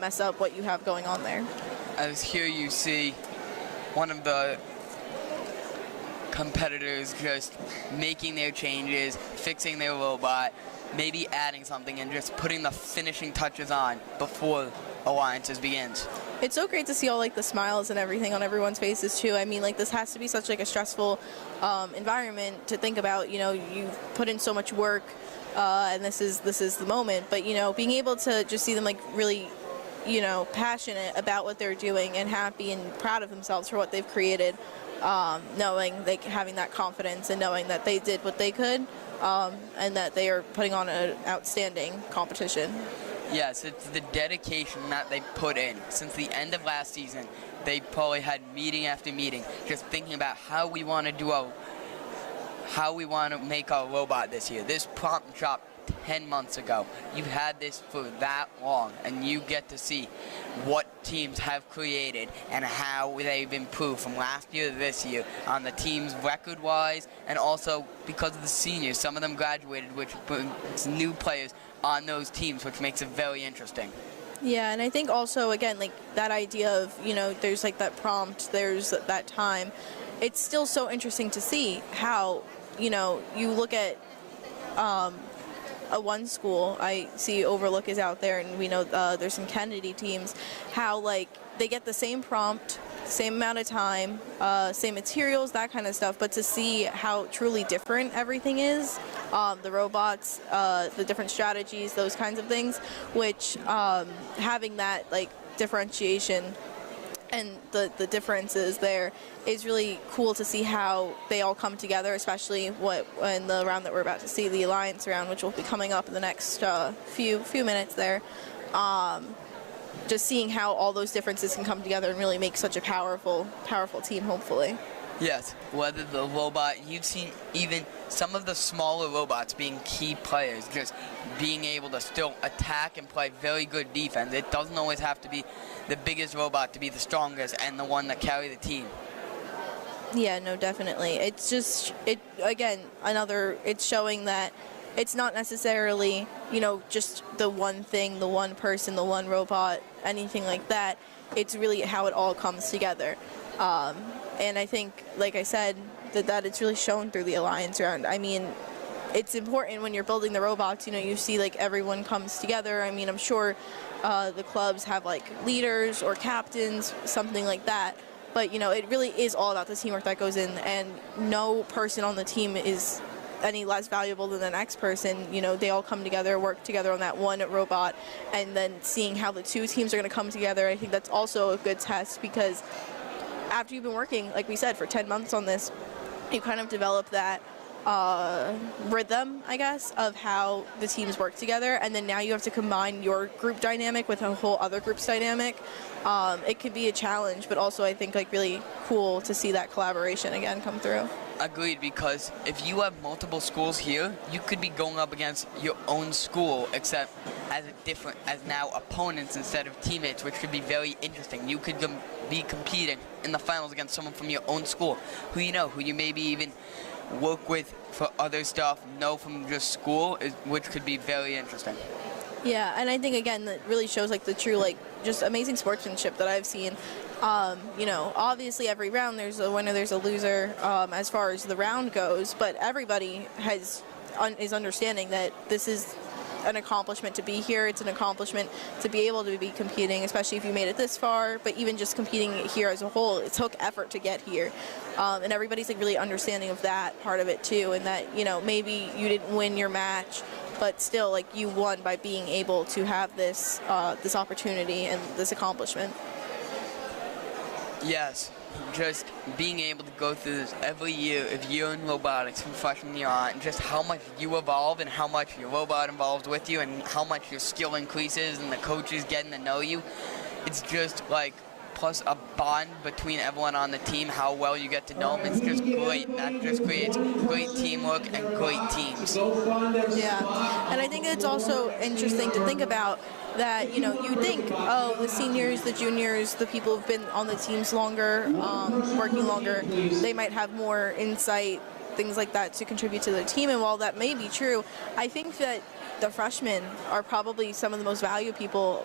mess up what you have going on there. As here you see one of the competitors just making their changes, fixing their robot, maybe adding something, and just putting the finishing touches on before Alliances begins. It's so great to see all the smiles and everything on everyone's faces too. I mean, this has to be such a stressful environment to think about. You've put in so much work, and this is the moment. But being able to just see them really, passionate about what they're doing and happy and proud of themselves for what they've created, knowing having that confidence and knowing that they did what they could, and that they are putting on an outstanding competition. Yes, it's the dedication that they put in. Since the end of last season, they probably had meeting after meeting just thinking about how we want to make our robot this year. This prompt dropped 10 months ago. You've had this for that long, and you get to see what teams have created and how they've improved from last year to this year on the teams record-wise, and also because of the seniors. Some of them graduated, which brings new players on those teams, which makes it very interesting. Yeah, and I think also, again, that idea of, there's that prompt, there's that time. It's still so interesting to see how, you look at one school, I see Overlook is out there, and we know there's some Kennedy teams, how they get the same prompt, same amount of time, same materials, that kind of stuff, but to see how truly different everything is, the robots, the different strategies, those kinds of things, which having that differentiation and the differences there is really cool to see how they all come together, especially in the round that we're about to see, the Alliance round, which will be coming up in the next few minutes there. Just seeing how all those differences can come together and really make such a powerful team, hopefully. Yes, whether the robot, you've seen even some of the smaller robots being key players, just being able to still attack and play very good defense. It doesn't always have to be the biggest robot to be the strongest and the one that carry the team. Yeah, no, definitely. It's just, it's showing that it's not necessarily, just the one thing, the one person, the one robot, anything like that. It's really how it all comes together. And I think, like I said, that it's really shown through the Alliance round. I mean, it's important when you're building the robots, you see everyone comes together. I mean, I'm sure the clubs have leaders or captains, something like that. But, it really is all about the teamwork that goes in, and no person on the team is any less valuable than the next person. They all come together, work together on that one robot, and then seeing how the two teams are going to come together, I think that's also a good test, because after you've been working, like we said, for 10 months on this, you kind of develop that rhythm, I guess, of how the teams work together, and then now you have to combine your group dynamic with a whole other group's dynamic. It could be a challenge, but also I think like really cool to see that collaboration again come through. Agreed, because if you have multiple schools here, you could be going up against your own school, except as now opponents instead of teammates, which could be very interesting. You could be competing in the finals against someone from your own school, who you maybe even work with for other stuff, know from just school, which could be very interesting. Yeah, and I think again that really shows like the true like just amazing sportsmanship that I've seen. Obviously every round there's a winner, there's a loser as far as the round goes, but everybody is understanding that this is an accomplishment to be here. It's an accomplishment to be able to be competing, especially if you made it this far, but even just competing here as a whole, it took effort to get here. And everybody's like really understanding of that part of it too, and that, maybe you didn't win your match, but still like you won by being able to have this this opportunity and this accomplishment. Yes, just being able to go through this every year if you're in robotics from freshman year on, just how much you evolve and how much your robot evolves with you and how much your skill increases and the coaches getting to know you. It's just like, plus a bond between everyone on the team, how well you get to know them. It's just great. That just creates great teamwork and great teams. Yeah, and I think it's also interesting to think about that, you think, oh, the seniors, the juniors, the people who've been on the teams longer, working longer, they might have more insight, things like that to contribute to the team. And while that may be true, I think that the freshmen are probably some of the most valuable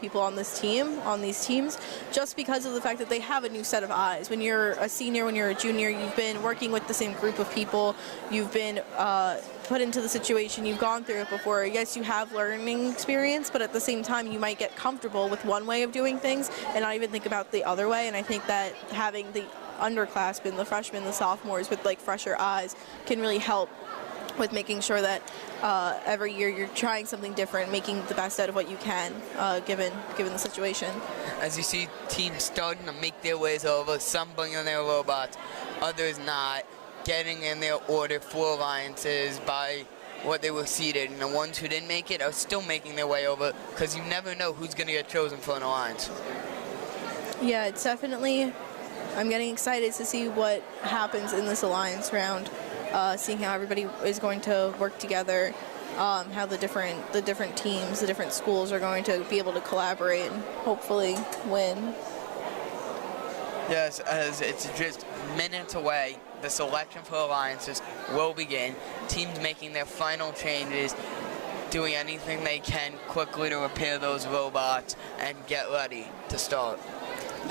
people on this team, on these teams, just because of the fact that they have a new set of eyes. When you're a senior, when you're a junior, you've been working with the same group of people, you've been put into the situation, you've gone through it before. Yes, you have learning experience, but at the same time, you might get comfortable with one way of doing things and not even think about the other way. And I think that having the underclassmen, the freshmen, the sophomores with like fresher eyes can really help with making sure that every year you're trying something different, making the best out of what you can, given the situation. As you see teams starting to make their ways over, some bringing their robots, others not, getting in their order for alliances by what they were seeded, and the ones who didn't make it are still making their way over, because you never know who's going to get chosen for an alliance. Yeah, it's definitely, I'm getting excited to see what happens in this alliance round. Seeing how everybody is going to work together, how the different teams, the different schools are going to be able to collaborate and hopefully win. Yes, as it's just minutes away, the selection for alliances will begin. Teams making their final changes, doing anything they can quickly to repair those robots and get ready to start.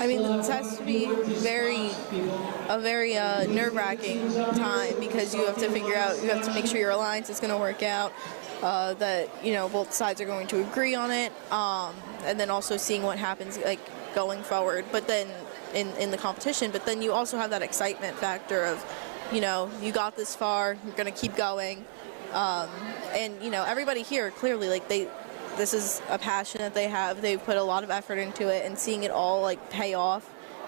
I mean, this has to be a very nerve-wracking time, because you have to figure out, you have to make sure your alliance is going to work out, that, both sides are going to agree on it, and then also seeing what happens, like, going forward, but then in the competition. But then you also have that excitement factor of, you got this far, you're going to keep going, and, everybody here, clearly, like, this is a passion that they have. They've put a lot of effort into it, and seeing it all like pay off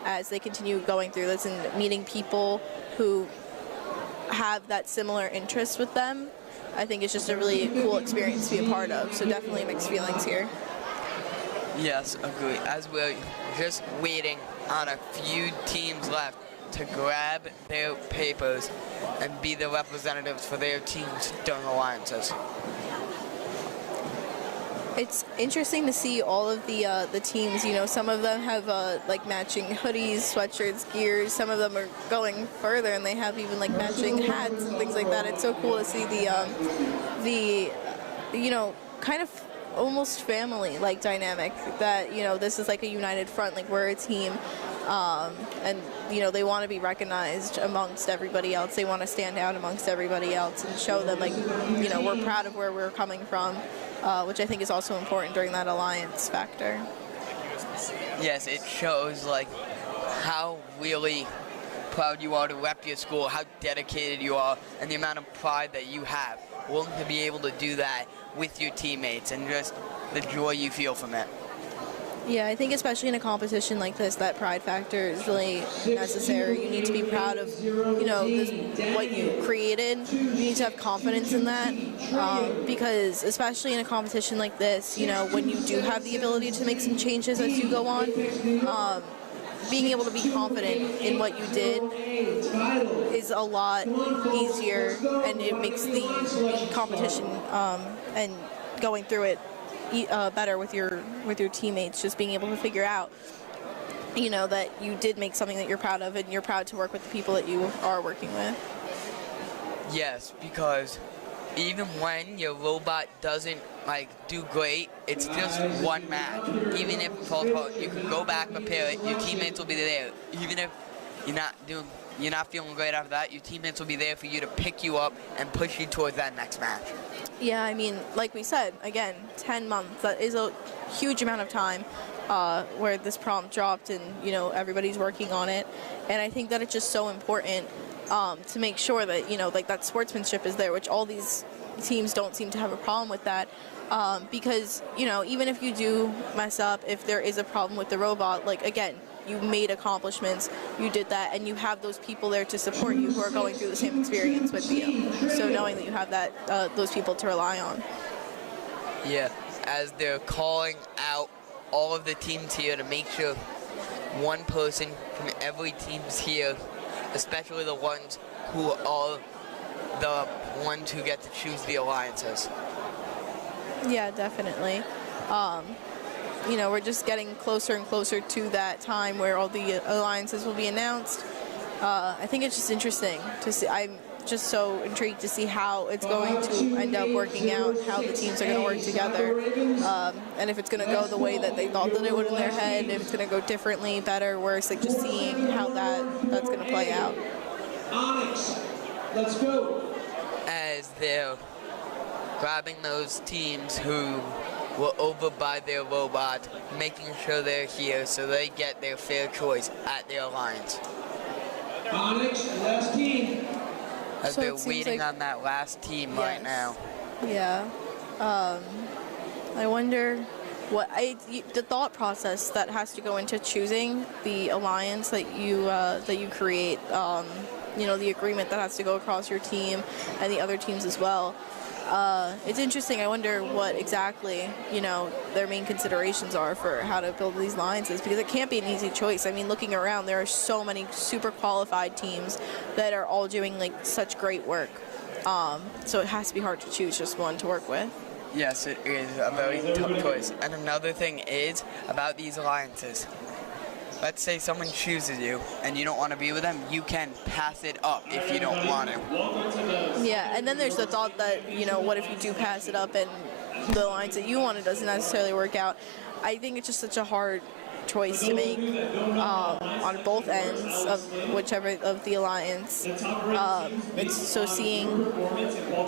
as they continue going through this and meeting people who have that similar interest with them, I think it's just a really cool experience to be a part of. So definitely mixed feelings here. Yes, agree. As we're just waiting on a few teams left to grab their papers and be the representatives for their teams during alliances. It's interesting to see all of the teams. Some of them have like matching hoodies, sweatshirts, gears. Some of them are going further, and they have even like matching hats and things like that. It's so cool to see the kind of almost family-like dynamic that this is like a united front, like we're a team, and they want to be recognized amongst everybody else. They want to stand out amongst everybody else and show them like we're proud of where we're coming from. Which I think is also important during that alliance factor. Yes, it shows like how really proud you are to rep your school, how dedicated you are, and the amount of pride that you have, willing to be able to do that with your teammates, and just the joy you feel from it. Yeah, I think especially in a competition like this, that pride factor is really necessary. You need to be proud of, what you created. You need to have confidence in that, because especially in a competition like this, when you do have the ability to make some changes as you go on, being able to be confident in what you did is a lot easier, and it makes the competition and going through it better with your teammates. Just being able to figure out, that you did make something that you're proud of, and you're proud to work with the people that you are working with. Yes, because even when your robot doesn't do great, it's just one match. Even if it falls apart, you can go back, prepare it. Your teammates will be there. Even if you're not feeling great after that, your teammates will be there for you to pick you up and push you towards that next match. Yeah, I mean, like we said, again, 10 months. That is a huge amount of time where this prompt dropped, and everybody's working on it. And I think that it's just so important to make sure that that sportsmanship is there, which all these teams don't seem to have a problem with that. Because even if you do mess up, if there is a problem with the robot, again, you made accomplishments, you did that, and you have those people there to support you who are going through the same experience with you. So knowing that you have that those people to rely on. Yeah, as they're calling out all of the teams here to make sure one person from every team's here, especially the ones who are the ones who get to choose the alliances. Yeah, definitely. We're just getting closer and closer to that time where all the alliances will be announced. I think it's just interesting to see. I'm just so intrigued to see how it's going to end up working out, how the teams are going to work together, and if it's going to go the way that they thought that it would in their head, if it's going to go differently, better, worse, just seeing how that's going to play out. Onyx, let's go. As they're grabbing those teams who were over by their robot, making sure they're here so they get their fair choice at their alliance. Onyx, last team. As So they're it seems waiting like- on that last team right now. Yeah. I wonder the thought process that has to go into choosing the alliance that you create. The agreement that has to go across your team and the other teams as well. It's interesting. I wonder what exactly, their main considerations are for how to build these alliances, because it can't be an easy choice. I mean, looking around, there are so many super qualified teams that are all doing such great work. So it has to be hard to choose just one to work with. Yes, it is a very tough choice. And another thing is about these alliances. Let's say someone chooses you and you don't want to be with them, you can pass it up if you don't want to. Yeah, and then there's the thought that, what if you do pass it up and the alliance that you wanted doesn't necessarily work out? I think it's just such a hard choice to make on both ends of whichever of the alliance. It's so seeing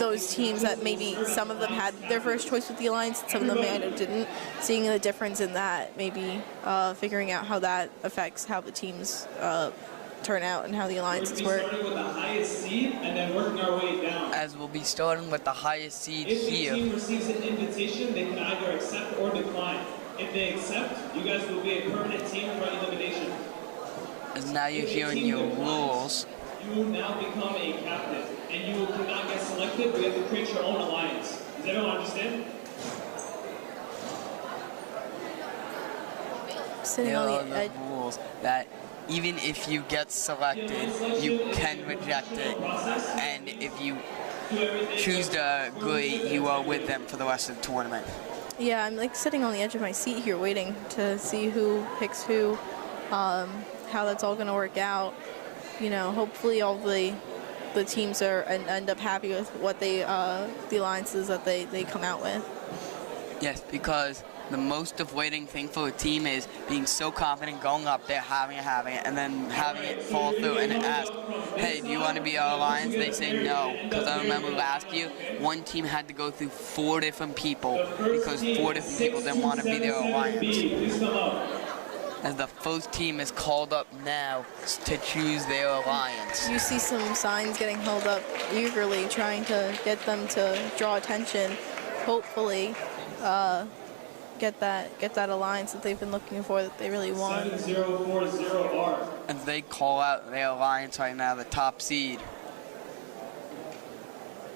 those teams that maybe some of them had their first choice with the alliance and some of them didn't, seeing the difference in that, maybe figuring out how that affects how the teams turn out and how the alliances work. As we'll be starting with the highest seed here. If the team receives an invitation, they can either accept or decline. If they accept, you guys will be a permanent team for elimination. As now you're hearing your rules. You will now become a captain, and you cannot get selected, but you have to create your own alliance. Does everyone understand? Sitting There on are the the edge. rules that even if you get selected, you can reject it. And if you choose to agree, you are with them for the rest of the tournament. Yeah, I'm sitting on the edge of my seat here waiting to see who picks who, how that's all going to work out. Hopefully all the teams end up happy with what the alliances that they come out with. Yes, because the most deflating thing for a team is being so confident, going up there, having it, and then having it fall through and ask, hey, do you want to be our alliance? They say no, because I remember last year, one team had to go through 4 different people because 4 different people didn't want to be their alliance. As the first team is called up now to choose their alliance. You see some signs getting held up eagerly, trying to get them to draw attention, hopefully get that alliance that they've been looking for, that they really want. 7040R. And they call out their alliance right now, the top seed.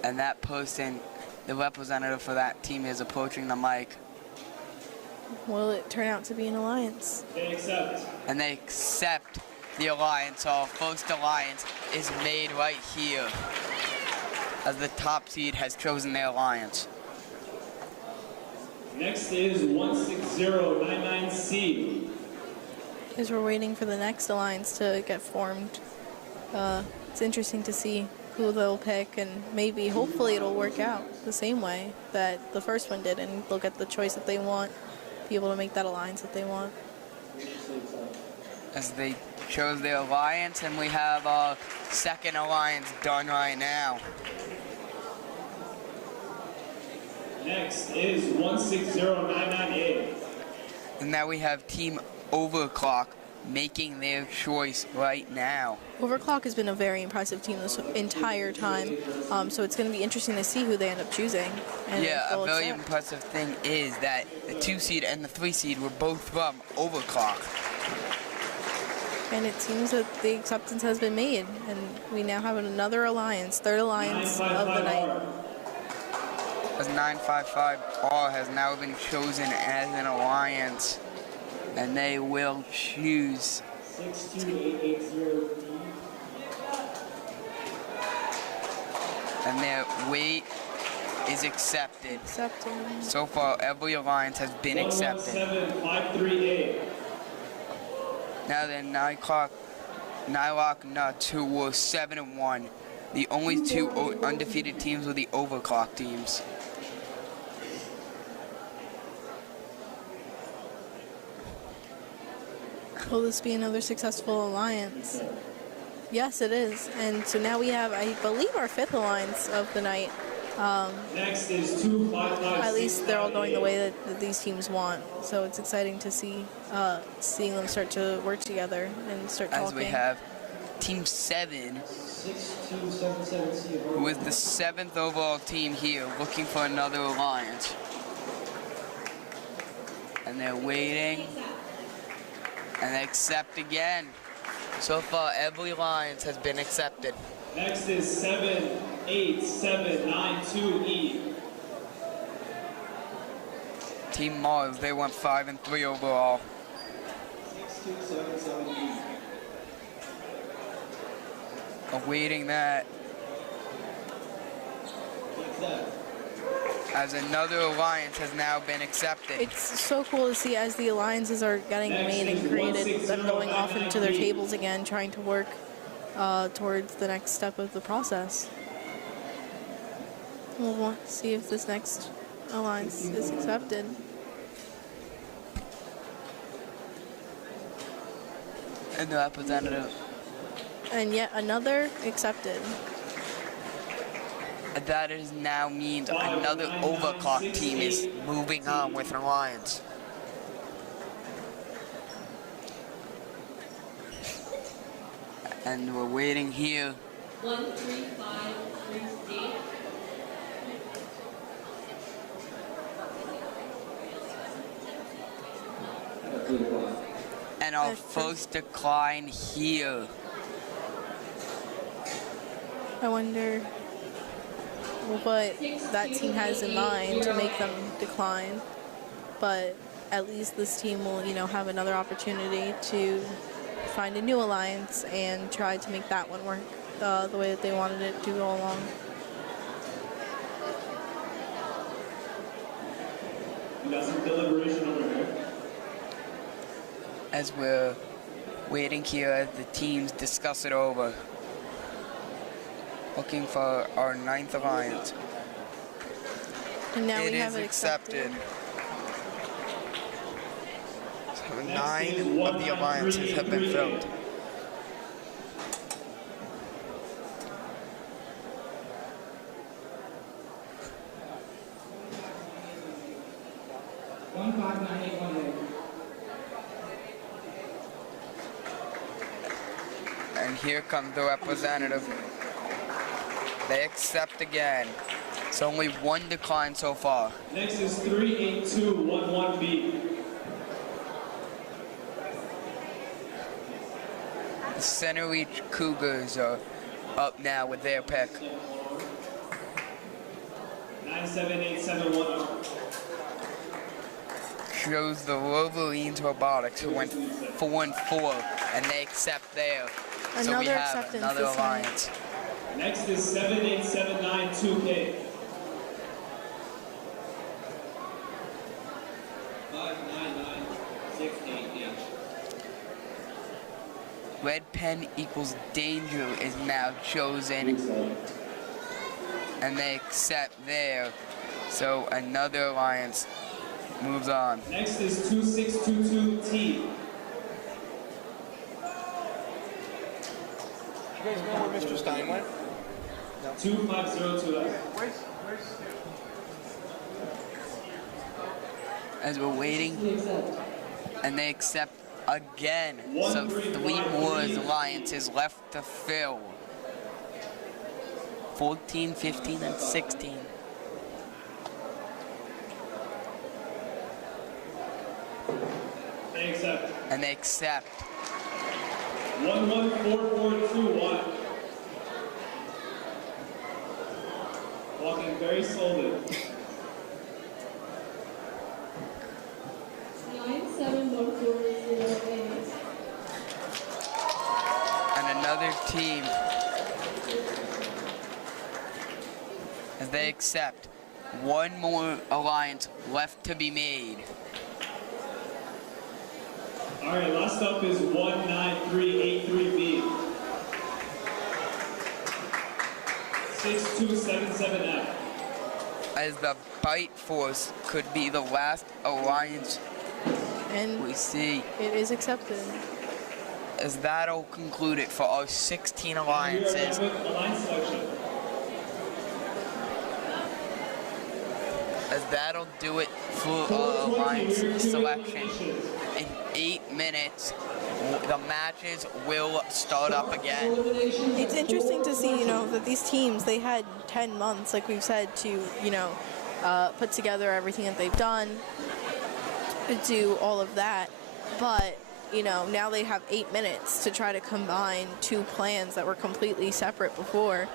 And that person, the representative for that team, is approaching the mic. Will it turn out to be an alliance? They accept. And they accept the alliance. Our first alliance is made right here, as the top seed has chosen their alliance. Next is 16099C. As we're waiting for the next alliance to get formed, it's interesting to see who they'll pick, and maybe, hopefully, it'll work out the same way that the first one did, and they'll get the choice that they want, be able to make that alliance that they want. As they chose their alliance, and we have our second alliance done right now. Next is 16099A. And now we have Team Overclock making their choice right now. Overclock has been a very impressive team this entire time, so it's going to be interesting to see who they end up choosing. And Yeah, a very accept. impressive thing is that the 2 seed and the 3 seed were both from Overclock. And it seems that the acceptance has been made, and we now have another alliance, third alliance of the night. As 955R has now been chosen as an alliance, and they will choose 62880D. and their weight is accepted. Accepted. So far, every alliance has been accepted. 11753A. Now the Nylock Nuts, who were 7-1, the only 2 undefeated teams were the Overclock teams. Will this be another successful alliance? Yes, it is. And so now we have, I believe, our 5th alliance of the night. Next is 255. At least they're all going the way that these teams want. So it's exciting to see seeing them start to work together and start talking. As we have Team 7, who is the 7th overall team here, looking for another alliance. And they're waiting. And they accept again. So far, every alliance has been accepted. Next is 78792E. Team Mars, they went 5-3 overall. 6277E. Awaiting that. As another alliance has now been accepted. It's so cool to see as the alliances are getting made and created, them going off into their tables again, trying to work towards the next step of the process. We'll want to see if this next alliance is accepted. And the representative. And yet another accepted. That is now means another Overclock team is moving on with an alliance. And we're waiting here. 13538. And our first decline here. I wonder what that team has in mind to make them decline, but at least this team will, have another opportunity to find a new alliance and try to make that one work the way that they wanted it to go along. We got some deliberation over here. As we're waiting here as the teams discuss it over. Looking for our 9th alliance. And now it we have is it accepted. So 9 of the alliances have been filled. And here comes the representative. They accept again. It's only one decline so far. Next is 38211B. The Center Reach Cougars are up now with their pick. 97871. Shows the Wolverines Robotics, who went 4-4, and they accept there. So we Another have acceptance another this time. alliance. Next is 78792K. 59968H. Red pen equals danger is now chosen, and they accept there. So another alliance moves on. Next is 2622T. You guys know where Mr. Stein went? 2502F. As we're waiting, and they accept again. So 3 more alliances left to fill. 14, 15, and 16. They accept. And they accept. 114421. Walking very slowly. 97140. And another team, as they accept. 1 more alliance left to be made. All right, last up is 19383B. 6277F. As the Bite Force could be the last alliance And we see. it is accepted. As that'll conclude it for our 16 alliances. Alliance selection. As that'll do it for our alliance selection. In 8 minutes, the matches will start up again. It's interesting to see, that these teams, they had 10 months, like we've said, to, put together everything that they've done, do all of that. But, now they have 8 minutes to try to combine 2 plans that were completely separate before.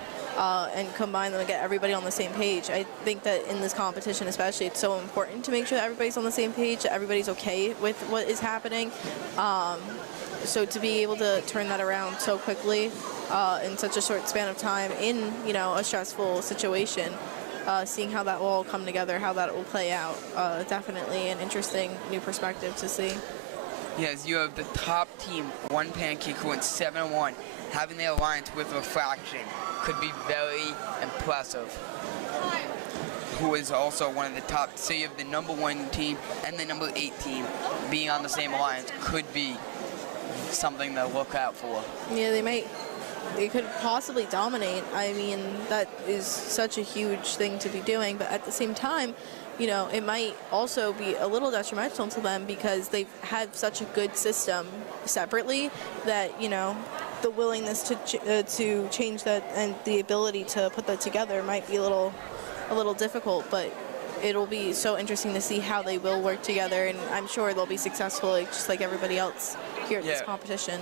And combine them and get everybody on the same page. I think that in this competition especially, it's so important to make sure that everybody's on the same page, that everybody's okay with what is happening. So to be able to turn that around so quickly in such a short span of time in, a stressful situation, seeing how that will all come together, how that will play out, definitely an interesting new perspective to see. Yes, you have the top team, One Pancake, who went 7-1. Having the alliance with Refraction could be very impressive. Who is also one of the top, so you have the #1 team and the #8 team being on the same alliance could be something to look out for. Yeah, they could possibly dominate. I mean, that is such a huge thing to be doing, but at the same time, it might also be a little detrimental to them because they've had such a good system separately that, the willingness to change that and the ability to put that together might be a little difficult, but it'll be so interesting to see how they will work together, and I'm sure they'll be successful just like everybody else here at this competition.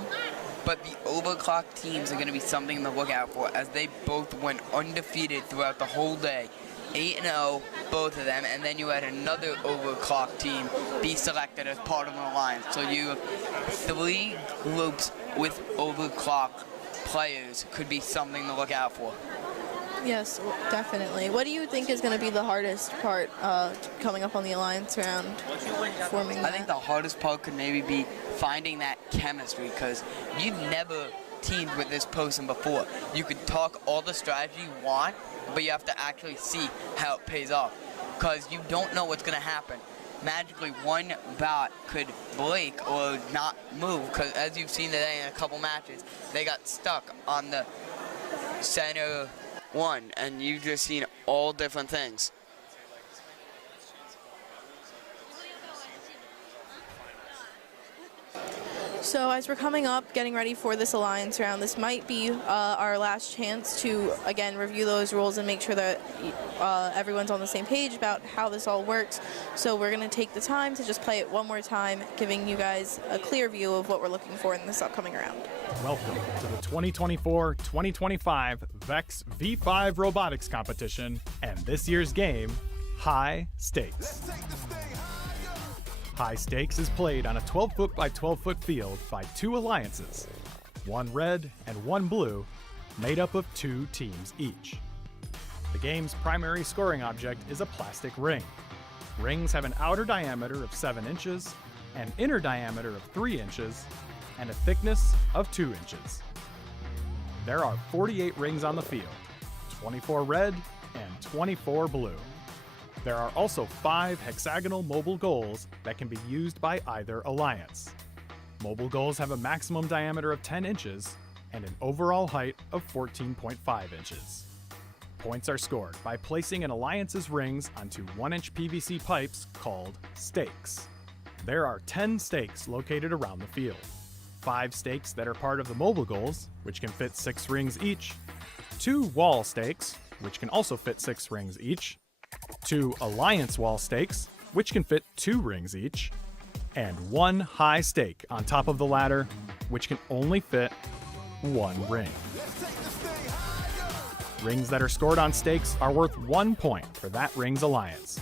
But the overclock teams are going to be something to look out for, as they both went undefeated throughout the whole day. 8-0, both of them, and then you had another overclock team be selected as part of an alliance. So you have 3 groups with overclock players could be something to look out for. Yes, definitely. What do you think is going to be the hardest part coming up on the alliance round, forming that? I think the hardest part could maybe be finding that chemistry, because you've never teamed with this person before. You could talk all the strategy you want, but you have to actually see how it pays off, because you don't know what's going to happen. Magically, one bot could break or not move, because as you've seen today in a couple matches, they got stuck on the center one, and you've just seen all different things. So as we're coming up, getting ready for this alliance round, this might be our last chance to, again, review those rules and make sure that everyone's on the same page about how this all works. So we're going to take the time to just play it one more time, giving you guys a clear view of what we're looking for in this upcoming round. Welcome to the 2024-2025 VEX V5 Robotics Competition and this year's game, High Stakes. High Stakes is played on a 12-foot by 12-foot field by 2 alliances, 1 red and 1 blue, made up of 2 teams each. The game's primary scoring object is a plastic ring. Rings have an outer diameter of 7 inches, an inner diameter of 3 inches, and a thickness of 2 inches. There are 48 rings on the field, 24 red and 24 blue. There are also 5 hexagonal mobile goals that can be used by either alliance. Mobile goals have a maximum diameter of 10 inches and an overall height of 14.5 inches. Points are scored by placing an alliance's rings onto 1-inch PVC pipes called stakes. There are 10 stakes located around the field. 5 stakes that are part of the mobile goals, which can fit 6 rings each, 2 wall stakes, which can also fit 6 rings each, 2 alliance wall stakes, which can fit 2 rings each, and 1 high stake on top of the ladder, which can only fit 1 ring. Rings that are scored on stakes are worth 1 point for that ring's alliance.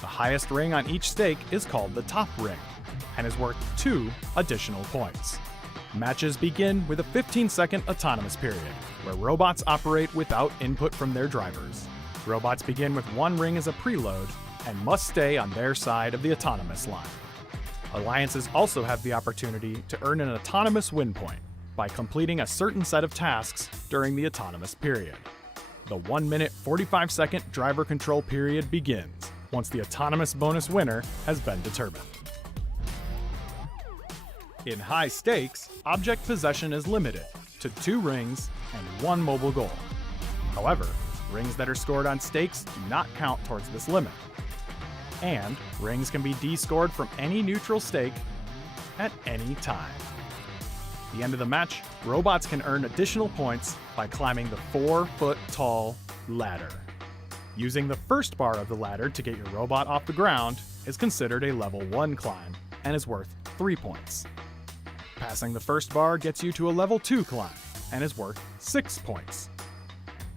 The highest ring on each stake is called the top ring and is worth 2 additional points. Matches begin with a 15-second autonomous period, where robots operate without input from their drivers. Robots begin with 1 ring as a preload and must stay on their side of the autonomous line. Alliances also have the opportunity to earn an autonomous win point by completing a certain set of tasks during the autonomous period. The 1-minute 45-second driver control period begins once the autonomous bonus winner has been determined. In high stakes, object possession is limited to 2 rings and 1 mobile goal. However, rings that are scored on stakes do not count towards this limit. And rings can be descored from any neutral stake at any time. At the end of the match, robots can earn additional points by climbing the 4-foot-tall ladder. Using the first bar of the ladder to get your robot off the ground is considered a level 1 climb and is worth 3 points. Passing the first bar gets you to a level 2 climb and is worth 6 points.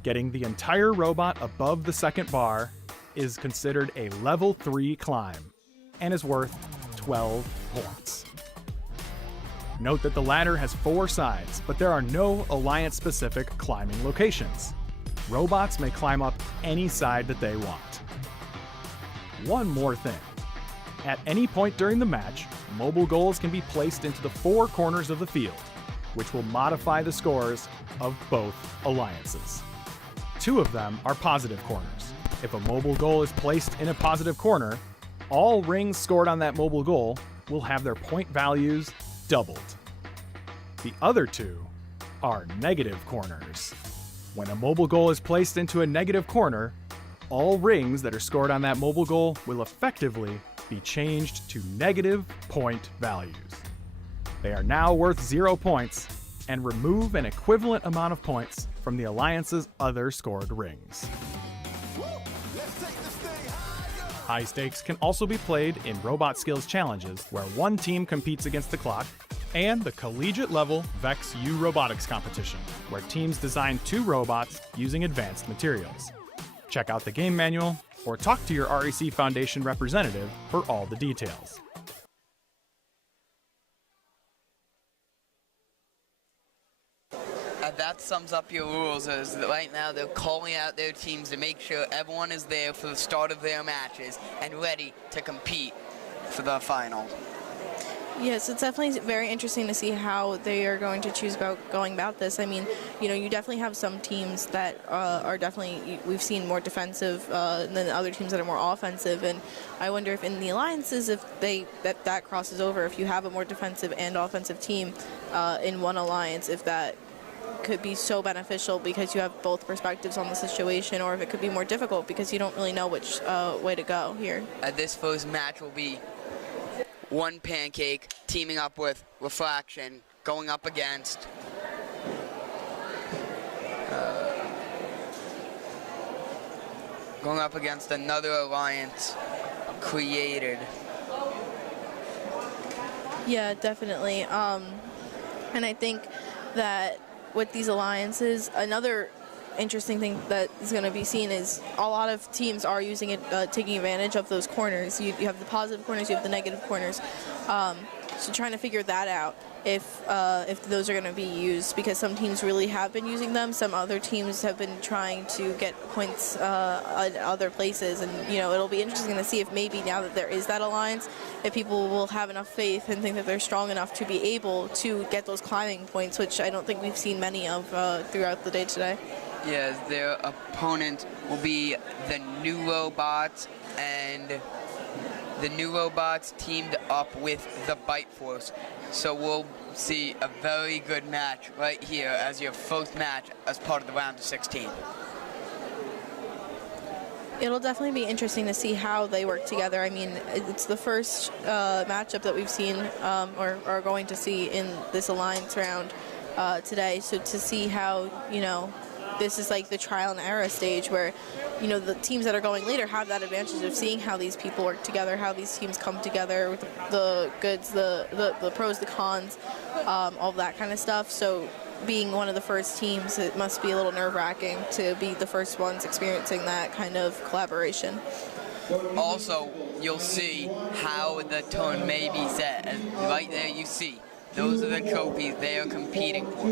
Getting the entire robot above the second bar is considered a level 3 climb and is worth 12 points. Note that the ladder has 4 sides, but there are no alliance-specific climbing locations. Robots may climb up any side that they want. One more thing. At any point during the match, mobile goals can be placed into the 4 corners of the field, which will modify the scores of both alliances. 2 of them are positive corners. If a mobile goal is placed in a positive corner, all rings scored on that mobile goal will have their point values doubled. The other 2 are negative corners. When a mobile goal is placed into a negative corner, all rings that are scored on that mobile goal will effectively be changed to negative point values. They are now worth 0 points and remove an equivalent amount of points from the alliance's other scored rings. High stakes can also be played in robot skills challenges where 1 team competes against the clock, and the collegiate level VEX U Robotics competition, where teams design 2 robots using advanced materials. Check out the game manual or talk to your REC Foundation representative for all the details. That sums up your rules, as right now they're calling out their teams to make sure everyone is there for the start of their matches and ready to compete for the final. Yes, it's definitely very interesting to see how they are going to choose about going about this. I mean, you know, you definitely have some teams that are definitely, we've seen more defensive than other teams that are more offensive, and I wonder if in the alliances, if that crosses over, if you have a more defensive and offensive team in one alliance, if that could be so beneficial because you have both perspectives on the situation, or if it could be more difficult because you don't really know which way to go here. This first match will be One Pancake teaming up with Refraction, going up against another alliance created. Yeah, definitely. And I think that with these alliances, another interesting thing that is going to be seen is a lot of teams are using it, taking advantage of those corners. You have the positive corners, you have the negative corners. So trying to figure that out, if those are going to be used, because some teams really have been using them. Some other teams have been trying to get points at other places, and it'll be interesting to see if maybe now that there is that alliance, if people will have enough faith and think that they're strong enough to be able to get those climbing points, which I don't think we've seen many of throughout the day today. Yes, their opponent will be the New Robots, and the New Robots teamed up with the Bite Force. So we'll see a very good match right here as your first match as part of the round of 16. It'll definitely be interesting to see how they work together. I mean, it's the first matchup that we've seen or are going to see in this alliance round today. So to see how, this is like the trial and error stage where, the teams that are going later have that advantage of seeing how these people work together, how these teams come together, with the goods, the pros, the cons, all that kind of stuff. So being one of the first teams, it must be a little nerve-wracking to be the first ones experiencing that kind of collaboration. Also, you'll see how the tone may be set. And right there you see, those are the trophies they are competing for.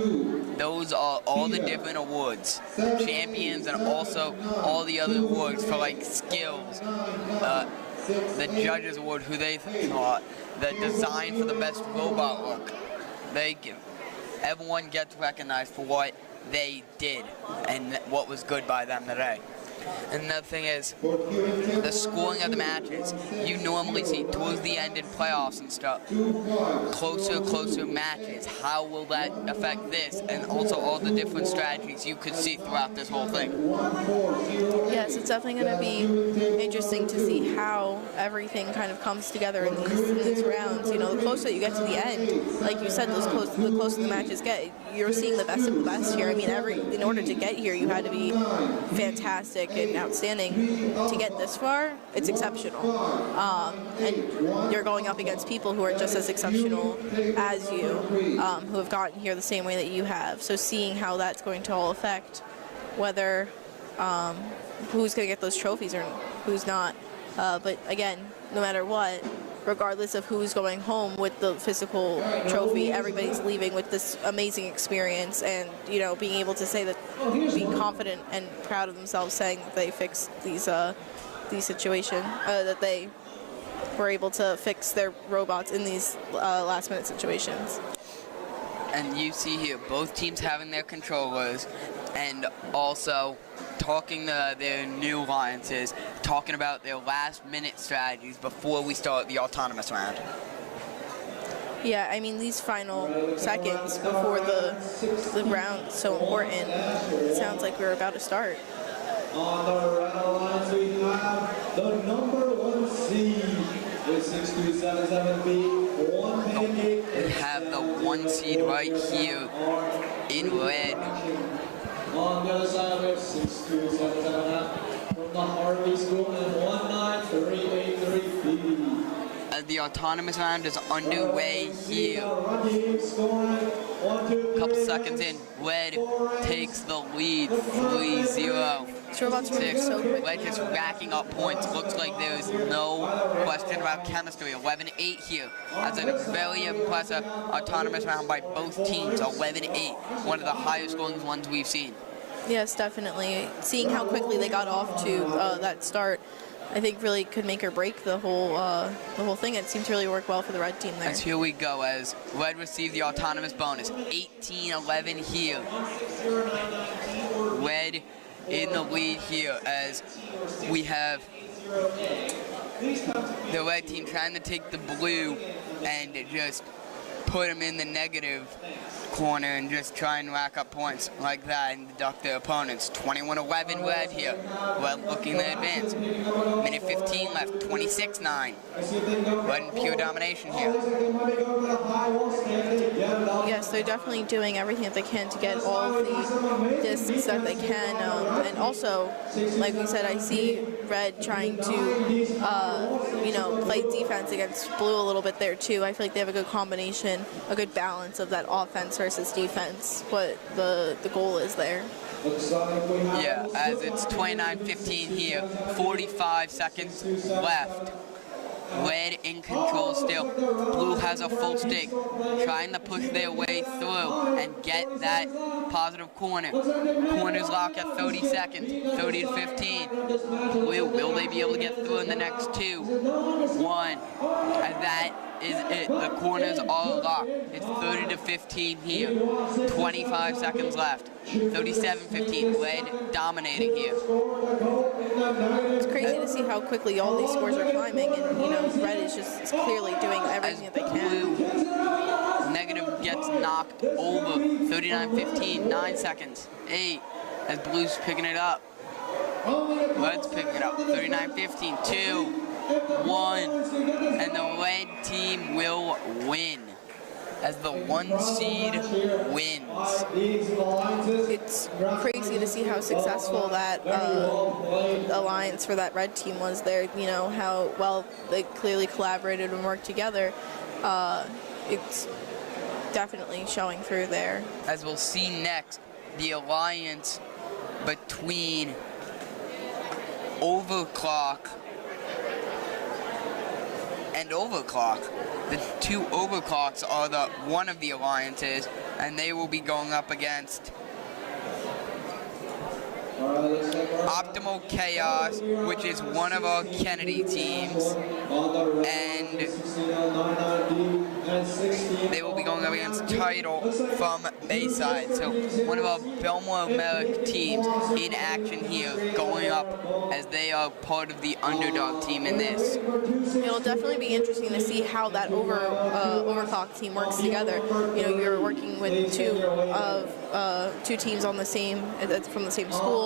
Those are all the different awards, champions, and also all the other awards for like skills, the judges award, who they thought, the design for the best robot look. Everyone gets recognized for what they did and what was good by them today. And another thing is, the scoring of the matches, you normally see towards the end in playoffs and stuff, closer matches. How will that affect this? And also all the different strategies you could see throughout this whole thing. Yes, it's definitely going to be interesting to see how everything kind of comes together in these rounds. The closer that you get to the end, like you said, the closer the matches get, you're seeing the best of the best here. I mean, in order to get here, you had to be fantastic and outstanding. To get this far, it's exceptional. And you're going up against people who are just as exceptional as you, who have gotten here the same way that you have. So seeing how that's going to all affect whether who's going to get those trophies or who's not. But again, no matter what, regardless of who's going home with the physical trophy, everybody's leaving with this amazing experience, and being able to say that, being confident and proud of themselves, saying that they fixed these situations, that they were able to fix their robots in these last-minute situations. And you see here both teams having their controllers, and also talking to their new alliances, talking about their last-minute strategies before we start the autonomous round. Yeah, I mean, these final seconds before the round is so important. It sounds like we're about to start. On the red alliance, we have the number 1 seed with 6277B, one pancake. We have the 1 seed right here in red. On the other side, we have 6277F from the Harvey School and 19383B. The autonomous round is underway here. Couple seconds in, Red takes the lead, 3-0. Red just racking up points. Looks like there is no question about chemistry. 11-8 here. That's a very impressive autonomous round by both teams. 11-8, one of the highest scoring ones we've seen. Yes, definitely. Seeing how quickly they got off to that start, I think really could make or break the whole thing. It seemed to really work well for the red team there. As here we go, as Red received the autonomous bonus. 18-11 here. Red in the lead here, as we have the red team trying to take the blue and just put them in the negative corner and just try and rack up points like that and deduct their opponents. 21-11 Red here. Red looking to advance. Minute 15 left, 26-9. Red in pure domination here. Yes, they're definitely doing everything that they can to get all of the discs that they can. And also, like we said, I see Red trying to, play defense against Blue a little bit there too. I feel like they have a good combination, a good balance of that offense versus defense, what the goal is there. Yeah, as it's 29-15 here, 45 seconds left. Red in control still. Blue has a full stake, trying to push their way through and get that positive corner. Corners lock at 30 seconds, 30 to 15. Blue, will they be able to get through in the next 2? 1. And that is it. The corners are locked. It's 30 to 15 here. 25 seconds left. 37-15. Red dominating here. It's crazy to see how quickly all these scores are climbing, and Red is just clearly doing everything that they can. Blue negative gets knocked over. 39-15. 9 seconds. 8. As Blue's picking it up. Red's picking it up. 39-15. 2, 1, and the red team will win as the 1 seed wins. It's crazy to see how successful that alliance for that red team was there. How well they clearly collaborated and worked together. It's definitely showing through there. As we'll see next, the alliance between Overclock and Overclock. The 2 Overclocks are one of the alliances, and they will be going up against Optimal Chaos, which is one of our Kennedy teams, and they will be going up against Tidal from Bayside. So one of our Bellmore-Merrick teams in action here, going up as they are part of the underdog team in this. It'll definitely be interesting to see how that Overclock team works together. You're working with two teams on the same from the same school.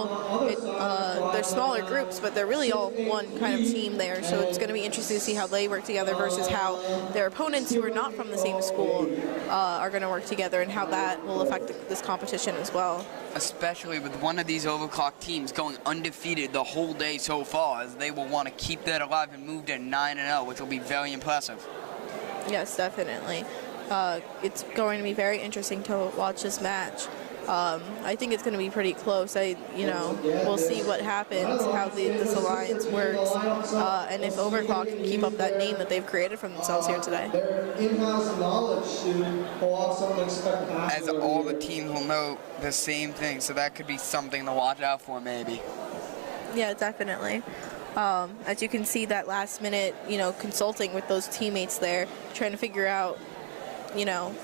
They're smaller groups, but they're really all one kind of team there. So it's going to be interesting to see how they work together versus how their opponents who are not from the same school are going to work together, and how that will affect this competition as well. Especially with one of these Overclock teams going undefeated the whole day so far, as they will want to keep that alive and move to 9-0, which will be very impressive. Yes, definitely. It's going to be very interesting to watch this match. I think it's going to be pretty close. We'll see what happens, how this alliance works, and if Overclock can keep up that name that they've created for themselves here today. As all the teams will know the same thing, so that could be something to watch out for, maybe. Yeah, definitely. As you can see, that last minute, consulting with those teammates there, trying to figure out,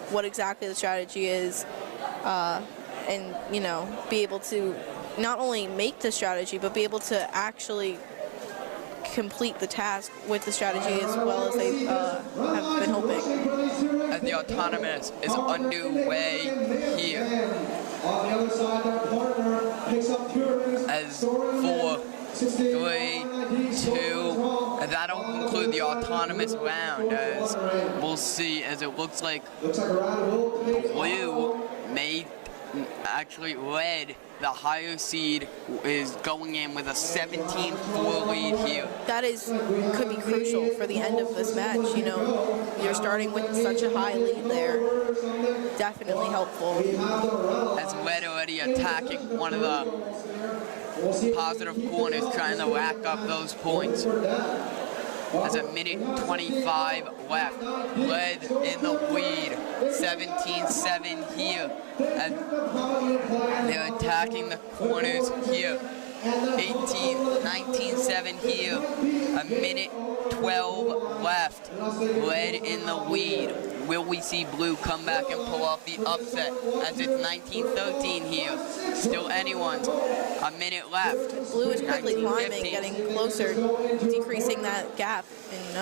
what exactly the strategy is, and, be able to not only make the strategy, but be able to actually complete the task with the strategy as well as they have been hoping. As the autonomous is underway here. On the other side, their partner picks up 2 rings. As 4, 3, 2, and that'll conclude the autonomous round, as we'll see, as it looks like Blue may actually Red, the higher seed, is going in with a 17-4 lead here. That could be crucial for the end of this match. You're starting with such a high lead there. Definitely helpful. As Red already attacking one of the positive corners, trying to rack up those points. As a minute 25 left. Red in the lead. 17-7 here. And they're attacking the corners here. 19-7 here. A minute 12 left. Red in the lead. Will we see Blue come back and pull off the upset? As it's 19-13 here. Still anyone's. A minute left. Blue is quickly climbing, getting closer, decreasing that gap in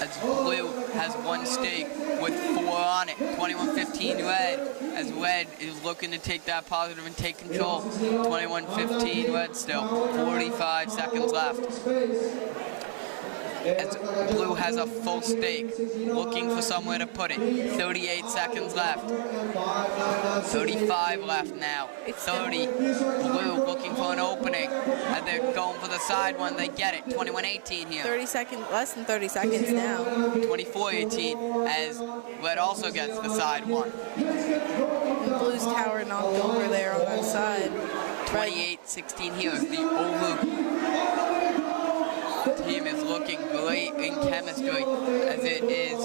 as blue has one stake with 4 on it. 21-15 red, as red is looking to take that positive and take control. 21-15 red still. 45 seconds left. As blue has a full stake, looking for somewhere to put it. 38 seconds left. 35 left now. 30. Blue looking for an opening. And they're going for the side one. They get it. 21-18 here. 30 seconds, less than 30 seconds now. 24-18 as red also gets the side one. Blue's tower knocked over there on that side. 28-16 here. The over team is looking great in chemistry as it is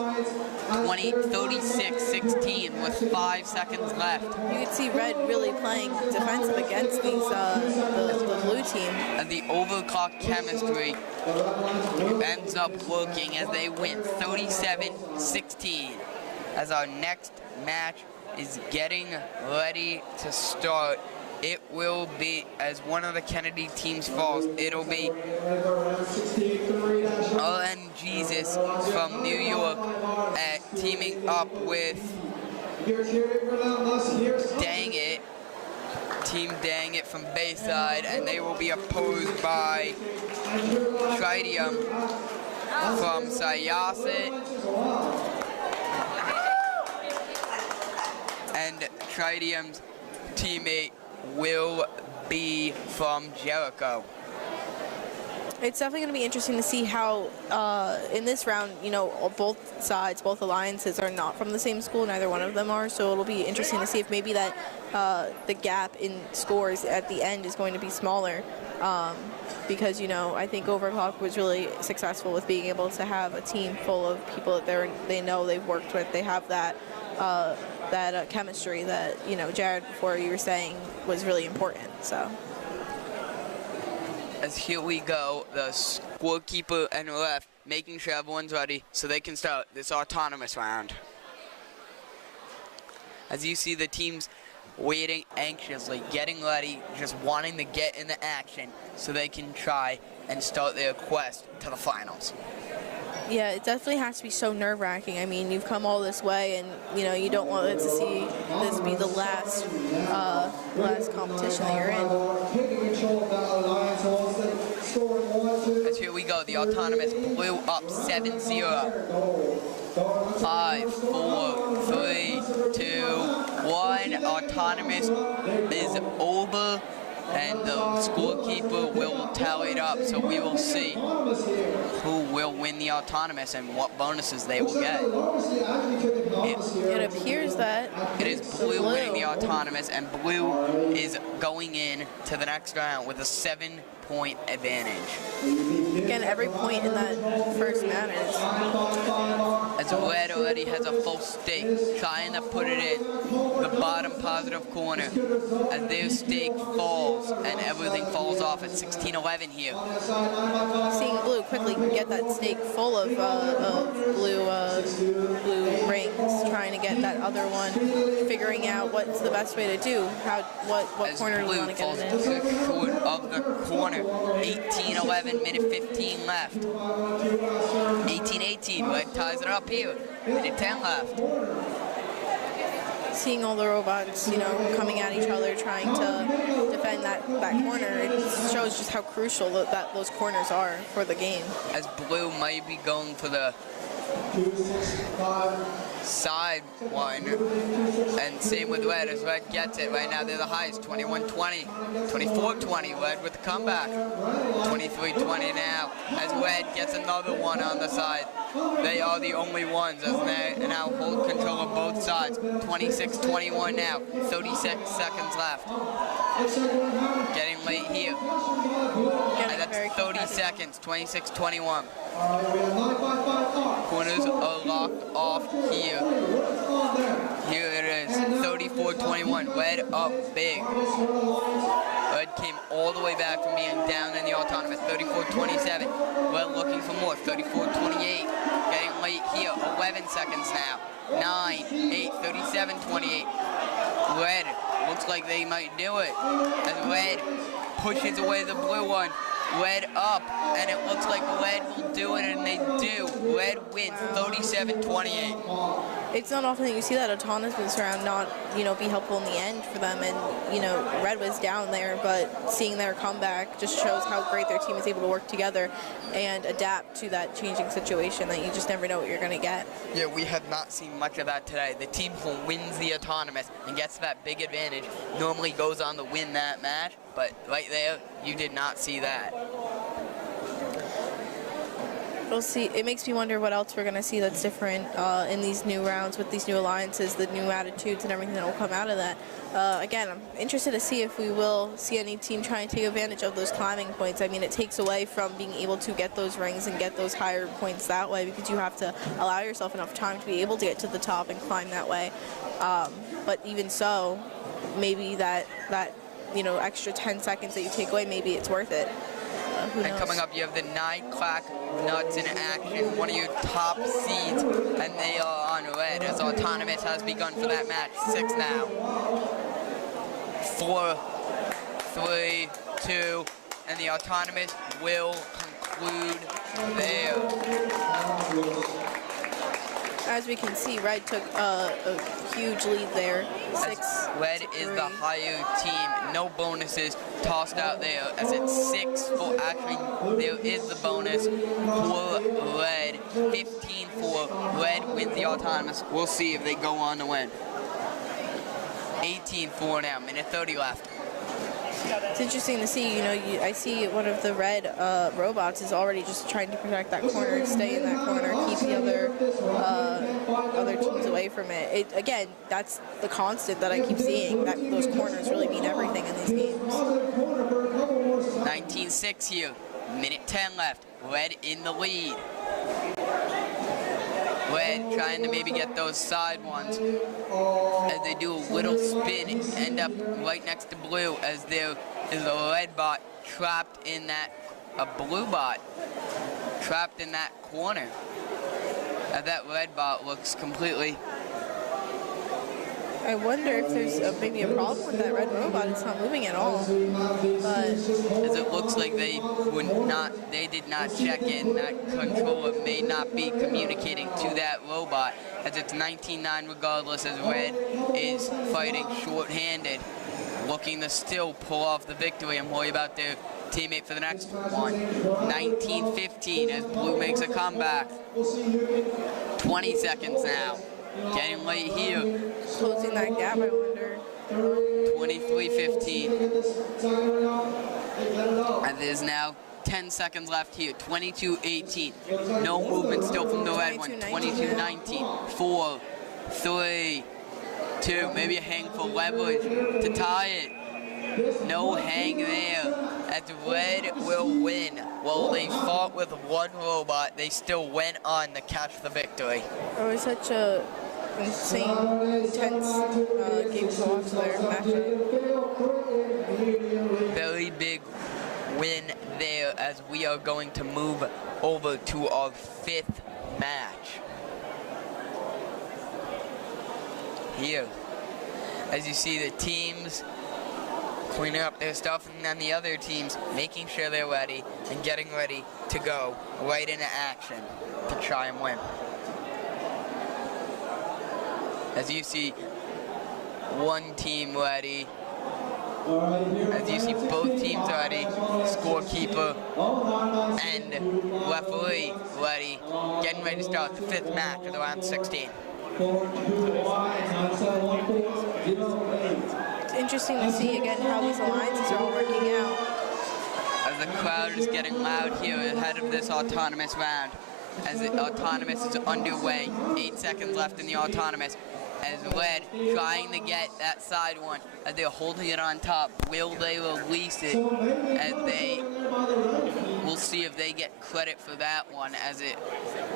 36-16 with 5 seconds left. You can see red really playing defensive against these the blue team. And the overclock chemistry ends up working as they win 37-16 as our next match is getting ready to start. It will be, as one of the Kennedy teams falls, it'll be LN Jesus from New York teaming up with Team Dang It from Bayside, and they will be opposed by Tritium from Syosset and Tritium's teammate will be from Jericho. It's definitely going to be interesting to see how, in this round, you know, both sides, both alliances are not from the same school. Neither one of them are. So it'll be interesting to see if maybe that the gap in scores at the end is going to be smaller. Because, you know, I think Overclock was really successful with being able to have a team full of people that they know they've worked with. They have that chemistry that, you know, Jared, before you were saying was really important. So. As here we go, the scorekeeper and ref making sure everyone's ready so they can start this autonomous round. As you see the teams waiting anxiously, getting ready, just wanting to get in the action so they can try and start their quest to the finals. Yeah, it definitely has to be so nerve-wracking. I mean, you've come all this way, and you know you don't want it to see this be the last competition that you're in. As here we go, the autonomous blue up 7-0. 5, 4, 3, 2, 1. Autonomous is over, and the scorekeeper will tally it up, so we will see who will win the autonomous and what bonuses they will get. It appears that it is blue winning the autonomous, and blue is going in to the next round with a 7-point advantage. Again, every point in that first matters. As red already has a full stake, trying to put it in the bottom positive corner. As their stake falls and everything falls off at 16-11 here. Seeing blue quickly get that stake full of blue rings, trying to get that other one, figuring out what's the best way to do, what corner do you want to get it in. Short of the corner, 18-11, minute 15 left. 18-18, red ties it up here, minute 10 left. Seeing all the robots, you know, coming at each other, trying to defend that corner, it shows just how crucial that those corners are for the game. As blue might be going for the side one, and same with red as red gets it. Right now they're the highest, 21-20, 24-20, red with the comeback. 23-20 now as red gets another one on the side. They are the only ones as they now hold control of both sides. 26-21 now, 36 seconds left. Getting late here. And that's 30 seconds, 26-21. Corners are locked off here. Here it is, 34-21, red up big. Red came all the way back from being down in the autonomous, 34-27. Red looking for more, 34-28. Getting late here, 11 seconds now. 9, 8, 37-28. Red looks like they might do it. As red pushes away the blue one. Red up, and it looks like Red will do it, and they do. Red wins 37-28. It's not often that you see that autonomous round not, be helpful in the end for them. And, Red was down there, but seeing their comeback just shows how great their team is able to work together and adapt to that changing situation that you just never know what you're going to get. Yeah, we have not seen much of that today. The team who wins the autonomous and gets that big advantage normally goes on to win that match, but right there, you did not see that. We'll see. It makes me wonder what else we're going to see that's different in these new rounds with these new alliances, the new attitudes and everything that will come out of that. Again, I'm interested to see if we will see any team trying to take advantage of those climbing points. I mean, it takes away from being able to get those rings and get those higher points that way, because you have to allow yourself enough time to be able to get to the top and climb that way. But even so, maybe that extra 10 seconds that you take away, maybe it's worth it. Who knows? And coming up, you have the 9 Clack Nuts in action, one of your top seeds, and they are on Red as Autonomous has begun for that match. 6 now. 4, 3, 2, and the Autonomous will conclude there. As we can see, Red took a huge lead there. 6. Red is the higher team. No bonuses tossed out there as it's 6 for, actually, there is the bonus for Red. 15 for Red wins the Autonomous. We'll see if they go on to win. 18-4 now, minute 30 left. It's interesting to see, I see one of the Red robots is already just trying to protect that corner, stay in that corner, keep the other teams away from it. Again, that's the constant that I keep seeing, that those corners really mean everything in these games. 19-6 here, minute 10 left, Red in the lead. Red trying to maybe get those side ones as they do a little spin, end up right next to Blue as there is a Red bot trapped in that, a Blue bot trapped in that corner. As that Red bot looks completely... I wonder if there's maybe a problem with that Red robot. It's not moving at all. But as it looks like they did not check in. That controller may not be communicating to that robot, as it's 19-9 regardless, as Red is fighting short-handed, looking to still pull off the victory and worry about their teammate for the next one. 19-15 as Blue makes a comeback. 20 seconds now. Getting late here. Closing that gap, I wonder. 23-15. And there's now 10 seconds left here. 22-18. No movement still from the Red one. 22-19. 4, 3, 2. Maybe a hang for leverage to tie it. No hang there. As Red will win. While they fought with one robot, they still went on to catch the victory. It was such a insane, intense game to watch there, matchup. Very big win there as we are going to move over to our 5th match. Here, as you see the teams cleaning up their stuff, and then the other teams making sure they're ready and getting ready to go right into action to try and win. As you see one team ready, as you see both teams ready, scorekeeper and referee ready, getting ready to start the 5th match of the round 16. It's interesting to see again how these alliances are all working out. As the crowd is getting loud here ahead of this autonomous round, as the autonomous is underway, 8 seconds left in the autonomous. As Red trying to get that side one, as they're holding it on top. Will they release it? As they, we'll see if they get credit for that one, as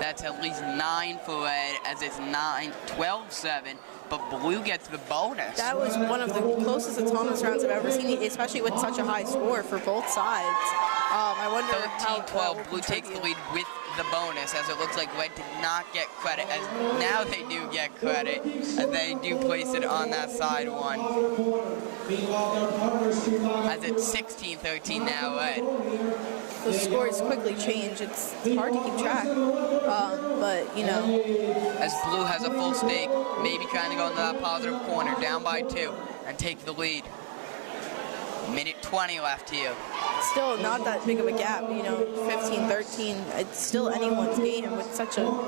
that's at least 9 for Red, as it's 12-7. But Blue gets the bonus. That was one of the closest autonomous rounds I've ever seen, especially with such a high score for both sides. I wonder 13-12, Blue takes the lead with the bonus, as it looks like Red did not get credit, as now they do get credit, as they do place it on that side one. As it's 16-13 now, Red. those scores quickly change. It's hard to keep track. But, you know. As blue has a full stake, maybe trying to go into that positive corner, down by 2, and take the lead. Minute 20 left here. Still not that big of a gap, you know, 15-13. It's still anyone's game with such a long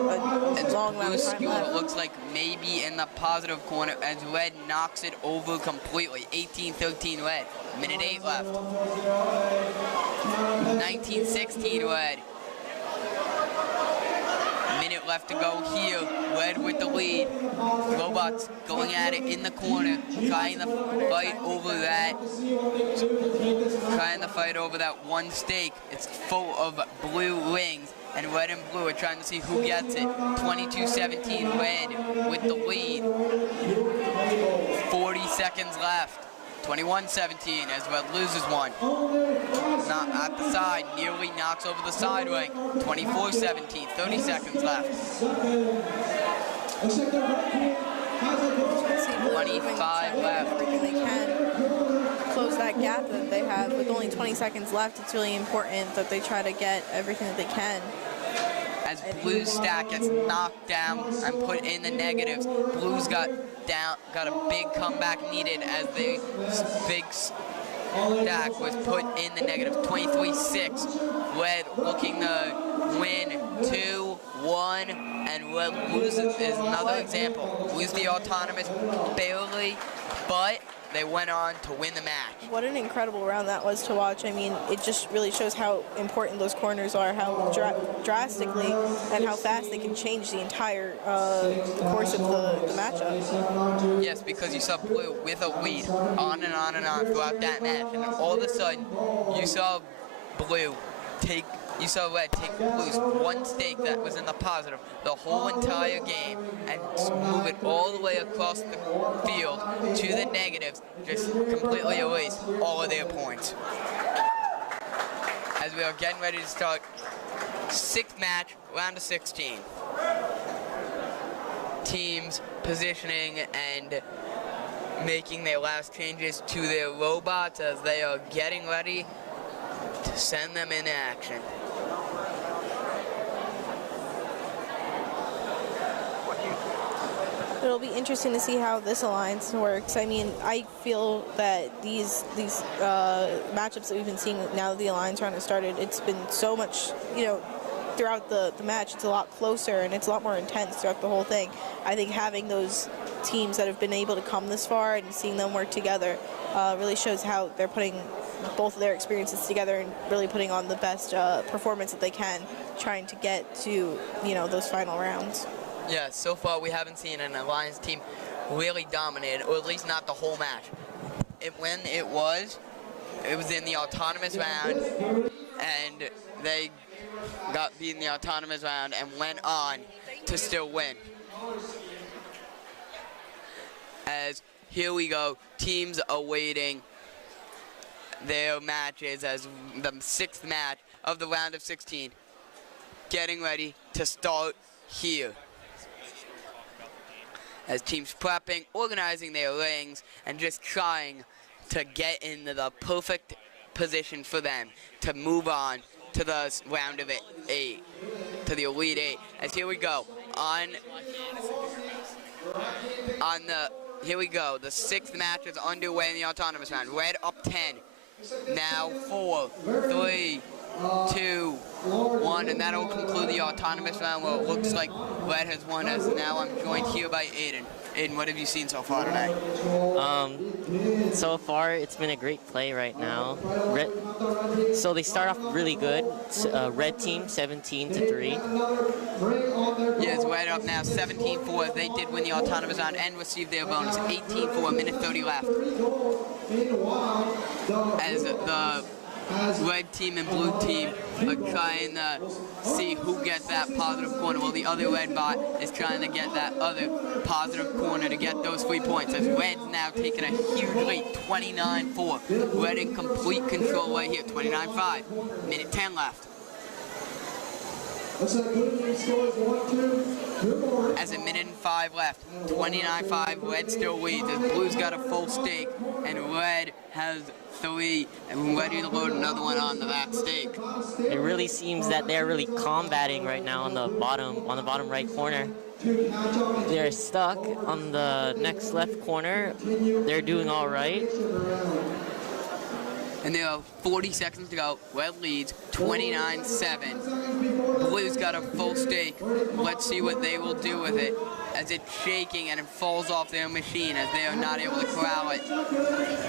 amount of time left. It looks like maybe in the positive corner as red knocks it over completely. 18-13 red. Minute 8 left. 19-16 red. Minute left to go here. Red with the lead. Robots going at it in the corner, trying to fight over that. Trying to fight over that one stake. It's full of blue rings, and red and blue are trying to see who gets it. 22-17 red with the lead. 40 seconds left. 21-17 as red loses one. Not at the side, nearly knocks over the side ring. 24-17, 30 seconds left. 25 left. Everything they can. Close that gap that they have. With only 20 seconds left, it's really important that they try to get everything that they can. As Blue's stack gets knocked down and put in the negatives, Blue's got a big comeback needed as the big stack was put in the negative. 23-6. Red looking to win 2-1, and Red loses is another example. Lose the autonomous barely, but they went on to win the match. What an incredible round that was to watch. I mean, it just really shows how important those corners are, how drastically and how fast they can change the entire course of the matchup. Yes, because you saw Blue with a lead on and on and on throughout that match, and all of a sudden you saw Red take Blue's one stake that was in the positive the whole entire game and move it all the way across the field to the negatives, just completely erase all of their points. As we are getting ready to start 6th match, round of 16. Teams positioning and making their last changes to their robots as they are getting ready to send them into action. It'll be interesting to see how this alliance works. I mean, I feel that these matchups that we've been seeing now that the alliance round has started, it's been so much, you know, throughout the match, it's a lot closer and it's a lot more intense throughout the whole thing. I think having those teams that have been able to come this far and seeing them work together really shows how they're putting both of their experiences together and really putting on the best performance that they can, trying to get to, you know, those final rounds. Yeah, so far we haven't seen an Alliance team really dominate, or at least not the whole match. When it was in the autonomous round, and they got beat in the autonomous round and went on to still win. As here we go, teams awaiting their matches as the 6th match of the round of 16, getting ready to start here. As teams prepping, organizing their rings, and just trying to get into the perfect position for them to move on to the round of 8, to the Elite 8. As here we go, here we go, the 6th match is underway in the autonomous round. Red up 10, now 4, 3, 2, 1, and that'll conclude the autonomous round where it looks like Red has won, as now I'm joined here by Aiden. Aiden, what have you seen so far tonight? So far, it's been a great play right now. So they start off really good. Red team 17-3. Yes, Red up now 17-4. They did win the autonomous round and received their bonus. 18-4, minute 30 left. As the Red team and blue team are trying to see who gets that positive corner, while the other red bot is trying to get that other positive corner to get those 3 points. As Red's now taking a huge lead, 29-4. Red in complete control right here, 29-5. Minute 10 left. As a minute and 5 left, 29-5, Red still leads as Blue's got a full stake and Red has 3 and ready to load another one onto that stake. It really seems that they're really combating right now on the bottom right corner. They're stuck on the next left corner. They're doing all right. And there are 40 seconds to go. Red leads 29-7. Blue's got a full stake. Let's see what they will do with it as it's shaking and it falls off their machine as they are not able to corral it.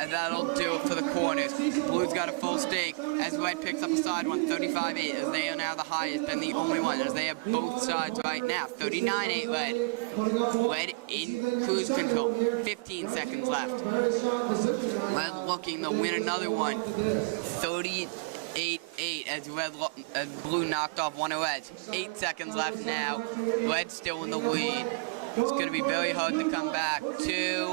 And that'll do it for the corners. Blue's got a full stake as Red picks up a side one, 35-8, as they are now the highest and the only one, as they have both sides right now. 39-8 Red. Red in cruise control. 15 seconds left. Red looking to win another one. 38-8 as Blue knocked off one of Red's. 8 seconds left now. Red still in the lead. It's going to be very hard to come back. 2,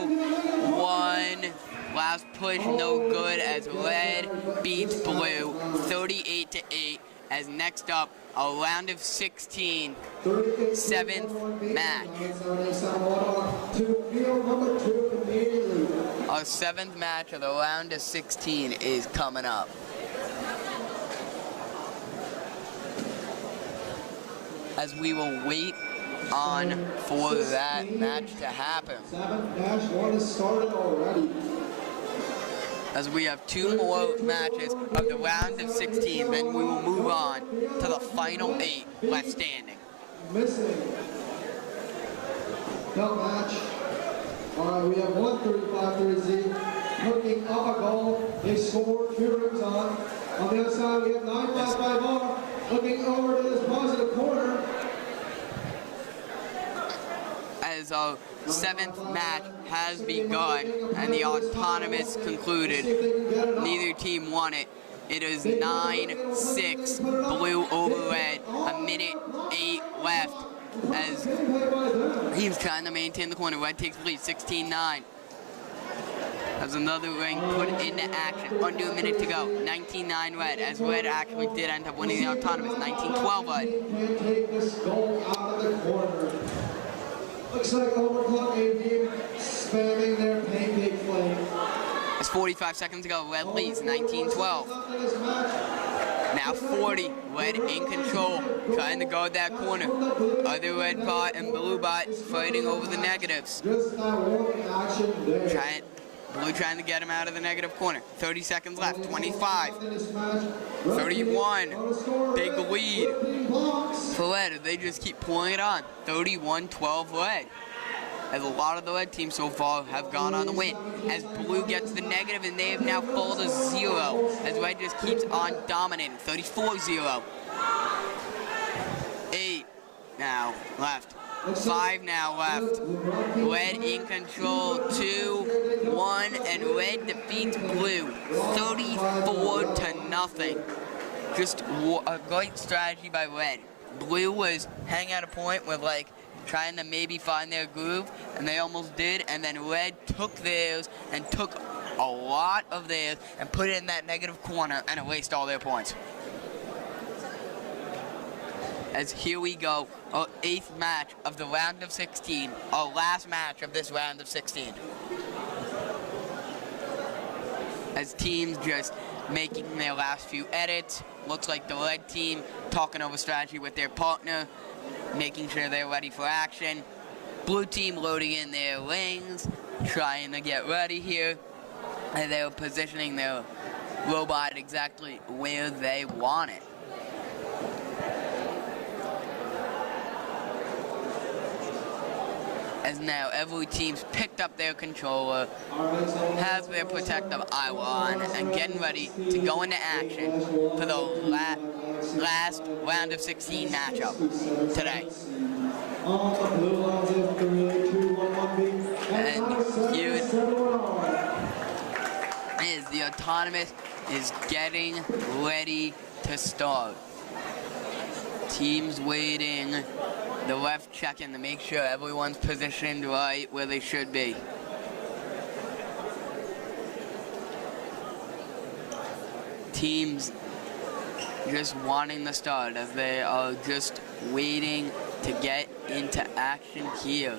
1. Last push, no good as Red beats Blue 38-8. As next up, a round of 16, 7th match. Our 7th match of the round of 16 is coming up. As we will wait on for that match to happen. 7th match, one has started already. As we have 2 more matches of the round of 16, then we will move on to the final 8 left standing. Missing the match. All right, we have 135-30. Looking up a goal, they score 2 rings on. On the other side, we have 955R. Looking over to this positive corner. As our 7th match has begun and the autonomous concluded, neither team won it. It is 9-6 Blue over Red. A minute 8 left as he's trying to maintain the corner. Red takes the lead, 16-9. As another ring put into action. Under a minute to go. 19-9 Red, as Red actually did end up winning the autonomous. 19-12 Red. Can't take this goal out of the corner. Looks like Overclock A-Team spamming their pancake flame. It's 45 seconds to go. Red leads 19-12. Now 40. Red in control. Trying to guard that corner. Other Red bot and Blue bot fighting over the negatives. Just that one action there. Blue trying to get him out of the negative corner. 30 seconds left. 25. 31. Big lead for Red. They just keep pulling it on. 31-12 Red. As a lot of the Red teams so far have gone on the win. As Blue gets the negative and they have now fallen to 0. As Red just keeps on dominating. 34-0. 8 now left. 5 now left. Red in control. 2-1, and Red defeats Blue 34-0. Just a great strategy by Red. Blue was hanging at a point with trying to maybe find their groove, and they almost did, and then Red took theirs and took a lot of theirs and put it in that negative corner and erased all their points. As here we go, our 8th match of the round of 16, our last match of this round of 16. As teams just making their last few edits, looks like the Red team talking over strategy with their partner, making sure they're ready for action. Blue team loading in their rings, trying to get ready here, and they're positioning their robot exactly where they want it. As now every team's picked up their controller, has their protective eye on, and getting ready to go into action for the last round of 16 matchup today. And here is the autonomous is getting ready to start. Teams waiting. The ref checking to make sure everyone's positioned right where they should be. Teams just wanting to start as they are just waiting to get into action here.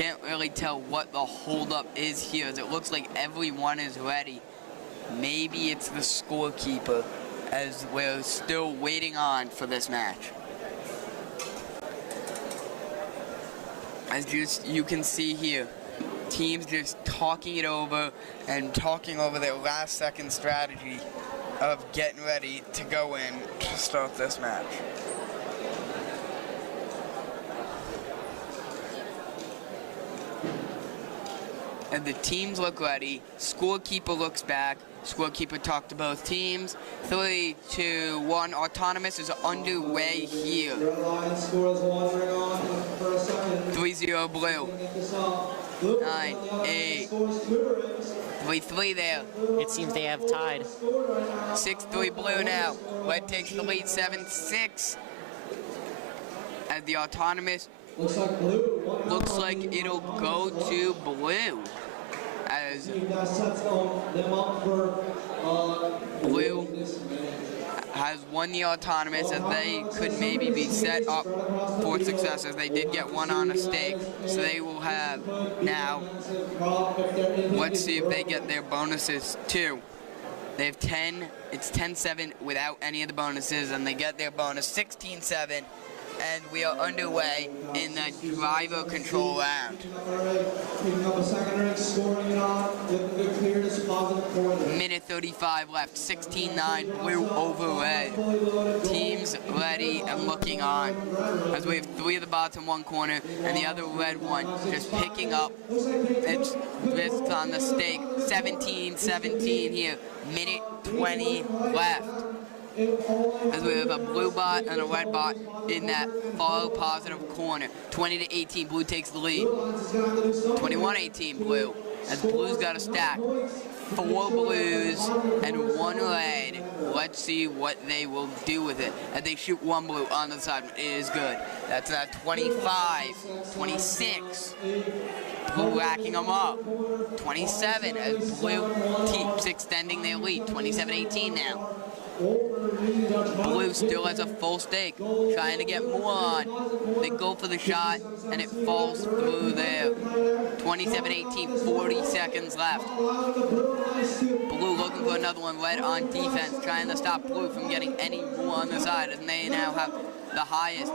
Can't really tell what the holdup is here, as it looks like everyone is ready. Maybe it's the scorekeeper, as we're still waiting on for this match. As you can see here, teams just talking it over and talking over their last second strategy of getting ready to go in to start this match. And the teams look ready. Scorekeeper looks back. Scorekeeper talked to both teams. 3, 2, 1. Autonomous is underway here. 3-0 blue. 9, 8. 3-3 there. It seems they have tied. 6-3 blue now. Red takes the lead 7-6. As the autonomous looks like it'll go to blue. As blue has won the autonomous, as they could maybe be set up for success, as they did get one on a stake. So they will have now, let's see if they get their bonuses too. They have 10, it's 10-7 without any of the bonuses, and they get their bonus 16-7. And we are underway in the driver control round. Minute 35 left, 16-9, blue over red. Teams ready and looking on. As we have 3 of the bots in one corner and the other red one just picking up. It's on the stake, 17-17 here, minute 20 left. As we have a blue bot and a red bot in that far positive corner. 20-18, blue takes the lead. 21-18 blue, as blue's got a stack. 4 blues and 1 red. Let's see what they will do with it. As they shoot 1 blue on the side, it is good. That's at 25, 26. Blue racking them up. 27 as blue keeps extending their lead. 27-18 now. Blue still has a full stake, trying to get more on. They go for the shot, and it falls through there. 27-18, 40 seconds left. Blue looking for another one, red on defense, trying to stop blue from getting any more on the side, and they now have the highest.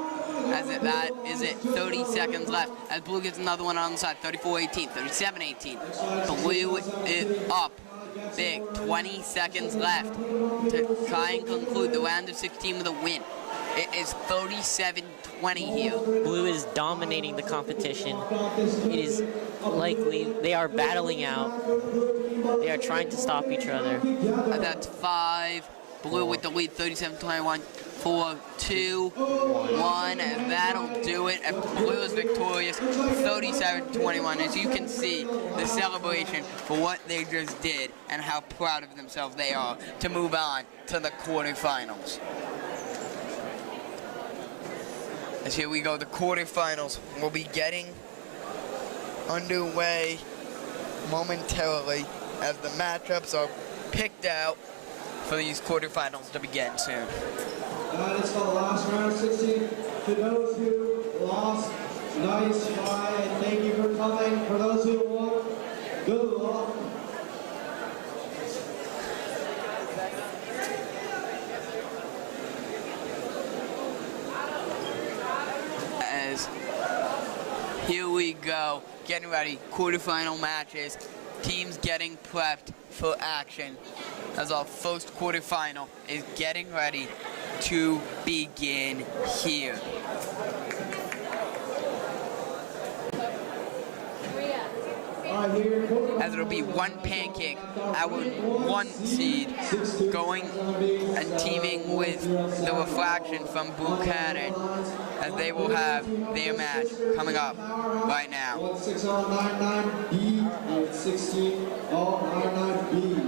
That is it, 30 seconds left. As blue gets another one on the side, 34-18, 37-18. Blue is up. Big, 20 seconds left to try and conclude the round of 16 with a win. It is 37-20 here. Blue is dominating the competition. It is likely they are battling out. They are trying to stop each other. And that's 5. Blue with the lead, 37-21. 4, 2, 1, and that'll do it. And blue is victorious, 37-21. As you can see, the celebration for what they just did and how proud of themselves they are to move on to the quarterfinals. As here we go, the quarterfinals will be getting underway momentarily as the matchups are picked out for these quarterfinals to begin soon. That is for the last round of 16. To those who lost, nice try, and thank you for coming. For those who won, good luck. As here we go, getting ready, quarterfinal matches, teams getting prepped for action. As our first quarterfinal is getting ready to begin here. As it'll be one pancake, our 1 seed, going and teaming with the Refraction from Buchanan, as they will have their match coming up right now. 16-99B and 16-99B.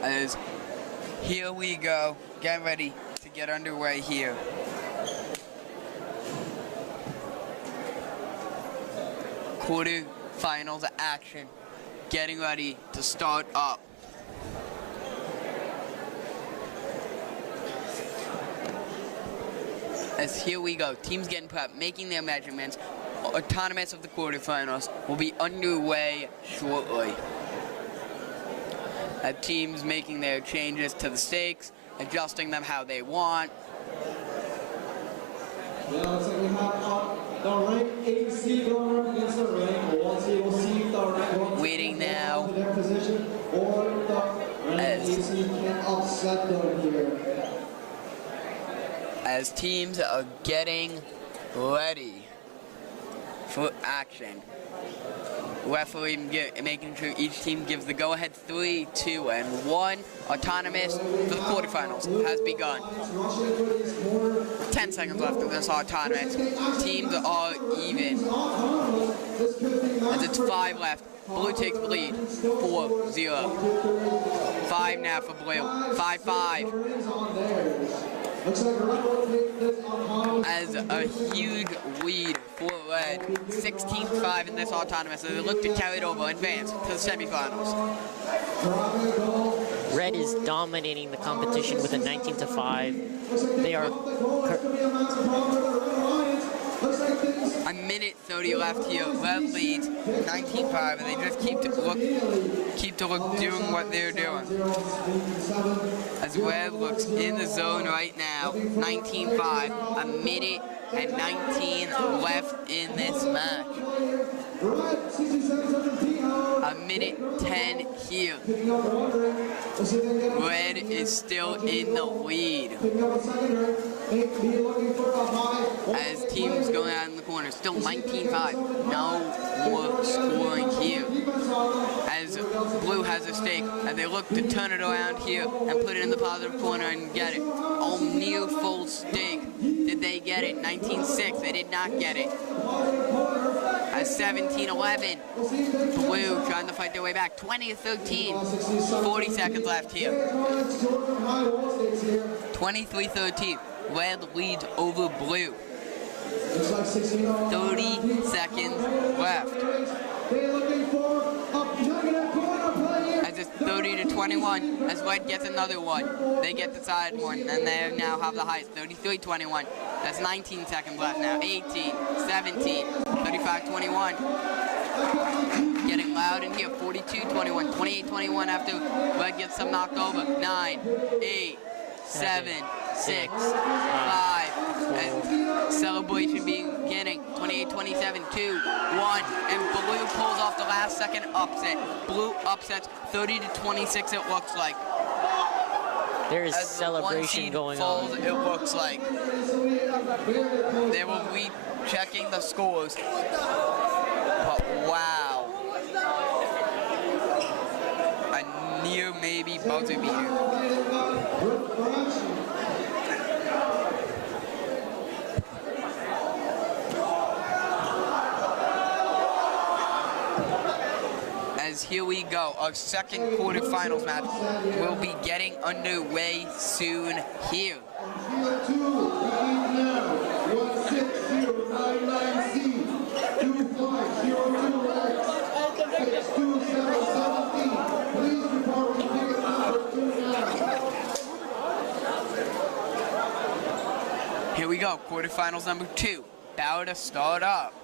As here we go, get ready to get underway here. Quarterfinals action, getting ready to start up. As here we go, teams getting prepped, making their measurements. Autonomous of the quarterfinals will be underway shortly. Teams making their changes to the stakes, adjusting them how they want. Yeah, looks like we have the rank 8 seed going up against the rank 1 seed. We'll see if the rank 1 waiting now to their position or the rank 8 seed can upset them here. As teams are getting ready for action. Referee making sure each team gives the go-ahead 3, 2, and 1. Autonomous for the quarterfinals has begun. 10 seconds left of this autonomous. Teams are even. As it's 5 left. Blue takes the lead. 4-0. 5 now for blue. 5-5. As a huge lead for red, 16-5 in this autonomous, so they look to carry it over, advance to the semifinals. Red is dominating the competition with a 19-5. They are a minute 30 left here. Red leads 19-5, and they just keep to look doing what they're doing. As Red looks in the zone right now, 19-5, a minute and 19 left in this match. A minute 10 here. Red is still in the lead. As teams going out in the corner, still 19-5. No more scoring here. As blue has a stake, and they look to turn it around here and put it in the positive corner and get it. Oh, near full stake. Did they get it? 19-6. They did not get it. As 17-11. Blue trying to fight their way back. 20-13. 40 seconds left here. 23-13. Red leads over blue. 30 seconds left. As it's 30-21, as Red gets another one. They get the side one, and they now have the highest. 33-21. That's 19 seconds left now. 18, 17, 35-21. Getting loud in here. 42-21, 28-21 after Red gets some knocked over. 9, 8, 7, 6, 5, and celebration beginning. 28-27, 2, 1, and blue pulls off the last second upset. Blue upsets 30-26 it looks like. There is as celebration going falls, on. It looks like. They will be checking the scores. But wow. A near maybe buzzer beater. As here we go, our second quarterfinals match will be getting underway soon here. Here we go, quarterfinals number 2, about to start up.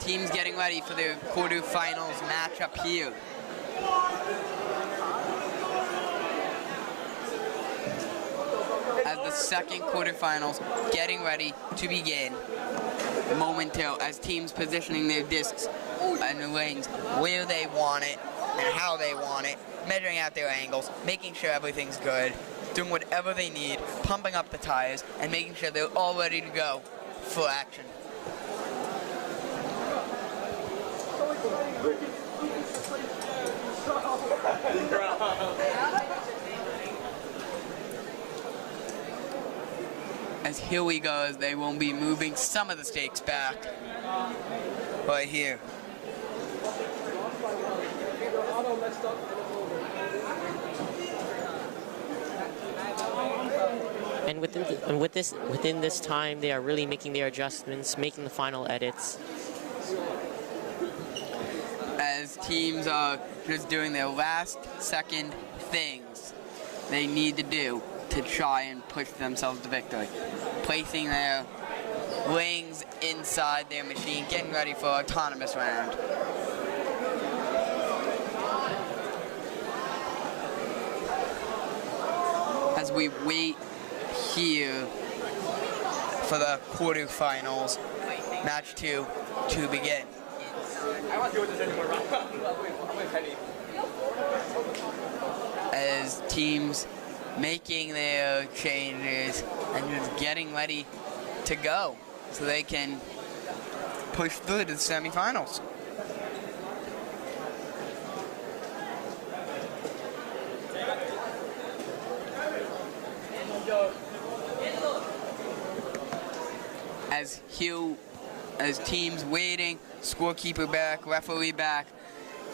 Teams getting ready for their quarterfinals matchup here. As the second quarterfinals getting ready to begin momentarily, as teams positioning their discs and the rings where they want it and how they want it, measuring out their angles, making sure everything's good, doing whatever they need, pumping up the tires, and making sure they're all ready to go for action. As here we go, as they will be moving some of the stakes back. Right here. and within this time, they are really making their adjustments, making the final edits. As teams are just doing their last second things they need to do to try and push themselves to victory. Placing their wings inside their machine, getting ready for autonomous round. As we wait here for the quarterfinals, match 2 to begin. I won't do this anymore, Rob. As teams making their changes and just getting ready to go so they can push through to the semifinals. As teams waiting, scorekeeper back, referee back,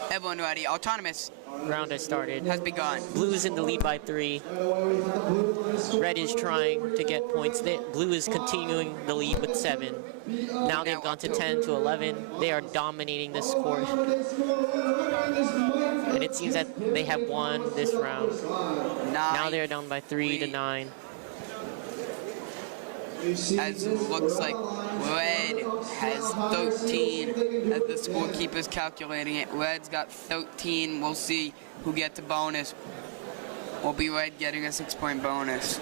everyone ready. Autonomous round has started. Has begun. Blue is in the lead by 3. Red is trying to get points. Blue is continuing the lead with 7. Now they've gone to 10 to 11. They are dominating this score. And it seems that they have won this round. Now they're down by 3 to 9. As it looks like Red has 13 as the scorekeeper's calculating it. Red's got 13. We'll see who gets a bonus. Will be Red getting a 6-point bonus.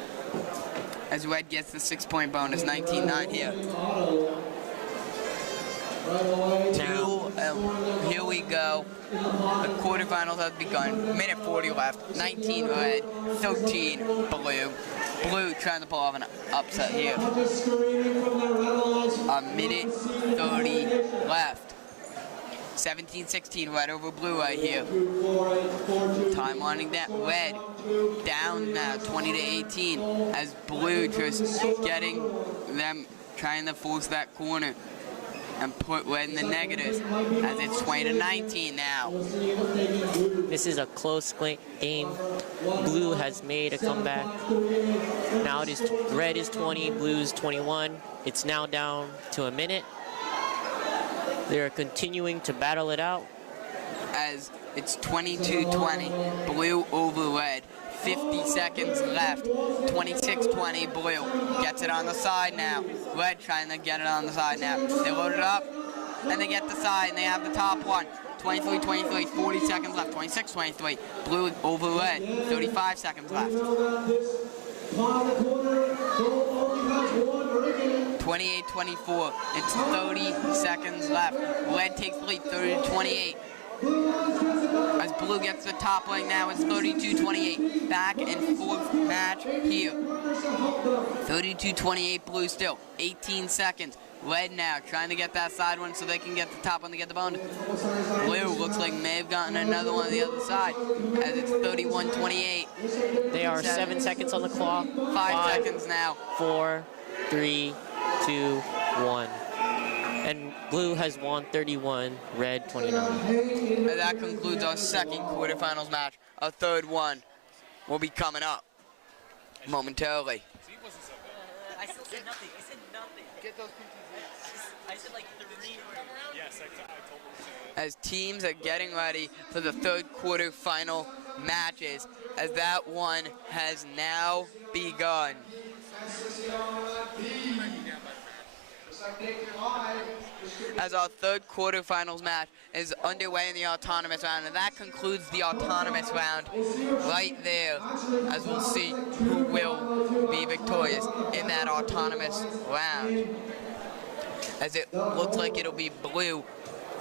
As Red gets the 6-point bonus, 19-9 here. Here we go. The quarterfinals have begun. Minute 40 left. 19 Red, 13 Blue. Blue trying to pull off an upset here. A minute 30 left. 17-16 Red over Blue right here. Time winding that. Red down now 20-18 as Blue just getting them trying to force that corner and put Red in the negatives as it's 20-19 now. This is a close game. Blue has made a comeback. Now it is Red is 20, Blue is 21. It's now down to a minute. They're continuing to battle it out. As it's 22-20, Blue over Red. 50 seconds left. 26-20, Blue gets it on the side now. Red trying to get it on the side now. They load it up, and they get the side, and they have the top one. 23-23, 40 seconds left. 26-23, Blue over Red. 35 seconds left. 28-24, it's 30 seconds left. Red takes the lead, 30-28. As Blue gets the top lane now, it's 32-28. Back and forth match here. 32-28 Blue still. 18 seconds. Red now trying to get that side one so they can get the top one to get the bonus. Blue looks like may have gotten another one on the other side as it's 31-28. They are 7 seconds on the clock. 5 seconds now. 4, 3, 2, 1. And Blue has won 31, Red 29. And that concludes our second quarterfinals match. Our third one will be coming up momentarily. I still said nothing. I said nothing. Get those pinkies. I said like 3 words. Yes, I told them. As teams are getting ready for the third quarterfinal matches, as that one has now begun. As our third quarterfinals match is underway in the autonomous round, and that concludes the autonomous round right there, as we'll see who will be victorious in that autonomous round. As it looks like it'll be Blue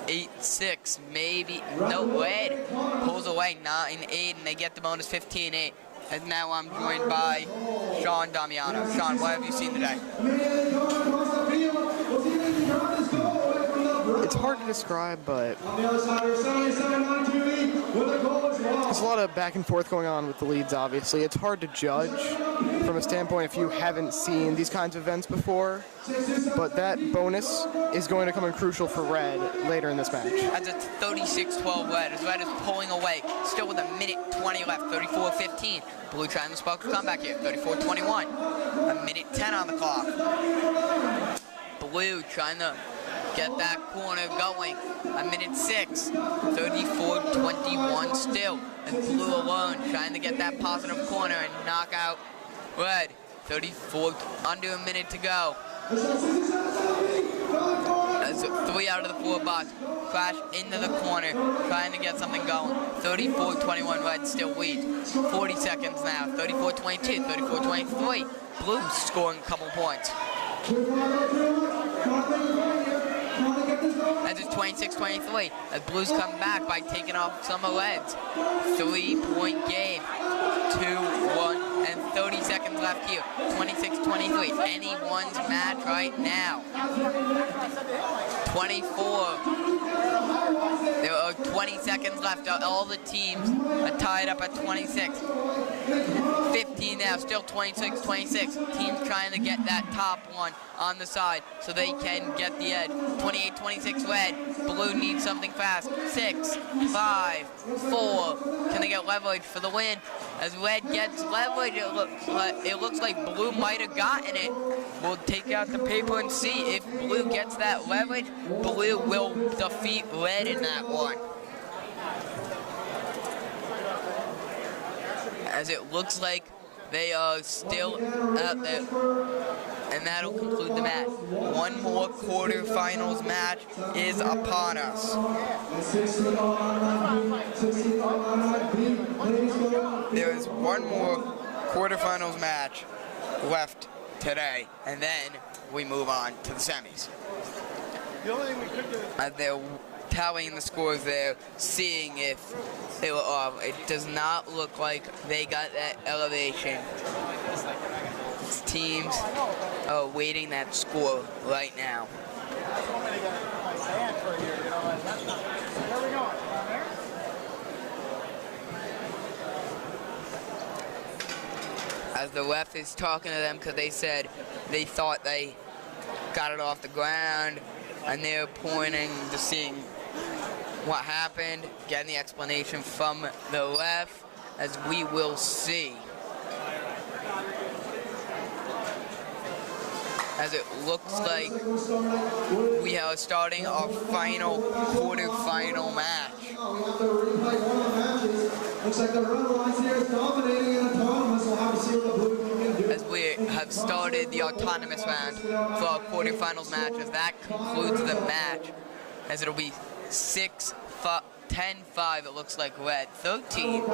8-6, maybe, no, Red pulls away 9-8, and they get the bonus 15-8. And now I'm joined by Sean Damiano. Sean, what have you seen today? It's hard to describe, but There's a lot of back and forth going on with the leads, obviously. It's hard to judge from a standpoint if you haven't seen these kinds of events before, but that bonus is going to come in crucial for Red later in this match. As it's 36-12 Red, as Red is pulling away, still with a minute 20 left, 34-15. Blue trying to spark a comeback here, 34-21. A minute 10 on the clock. Blue trying to get that corner going. A minute 6, 34-21 still. And Blue alone trying to get that positive corner and knock out Red. 34, under a minute to go. As 3 out of the 4 bots crash into the corner, trying to get something going. 34-21, Red still leads. 40 seconds now, 34-22, 34-23. Blue scoring a couple points. As it's 26-23, as Blues come back by taking off some of Red's. 3-point game. 2-1 and 30 seconds left here. 26-23. Anyone's match right now. 24. There are 20 seconds left. All the teams are tied up at 26. 15 now, still 26-26. Teams trying to get that top one on the side so they can get the edge. 28-26 Red. Blue needs something fast. 6, 5, 4. Can they get leverage for the win? As Red gets leverage, it looks like Blue might have gotten it. We'll take out the paper and see if Blue gets that leverage. Blue will defeat Red in that one. As it looks like they are still out there. And that'll conclude the match. One more quarterfinals match is upon us. There is one more quarterfinals match left today, and then we move on to the semis. They're tallying the scores there, seeing if they were off. It does not look like they got that elevation. Teams are waiting that score right now. As the ref is talking to them because they said they thought they got it off the ground, and they're pointing to seeing what happened, getting the explanation from the ref, as we will see. As it looks like we are starting our final quarterfinal match. Looks like the run lines here is dominating in autonomous. We'll have to see what the blue team can do. As we have started the autonomous round for our quarterfinals match, as that concludes the match, as it'll be 10-5, it looks like Red. 13,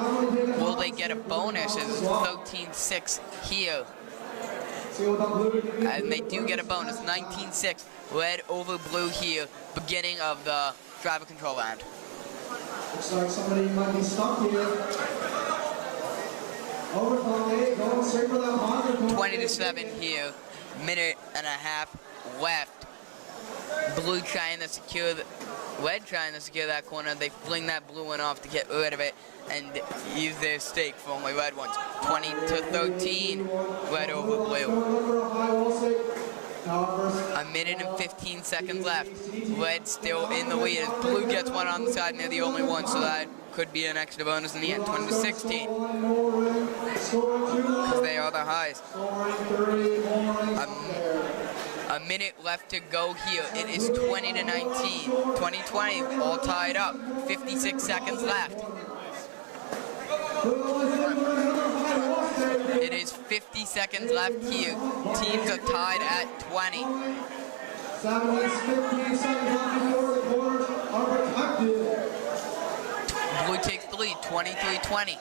will they get a bonus? It's 13-6 here. And they do get a bonus, 19-6, Red over Blue here, beginning of the driver control round. Looks like somebody might be stuck here. Overcome 8, going straight for that positive. 20-7 here, minute and a half left. Blue trying to secure Red trying to secure that corner. They fling that blue one off to get rid of it and use their stake for only Red ones. 20-13, Red over Blue. A minute and 15 seconds left. Red still in the lead as Blue gets one on the side and they're the only one, so that could be an extra bonus in the end. 20-16. Because they are the highest. A minute left to go here. It is 20-19. 2020, all tied up. 56 seconds left. It is 50 seconds left here. Teams are tied at 20. 15 seconds left before the corners are protected. Blue takes the lead, 23-20.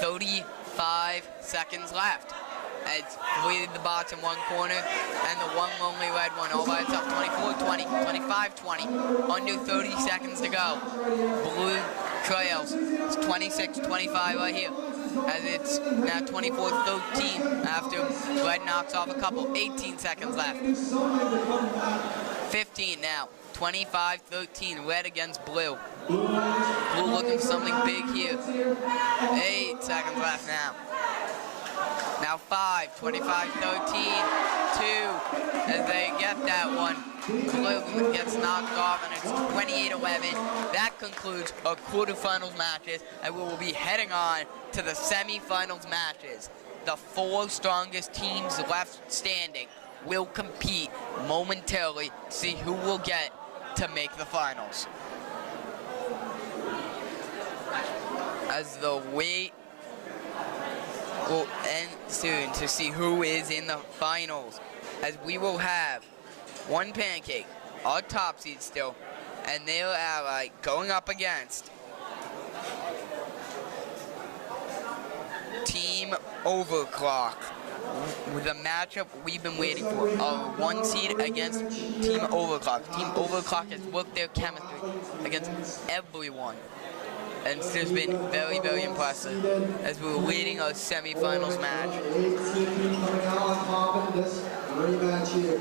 35 seconds left. As three of the bots in one corner and the one lonely Red one all by itself. 24-20, 25-20. Under 30 seconds to go. Blue trails. It's 26-25 right here. As it's now 24-13 after Red knocks off a couple. 18 seconds left. 15 now. 25-13. Red against Blue. Blue looking for something big here. 8 seconds left now. Now 5, 25, 13, 2, as they get that one. Blue gets knocked off, and it's 28-11. That concludes our quarterfinals matches, and we will be heading on to the semifinals matches. The 4 strongest teams left standing will compete momentarily to see who will get to make the finals. As the wait will end soon to see who is in the finals, as we will have one Pancake, our top seed still, and their ally going up against Team Overclock, with a matchup we've been waiting for. Our 1 seed against Team Overclock. Team Overclock has worked their chemistry against everyone, and it's just been very, very impressive as we were leading our semifinals match. Coming out on top in this rematch here.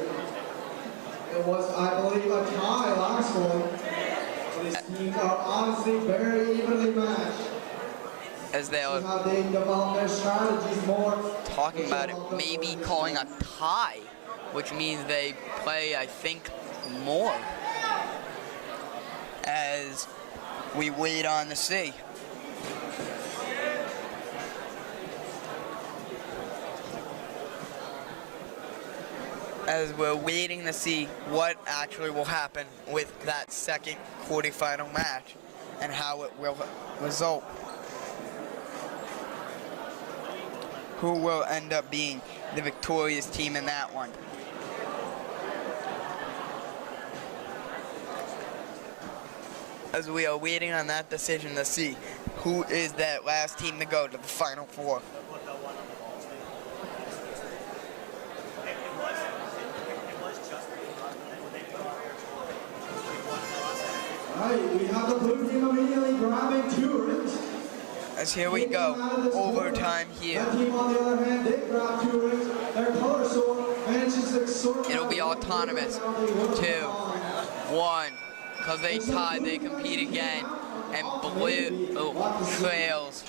It was, I believe, a tie last one. These teams are honestly very evenly matched. As they are how they develop their strategies more. talking about it, maybe calling a tie, which means they play, I think, more. As we wait on to see. As we're waiting to see what actually will happen with that second quarterfinal match and how it will result. Who will end up being the victorious team in that one. As we are waiting on that decision to see who is that last team to go to the Final Four. Right, we have the blue team immediately grabbing 2 rings. As here we go, overtime here. That team, on the other hand, did grab 2 rings. Their color sword manages to sort. It'll be autonomous. 2, 1. Because they tied, they compete again. And blue trails.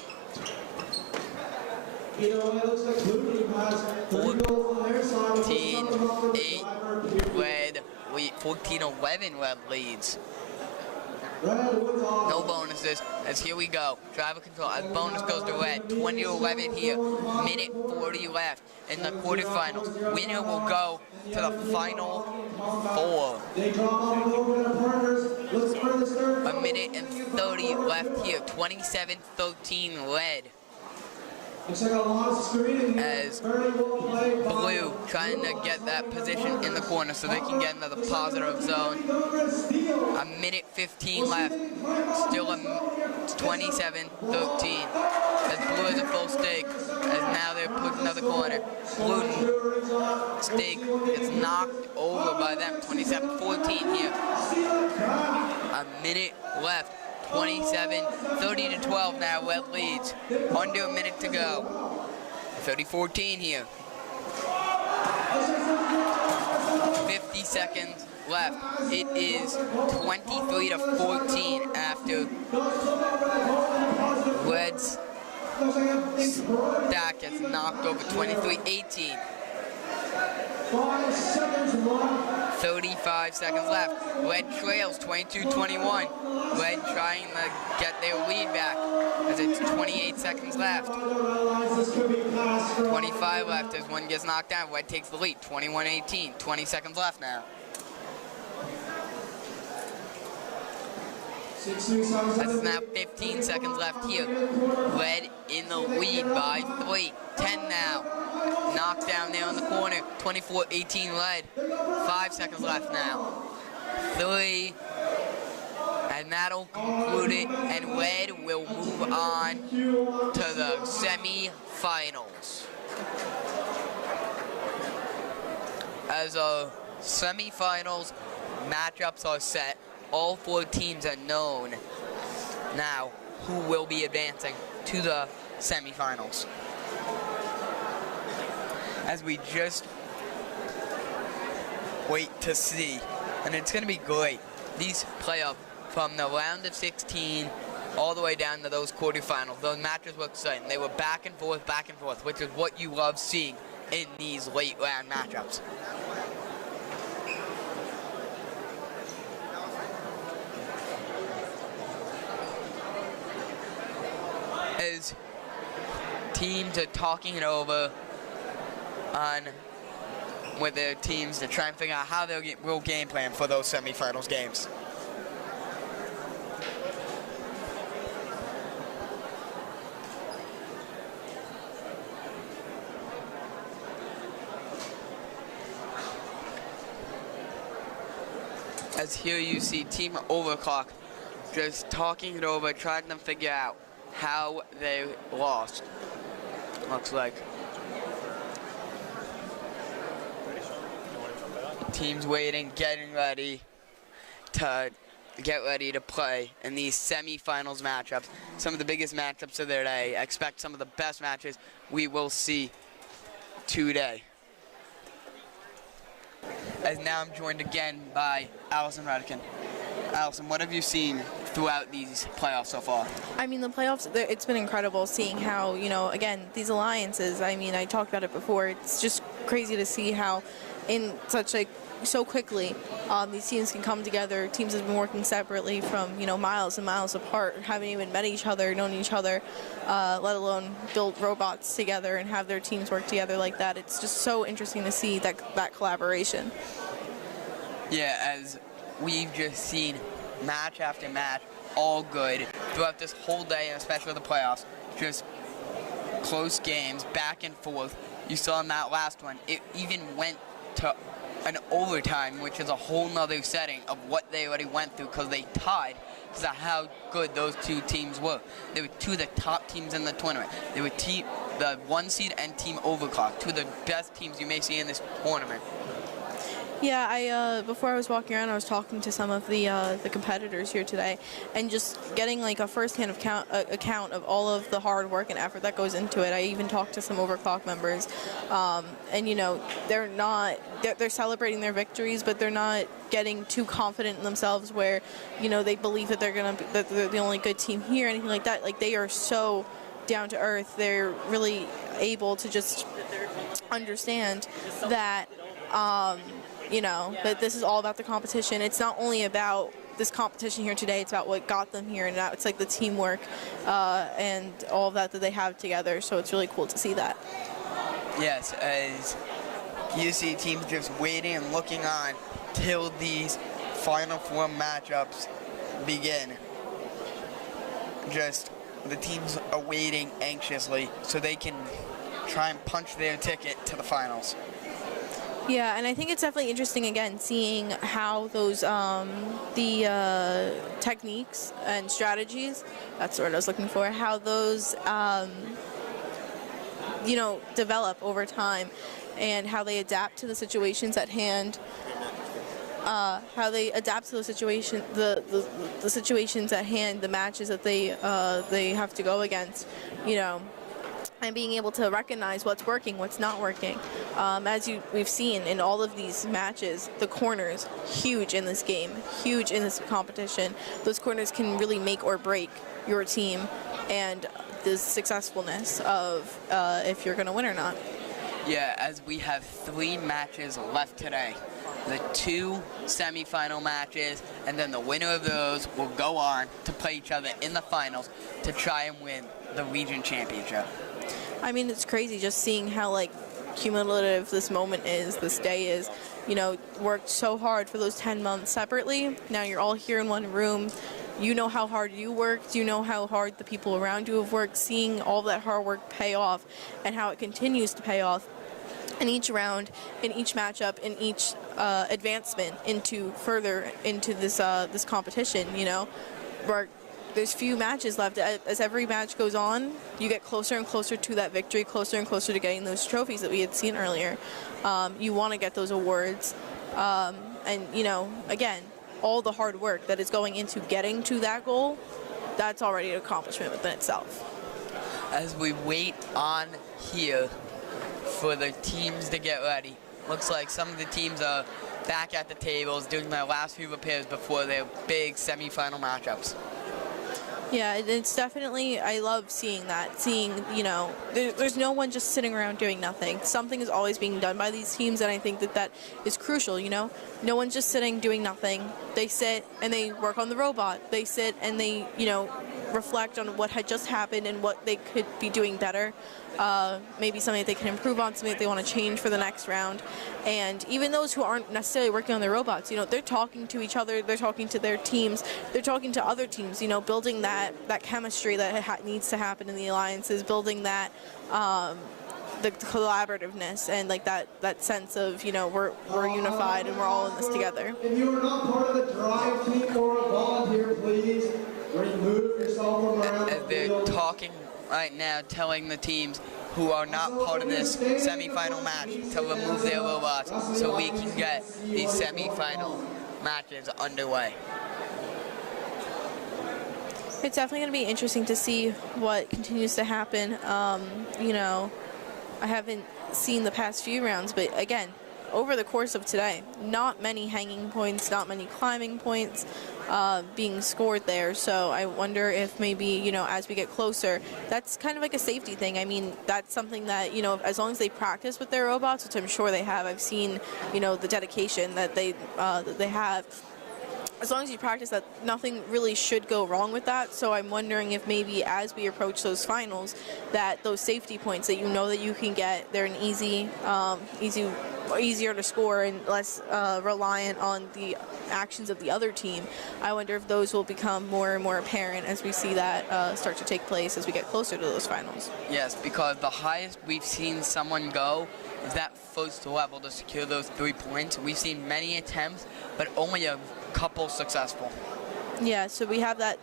You know, it looks like blue team has 3 goals on their side. 14-8 red lead. 14-11 red leads. No bonuses, as here we go. Driver control, as bonus goes to red. 20-11 here, minute 40 left in the quarterfinals. Winner will go to the Final Four. A minute and 30 left here, 27-13 red. As blue trying to get that position in the corner so they can get into the positive zone. A minute 15 left. Still a 27-13. As blue has a full stake. As now they're put in another corner. Blue stake gets knocked over by them. 27-14 here. A minute left. 30-12 now, red leads. Under a minute to go. 30-14 here. 50 seconds left. It is 23-14 after red's stack gets knocked over. 23-18. 35 seconds left. Red trails 22-21. Red trying to get their lead back as it's 28 seconds left. 25 left as one gets knocked down. Red takes the lead. 21-18. 20 seconds left now. That's now 15 seconds left here. Red in the lead by 3. 10 now. Knocked down there in the corner. 24-18 red. 5 seconds left now. 3. And that'll conclude it. And red will move on to the semi-finals. As our semi-finals matchups are set, all 4 teams are known now who will be advancing to the semifinals. As we just wait to see, and it's going to be great. These playoff from the round of 16 all the way down to those quarterfinals. Those matches were exciting. They were back and forth, which is what you love seeing in these late round matchups. As teams are talking it over with their teams to try and figure out how they'll get real game plan for those semifinals games. As here you see Team Overclock just talking it over, trying to figure out how they lost. Looks like teams waiting, getting ready to play in these semifinals matchups. Some of the biggest matchups of their day. I expect some of the best matches we will see today. As now I'm joined again by Allison Redican. Allison, what have you seen throughout these playoffs so far? I mean, the playoffs, it's been incredible seeing how, you know, again, these alliances, I mean, I talked about it before, it's just crazy to see how in such like so quickly these teams can come together. Teams have been working separately from, you know, miles and miles apart, haven't even met each other, known each other, let alone build robots together and have their teams work together like that. It's just so interesting to see that collaboration. Yeah, as we've just seen match after match, all good throughout this whole day, and especially the playoffs. Just close games, back and forth. You saw in that last one, it even went to an overtime, which is a whole nother setting of what they already went through because they tied because of how good those two teams were. They were two of the top teams in the tournament. They were the 1 seed and Team Overclock, two of the best teams you may see in this tournament. Yeah, before I was walking around, I was talking to some of the competitors here today, and just getting like a first-hand account of all of the hard work and effort that goes into it. I even talked to some Overclock members, and you know, they're celebrating their victories, but they're not getting too confident in themselves, where, you know, they believe that they're the only good team here, anything like that. Like, they are so down to earth. They're really able to just understand that. You know, that this is all about the competition. It's not only about this competition here today, it's about what got them here, and now it's like the teamwork and all of that they have together, so it's really cool to see that. Yes, as you see teams just waiting and looking on till these Final Four matchups begin. Just the teams are waiting anxiously so they can try and punch their ticket to the finals. Yeah, and I think it's definitely interesting, again, seeing how those, techniques and strategies, that's the word I was looking for, how those, you know, develop over time, and how they adapt to the situations at hand, how they adapt to the situation, the situations at hand, the matches that they have to go against, you know, and being able to recognize what's working, what's not working. As we've seen in all of these matches, the corners, huge in this game, huge in this competition. Those corners can really make or break your team and the successfulness of if you're going to win or not. Yeah, as we have 3 matches left today. The 2 semifinal matches, and then the winner of those will go on to play each other in the finals to try and win the region championship. I mean, it's crazy just seeing how, like, cumulative this moment is, this day is. You know, worked so hard for those 10 months separately. Now you're all here in one room. You know how hard you worked. You know how hard the people around you have worked. Seeing all that hard work pay off and how it continues to pay off in each round, in each matchup, in each advancement further into this competition, you know. There's few matches left. As every match goes on, you get closer and closer to that victory, closer and closer to getting those trophies that we had seen earlier. You want to get those awards. And, you know, again, all the hard work that is going into getting to that goal, that's already an accomplishment within itself. As we wait on here for the teams to get ready, looks like some of the teams are back at the tables doing their last few repairs before their big semifinal matchups. Yeah, it's definitely, I love seeing that. Seeing, you know, there's no one just sitting around doing nothing. Something is always being done by these teams, and I think that is crucial, you know? No one's just sitting doing nothing. They sit and they work on the robot. They sit and they, you know, reflect on what had just happened and what they could be doing better. Maybe something that they can improve on, something that they want to change for the next round. And even those who aren't necessarily working on their robots, you know, they're talking to each other, they're talking to their teams, they're talking to other teams, you know, building that chemistry that needs to happen in the alliances, building that the collaborativeness and like that sense of, you know, we're unified and we're all in this together. If you are not part of the drive team or a volunteer, please remove yourself from around the They're field. talking right now, telling the teams who are not part of this semifinal match to remove their robots so we can get these semifinal matches underway. It's definitely going to be interesting to see what continues to happen. You know, I haven't seen the past few rounds, but again, over the course of today, not many hanging points, not many climbing points being scored there. So I wonder if maybe, you know, as we get closer, that's kind of like a safety thing. I mean, that's something that, you know, as long as they practice with their robots, which I'm sure they have, I've seen, you know, the dedication that they have. As long as you practice that, nothing really should go wrong with that. So I'm wondering if maybe as we approach those finals, that those safety points that you know that you can get, they're an easier to score and less reliant on the actions of the other team. I wonder if those will become more and more apparent as we see that start to take place as we get closer to those finals. Yes, because the highest we've seen someone go is that first level to secure those 3 points. We've seen many attempts, but only a couple successful. Yeah, so we have that,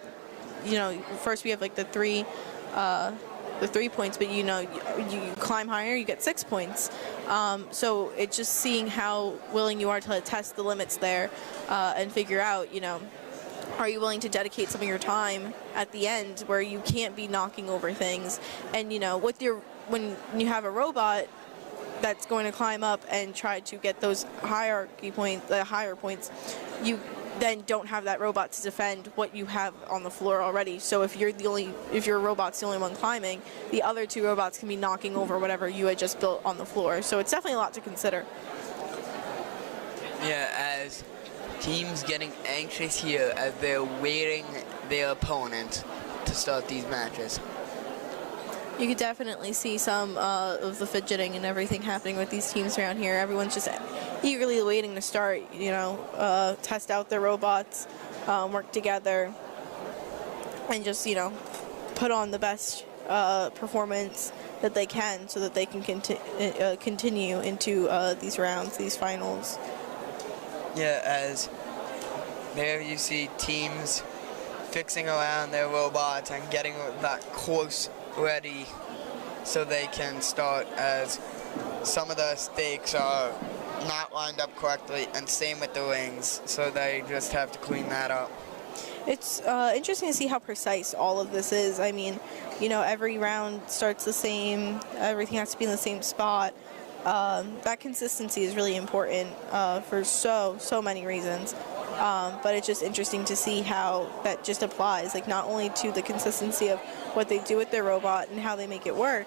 you know, first we have like the three points, but you know, you climb higher, you get 6 points. So it's just seeing how willing you are to test the limits there and figure out, you know, are you willing to dedicate some of your time at the end where you can't be knocking over things? And, you know, when you have a robot that's going to climb up and try to get those higher points, you then don't have that robot to defend what you have on the floor already. So if your robot's the only one climbing, the other 2 robots can be knocking over whatever you had just built on the floor. So it's definitely a lot to consider. Yeah, as teams getting anxious here as they're waiting their opponent to start these matches. You could definitely see some of the fidgeting and everything happening with these teams around here. Everyone's just eagerly waiting to start, you know, test out their robots, work together, and just, you know, put on the best performance that they can so that they can continue into these rounds, these finals. Yeah, as there you see teams fixing around their robots and getting that course ready so they can start, as some of the stakes are not lined up correctly, and same with the rings, so they just have to clean that up. It's interesting to see how precise all of this is. I mean, you know, every round starts the same, everything has to be in the same spot. That consistency is really important for so many reasons. But it's just interesting to see how that just applies, like not only to the consistency of what they do with their robot and how they make it work,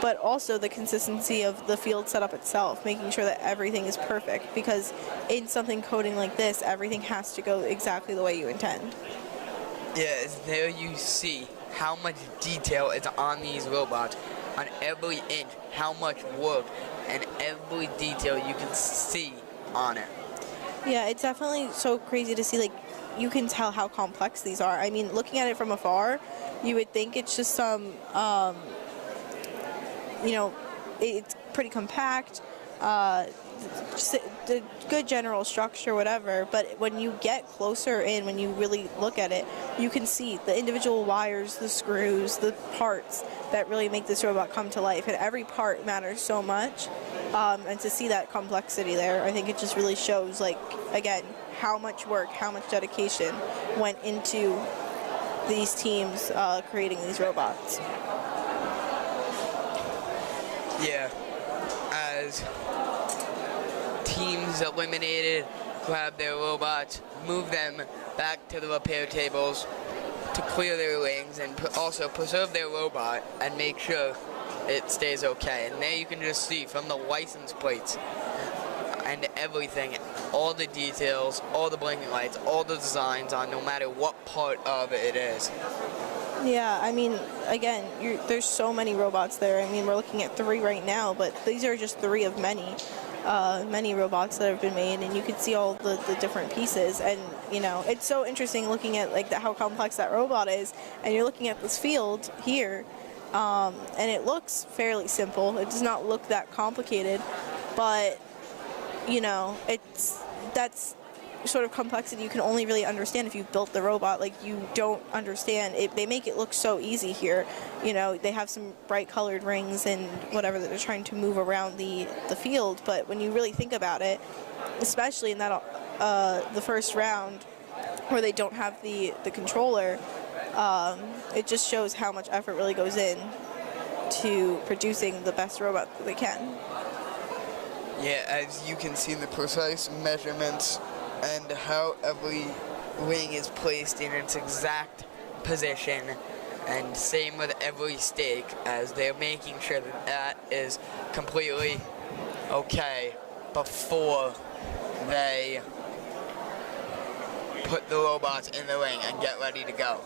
but also the consistency of the field setup itself, making sure that everything is perfect, because in something coding like this, everything has to go exactly the way you intend. Yeah, there you see how much detail is on these robots, on every inch, how much work and every detail you can see on it. Yeah, it's definitely so crazy to see, like, you can tell how complex these are. I mean, looking at it from afar, you would think it's just some, you know, it's pretty compact, just a good general structure, whatever, but when you get closer in, when you really look at it, you can see the individual wires, the screws, the parts that really make this robot come to life, and every part matters so much. And to see that complexity there, I think it just really shows, like, again, how much work, how much dedication went into these teams creating these robots. Yeah, as teams eliminated who have their robots, move them back to the repair tables to clear their rings and also preserve their robot and make sure it stays okay. And there you can just see from the license plates and everything, all the details, all the blinking lights, all the designs on no matter what part of it is. Yeah, I mean, again, there's so many robots there. I mean, we're looking at 3 right now, but these are just 3 of many robots that have been made, and you can see all the different pieces. And you know, it's so interesting looking at like how complex that robot is, and you're looking at this field here, and it looks fairly simple. It does not look that complicated, but you know, that's sort of complexity you can only really understand if you've built the robot. Like, you don't understand it. They make it look so easy here. You know, they have some bright colored rings and whatever that they're trying to move around the field, but when you really think about it, especially in that the first round where they don't have the controller, it just shows how much effort really goes in to producing the best robot that they can. Yeah, as you can see, the precise measurements and how every ring is placed in its exact position, and same with every stake, as they're making sure that that is completely okay before they put the robots in the ring and get ready to go.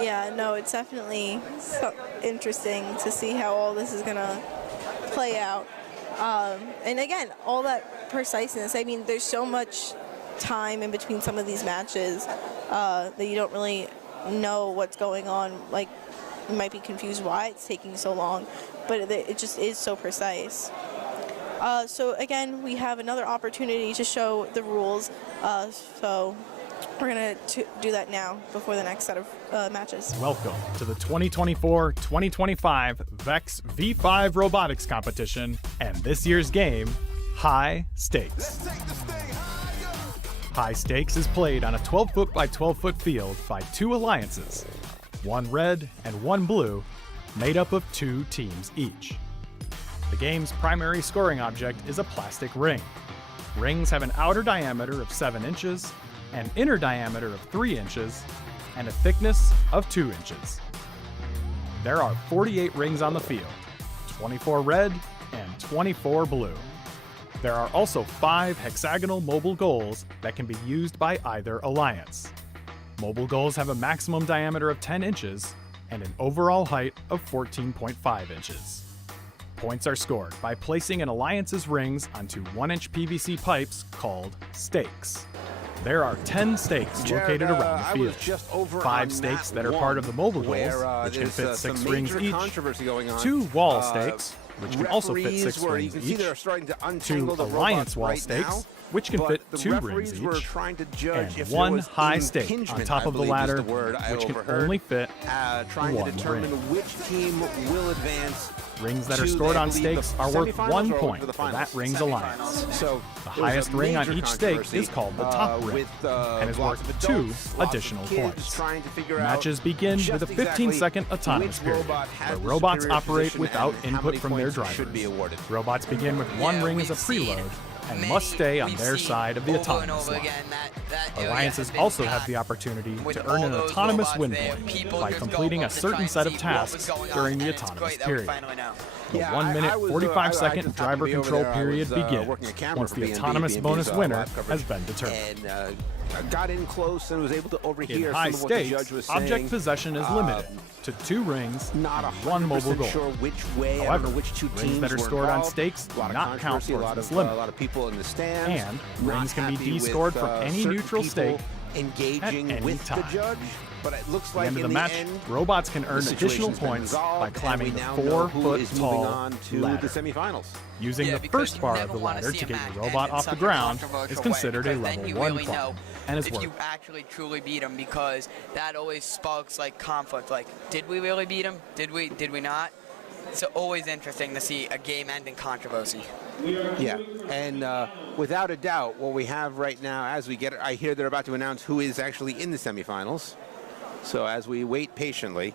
Yeah, no, it's definitely so interesting to see how all this is gonna play out. And again, all that preciseness. I mean, there's so much time in between some of these matches that you don't really know what's going on. Like, you might be confused why it's taking so long, but it just is so precise. So again, we have another opportunity to show the rules. So we're going to do that now before the next set of matches. Welcome to the 2024-2025 VEX V5 Robotics Competition and this year's game, High Stakes. High Stakes is played on a 12-foot by 12-foot field by 2 alliances, 1 red and 1 blue, made up of 2 teams each. The game's primary scoring object is a plastic ring. Rings have an outer diameter of 7 inches, an inner diameter of 3 inches, and a thickness of 2 inches. There are 48 rings on the field, 24 red and 24 blue. There are also 5 hexagonal mobile goals that can be used by either alliance. Mobile goals have a maximum diameter of 10 inches and an overall height of 14.5 inches. Points are scored by placing an alliance's rings onto 1-inch PVC pipes called stakes. There are 10 stakes located around the field. 5 stakes that are part of the mobile goals, which can fit 6 rings each. 2 wall stakes, which can also fit 6 rings each. 2 alliance wall stakes, which can fit 2 rings each. And 1 high stake on top of the ladder, which can only fit 1 ring. Which team will advance. Rings that are stored on stakes are worth 1 point for that ring's alliance. So the highest ring on each stake is called the top ring and is worth 2 additional points. Matches begin with a 15-second autonomous period, where robots operate without input from their drivers. Robots begin with 1 ring as a preload and must stay on their side of the autonomous line. Alliances also have the opportunity to earn an autonomous win point by completing a certain set of tasks during the autonomous period. The 1-minute, 45-second driver control period begins once the autonomous bonus winner has been determined. Got in close and was able to overhear In high some of what the judge stakes, was saying. object possession is limited to 2 rings and 1 mobile goal. Sure which way, However, which 2 rings teams that are were stored on involved. stakes A do lot of not count controversy, towards this limit. a lot of people in the stands. And not rings can be happy with, de-scored from any certain neutral people stake engaging at any with time. the judge. But it looks At like the end of in the match, end, robots can earn the additional situation's been points resolved, by and climbing we the now know who 4-foot is moving tall on to ladder. the semifinals. Using the first bar of the ladder to get your robot off the ground is considered a level 1 climb and is if worth you actually truly beat him, because that always sparks like conflict. Like, did we really beat him? Did we not? It's always interesting to see a game-ending controversy. Yeah, and without a doubt, what we have right now, as we get it, I hear they're about to announce who is actually in the semifinals. So as we wait patiently.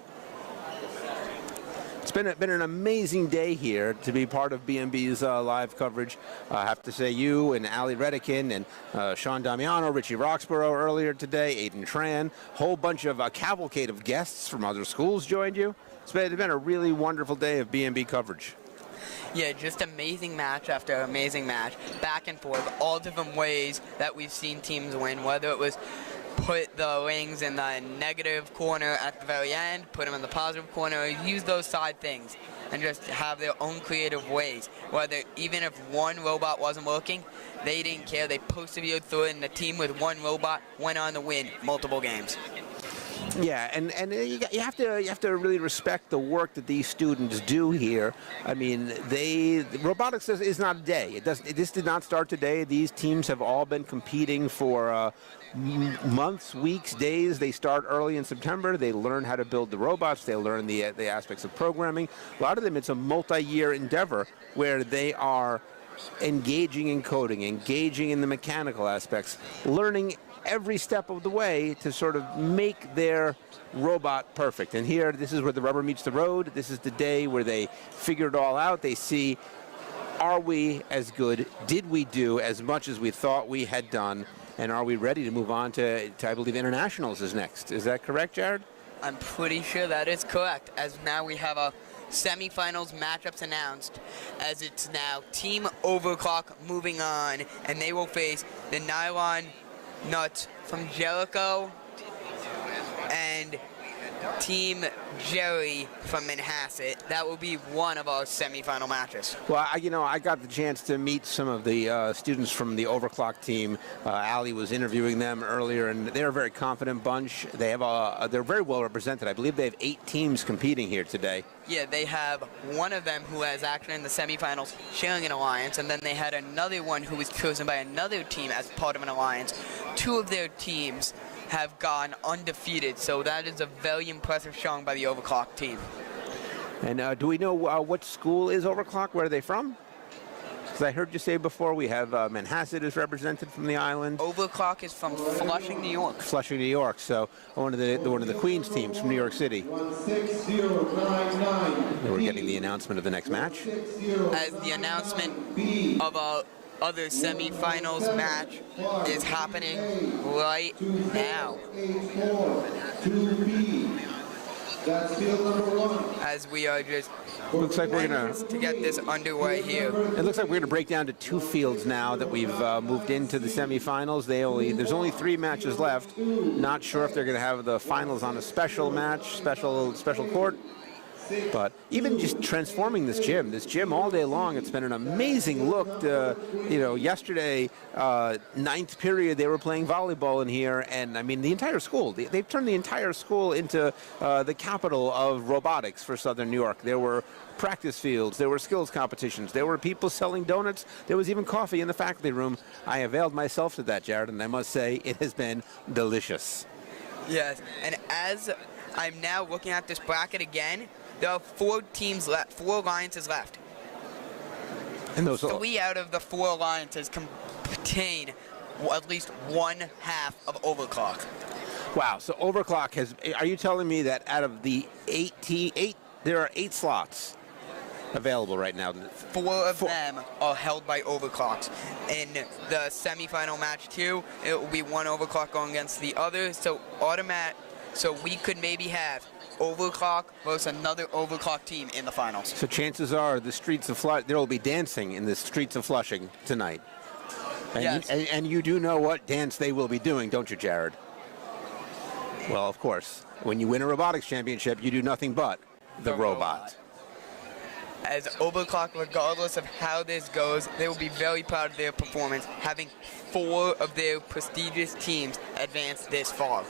It's been an amazing day here to be part of BMB's live coverage. I have to say, you and Ali Redikin and Sean Damiano, Richie Roxborough earlier today, Aiden Tran, whole bunch of cavalcade of guests from other schools joined you. It's been a really wonderful day of BMB coverage. Yeah, just amazing match after amazing match, back and forth, all different ways that we've seen teams win, whether it was put the wings in the negative corner at the very end, put them in the positive corner, or use those side things and just have their own creative ways. Whether even if one robot wasn't working, they didn't care. They persevered through it, and the team with one robot went on to win multiple games. Yeah, and you have to really respect the work that these students do here. I mean, robotics is not a day. This did not start today. These teams have all been competing for months, weeks, days. They start early in September. They learn how to build the robots. They learn the aspects of programming. A lot of them, it's a multi-year endeavor where they are engaging in coding, engaging in the mechanical aspects, learning every step of the way to sort of make their robot perfect. And here, this is where the rubber meets the road. This is the day where they figure it all out. They see, are we as good? Did we do as much as we thought we had done? And are we ready to move on to I believe, internationals is next. Is that correct, Jared? I'm pretty sure that is correct, as now we have a semifinals matchups announced, as it's now Team Overclock moving on, and they will face the Nylon Nuts from Jericho and Team Jerry from Manhasset. That will be one of our semifinal matches. Well, I got the chance to meet some of the students from the Overclock team. Ali was interviewing them earlier, and they're a very confident bunch. They're very well represented. I believe they have 8 teams competing here today. Yeah, they have one of them who is actually in the semifinals sharing an alliance, and then they had another one who was chosen by another team as part of an alliance. 2 of their teams have gone undefeated, so that is a very impressive showing by the Overclock team. And do we know what school is Overclock? Where are they from? Because I heard you say before we have Manhasset is represented from the island. Overclock is from Flushing, New York. Flushing, New York. So one of the Queens teams from New York City. We're getting the announcement of the next match. As the announcement of our other semifinals match is happening right now. As we are just looks like we're gonna to get this underway here. It looks like we're gonna break down to 2 fields now that we've moved into the semifinals. There's only 3 matches left. Not sure if they're gonna have the finals on a special match, special court. But even just transforming this gym all day long, it's been an amazing look. Yesterday, 9th period, they were playing volleyball in here, and I mean, the entire school, they've turned the entire school into the capital of robotics for Southern New York. There were practice fields, there were skills competitions, there were people selling donuts, there was even coffee in the faculty room. I availed myself to that, Jared, and I must say, it has been delicious. Yes, and as I'm now looking at this bracket again, there are 4 teams left, 4 alliances left. And those 3 out of the 4 alliances contain at least 1/2 of Overclock. Wow, so Overclock has, are you telling me that out of the 8, there are 8 slots available right now? 4 of them are held by Overclocks. In the semifinal match 2, it will be one Overclock going against the other, so we could maybe have Overclock versus another Overclock team in the finals. So chances are there will be dancing in the streets of Flushing tonight. And, yes. and you do know what dance they will be doing, don't you, Jared? Well, of course. When you win a robotics championship, you do nothing but the robot. As Overclock, regardless of how this goes, they will be very proud of their performance, having 4 of their prestigious teams advance this far.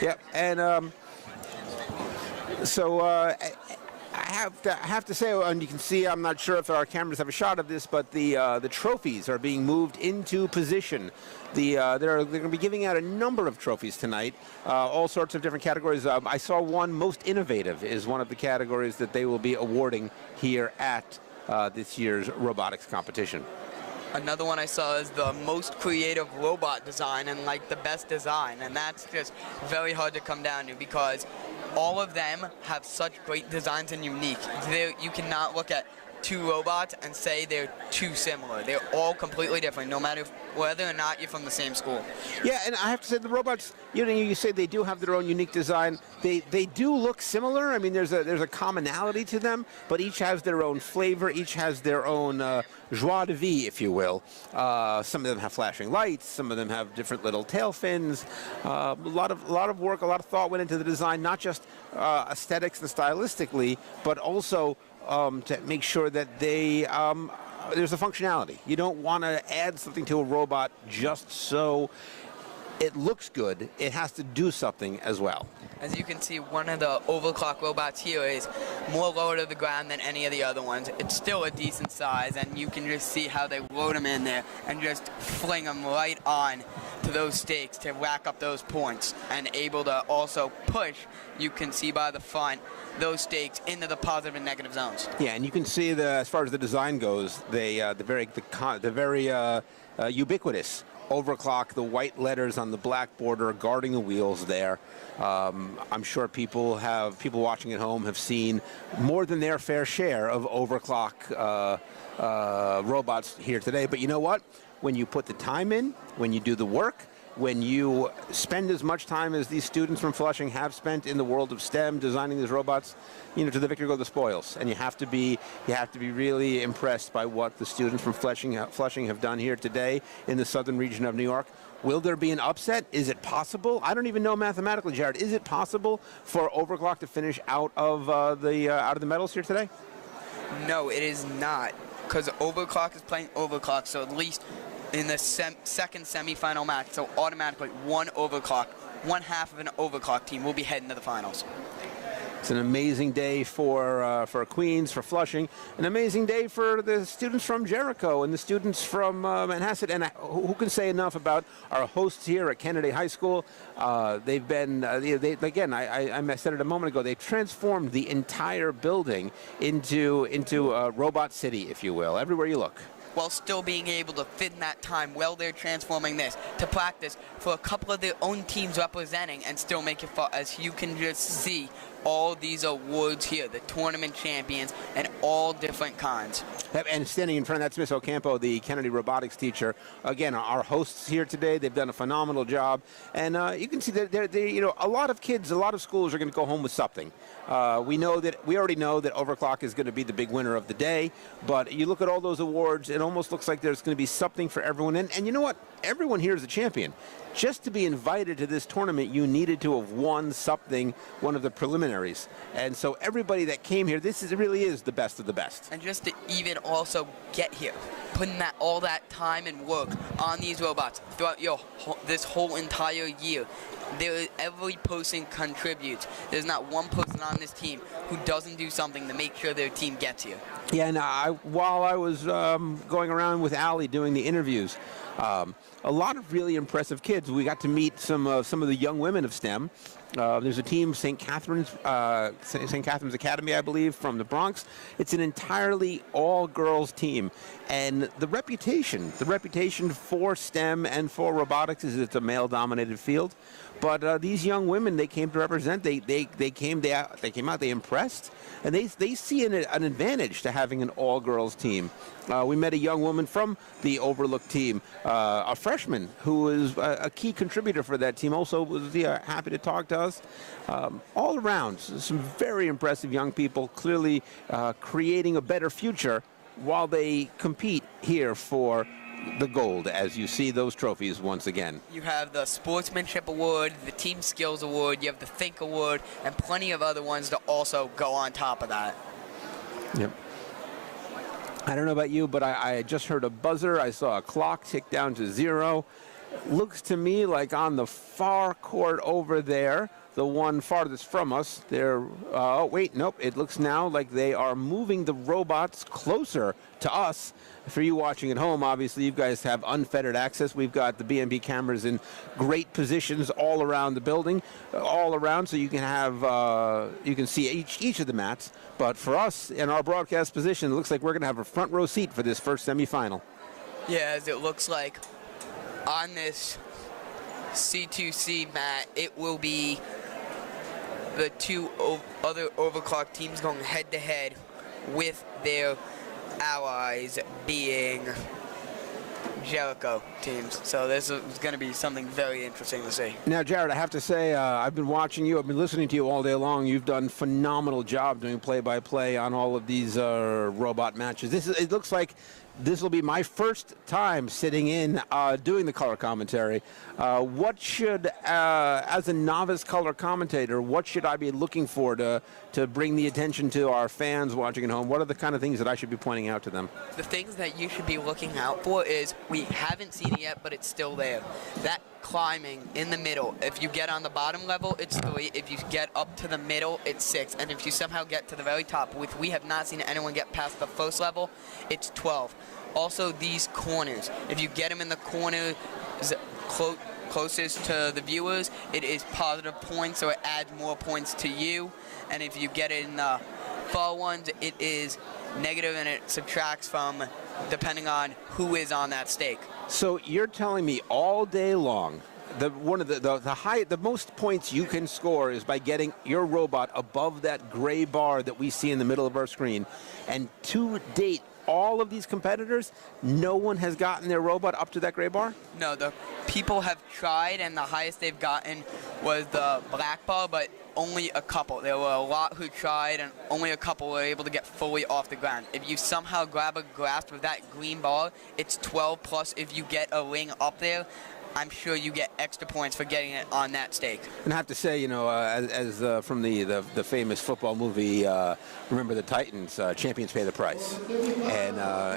Yep, and so I have to say, and you can see, I'm not sure if our cameras have a shot of this, but the trophies are being moved into position. They're going to be giving out a number of trophies tonight, all sorts of different categories. I saw one, most innovative, is one of the categories that they will be awarding here at this year's robotics competition. Another one I saw is the most creative robot design and like the best design, and that's just very hard to come down to because all of them have such great designs and unique. You cannot look at two robots and say they're too similar. They're all completely different, no matter whether or not you're from the same school. Yeah, and I have to say the robots, you say they do have their own unique design. They do look similar. I mean, there's a commonality to them, but each has their own flavor. Each has their own joie de vivre, if you will. Some of them have flashing lights. Some of them have different little tail fins. A lot of work, a lot of thought went into the design, not just aesthetics and stylistically, but also to make sure that there's a functionality. You don't want to add something to a robot just so it looks good. It has to do something as well. As you can see, one of the overclock robots here is more lower to the ground than any of the other ones. It's still a decent size, and you can just see how they load them in there and just fling them right on to those stakes to rack up those points, and able to also push, you can see by the front, those stakes into the positive and negative zones. Yeah, and you can see as far as the design goes, the very ubiquitous overclock, the white letters on the black border guarding the wheels there. I'm sure people watching at home have seen more than their fair share of overclock robots here today. But you know what? When you put the time in, when you do the work, when you spend as much time as these students from Flushing have spent in the world of STEM designing these robots, to the victor go the spoils. And you have to be really impressed by what the students from Flushing have done here today in the southern region of New York. Will there be an upset? Is it possible? I don't even know mathematically, Jared. Is it possible for Overclock to finish out of the medals here today? No, it is not, because Overclock is playing Overclock, so at least in the second semifinal match, so automatically one half of an Overclock team will be heading to the finals. It's an amazing day for Queens, for Flushing, an amazing day for the students from Jericho and the students from Manhasset. And who can say enough about our hosts here at Kennedy High School? They've been, again, I said it a moment ago, they've transformed the entire building into a robot city, if you will, everywhere you look. While still being able to fit in that time while they're transforming this to practice for a couple of their own teams representing and still make it far, as you can just see all these awards here, the tournament champions and all different kinds. And standing in front of that, Smith Ocampo, the Kennedy Robotics teacher. Again, our hosts here today, they've done a phenomenal job. And you can see that a lot of kids, a lot of schools are going to go home with something. We already know that Overclock is going to be the big winner of the day, but you look at all those awards, it almost looks like there's going to be something for everyone. And you know what? Everyone here is a champion. Just to be invited to this tournament, you needed to have won something, one of the preliminaries. And so everybody that came here, really is the best of the best. And just to even also get here, putting all that time and work on these robots throughout this whole entire year. Every person contributes. There's not one person on this team who doesn't do something to make sure their team gets here. Yeah, and while I was going around with Allie doing the interviews, a lot of really impressive kids. We got to meet some of the young women of STEM. There's a team, St. Catherine's Academy, I believe, from the Bronx. It's an entirely all-girls team, and the reputation for STEM and for robotics is it's a male-dominated field. But these young women, they came to represent. They came out. They impressed, and they see an advantage to having an all-girls team. We met a young woman from the Overlook team, a freshman who is a key contributor for that team. Also was happy to talk to us. All around, some very impressive young people, clearly creating a better future while they compete here for the gold, as you see those trophies once again. You have the Sportsmanship Award, the Team Skills Award, you have the Think Award, and plenty of other ones to also go on top of that. Yep. I don't know about you, but I just heard a buzzer. I saw a clock tick down to 0. Looks to me like on the far court over there, the one farthest from us, oh wait, nope, it looks now like they are moving the robots closer to us. For you watching at home, obviously you guys have unfettered access. We've got the BNB cameras in great positions all around the building, all around, so you can have you can see each of the mats. But for us in our broadcast position, it looks like we're going to have a front row seat for this first semifinal. Yeah, as it looks like on this C2C mat, it will be the two other overclock teams going head-to-head with their allies being Jericho teams. So this is going to be something very interesting to see. Now, Jared, I have to say, I've been watching you. I've been listening to you all day long. You've done a phenomenal job doing play-by-play on all of these robot matches. It looks like this will be my first time sitting in doing the color commentary. What should, as a novice color commentator, what should I be looking for to bring the attention to our fans watching at home? What are the kind of things that I should be pointing out to them? The things that you should be looking out for is, we haven't seen it yet, but it's still there. That climbing in the middle. If you get on the bottom level, it's 3. If you get up to the middle, it's 6. And if you somehow get to the very top, which we have not seen anyone get past the first level, it's 12. Also, these corners. If you get them in the corners closest to the viewers, it is positive points, so it adds more points to you. And if you get it in the far ones, it is negative, and it subtracts from depending on who is on that stake. So you're telling me all day long, the most points you can score is by getting your robot above that gray bar that we see in the middle of our screen. And to date, all of these competitors, no one has gotten their robot up to that gray bar? No, the people have tried, and the highest they've gotten was the black bar, but only a couple. There were a lot who tried, and only a couple were able to get fully off the ground. If you somehow grab a grasp of that green bar, it's 12 plus. If you get a ring up there, I'm sure you get extra points for getting it on that stake. And I have to say, you know, as from the famous football movie, Remember the Titans, champions pay the price. And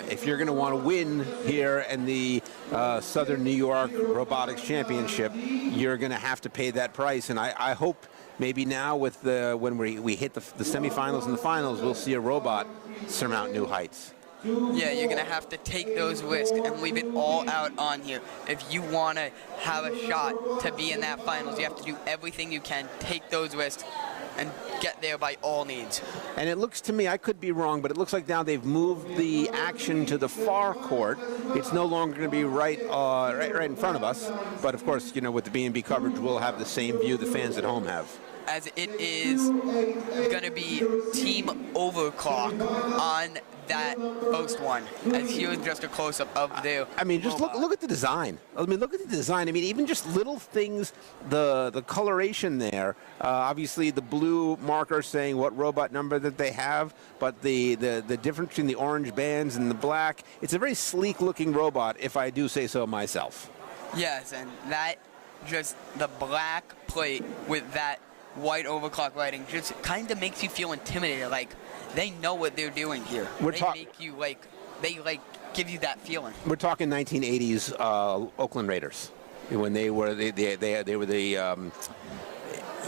if you're going to want to win here in the Southern New York Robotics Championship, you're going to have to pay that price. And I hope maybe now with when we hit the semifinals and the finals, we'll see a robot surmount new heights. Yeah, you're going to have to take those risks and leave it all out on here. If you want to have a shot to be in that finals, you have to do everything you can, take those risks, and get there by all means. And it looks to me, I could be wrong, but it looks like now they've moved the action to the far court. It's no longer going to be right in front of us. But of course, you know, with the B&B coverage, we'll have the same view the fans at home have. As it is going to be team overclock on that first one, as here's just a close-up of their I mean, just look at the design. I mean, look at the design. I mean, even just little things, the coloration there. Obviously, the blue marker saying what robot number that they have, but the difference between the orange bands and the black. It's a very sleek-looking robot, if I do say so myself. Yes, and that just the black plate with that white overclock writing just kind of makes you feel intimidated, like they know what they're doing here. They make you they give you that feeling. We're talking 1980s Oakland Raiders, when they were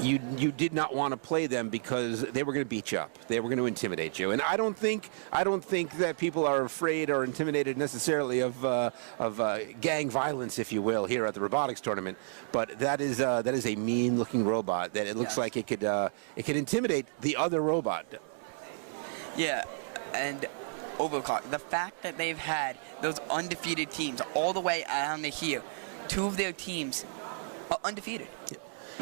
you did not want to play them because they were going to beat you up. They were going to intimidate you. And I don't think that people are afraid or intimidated necessarily of gang violence, if you will, here at the robotics tournament. But that is a mean-looking robot that it looks like it could intimidate the other robot. Yeah, and overclock. The fact that they've had those undefeated teams all the way down to here, 2 of their teams are undefeated. Yeah.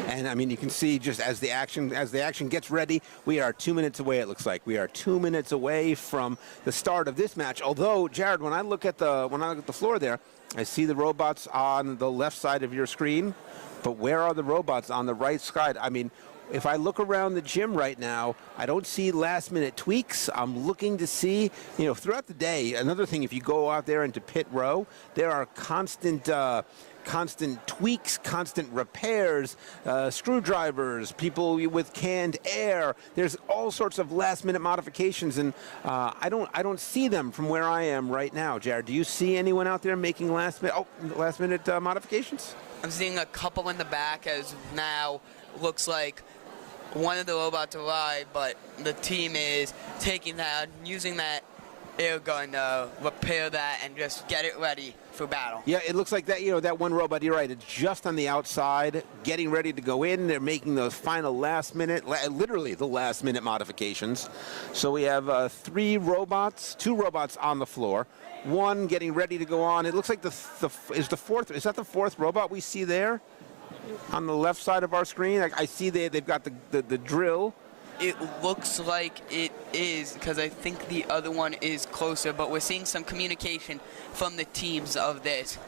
And I mean, you can see just as the action gets ready, we are 2 minutes away. It looks like we are 2 minutes away from the start of this match. Although, Jared, when I look at the floor there, I see the robots on the left side of your screen, but where are the robots on the right side? I mean, if I look around the gym right now, I don't see last-minute tweaks. I'm looking to see, you know, throughout the day. Another thing, if you go out there into pit row, there are constant tweaks, constant repairs, screwdrivers, people with canned air. There's all sorts of last-minute modifications, and I don't see them from where I am right now. Jared, do you see anyone out there making last-minute modifications? I'm seeing a couple in the back, as now looks like one of the robots arrived, but the team is taking that, using that air gun to repair that and just get it ready for battle. Yeah, it looks like that, that one robot, you're right, it's just on the outside, getting ready to go in. They're making those final literally the last minute modifications. So we have two robots on the floor, one getting ready to go on. It looks like is that the fourth robot we see there on the left side of our screen? I see they've got the drill. It looks like it is, because I think the other one is closer, but we're seeing some communication from the teams of this,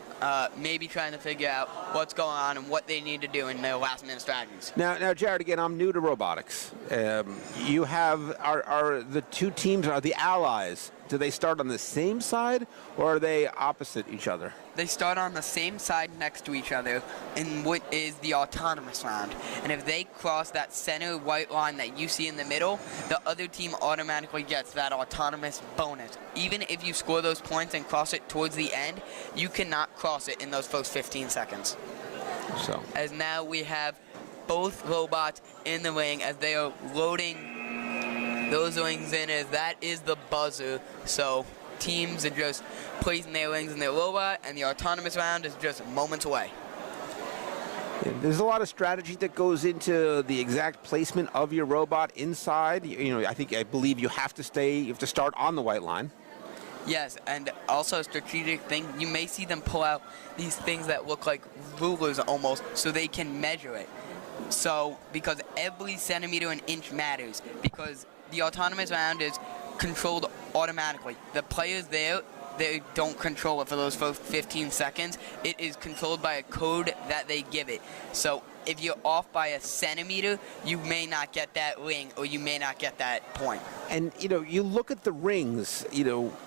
maybe trying to figure out what's going on and what they need to do in their last-minute strategies. Now, Jared, again, I'm new to robotics. You have, are the two teams, are the allies, do they start on the same side, or are they opposite each other? They start on the same side next to each other in what is the autonomous round. And if they cross that center white line that you see in the middle, the other team automatically gets that autonomous bonus. Even if you score those points and cross it towards the end, you cannot cross it in those first 15 seconds. So, as now we have both robots in the ring as they are loading those rings in, as that is the buzzer. So teams are just placing their rings in their robot, and the autonomous round is just moments away. There's a lot of strategy that goes into the exact placement of your robot inside. I believe you have to start on the white line. Yes, and also a strategic thing, you may see them pull out these things that look like rulers almost, so they can measure it. So, because every centimeter and inch matters, because the autonomous round is controlled automatically. The players there, they don't control it for those first 15 seconds. It is controlled by a code that they give it. So if you're off by a centimeter, you may not get that ring, or you may not get that point. And, you look at the rings,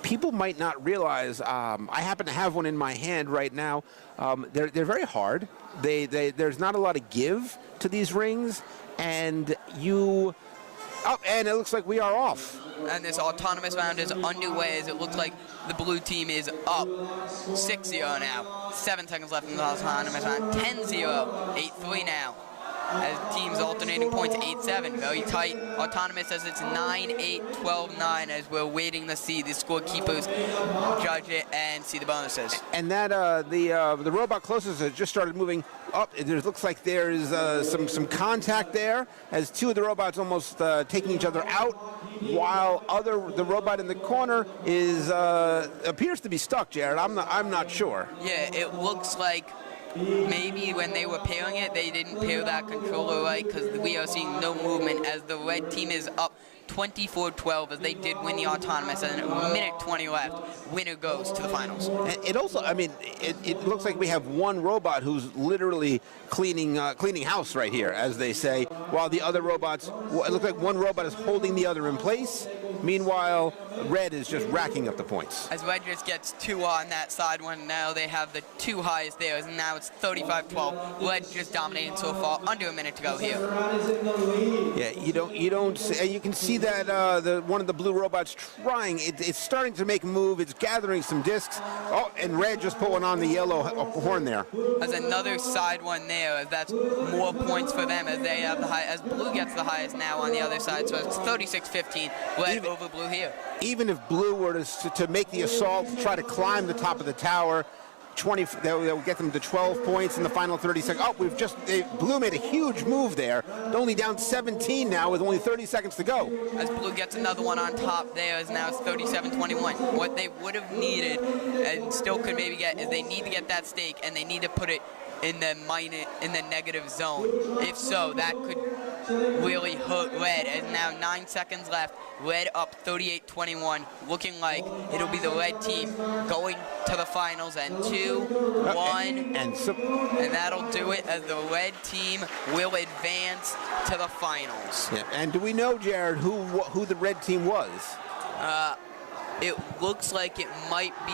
people might not realize, I happen to have one in my hand right now. They're very hard. There's not a lot of give to these rings, and and it looks like we are off. And this autonomous round is underway, as it looks like the blue team is up 6-0 now. 7 seconds left in the autonomous round. 10-0, 8-3 now. As teams alternating points, 8-7, very tight. Autonomous says it's 9-8, 12-9, as we're waiting to see the scorekeepers judge it and see the bonuses. And that the robot closest has just started moving up. It looks like there is some contact there, as two of the robots almost taking each other out, while the robot in the corner appears to be stuck. Jared, I'm not sure. Yeah, it looks like maybe when they were pairing it, they didn't pair that controller right, because we are seeing no movement, as the red team is up 24-12, as they did win the autonomous, and a minute 20 left. Winner goes to the finals. And it also, it looks like we have one robot who's literally cleaning house right here, as they say, while the other robots, it looks like one robot is holding the other in place. Meanwhile, red is just racking up the points. As red just gets 2 on that side one, now they have the 2 highest there, and now it's 35-12. Red just dominating so far, under a minute to go here. Yeah, you can see that one of the blue robots trying. It's starting to make a move. It's gathering some discs. Oh, and red just pulling on the yellow horn there. As another side one there, as that's more points for them, as they have the high, as blue gets the highest now on the other side. So it's 36-15, red over blue here. Even if blue were to make the assault, try to climb the top of the tower, they'll get them to 12 points in the final 30 seconds. Oh, blue made a huge move there. They're only down 17 now with only 30 seconds to go. As blue gets another one on top there, as now it's 37-21. What they would have needed, and still could maybe get, is they need to get that stake, and they need to put it in the negative zone. If so, that could really hurt red, as now 9 seconds left. Red up 38-21, looking like it'll be the red team going to the finals, and 2-1, and that'll do it, as the red team will advance to the finals. Yeah. And do we know, Jared, who the red team was? It looks like it might be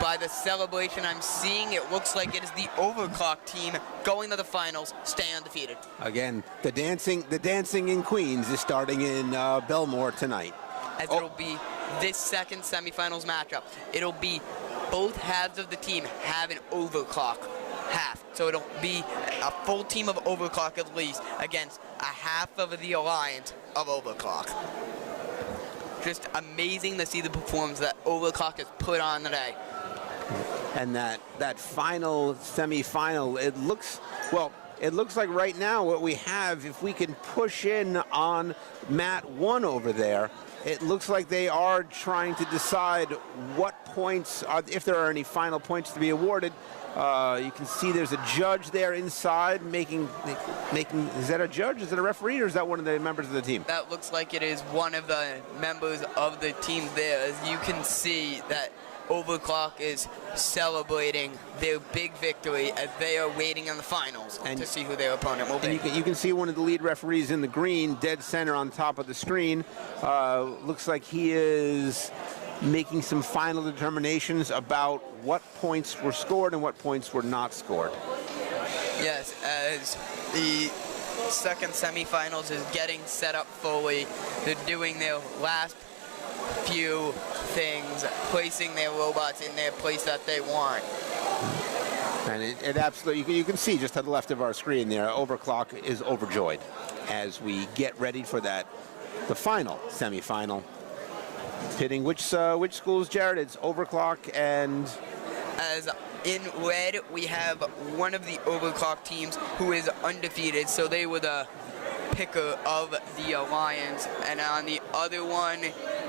by the celebration I'm seeing, it looks like it is the Overclock team going to the finals, staying undefeated. Again, the dancing in Queens is starting in Bellmore tonight. As it'll be this second semifinals matchup. It'll be both halves of the team have an Overclock half. So it'll be a full team of Overclock at least against a half of the alliance of Overclock. Just amazing to see the performance that Overclock has put on today. And that final semifinal, it looks like right now what we have, if we can push in on mat 1 over there, it looks like they are trying to decide what points, if there are any final points to be awarded. You can see there's a judge there inside making. Is that a judge? Is it a referee, or is that one of the members of the team? That looks like it is one of the members of the team there. As you can see that Overclock is celebrating their big victory as they are waiting in the finals to see who their opponent will be. And you can see one of the lead referees in the green, dead center on top of the screen. Looks like he is making some final determinations about what points were scored and what points were not scored. Yes, as the second semifinals is getting set up fully. They're doing their last few things, placing their robots in their place that they want. And it absolutely, you can see just to the left of our screen there, Overclock is overjoyed as we get ready for the final semifinal. Pitting which schools, Jared? It's Overclock and... As in red, we have one of the Overclock teams who is undefeated, so they were the picker of the alliance. And on the other one,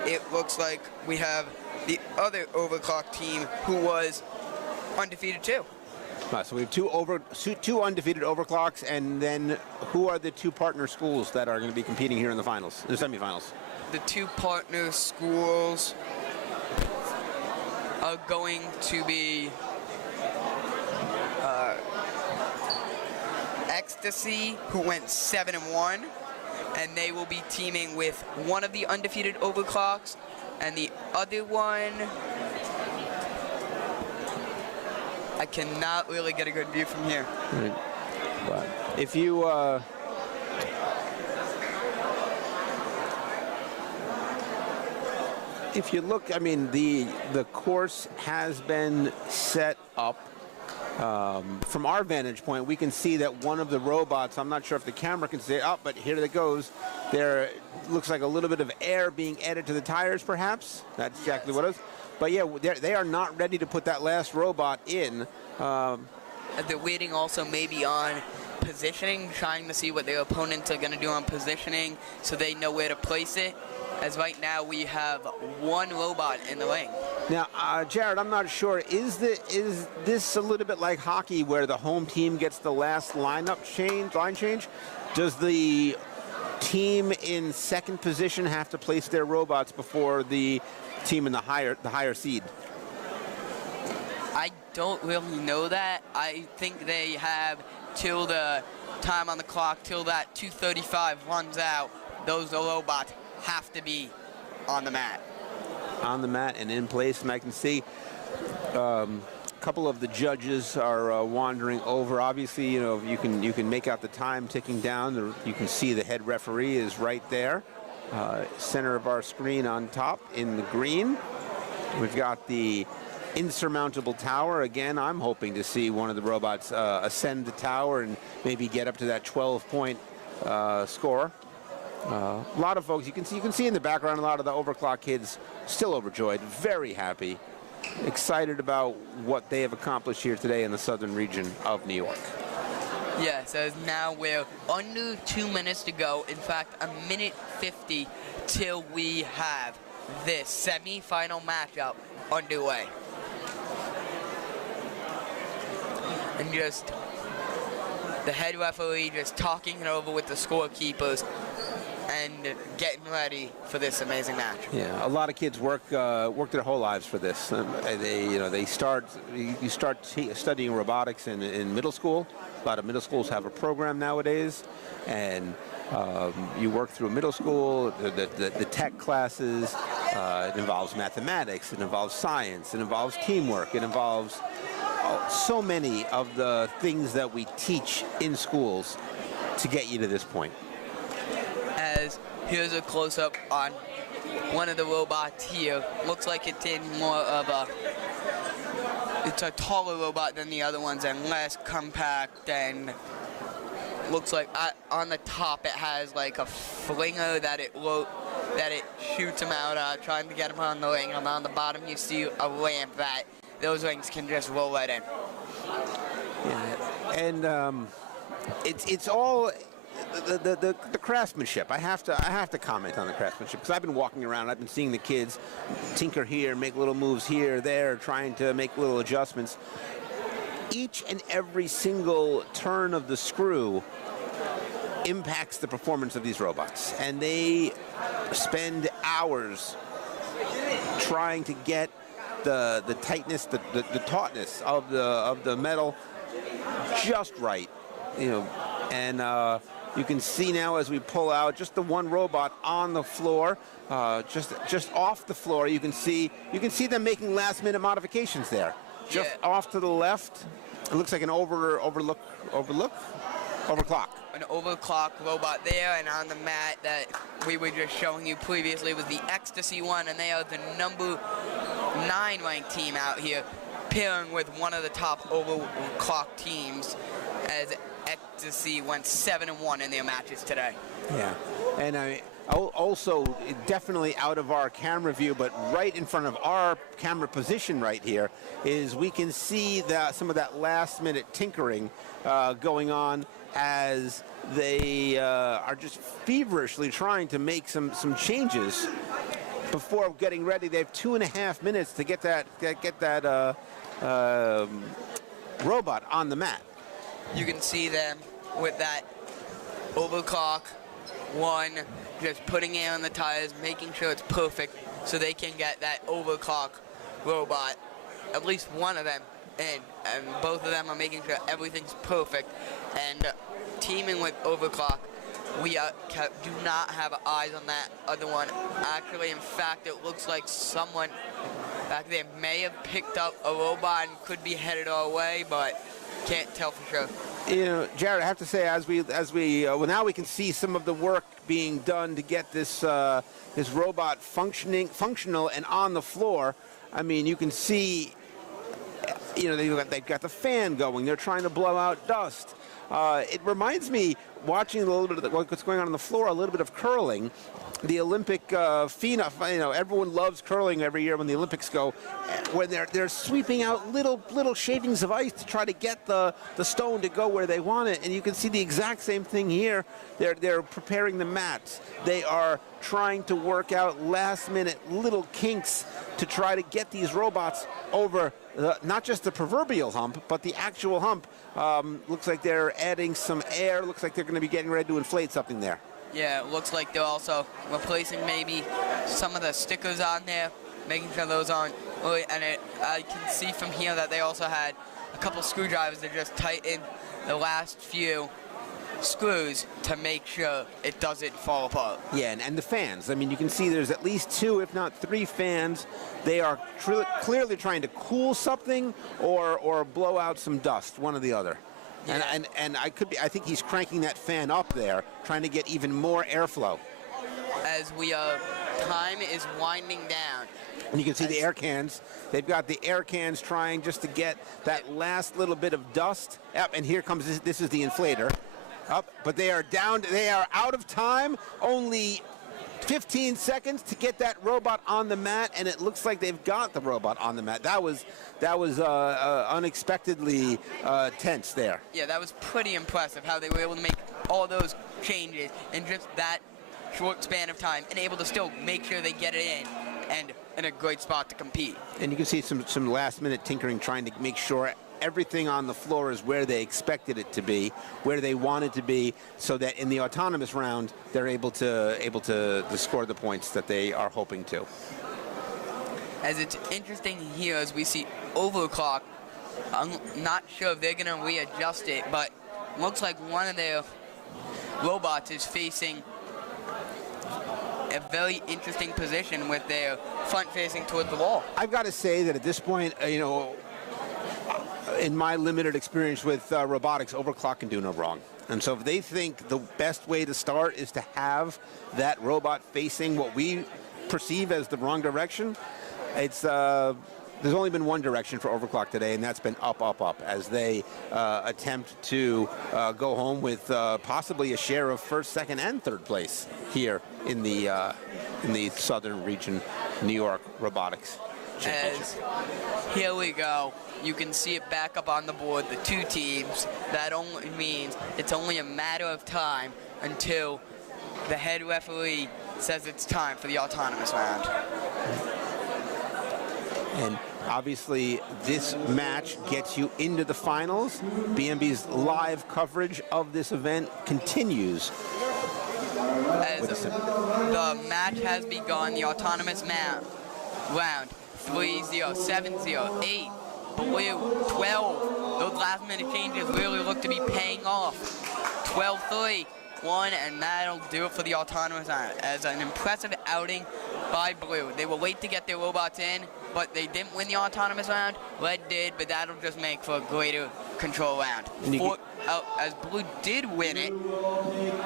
it looks like we have the other Overclock team who was undefeated too. So we have two undefeated Overclocks, and then who are the two partner schools that are going to be competing here in the finals, the semifinals? The two partner schools are going to be Ecstasy, who went 7-1, and they will be teaming with one of the undefeated Overclocks, and the other one, I cannot really get a good view from here. Right. But if you look, I mean, the course has been set up. From our vantage point, we can see that one of the robots, I'm not sure if the camera can see it, but here it goes. There looks like a little bit of air being added to the tires, perhaps. That's exactly what it is. But yeah, they are not ready to put that last robot in. They're waiting also maybe on positioning, trying to see what their opponents are going to do on positioning so they know where to place it. As right now we have one robot in the ring. Now, Jared, I'm not sure, is this a little bit like hockey where the home team gets the last line change? Does the team in second position have to place their robots before the team in the higher seed? I don't really know that. I think they have till the time on the clock, till that 2:35 runs out. Those robots have to be on the mat. On the mat and in place, and I can see a couple of the judges are wandering over. Obviously, you know, you can make out the time ticking down. You can see the head referee is right there, center of our screen on top in the green. We've got the insurmountable tower. Again, I'm hoping to see one of the robots ascend the tower and maybe get up to that 12-point score. A lot of folks, you can see in the background a lot of the Overclock kids still overjoyed, very happy, excited about what they have accomplished here today in the southern region of New York. Yes, as now we're under 2 minutes to go. In fact, 1:50 till we have this semi-final matchup underway. And just the head referee just talking it over with the scorekeepers and getting ready for this amazing match. Yeah, a lot of kids work their whole lives for this. You start studying robotics in middle school. A lot of middle schools have a program nowadays, and you work through middle school, the tech classes. It involves mathematics, it involves science, it involves teamwork, it involves so many of the things that we teach in schools to get you to this point. As here's a close-up on one of the robots here. Looks like it's in more of it's a taller robot than the other ones and less compact, and looks like on the top it has like a flinger that it shoots him out, trying to get him on the ring, and on the bottom you see a ramp that those rings can just roll right in. Yeah. And it's all the craftsmanship. I have to comment on the craftsmanship because I've been walking around. I've been seeing the kids tinker here, make little moves here, there, trying to make little adjustments. Each and every single turn of the screw impacts the performance of these robots, and they spend hours trying to get the tightness, the tautness of the metal just right, and you can see now as we pull out just the one robot on the floor, just off the floor. You can see them making last-minute modifications there, just off to the left. It looks like an overclock. An overclock robot there, and on the mat that we were just showing you previously was the Ecstasy one, and they are the number 9 ranked team out here, pairing with one of the top overclock teams, as Ecstasy went 7-1 in their matches today. Yeah, and also definitely out of our camera view, but right in front of our camera position right here is we can see some of that last-minute tinkering going on as they are just feverishly trying to make some changes before getting ready. They have 2.5 minutes to get that robot on the mat. You can see them with that overclock one, just putting it on the tires, making sure it's perfect so they can get that overclock robot, at least one of them, in. And both of them are making sure everything's perfect. And teaming with overclock, we do not have eyes on that other one. Actually, in fact, it looks like someone back there may have picked up a robot and could be headed our way, but can't tell for sure. Jared, I have to say, now we can see some of the work being done to get this this robot functional and on the floor. I mean, you can see, they've got the fan going. They're trying to blow out dust. It reminds me, watching a little bit of what's going on the floor, a little bit of curling. The Olympic phenom, everyone loves curling every year when the Olympics go, when they're sweeping out little shavings of ice to try to get the stone to go where they want it. And you can see the exact same thing here. They're preparing the mats. They are trying to work out last-minute little kinks to try to get these robots over not just the proverbial hump, but the actual hump. Looks like they're adding some air. Looks like they're going to be getting ready to inflate something there. Yeah, it looks like they're also replacing maybe some of the stickers on there, making sure those aren't really, and I can see from here that they also had a couple screwdrivers that just tighten the last few screws to make sure it doesn't fall apart. Yeah, and the fans. I mean, you can see there's at least 2, if not 3 fans. They are clearly trying to cool something or blow out some dust, one or the other. Yeah. And I think he's cranking that fan up there, trying to get even more airflow. As time is winding down. And you can see the air cans. They've got the air cans trying just to get that last little bit of dust. Yep, and here comes this is the inflator. Up, but they are down. They are out of time. Only 15 seconds to get that robot on the mat, and it looks like they've got the robot on the mat. That was unexpectedly tense there. Yeah, that was pretty impressive how they were able to make all those changes in just that short span of time and able to still make sure they get it in and in a great spot to compete. And you can see some last-minute tinkering, trying to make sure everything on the floor is where they expected it to be, where they want it to be, so that in the autonomous round they're able to score the points that they are hoping to. As it's interesting here as we see overclock, I'm not sure if they're going to readjust it, but looks like one of their robots is facing a very interesting position with their front facing toward the wall. I've got to say that at this point, in my limited experience with robotics, overclock can do no wrong. And so if they think the best way to start is to have that robot facing what we perceive as the wrong direction, it's there's only been one direction for overclock today, and that's been up, up, up, as they attempt to go home with possibly a share of first, second, and third place here in the southern region, New York Robotics. As here we go. You can see it back up on the board, the two teams. That only means it's only a matter of time until the head referee says it's time for the autonomous round. And obviously, this match gets you into the finals. BMB's live coverage of this event continues. As the match has begun, the autonomous round, 3-0, 7-0, 8, blue, 12. Those last minute changes really look to be paying off. 12-3, 1, and that'll do it for the autonomous round. As an impressive outing by blue. They were late to get their robots in, but they didn't win the autonomous round. Red did, but that'll just make for a greater control round. As blue did win it.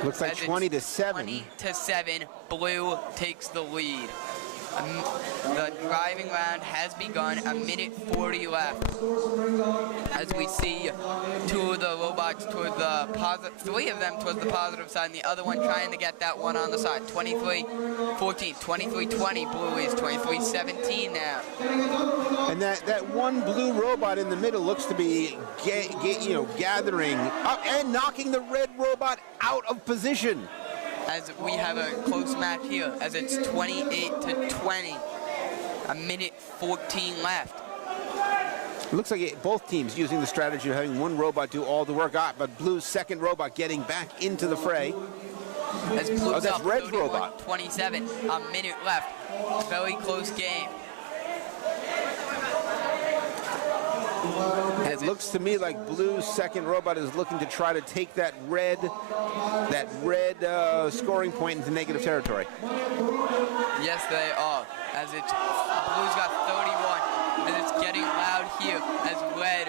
Looks like 20-7. 20-7, blue takes the lead. The driving round has begun, a minute 40 left. As we see two of the robots toward the positive, three of them towards the positive side, and the other one trying to get that one on the side. 23-14, 23-20, blue is 23-17 now. And that one blue robot in the middle looks to be gathering up and knocking the red robot out of position. As we have a close match here, as it's 28-20, a minute 14 left. It looks like both teams using the strategy of having one robot do all the work, but Blue's second robot getting back into the fray. As Blue's that's up Red's robot. 27, a minute left. Very close game. It looks to me like Blue's second robot is looking to try to take that red scoring point into negative territory. Yes, they are. As it's Blue's got 31, and it's getting loud here as Red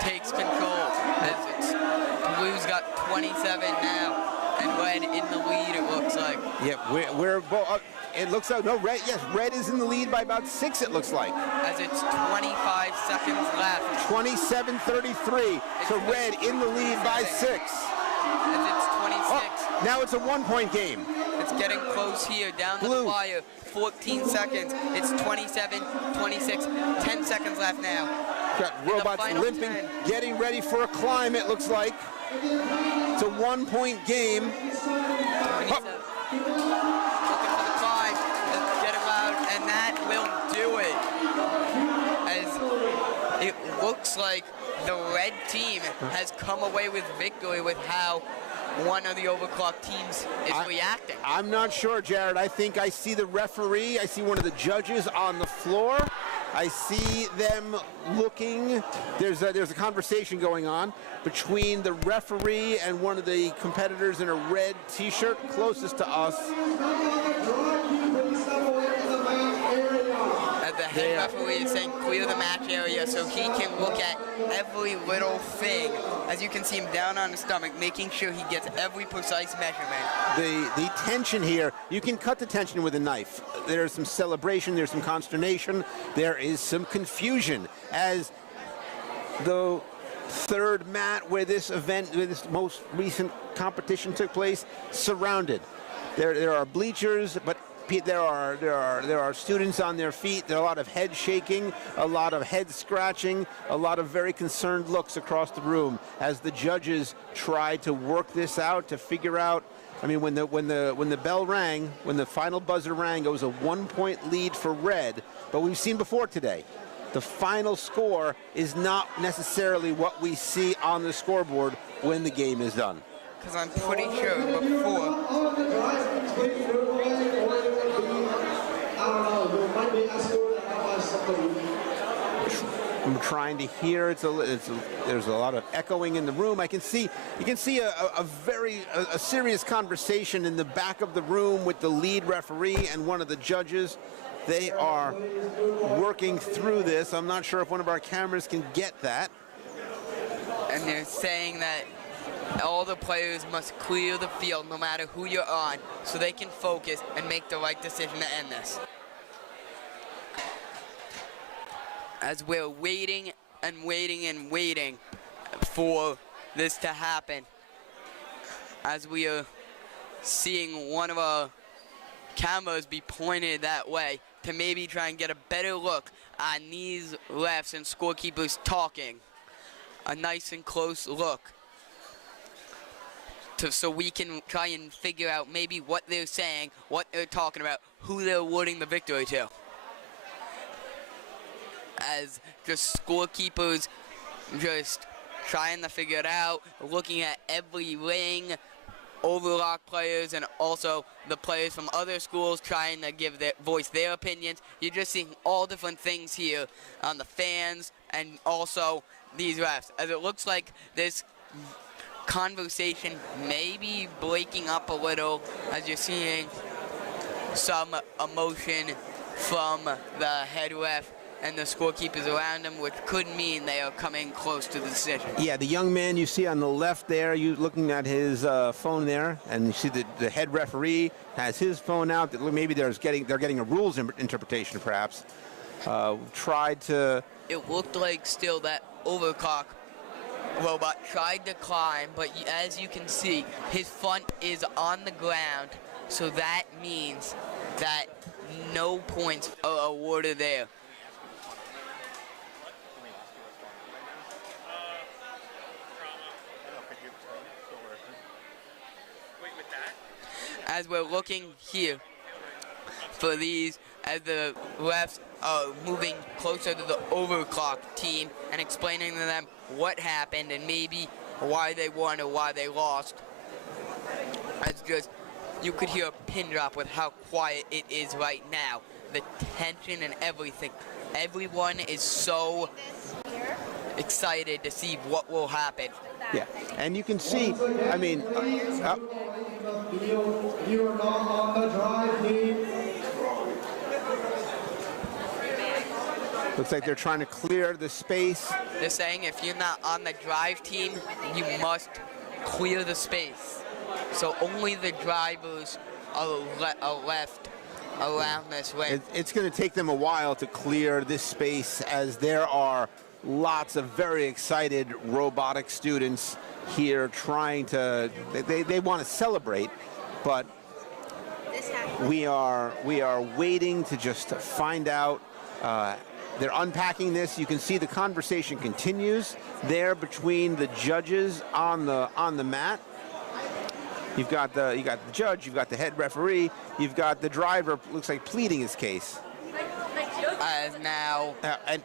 takes control. As it's Blue's got 27 now, and Red in the lead. It looks like. Yeah, we're both. It looks like no red. Yes, Red is in the lead by about 6. It looks like. As it's 25 seconds left. 27-33. So Red in the lead by 6. As it's 26. Oh, now it's a 1-point game. It's getting close here, down the wire. 14 seconds. It's 27, 26, 10 seconds left now. Got robots limping, getting ready for a climb. It looks like. It's a 1-point game. And that will do it. As it looks like the red team has come away with victory with how one of the overclocked teams is reacting. I'm not sure, Jared. I think I see the referee. I see one of the judges on the floor. I see them looking. There's a conversation going on between the referee and one of the competitors in a red T-shirt closest to us. The head referee is saying clear the match area so he can look at every little thing. As you can see him down on his stomach, making sure he gets every precise measurement. The tension here, you can cut the tension with a knife. There's some celebration, there's some consternation, there is some confusion as the third mat where this event, where this most recent competition took place, surrounded. There are bleachers, but there are students on their feet. There are a lot of head shaking, a lot of head scratching, a lot of very concerned looks across the room as the judges try to work this out to figure out. I mean, when the bell rang, when the final buzzer rang, it was a 1-point lead for Red. But we've seen before today, the final score is not necessarily what we see on the scoreboard when the game is done. Because I'm pretty sure before. I'm trying to hear. There's a lot of echoing in the room. You can see a serious conversation in the back of the room with the lead referee and one of the judges. They are working through this. I'm not sure if one of our cameras can get that. And they're saying that all the players must clear the field no matter who you're on so they can focus and make the right decision to end this. As we're waiting and waiting and waiting for this to happen, as we are seeing one of our cameras be pointed that way to maybe try and get a better look on these refs and scorekeepers talking. A nice and close look. So we can try and figure out maybe what they're saying, what they're talking about, who they're awarding the victory to. As just scorekeepers just trying to figure it out, looking at every ring, overlock players, and also the players from other schools trying to voice their opinions. You're just seeing all different things here on the fans and also these refs. As it looks like this conversation may be breaking up a little, as you're seeing some emotion from the head ref and the scorekeepers around him, which could mean they are coming close to the decision. Yeah, the young man you see on the left there, you looking at his phone there, and you see the head referee has his phone out. Maybe they're getting a rules interpretation, perhaps. Tried to. It looked like still that overclock robot tried to climb, but as you can see, his front is on the ground, so that means that no points are awarded there. As we're looking here for these, as the refs are moving closer to the overclock team and explaining to them what happened and maybe why they won or why they lost. As just, you could hear a pin drop with how quiet it is right now. The tension and everything. Everyone is so excited to see what will happen. Yeah, and you can see, I mean, You are not on the drive team. looks like they're trying to clear the space. They're saying if you're not on the drive team, you must clear the space. So only the drivers are left around this way. It's going to take them a while to clear this space, as there are lots of very excited robotic students here trying to, they want to celebrate, but we are waiting to just find out. They're unpacking this. You can see the conversation continues there between the judges on the mat. You got the judge, you've got the head referee, you've got the driver, looks like pleading his case. As now, and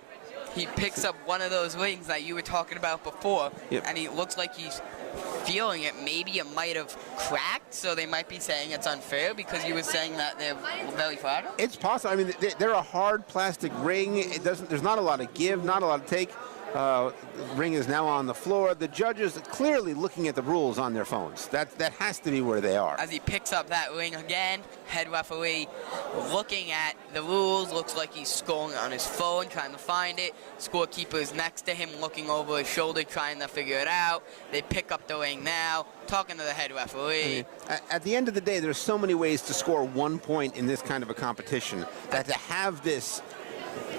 he picks up one of those wings that you were talking about before, yep. And he looks like he's feeling it. Maybe it might have cracked, so they might be saying it's unfair because you were saying that they're very fragile. It's possible. I mean, they're a hard plastic ring. It doesn't. There's not a lot of give, not a lot to take. Ring is now on the floor. The judges clearly looking at the rules on their phones. That has to be where they are. As he picks up that ring again, head referee looking at the rules, looks like he's scoring on his phone, trying to find it. Scorekeeper's next to him, looking over his shoulder, trying to figure it out. They pick up the ring now, talking to the head referee. I mean, at the end of the day, there's so many ways to score 1 point in this kind of a competition that to have this,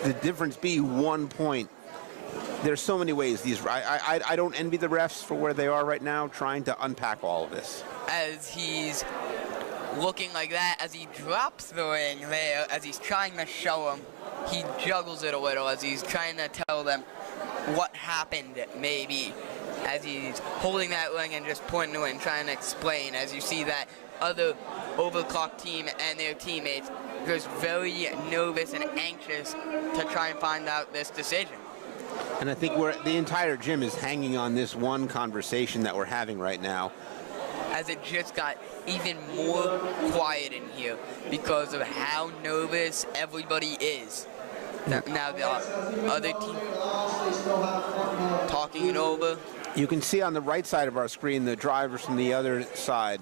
the difference be 1 point. There's so many ways. I don't envy the refs for where they are right now, trying to unpack all of this. As he's looking like that, as he drops the ring there, as he's trying to show them, he juggles it a little as he's trying to tell them what happened, maybe, as he's holding that ring and just pointing to it and trying to explain, as you see that other overclock team and their teammates just very nervous and anxious to try and find out this decision. And I think the entire gym is hanging on this one conversation that we're having right now. As it just got even more quiet in here because of how nervous everybody is. Now the other team talking it over. You can see on the right side of our screen the drivers from the other side.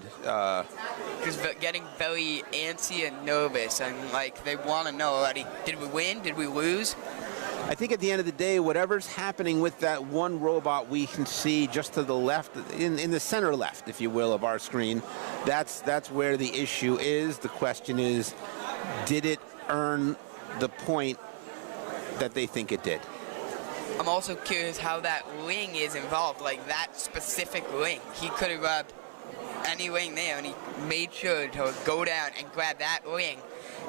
Just getting very antsy and nervous, and like they want to know already, did we win? Did we lose? I think at the end of the day, whatever's happening with that one robot we can see just to the left, in the center left, if you will, of our screen, that's where the issue is. The question is, did it earn the point that they think it did? I'm also curious how that ring is involved, like that specific ring. He could have grabbed any ring there, and he made sure to go down and grab that ring.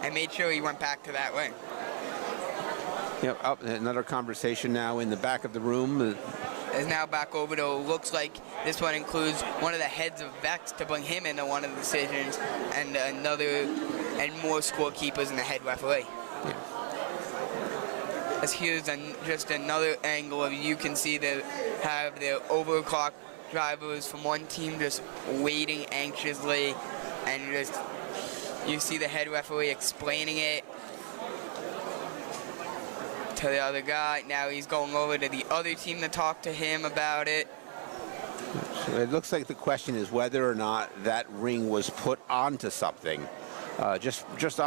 and made sure he went back to that ring. Yep, another conversation now in the back of the room. Is now back over to, looks like this one includes one of the heads of VEX to bring him into one of the decisions, and more scorekeepers and the head referee. Yeah. As here's just another angle of, you can see they have their overclock drivers from one team just waiting anxiously, and just you see the head referee explaining it to the other guy. Now he's going over to the other team to talk to him about it. So it looks like the question is whether or not that ring was put onto something. I'm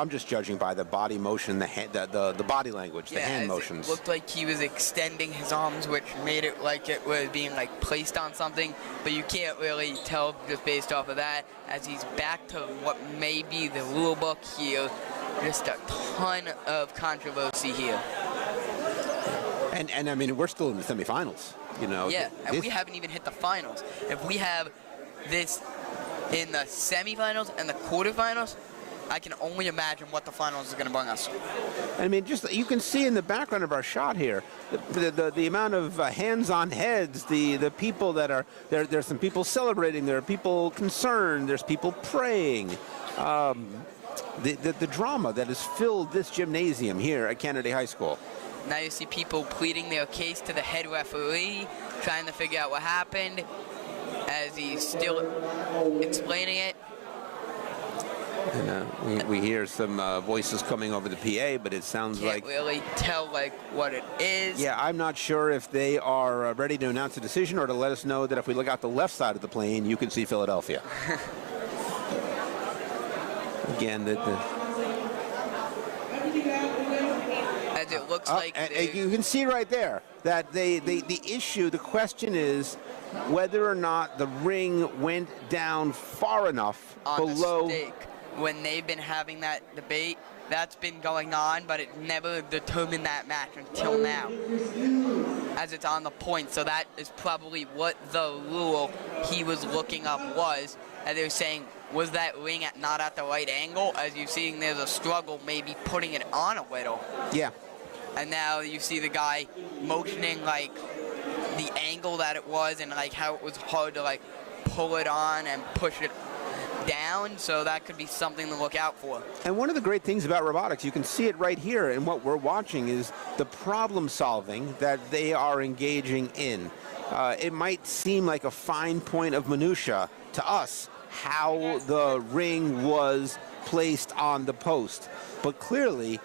just judging by the body motion, the body language, the hand motions. It looked like he was extending his arms, which made it like it was being like placed on something, but you can't really tell just based off of that. As he's back to what may be the rule book here, just a ton of controversy here. And I mean, we're still in the semifinals, you know. Yeah, and we haven't even hit the finals. If we have this in the semifinals and the quarterfinals, I can only imagine what the finals is going to bring us. I mean, just you can see in the background of our shot here, the amount of hands on heads, the people that are there. There's some people celebrating. There are people concerned. There's people praying. The drama that has filled this gymnasium here at Kennedy High School. Now you see people pleading their case to the head referee, trying to figure out what happened, as he's still explaining it. And we hear some voices coming over the PA, but it sounds like... Can't really tell like what it is. Yeah, I'm not sure if they are ready to announce a decision or to let us know that if we look out the left side of the plane, you can see Philadelphia. Again, as it looks like... And you can see right there that the issue, the question is whether or not the ring went down far enough below... The stake. When they've been having that debate, that's been going on, but it never determined that match until now, as it's on the point. So that is probably what the rule he was looking up was, and they're saying, was that ring not at the right angle? As you're seeing, there's a struggle, maybe putting it on a little. Yeah. And now you see the guy motioning like the angle that it was, and like how it was hard to like pull it on and push it down, so that could be something to look out for. And one of the great things about robotics, you can see it right here, and what we're watching is the problem solving that they are engaging in. It might seem like a fine point of minutia to us how the ring was placed on the post, but clearly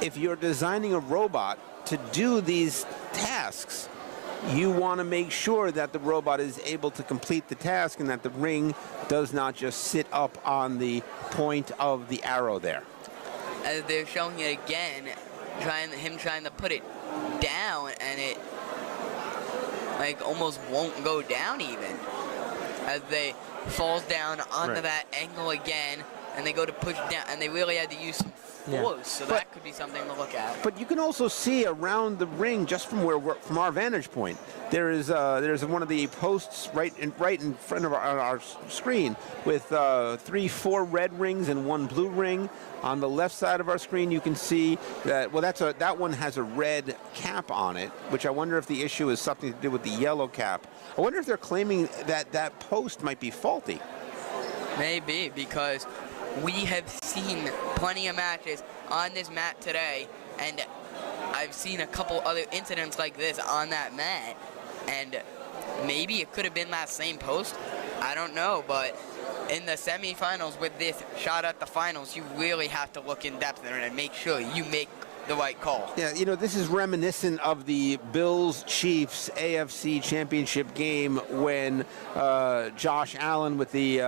if you're designing a robot to do these tasks, you want to make sure that the robot is able to complete the task and that the ring does not just sit up on the point of the arrow there. As they're showing it again, him trying to put it down, and it like almost won't go down even. As they falls down onto that angle again, and they go to push down, and they really had to use some force, so that could be something to look at. But you can also see around the ring, just from from our vantage point, there's one of the posts right in front of our screen with 3-4 red rings and 1 blue ring. On the left side of our screen, you can see that that one has a red cap on it, which I wonder if the issue is something to do with the yellow cap. I wonder if they're claiming that that post might be faulty. Maybe, because we have seen plenty of matches on this mat today, and I've seen a couple other incidents like this on that mat, and maybe it could have been that same post. I don't know, but in the semifinals with this shot at the finals, you really have to look in depth and make sure you make the right call. Yeah, you know, this is reminiscent of the Bills-Chiefs AFC Championship game when Josh Allen with the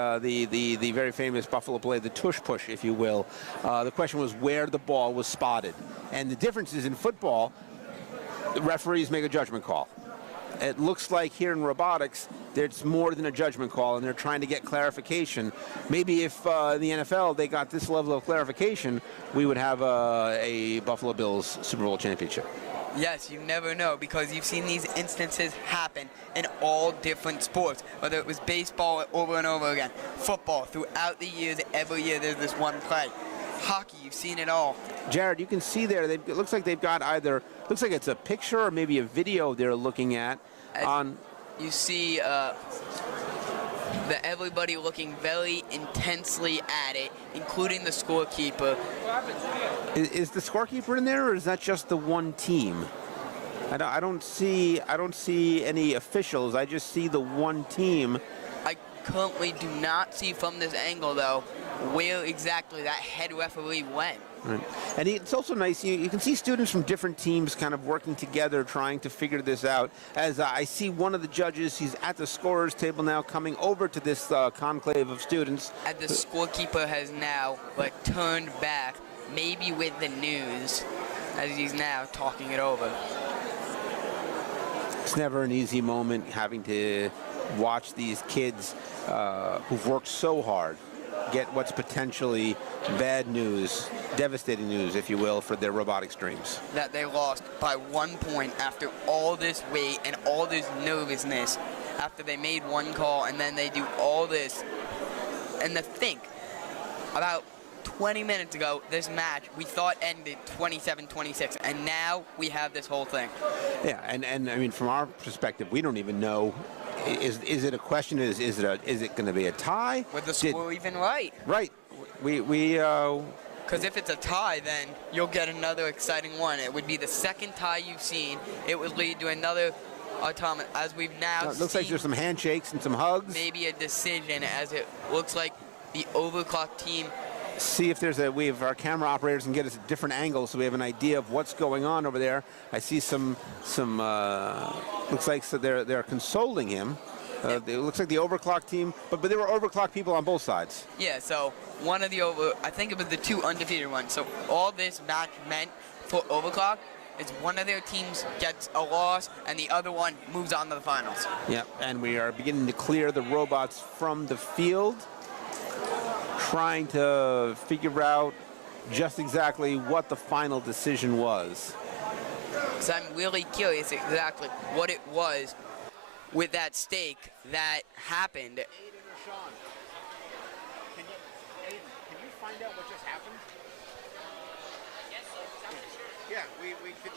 very famous Buffalo play, the tush push, if you will. The question was where the ball was spotted. And the difference is in football, the referees make a judgment call. It looks like here in robotics, it's more than a judgment call, and they're trying to get clarification. Maybe if in the NFL they got this level of clarification, we would have a Buffalo Bills Super Bowl championship. Yes, you never know, because you've seen these instances happen in all different sports, whether it was baseball over and over again, football, throughout the years, every year there's this one play. hockey. You've seen it all. Jared, you can see there, it looks like they've got either, looks like it's a picture or maybe a video they're looking at. You see everybody looking very intensely at it, including the scorekeeper. Is the scorekeeper in there, or is that just the one team? I don't see any officials. I just see the one team. I currently do not see from this angle, though, where exactly that head referee went. Right. And it's also nice, you can see students from different teams kind of working together trying to figure this out. As I see one of the judges, he's at the scorer's table now, coming over to this conclave of students. And the scorekeeper has now turned back, maybe with the news, as he's now talking it over. It's never an easy moment having to watch these kids who've worked so hard get what's potentially bad news, devastating news, if you will, for their robotics dreams. That they lost by 1 point after all this wait and all this nervousness, after they made one call and then they do all this. And to think, about 20 minutes ago, this match we thought ended 27-26, and now we have this whole thing. Yeah, and I mean, from our perspective, we don't even know. Is it a question? Is it going to be a tie? With the score even right? Right. Because if it's a tie, then you'll get another exciting one. It would be the second tie you've seen. It would lead to another automaton, as we've now it looks like there's some handshakes and some hugs. Maybe a decision, as it looks like the overclock team. See if there's we have our camera operators can get us a different angle so we have an idea of what's going on over there. I see some looks like they're consoling him. It looks like the overclock team, but there were overclock people on both sides. Yeah, so one of the I think it was the two undefeated ones. So all this match meant for overclock is one of their teams gets a loss and the other one moves on to the finals. Yep, and we are beginning to clear the robots from the field, trying to figure out just exactly what the final decision was. Because I'm really curious exactly what it was with that stake that happened. Aiden or Sean, can you find out what just happened? Yeah, we could.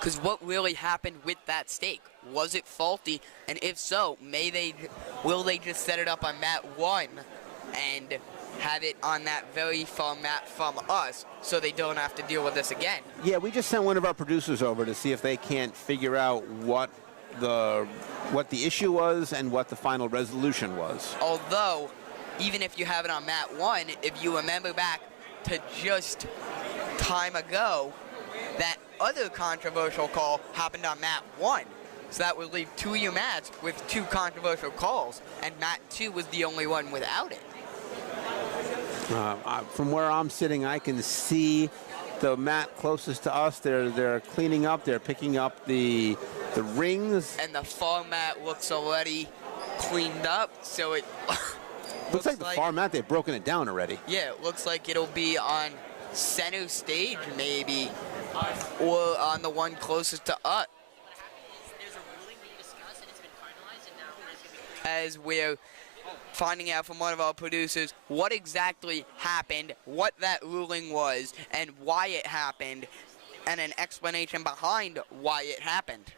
Because what really happened with that stake? Was it faulty? And if so, will they just set it up on mat 1 and have it on that very far mat from us so they don't have to deal with this again? Yeah, we just sent one of our producers over to see if they can't figure out what the issue was and what the final resolution was. Although, even if you have it on mat 1, if you remember back to just time ago, that other controversial call happened on mat 1. So that would leave 2 of your mats with 2 controversial calls, and mat 2 was the only one without it. From where I'm sitting, I can see the mat closest to us. They're cleaning up. They're picking up the rings. And the far mat looks already cleaned up, so it looks like the far mat, they've broken it down already. Yeah, it looks like it'll be on center stage maybe, or on the one closest to us. As we're finding out from one of our producers what exactly happened, what that ruling was, and why it happened, and an explanation behind why it happened.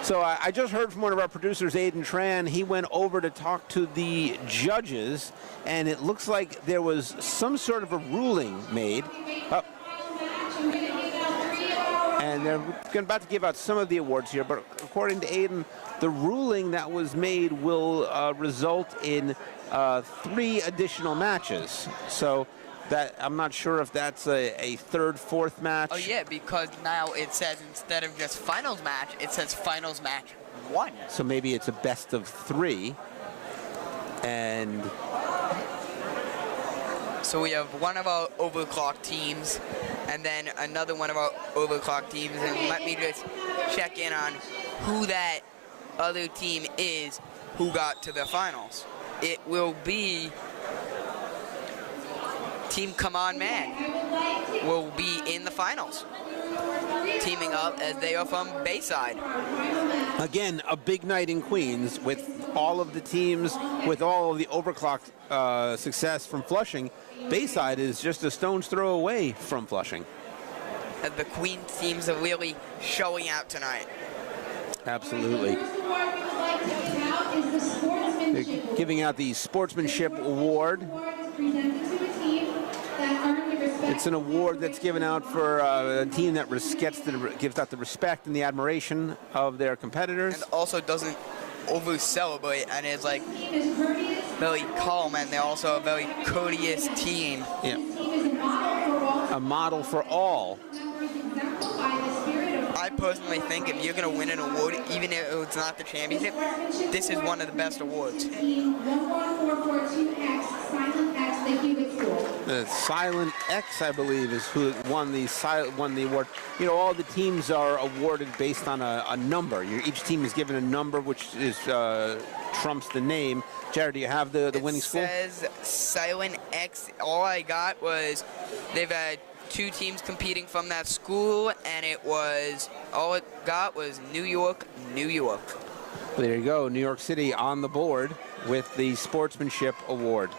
So I just heard from one of our producers, Aiden Tran. He went over to talk to the judges, and it looks like there was some sort of a ruling made. And they're about to give out some of the awards here, but according to Aiden, the ruling that was made will result in 3 additional matches. So that I'm not sure if that's a third, fourth match. Oh yeah, because now it says instead of just finals match, it says finals match 1. So maybe it's a best of 3. And so we have one of our overclock teams and then another one of our overclock teams, and let me just check in on who that other team is who got to the finals. It will be Team Come On Man will be in the finals. teaming up as they are from Bayside. Again, a big night in Queens with all of the teams, with all of the overclock success from Flushing. Bayside is just a stone's throw away from Flushing. As the Queens teams are really showing out tonight. Absolutely. They're giving out the Sportsmanship Award. It's an award that's given out for a team that gives out the respect and the admiration of their competitors. And also doesn't over-celebrate and is like very calm, and they're also a very courteous team. Yeah. A model for all. I personally think if you're going to win an award, even if it's not the championship, this is one of the best awards. The Silent X, I believe, is who won the award. You know, all the teams are awarded based on a number. Each team is given a number, which is trumps the name. Jared, do you have the winning school? It says Silent X. All I got was they've had 2 teams competing from that school, and all it got was New York, New York. There you go, New York City on the board with the Sportsmanship Award.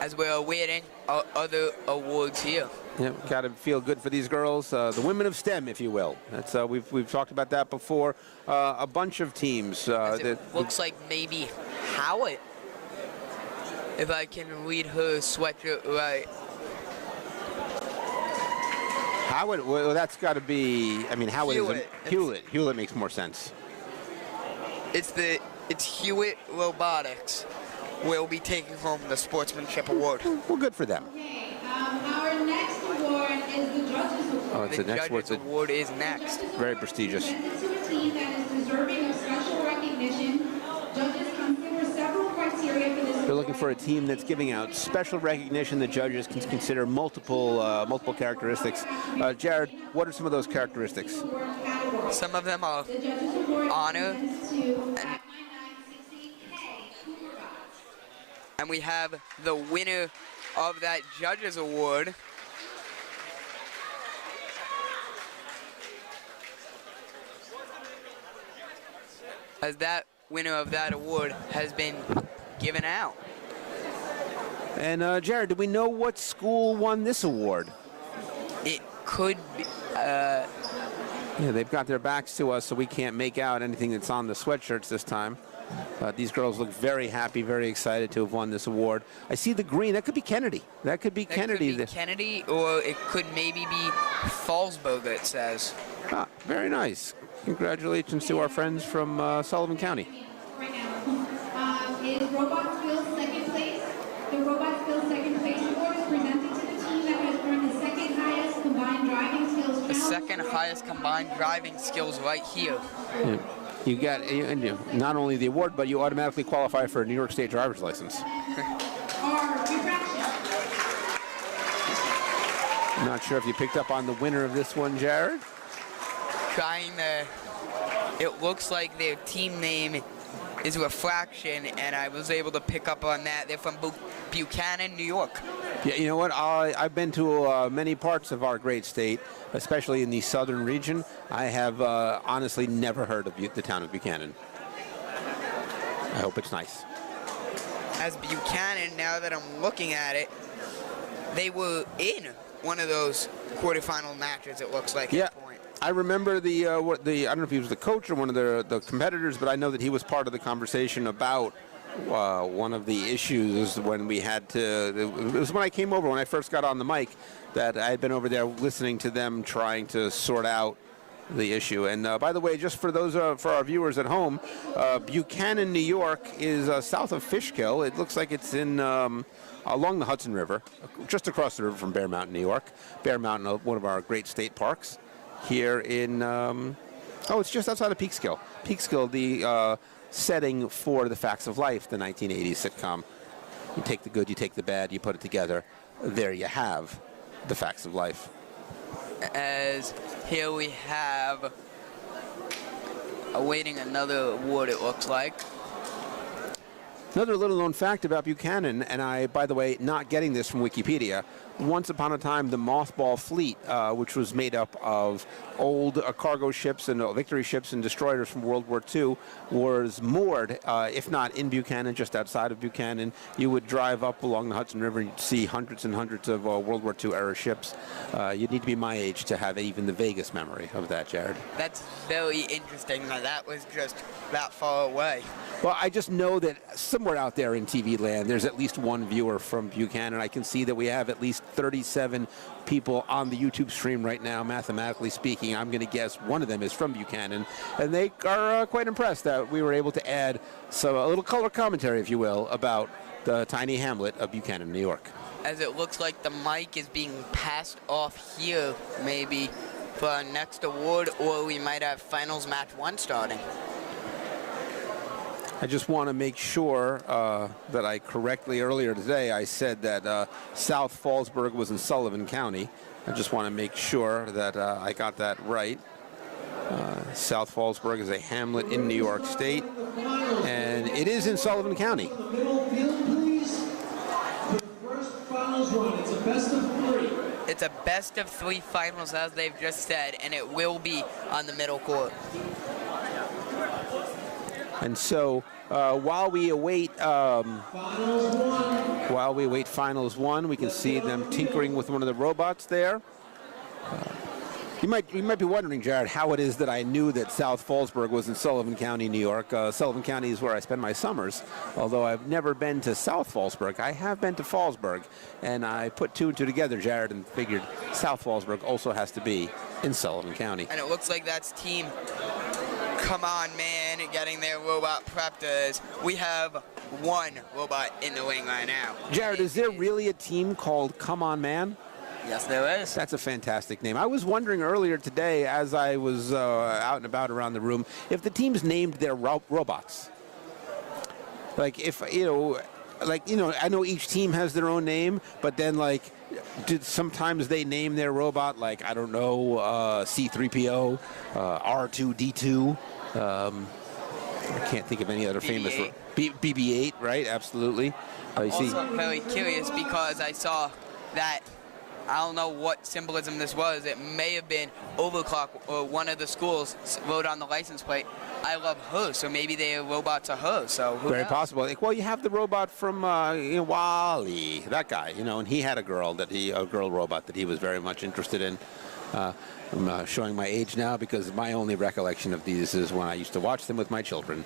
As we're awaiting other awards here. Yeah, got to feel good for these girls, the women of STEM, if you will. That's we've talked about that before. A bunch of teams. It looks like maybe Howard, if I can read her sweatshirt right. Howard, well, that's got to be. I mean, Howard Hewlett. Hewlett. Hewlett makes more sense. It's Hewitt Robotics. Will be taking home the Sportsmanship Award. Well, good for them. Our next award is the Judges Award. Oh, it's the the next Judges Award is next. Very prestigious. Presented to a team that is deserving of special recognition. Judges consider several criteria for this. They're looking for a team that's giving out special recognition. The judges can consider multiple characteristics. Jared, what are some of those characteristics? Some of them are honor, and we have the winner of that Judges Award. As that winner of that award has been given out. And Jared, do we know what school won this award? It could be, Yeah, they've got their backs to us, so we can't make out anything that's on the sweatshirts this time. These girls look very happy, very excited to have won this award. I see the green. That could be Kennedy. That could be Kennedy. Could be Kennedy, or it could maybe be Fallsburg, it says. Ah, very nice. Congratulations to our friends from Sullivan County. Right now is Robot Skills second place. The Robot Skills second place award is presented to the team that has earned the second highest combined driving skills challenge. The second highest combined driving skills right here. Yeah. You got not only the award, but you automatically qualify for a New York State driver's license. I'm not sure if you picked up on the winner of this one, Jared. It looks like their team name is Refraction, and I was able to pick up on that. They're from Buchanan, New York. Yeah, you know what? I've been to many parts of our great state, especially in the southern region. I have honestly never heard of the town of Buchanan. I hope it's nice. As Buchanan, now that I'm looking at it, they were in one of those quarterfinal matches, it looks like. Yeah. At the point. I remember the I don't know if he was the coach or one of the competitors, but I know that he was part of the conversation about one of the issues when we had to. It was when I came over, when I first got on the mic, that I had been over there listening to them trying to sort out the issue. And by the way, just for those for our viewers at home, Buchanan, New York is south of Fishkill. It looks like it's in along the Hudson River, just across the river from Bear Mountain, New York. Bear Mountain, one of our great state parks. Here in, it's just outside of Peekskill. Peekskill, the setting for The Facts of Life, the 1980s sitcom. You take the good, you take the bad, you put it together. There you have The Facts of Life. As here we have awaiting another award, it looks like. Another little known fact about Buchanan, and I, by the way, not getting this from Wikipedia, once upon a time the mothball fleet, which was made up of old cargo ships and victory ships and destroyers from World War II, was moored, if not in Buchanan, just outside of Buchanan. You would drive up along the Hudson River and you'd see hundreds and hundreds of World War II era ships. You'd need to be my age to have even the vaguest memory of that, Jared. That's very interesting that was just that far away. Well, I just know that somewhere out there in TV land, there's at least one viewer from Buchanan. I can see that we have at least 37 people on the YouTube stream right now, mathematically speaking. I'm going to guess one of them is from Buchanan, and they are quite impressed that we were able to add a little color commentary, if you will, about the tiny hamlet of Buchanan, New York. As it looks like the mic is being passed off here, maybe for our next award, or we might have finals match 1 starting. I just want to make sure that I correctly, earlier today, I said that South Fallsburg was in Sullivan County. I just want to make sure that I got that right. South Fallsburg is a hamlet in New York State, and it is in Sullivan County. It's a best of 3 finals, as they've just said, and it will be on the middle court. And so while we await finals 1, we can see them tinkering with one of the robots there. You might be wondering, Jared, how it is that I knew that South Fallsburg was in Sullivan County, New York. Sullivan County is where I spend my summers, although I've never been to South Fallsburg. I have been to Fallsburg, and I put 2 and 2 together, Jared, and figured South Fallsburg also has to be in Sullivan County. And it looks like that's team Come On Man getting their robot prepped as we have 1 robot in the ring right now. Jared, is there really a team called Come On Man? Yes, there is. That's a fantastic name. I was wondering earlier today, as I was out and about around the room, if the teams named their robots. Like, if, I know each team has their own name, but then, like, sometimes they name their robot, like, I don't know, C-3PO, R2-D2. I can't think of any other famous. BB-8, right? Absolutely. I'm also very curious because I saw that, I don't know what symbolism this was. It may have been Overclock or one of the schools wrote on the license plate, I love her, so maybe their robots are her, so who Very knows? possible. Like, well, you have the robot from Wall-E, that guy, and he had a girl robot that he was very much interested in. I'm showing my age now because my only recollection of these is when I used to watch them with my children.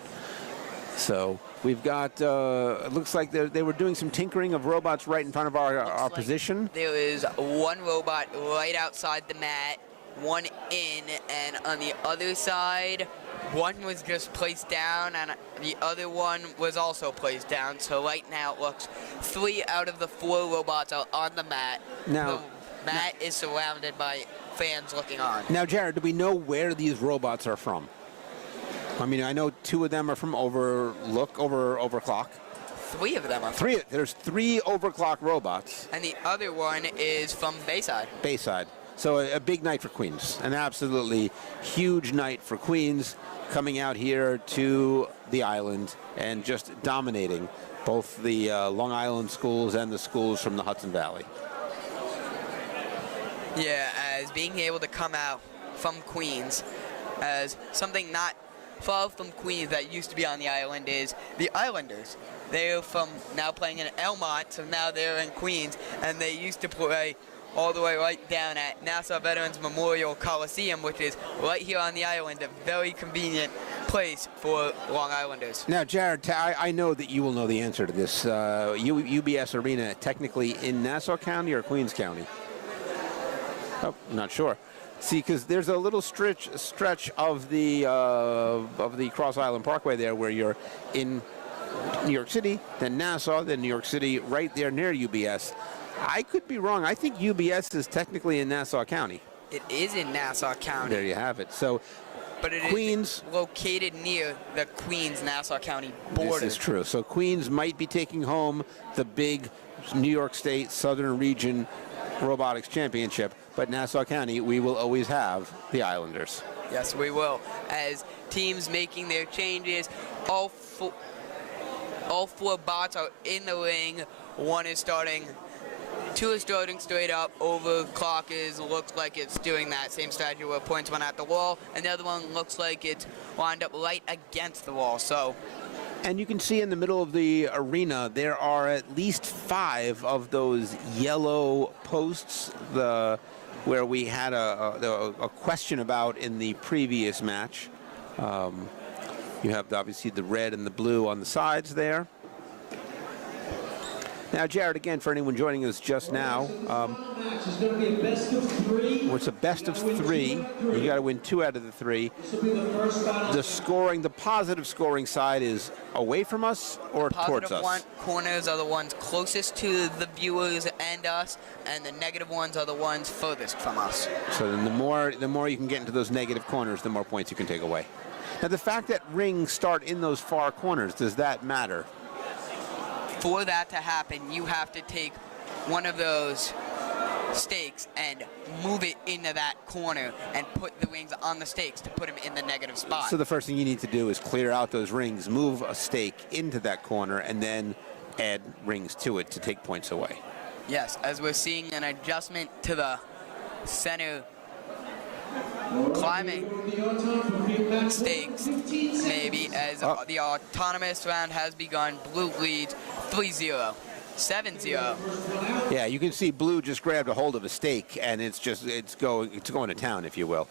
So we've got, it looks like they were doing some tinkering of robots right in front of our position. There is 1 robot right outside the mat, 1 in, and on the other side, 1 was just placed down, and the other 1 was also placed down. So right now it looks 3 out of the 4 robots are on the mat. Now, the mat is surrounded by fans looking on. Now, Jared, do we know where these robots are from? I mean, I know 2 of them are from Overclock. 3 of them are. There's 3 Overclock robots. And the other 1 is from Bayside. Bayside. So a big night for Queens. An absolutely huge night for Queens, coming out here to the island and just dominating both the Long Island schools and the schools from the Hudson Valley. Yeah, as being able to come out from Queens as something not far from Queens that used to be on the island is the Islanders. They're from now playing in Elmont, so now they're in Queens, and they used to play all the way right down at Nassau Veterans Memorial Coliseum, which is right here on the island, a very convenient place for Long Islanders. Now, Jared, I know that you will know the answer to this. UBS Arena, technically in Nassau County or Queens County? Oh, I'm not sure. See, because there's a little stretch of the Cross Island Parkway there where you're in New York City, then Nassau, then New York City, right there near UBS. I could be wrong. I think UBS is technically in Nassau County. It is in Nassau County. There you have it. So, but it Queens is located near the Queens-Nassau County border. This is true. So Queens might be taking home the big New York State Southern Region Robotics Championship, but Nassau County, we will always have the Islanders. Yes, we will. As teams making their changes, all All 4 bots are in the ring. One is starting, 2 is starting straight up. Overclock looks like it's doing that same strategy where points went at the wall, and the other one looks like it's lined up right against the wall. So. And you can see in the middle of the arena, there are at least 5 of those yellow posts, where we had a question about in the previous match. You have obviously the red and the blue on the sides there. Now, Jared, again, for anyone joining us just now, it's a best of 3. You got to win 2 out of the 3. The scoring, the positive scoring side is away from us or towards us? Corners are the ones closest to the viewers and us, and the negative ones are the ones furthest from us. So then the more you can get into those negative corners, the more points you can take away. Now, the fact that rings start in those far corners, does that matter? For that to happen, you have to take one of those stakes and move it into that corner and put the rings on the stakes to put them in the negative spot. So the first thing you need to do is clear out those rings, move a stake into that corner, and then add rings to it to take points away. Yes, as we're seeing an adjustment to the center climbing stakes, maybe, as the autonomous round has begun. Blue leads 3-0, 7-0. Yeah, you can see blue just grabbed a hold of a stake, and it's going to town, if you will.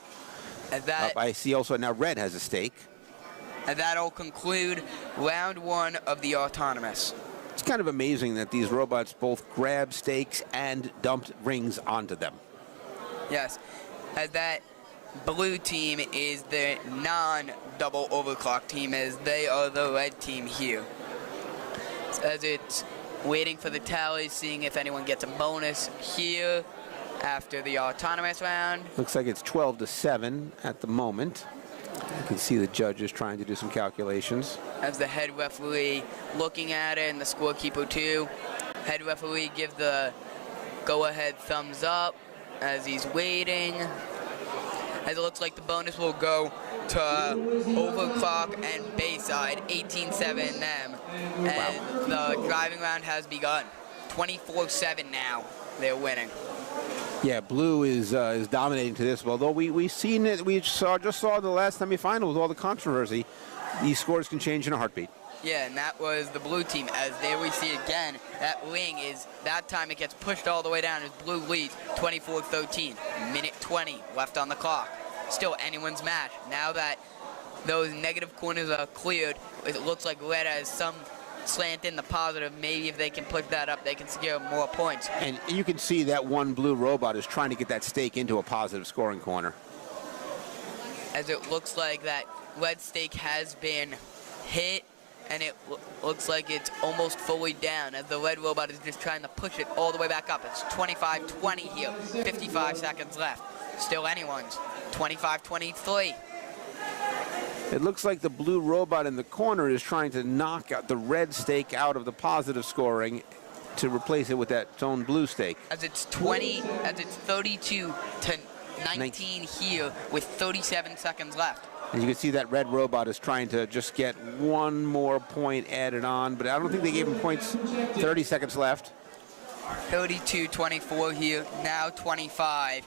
I see also now red has a stake. And that'll conclude round 1 of the autonomous. It's kind of amazing that these robots both grab stakes and dumped rings onto them. Yes, as that blue team is the non-double overclock team, as they are the red team here. As it's waiting for the tally, seeing if anyone gets a bonus here after the autonomous round. Looks like it's 12-7 at the moment. You can see the judges trying to do some calculations. As the head referee looking at it, and the scorekeeper too. Head referee give the go-ahead thumbs up as he's waiting. As it looks like the bonus will go to overclock and Bayside, 18-7 them. And the driving round has begun. 24-7 now, they're winning. Yeah, blue is dominating to this. Although we've seen it, just saw the last semifinal with all the controversy. These scores can change in a heartbeat. Yeah, and that was the blue team. As there we see again, that ring is, that time it gets pushed all the way down as blue leads 24-13. Minute 20 left on the clock. Still anyone's match. Now that those negative corners are cleared, it looks like red has some slant in the positive. Maybe if they can put that up, they can secure more points. And you can see that one blue robot is trying to get that stake into a positive scoring corner. As it looks like that red stake has been hit, and it looks like it's almost fully down, as the red robot is just trying to push it all the way back up. It's 25-20 here, 55 seconds left. Still anyone's, 25-23. It looks like the blue robot in the corner is trying to knock out the red stake out of the positive scoring to replace it with that own blue stake. As it's 32-19 here with 37 seconds left. And you can see that red robot is trying to just get one more point added on, but I don't think they gave him points. 30 seconds left. 32-24 here, now 25.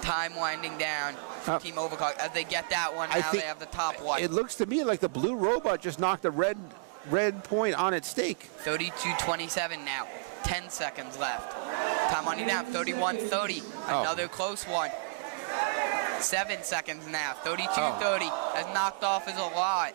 Time winding down for Team Overclock. As they get that one, now they have the top one. It looks to me like the blue robot just knocked a red point on its stake. 32-27 now, 10 seconds left. Time winding down, 31-30, another close one. 7 seconds now, 32-30, as knocked off is a lot.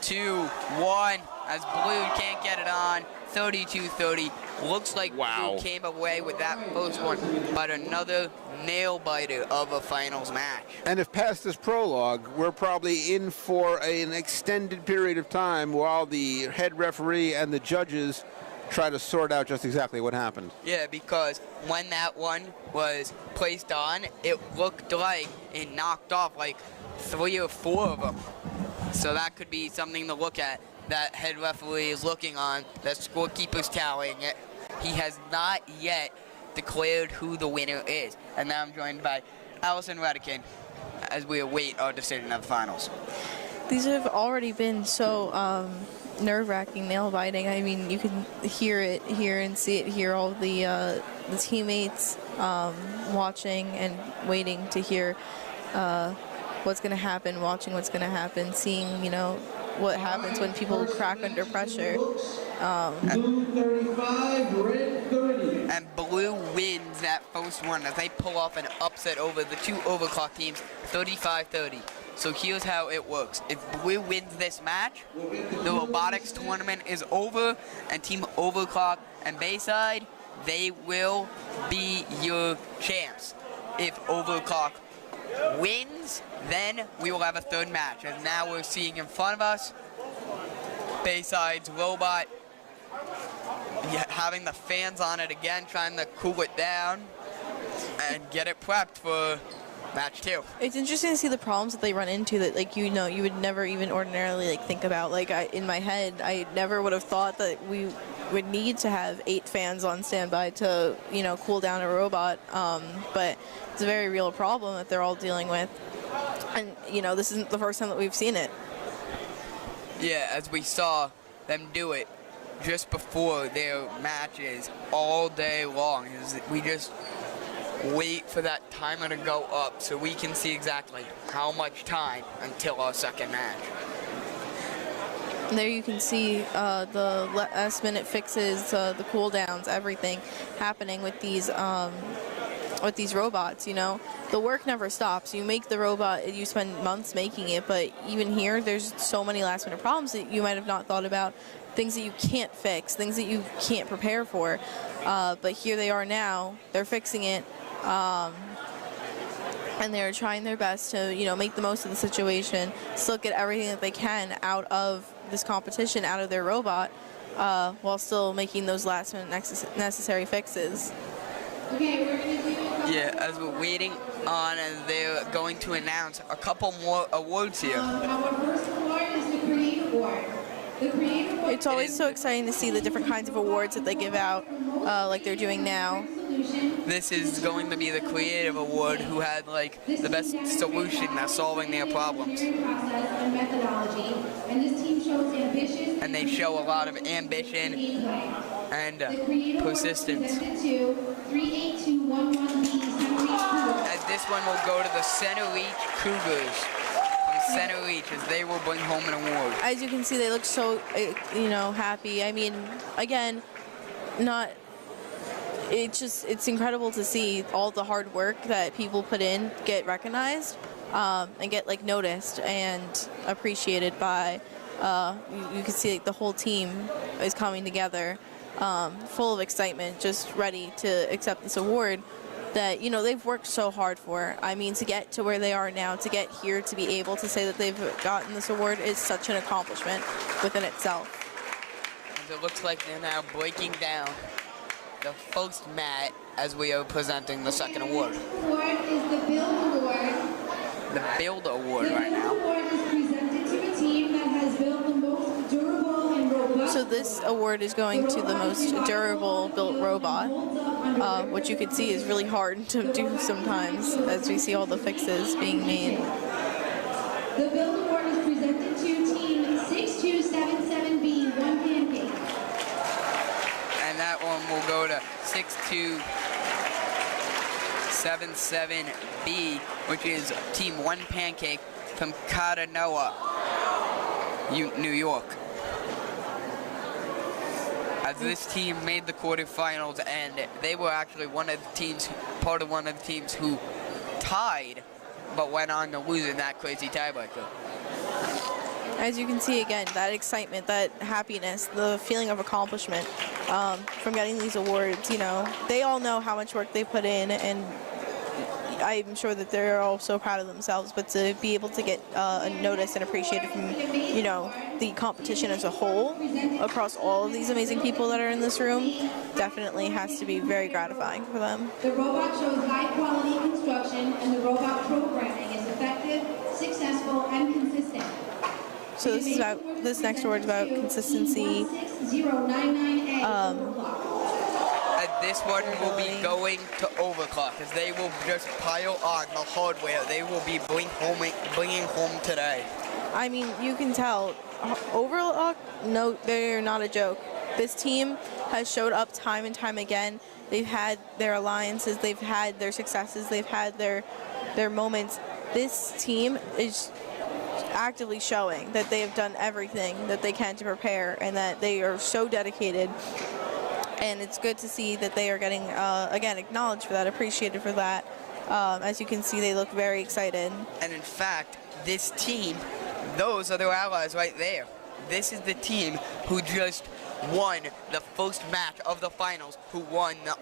2-1, as blue can't get it on, 32-30. Looks like blue came away with that first one, but another nail-biter of a finals match. And if past this prologue, we're probably in for an extended period of time while the head referee and the judges try to sort out just exactly what happened. Yeah, because when that one was placed on, it looked like it knocked off like 3 or 4 of them. So that could be something to look at. That head referee is looking on, that scorekeeper's tallying it. He has not yet declared who the winner is. And now I'm joined by Allison Redican as we await our decision of the finals. These have already been so nerve-wracking, nail-biting. I mean, you can hear it here and see it here. All the teammates watching and waiting to hear what's going to happen, watching what's going to happen, seeing, you know, what happens when people crack under pressure. Blue 35, red 30. And blue wins that first one as they pull off an upset over the two overclock teams, 35-30. So here's how it works. If blue wins this match, the robotics tournament is over, and Team Overclock and Bayside, they will be your champs. If Overclock wins, then we will have a third match. And now we're seeing in front of us Bayside's robot having the fans on it again, trying to cool it down and get it prepped for match 2. It's interesting to see the problems that they run into that, like, you know, you would never even ordinarily like think about. Like, in my head, I never would have thought that we would need to have 8 fans on standby to, you know, cool down a robot. But it's a very real problem that they're all dealing with. And, you know, this isn't the first time that we've seen it. Yeah, as we saw them do it just before their matches all day long. We just wait for that timer to go up so we can see exactly how much time until our second match. And there you can see the last-minute fixes, the cooldowns, everything happening with these robots. You know, the work never stops. You make the robot, you spend months making it, but even here, there's so many last-minute problems that you might have not thought about, things that you can't fix, things that you can't prepare for. But here they are now. They're fixing it. And they're trying their best to, you know, make the most of the situation, still get everything that they can out of this competition, out of their robot, while still making those last-minute necessary fixes. Okay, we're going to do Yeah, as we're waiting on, and they're going to announce a couple more awards here. our first award is the Creative Award. The Creative Award. It's always so exciting to see the different kinds of awards that they give out, like they're doing now. This is going to be the Creative Award, who had like the best solution at solving their problems. And methodology, and this team shows ambition. And they show a lot of ambition and persistence. As As this one will go to the Center Reach Cougars from Center Reach, as they will bring home an award. As you can see, they look so, you know, happy. I mean, again, it's incredible to see all the hard work that people put in get recognized and get like noticed and appreciated by, you can see like, the whole team is coming together, full of excitement, just ready to accept this award that, you know, they've worked so hard for. I mean, to get to where they are now, to get here, to be able to say that they've gotten this award is such an accomplishment within itself. And it looks like they're now breaking down the first mat as we are presenting the second award. The award is the Build Award. The Build Award right now. The award is presented to a team that has built the most durable and robust. So this award is going to the most durable built robot, which you can see is really hard to do sometimes as we see all the fixes being made. The Build Award is presented to team 6277B, One Pancake. And that one will go to 6277B, which is Team One Pancake from Katanoa, New York. As this team made the quarterfinals, and they were actually part of one of the teams who tied, but went on to lose in that crazy tiebreaker. As you can see again, that excitement, that happiness, the feeling of accomplishment from getting these awards, you know, they all know how much work they put in, and I'm sure that they're all so proud of themselves, but to be able to get noticed and appreciated from, you know, the competition as a whole across all of these amazing people that are in this room definitely has to be very gratifying for them. The robot shows high quality construction, and the robot programming is effective, successful, and consistent. So this next award is about consistency. This one will be going to Overclock, as they will just pile on the hardware they will be bringing home today. I mean, you can tell. Overlock, no, they're not a joke. This team has showed up time and time again. They've had their alliances, they've had their successes, they've had their moments. This team is actively showing that they have done everything that they can to prepare and that they are so dedicated. And it's good to see that they are getting, again, acknowledged for that, appreciated for that. As you can see, they look very excited. And in fact, this team, those are their allies right there. This is the team who just won the first match of the finals, who won the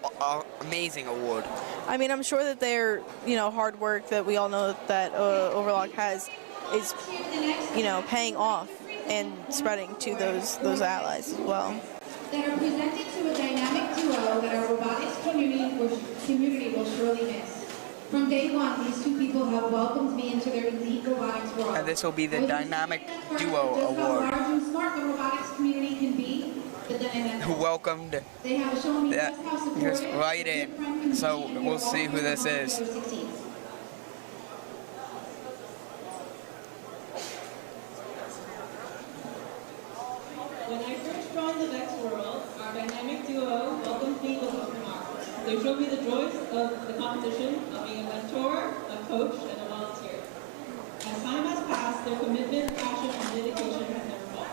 amazing award. I mean, I'm sure that their, hard work that we all know that Overlock has is, paying off and spreading to those allies as well. That are presented to a dynamic duo that our robotics community will surely miss. From day one, these two people have welcomed me into their elite robotics world. And this will be the Dynamic Duo Award. How large and smart the robotics community can be, but then Who welcomed they have shown me that just how supportive just right in. So we'll see who this is. When I first joined the VEX world, our dynamic duo welcomed me with open arms. They showed me the joys of the competition, of being a mentor, a coach, and a volunteer. As time has passed, their commitment, passion, and dedication has never faltered.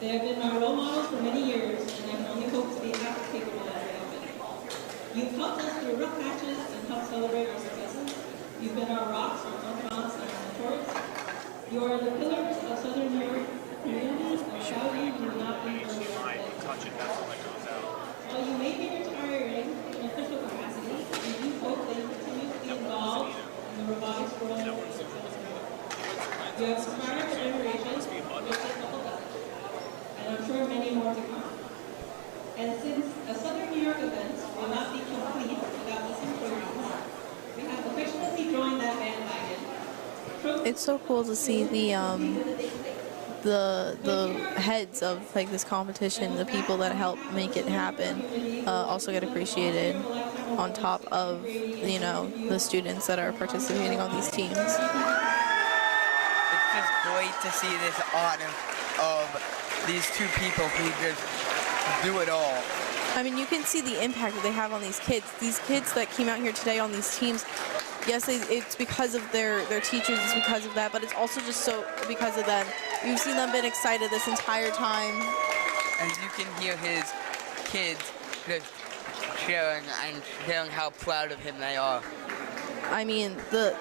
They have been my role models for many years, and I can only hope to be as capable as they have been. You've helped us through rough patches and helped celebrate our successes. You've been our rocks, our confidants, and our mentors. You are the pillars of Southern New York communities, and without you, we would not be where we are today. While you may be retiring in official capacity, we do hope that you continue to be involved in the robotics world of Southern New York. You have inspired the generations, just a couple dozen, and I'm sure many more to come. And since a Southern New York event will not be complete without this employees, we have affectionately joined that bandwagon. It's so cool to see the heads of this competition, the people that help make it happen, also get appreciated on top of the students that are participating on these teams. It's just great to see this honor of these two people who just do it all. I mean, you can see the impact that they have on these kids. These kids that came out here today on these teams, yes, it's because of their teachers, it's because of that, but it's also just so because of them. You've seen them been excited this entire time. And you can hear his kids just sharing how proud of him they are. I mean, the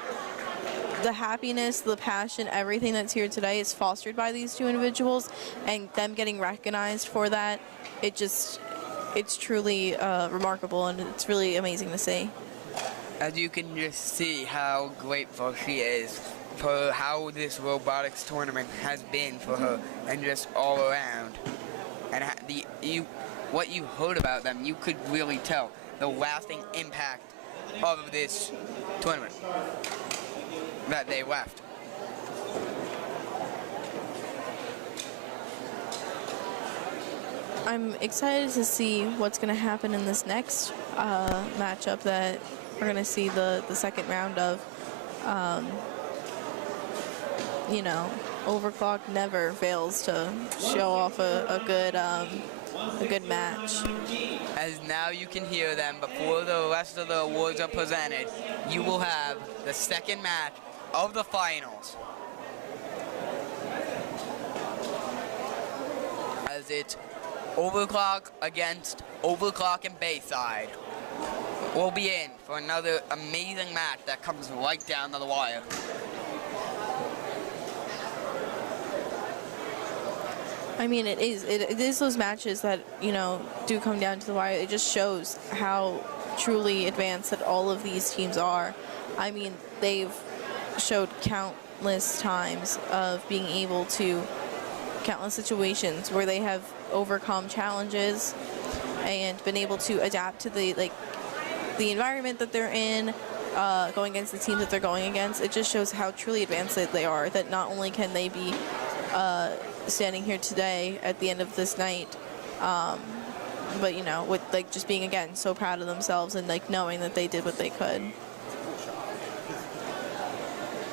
happiness, the passion, everything that's here today is fostered by these two individuals, and them getting recognized for that, it's truly remarkable, and it's really amazing to see. As you can just see how grateful she is for how this robotics tournament has been for her, and just all around. And what you heard about them, you could really tell the lasting impact of this tournament that they left. I'm excited to see what's going to happen in this next matchup that we're going to see the second round of. Overclock never fails to show off a good match. As now you can hear them before the rest of the awards are presented, you will have the second match of the finals. As it's Overclock against Overclock and Bayside. We'll be in for another amazing match that comes right down to the wire. I mean, it is those matches that, do come down to the wire. It just shows how truly advanced that all of these teams are. I mean, they've showed countless times of being able to, countless situations where they have overcome challenges and been able to adapt to the environment that they're in, going against the teams that they're going against. It just shows how truly advanced they are, that not only can they be standing here today at the end of this night, but with just being again so proud of themselves and knowing that they did what they could.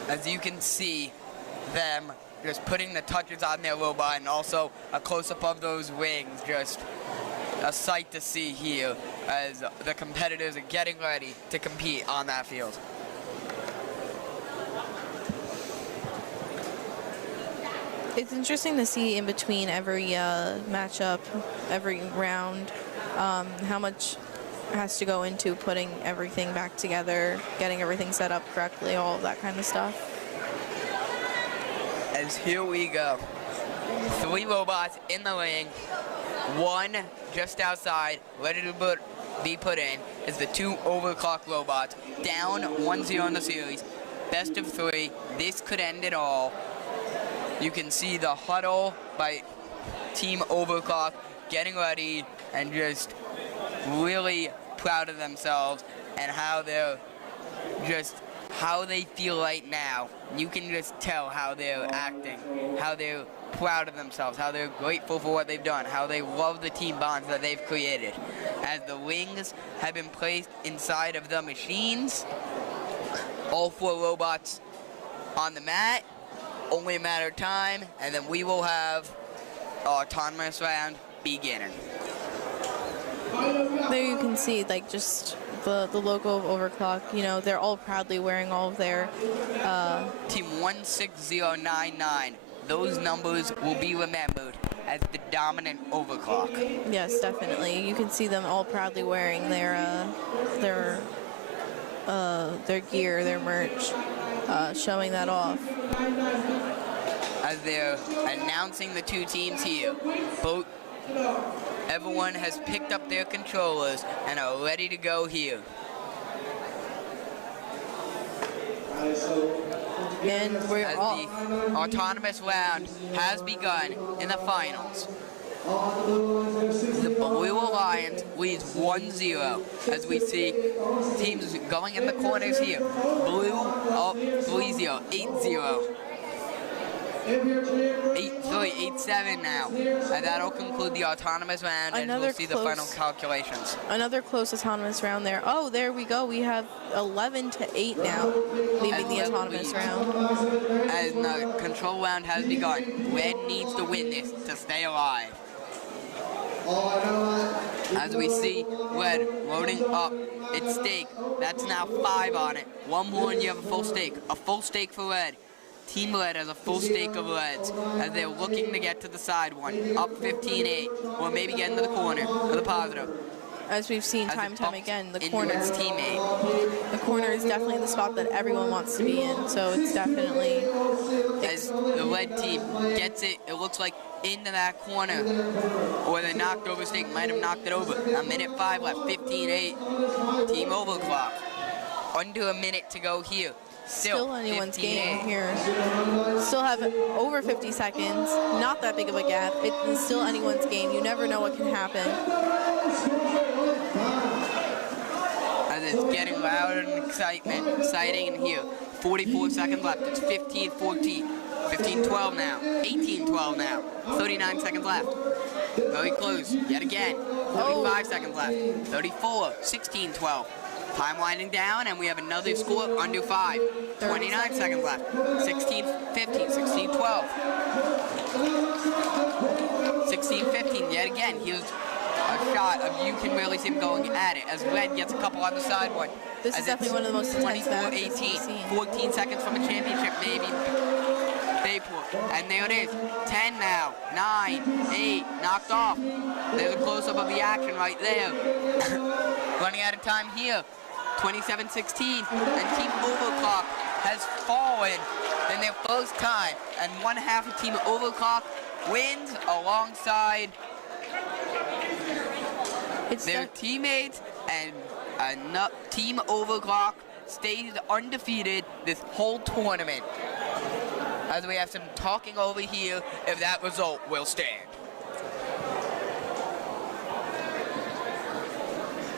As you can see them just putting the touches on their robot, and also a close-up of those wings. Just a sight to see here as the competitors are getting ready to compete on that field. It's interesting to see in between every matchup, every round, how much has to go into putting everything back together, getting everything set up correctly, all of that kind of stuff. As here we go. 3 robots in the ring, 1 just outside, ready to be put in, is the 2 overclock robots, down 1-0 in the series. Best of 3, this could end it all. You can see the huddle by Team Overclock getting ready and just really proud of themselves and how they feel right now. You can just tell how they're acting, how they're proud of themselves, how they're grateful for what they've done, how they love the team bonds that they've created. As the wings have been placed inside of the machines, all 4 robots on the mat, only a matter of time, and then we will have our autonomous round beginning. There you can see, like, just the logo of Overclock. You know, they're all proudly wearing all of their... Team 16099. Those numbers will be remembered as the dominant Overclock. Yes, definitely. You can see them all proudly wearing their gear, their merch, showing that off. As they're announcing the 2 teams here, everyone has picked up their controllers and are ready to go here. And we're as all... the autonomous round has begun in the finals. The Blue Alliance leads 1-0 as we see teams going in the corners here. Blue up 3-0, 8-0. 8-3, 8-7 now. And that'll conclude the autonomous round, and we'll see the final calculations. Another close autonomous round there. Oh, there we go. We have 11-8 now, leaving the autonomous round. As the control round has begun, Red needs to win this to stay alive. As we see Red loading up its stake. That's now 5 on it. 1 more and you have a full stake. A full stake for Red. Team Red has a full stake of Reds as they're looking to get to the side one. Up 15-8, or maybe get into the corner for the positive. As we've seen time and time again, the corner its teammate. The corner is definitely the spot that everyone wants to be in, so it's definitely... As the Red team gets it, it looks like into that corner, or the knocked over stake might have knocked it over. A minute 5 left, 15-8. Team Overclock. Under a minute to go here. Still anyone's game here. Still have over 50 seconds. Not that big of a gap. It's still anyone's game. You never know what can happen. As it's getting louder and exciting in here. 44 seconds left. It's 15-14. 15-12 now. 18-12 now. 39 seconds left. Very close. Yet again. 35 seconds left. 34. 16-12. Time winding down, and we have another score under 5. 29 seconds left. 16-15, 16-12. 16-15, yet again, here's a shot of you can really see him going at it as Red gets a couple on the side one. This is definitely one of the most intense matches 24-18, 14 seconds from a championship, maybe. And there it is. 10 now. 9, 8, knocked off. There's a close-up of the action right there. Running out of time here. 27-16, and Team Overclock has fallen in their first time, and one half of Team Overclock wins alongside their teammates, and Team Overclock stays undefeated this whole tournament. As we have some talking over here if that result will stand.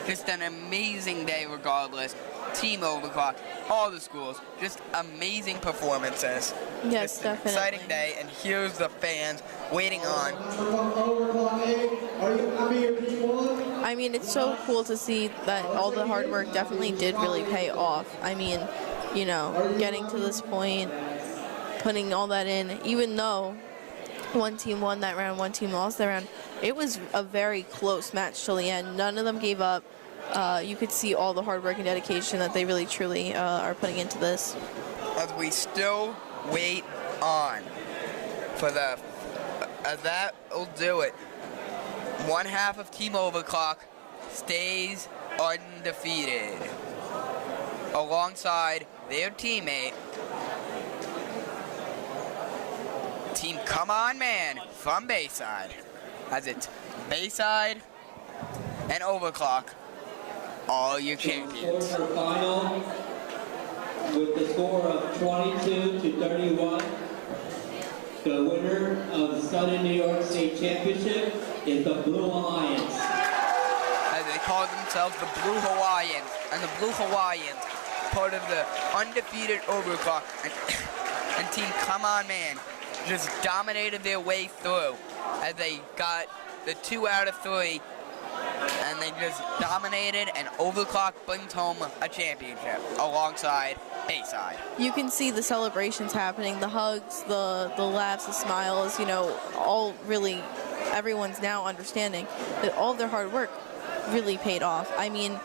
Just an amazing day regardless. Team Overclock, all the schools, just amazing performances. Yes, just definitely. An exciting day, and here's the fans waiting on. I mean, it's so cool to see that all the hard work definitely did really pay off. I mean, you know, getting to this point, putting all that in, even though one team won that round, one team lost that round. It was a very close match till the end. None of them gave up. You could see all the hard work and dedication that they really truly are putting into this. As we still wait on for that will do it. One half of Team Overclock stays undefeated alongside their teammate, Team Come On Man from Bayside, as it's Bayside and Overclock, all your champions. Final with the score of 22 to 31. The winner of the Southern New York State Championship is the Blue Alliance. As they call themselves the Blue Hawaiians, and the Blue Hawaiians, part of the undefeated Overclock and Team Come On Man, just dominated their way through as they got the 2 out of 3, and they just dominated, and Overclock brings home a championship alongside Bayside. You can see the celebrations happening, the hugs, the laughs, the smiles, you know, all really, everyone's now understanding that all of their hard work really paid off. I mean,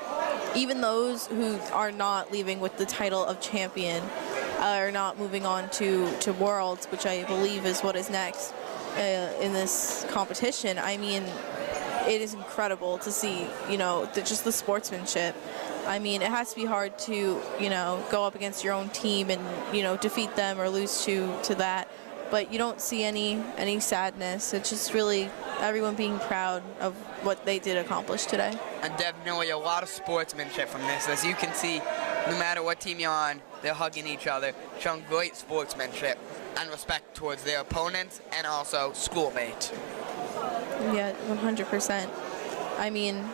even those who are not leaving with the title of champion are not moving on to Worlds, which I believe is what is next in this competition. I mean, it is incredible to see, you know, just the sportsmanship. I mean, it has to be hard to, you know, go up against your own team and, you know, defeat them or lose to that. But you don't see any sadness. It's just really everyone being proud of what they did accomplish today. And definitely a lot of sportsmanship from this. As you can see, no matter what team you're on, they're hugging each other, showing great sportsmanship and respect towards their opponents and also schoolmates. Yeah, 100%. I mean,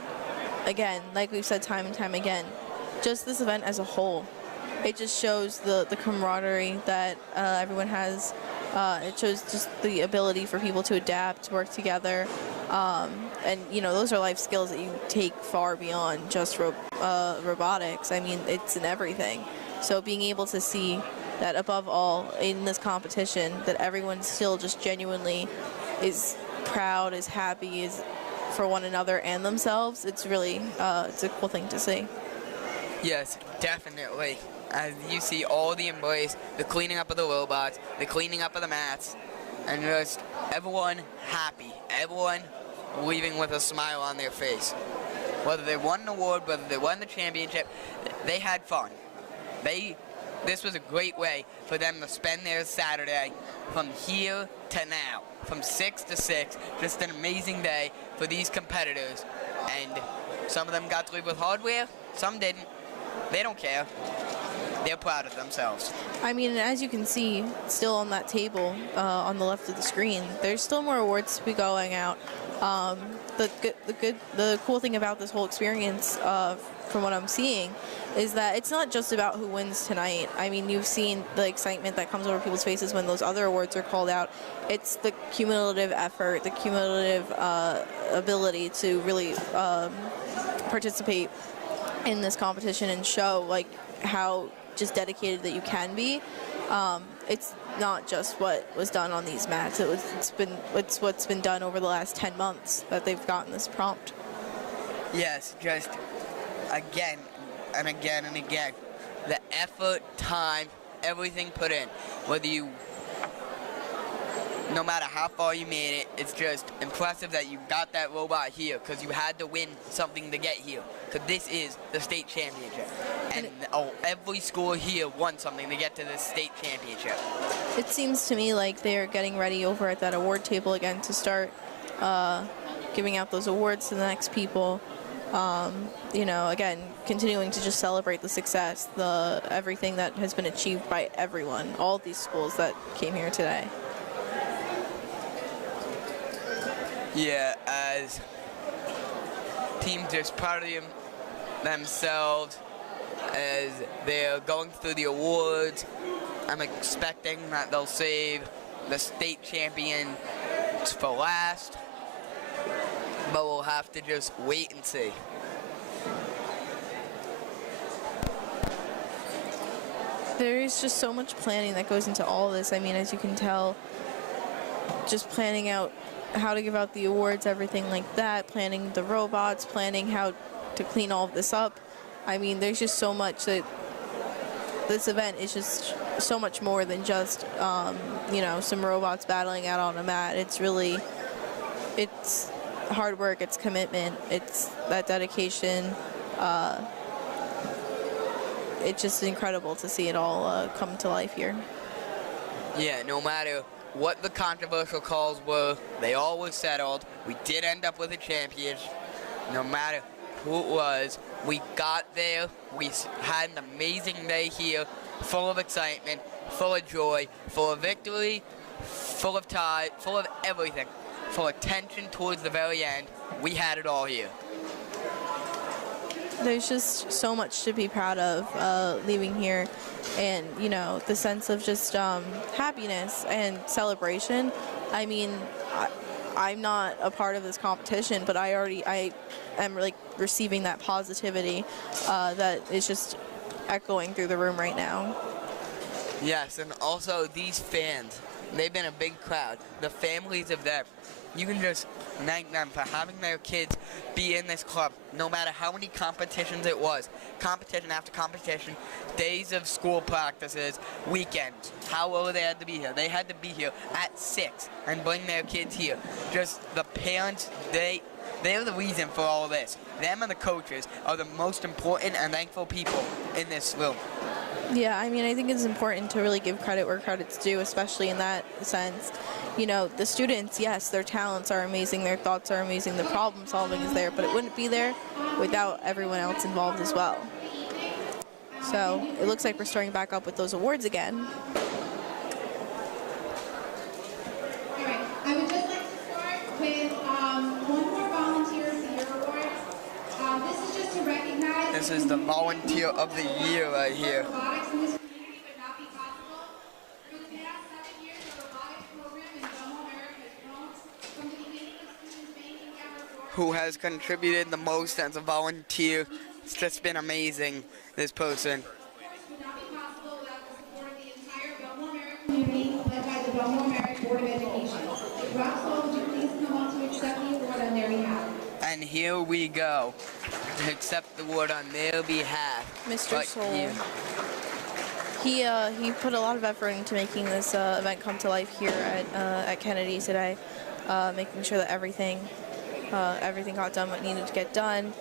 again, like we've said time and time again, just this event as a whole, it just shows the camaraderie that everyone has. It shows just the ability for people to adapt, to work together, and you know, those are life skills that you take far beyond just robotics. I mean, it's in everything. So being able to see that above all in this competition, that everyone still just genuinely is proud, is happy, is for one another and themselves, it's really it's a cool thing to see. Yes, definitely. As you see all the embrace, the cleaning up of the robots, the cleaning up of the mats, and just everyone happy, everyone leaving with a smile on their face. Whether they won an award, whether they won the championship, they had fun. This was a great way for them to spend their Saturday from here to now, from 6 to 6. Just an amazing day for these competitors. And some of them got to leave with hardware, some didn't. They don't care. They're proud of themselves. I mean, as you can see, still on that table on the left of the screen, there's still more awards to be going out. The cool thing about this whole experience, from what I'm seeing, is that it's not just about who wins tonight. I mean, you've seen the excitement that comes over people's faces when those other awards are called out. It's the cumulative effort, the cumulative ability to really participate in this competition and show like how just dedicated that you can be. It's not just what was done on these mats. It's what's been done over the last 10 months that they've gotten this prompt. Yes, just again and again and again. The effort, time, everything put in. No matter how far you made it, it's just impressive that you got that robot here because you had to win something to get here. Because this is the state championship. And every school here won something to get to the state championship. It seems to me like they're getting ready over at that award table again to start giving out those awards to the next people. You know, again, continuing to just celebrate the success, everything that has been achieved by everyone, all of these schools that came here today. Yeah, as teams just proud of themselves as they're going through the awards. I'm expecting that they'll save the state champion for last, but we'll have to just wait and see. There's just so much planning that goes into all this. I mean, as you can tell, just planning out how to give out the awards, everything like that, planning the robots, planning how to clean all of this up. I mean, there's just so much that this event is just so much more than just, you know, some robots battling out on a mat. It's really, it's hard work, it's commitment, it's that dedication. It's just incredible to see it all come to life here. Yeah, no matter what the controversial calls were, they all were settled. We did end up with a champion. No matter who it was, we got there. We had an amazing day here, full of excitement, full of joy, full of victory, full of tide, full of everything, full of tension towards the very end. We had it all here. There's just so much to be proud of leaving here, and you know, the sense of just happiness and celebration. I mean, I'm not a part of this competition, but I am like receiving that positivity that is just echoing through the room right now. Yes, and also these fans, they've been a big crowd. The families of them, you can just thank them for having their kids be in this club, no matter how many competitions it was. Competition after competition, days of school practices, weekends, how early they had to be here. They had to be here at 6 and bring their kids here. Just the parents, they're the reason for all this. Them and the coaches are the most important and thankful people in this room. Yeah, I mean, I think it's important to really give credit where credit's due, especially in that sense. You know, the students, yes, their talents are amazing, their thoughts are amazing, the problem solving is there, but it wouldn't be there without everyone else involved as well. So it looks like we're starting back up with those awards again. All right, I would just like to start with one more Volunteer of the Year award. This is just to recognize. This is the Volunteer of the Year right here. Robotics in this community would not be possible. For the past 7 years, the robotics program in Bellmore-Merrick has grown from the beginning of students banging down our doors. Who has contributed the most as a volunteer. It's just been amazing, this person. Would not be possible without the support of the entire Bellmore-Merrick community, led by the Bellmore-Merrick Board of Education. Roxall, would you please come up to accept the award on their behalf? And here we go to accept the award on their behalf. Mr. Right Soul. here. He put a lot of effort into making this event come to life here at Kennedy today, making sure that everything got done what needed to get done.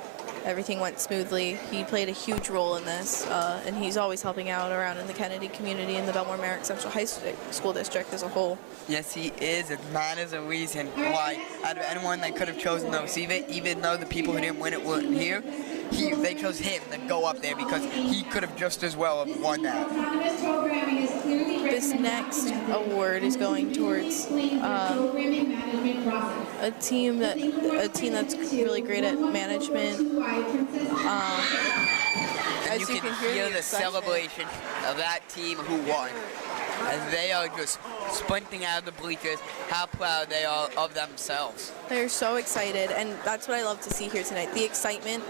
Everything went smoothly. He played a huge role in this, and he's always helping out around in the Kennedy community and the Bellmore-Merrick Central High School District as a whole. Yes, he is, and that is a reason why, out of anyone that could have chosen to receive it, even though the people who didn't win it weren't here, they chose him to go up there because he could have just as well have won that. This next award is going towards a team that's really great at management. And you can hear the celebration of that team who won. As they are just sprinting out of the bleachers, how proud they are of themselves. They're so excited, and that's what I love to see here tonight. The excitement,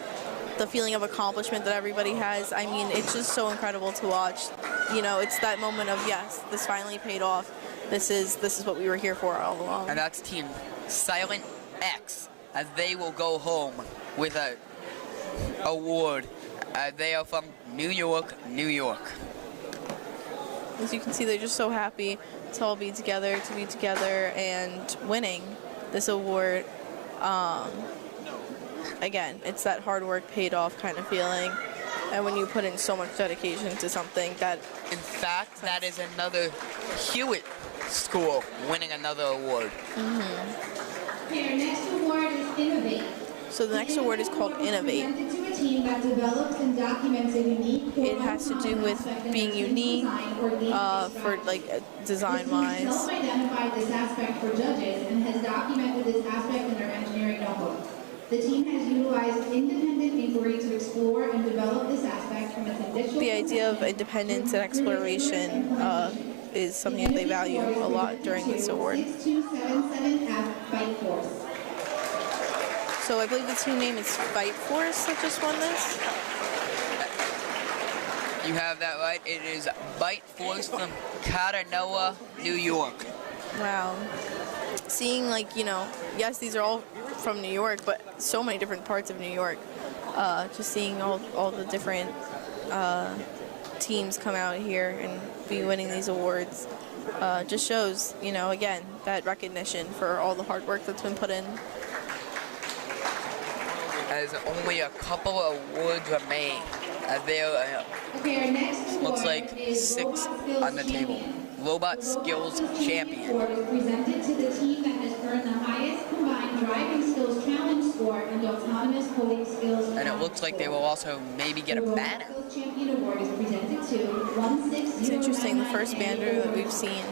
the feeling of accomplishment that everybody has. I mean, it's just so incredible to watch. You know, it's that moment of, yes, this finally paid off. This is what we were here for all along. And that's Team Silent X, as they will go home with a award. They are from New York, New York. As you can see, they're just so happy to all be together, and winning this award. Again, it's that hard work paid off kind of feeling. And when you put in so much dedication to something that... In fact, that is another Hewitt school winning another award. Okay, our next award is Innovate. So the next award is called Innovate. It has to do with being unique for like design-wise. The team identified this aspect for judges and has documented this aspect in their engineering notebook. The team has utilized independent inquiry to explore and develop this aspect from its initial... The idea of independence and exploration is something that they value a lot during this award. 6277F Fight Force. So I believe the team name is Fight Force that just won this. You have that right. It is Bite Force from Catanoa, New York. Wow. Seeing, like, you know, yes, these are all from New York, but so many different parts of New York. Just seeing all the different teams come out here and be winning these awards just shows, you know, again, that recognition for all the hard work that's been put in. As only a couple of awards remain, as there looks like 6 on the table. Robot Skills Champion. Award is presented to the team that has earned the highest combined driving skills challenge score and autonomous coding skills. And it looks like they will also maybe get a banner. Champion Award is presented to 160. It's interesting, the first banner that we've seen.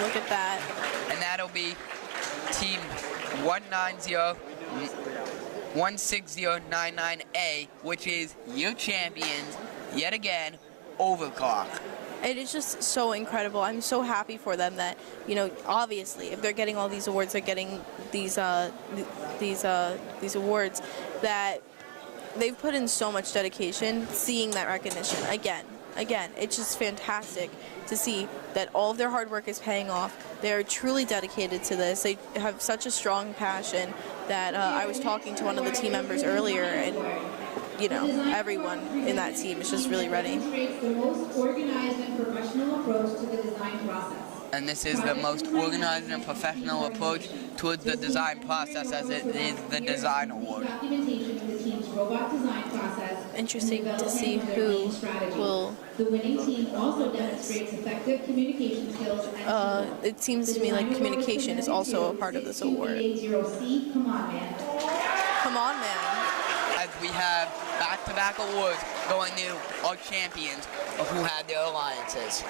Look at that. And that'll be team 16099A, which is your champions yet again, Overclock. It is just so incredible. I'm so happy for them that, you know, obviously, if they're getting all these awards, they're getting these awards, that they've put in so much dedication. Seeing that recognition again, it's just fantastic to see that all of their hard work is paying off. They're truly dedicated to this. They have such a strong passion that I was talking to one of the team members earlier, and you know, everyone in that team is just really ready. The most organized and professional approach to the design process. And this is the most organized and professional approach towards the design process, as it is the design award. Documentation of the team's robot design process. Interesting to see who will. The winning team also demonstrates effective communication skills. It seems to me like communication is also a part of this award. Come on, man. Come on, man. As we have back-to-back awards going to our champions who had their alliances.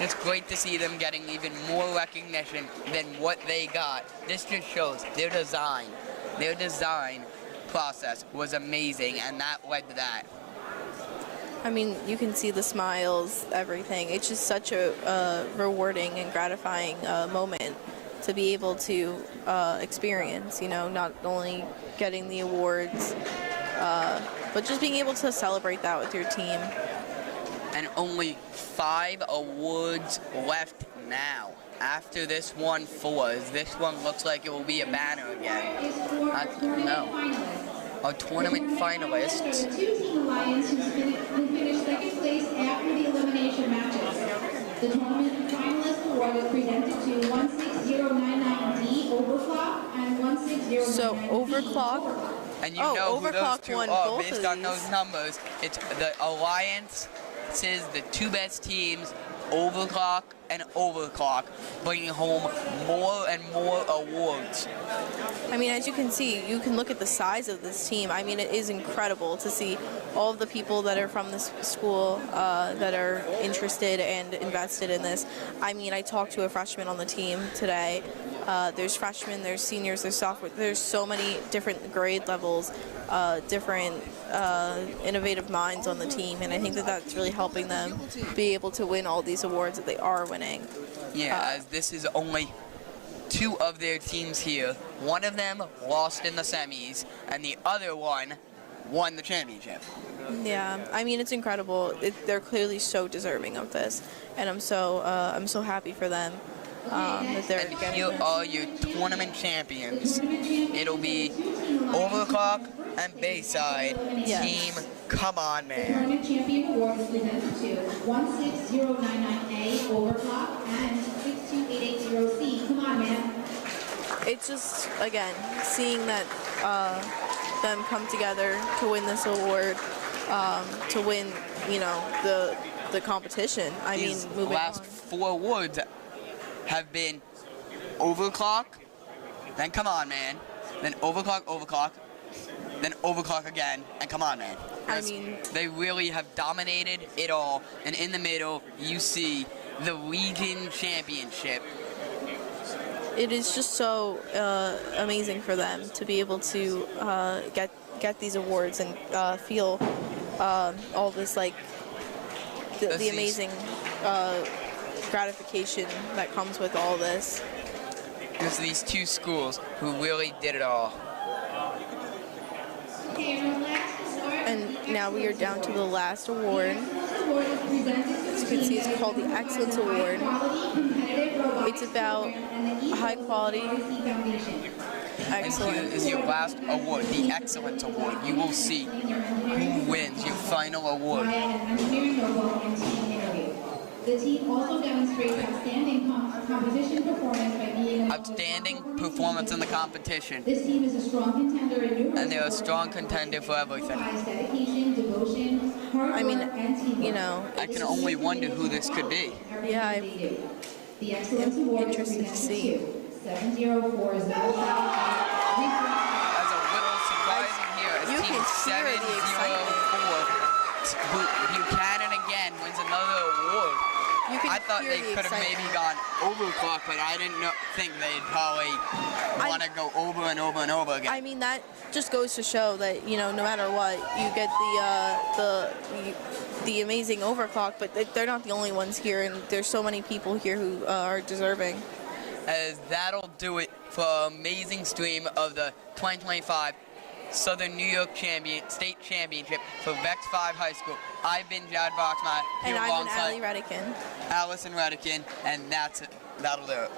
It's great to see them getting even more recognition than what they got. This just shows their design process was amazing, and that led to that. I mean, you can see the smiles, everything. It's just such a rewarding and gratifying moment to be able to experience, you know, not only getting the awards, but just being able to celebrate that with your team. And only 5 awards left now. After this one, 4. This one looks like it will be a banner again. No. Our tournament finalists. The 2-team alliance who finished second place after the elimination matches. The tournament finalist award is presented to 16099D Overclock and 16099D. So Overclock. And you know who those two are based on those numbers. It's the alliance. Is the 2 best teams, Overclock and Overclock, bringing home more and more awards. I mean, as you can see, you can look at the size of this team. I mean, it is incredible to see all of the people that are from this school that are interested and invested in this. I mean, I talked to a freshman on the team today. There's freshmen, there's seniors, there's sophomores. There's so many different grade levels, different innovative minds on the team, and I think that that's really helping them be able to win all these awards that they are winning. Yeah, as this is only 2 of their teams here. One of them lost in the semis, and the other one won the championship. Yeah, I mean, it's incredible. They're clearly so deserving of this, and I'm so happy for them. That they're and here are your tournament champions. It'll be Overclock and Bayside. Yes. Team Come On The Man. tournament champion award is presented to 16099A Overclock and 62880C. Come on, man. It's just, again, seeing that them come together to win this award, to win, you know, the competition. I mean, moving last on. 4 awards have been Overclock, then Come On Man, then Overclock, then Overclock again, and Come On Man. I mean, they really have dominated it all, and in the middle you see the region championship. It is just so amazing for them to be able to get these awards and feel all this, like, the amazing gratification that comes with all this. There's these 2 schools who really did it all. Okay, our last And now we are down to the last award. As you can see, it's called the Excellence Award. It's about high quality excellence. And here is your last award, the Excellence Award. You will see who wins your final award. The team also demonstrates outstanding competition performance by being outstanding performance in the competition. This team is a strong contender in numerous and they're a strong contender for everything. Dedication, devotion, hard work, and teamwork. You know, I can only wonder who this could be. Yeah, the Excellence Award interested to see. 7040. As a little surprising here, as You team can hear the 704, Buchanan again wins another award. I thought they could have maybe gone overclock, but I didn't think they'd probably want to go over and over and over again. I mean, that just goes to show that, you know, no matter what, you get the amazing overclock, but they're not the only ones here, and there's so many people here who are deserving. As that'll do it for an amazing stream of the 2025 Southern New York State Championship for VEX 5 High School. I've been Jad Boxmeyer here And I've been alongside Allison Redican. Allison Redican, and that's it. That'll do it.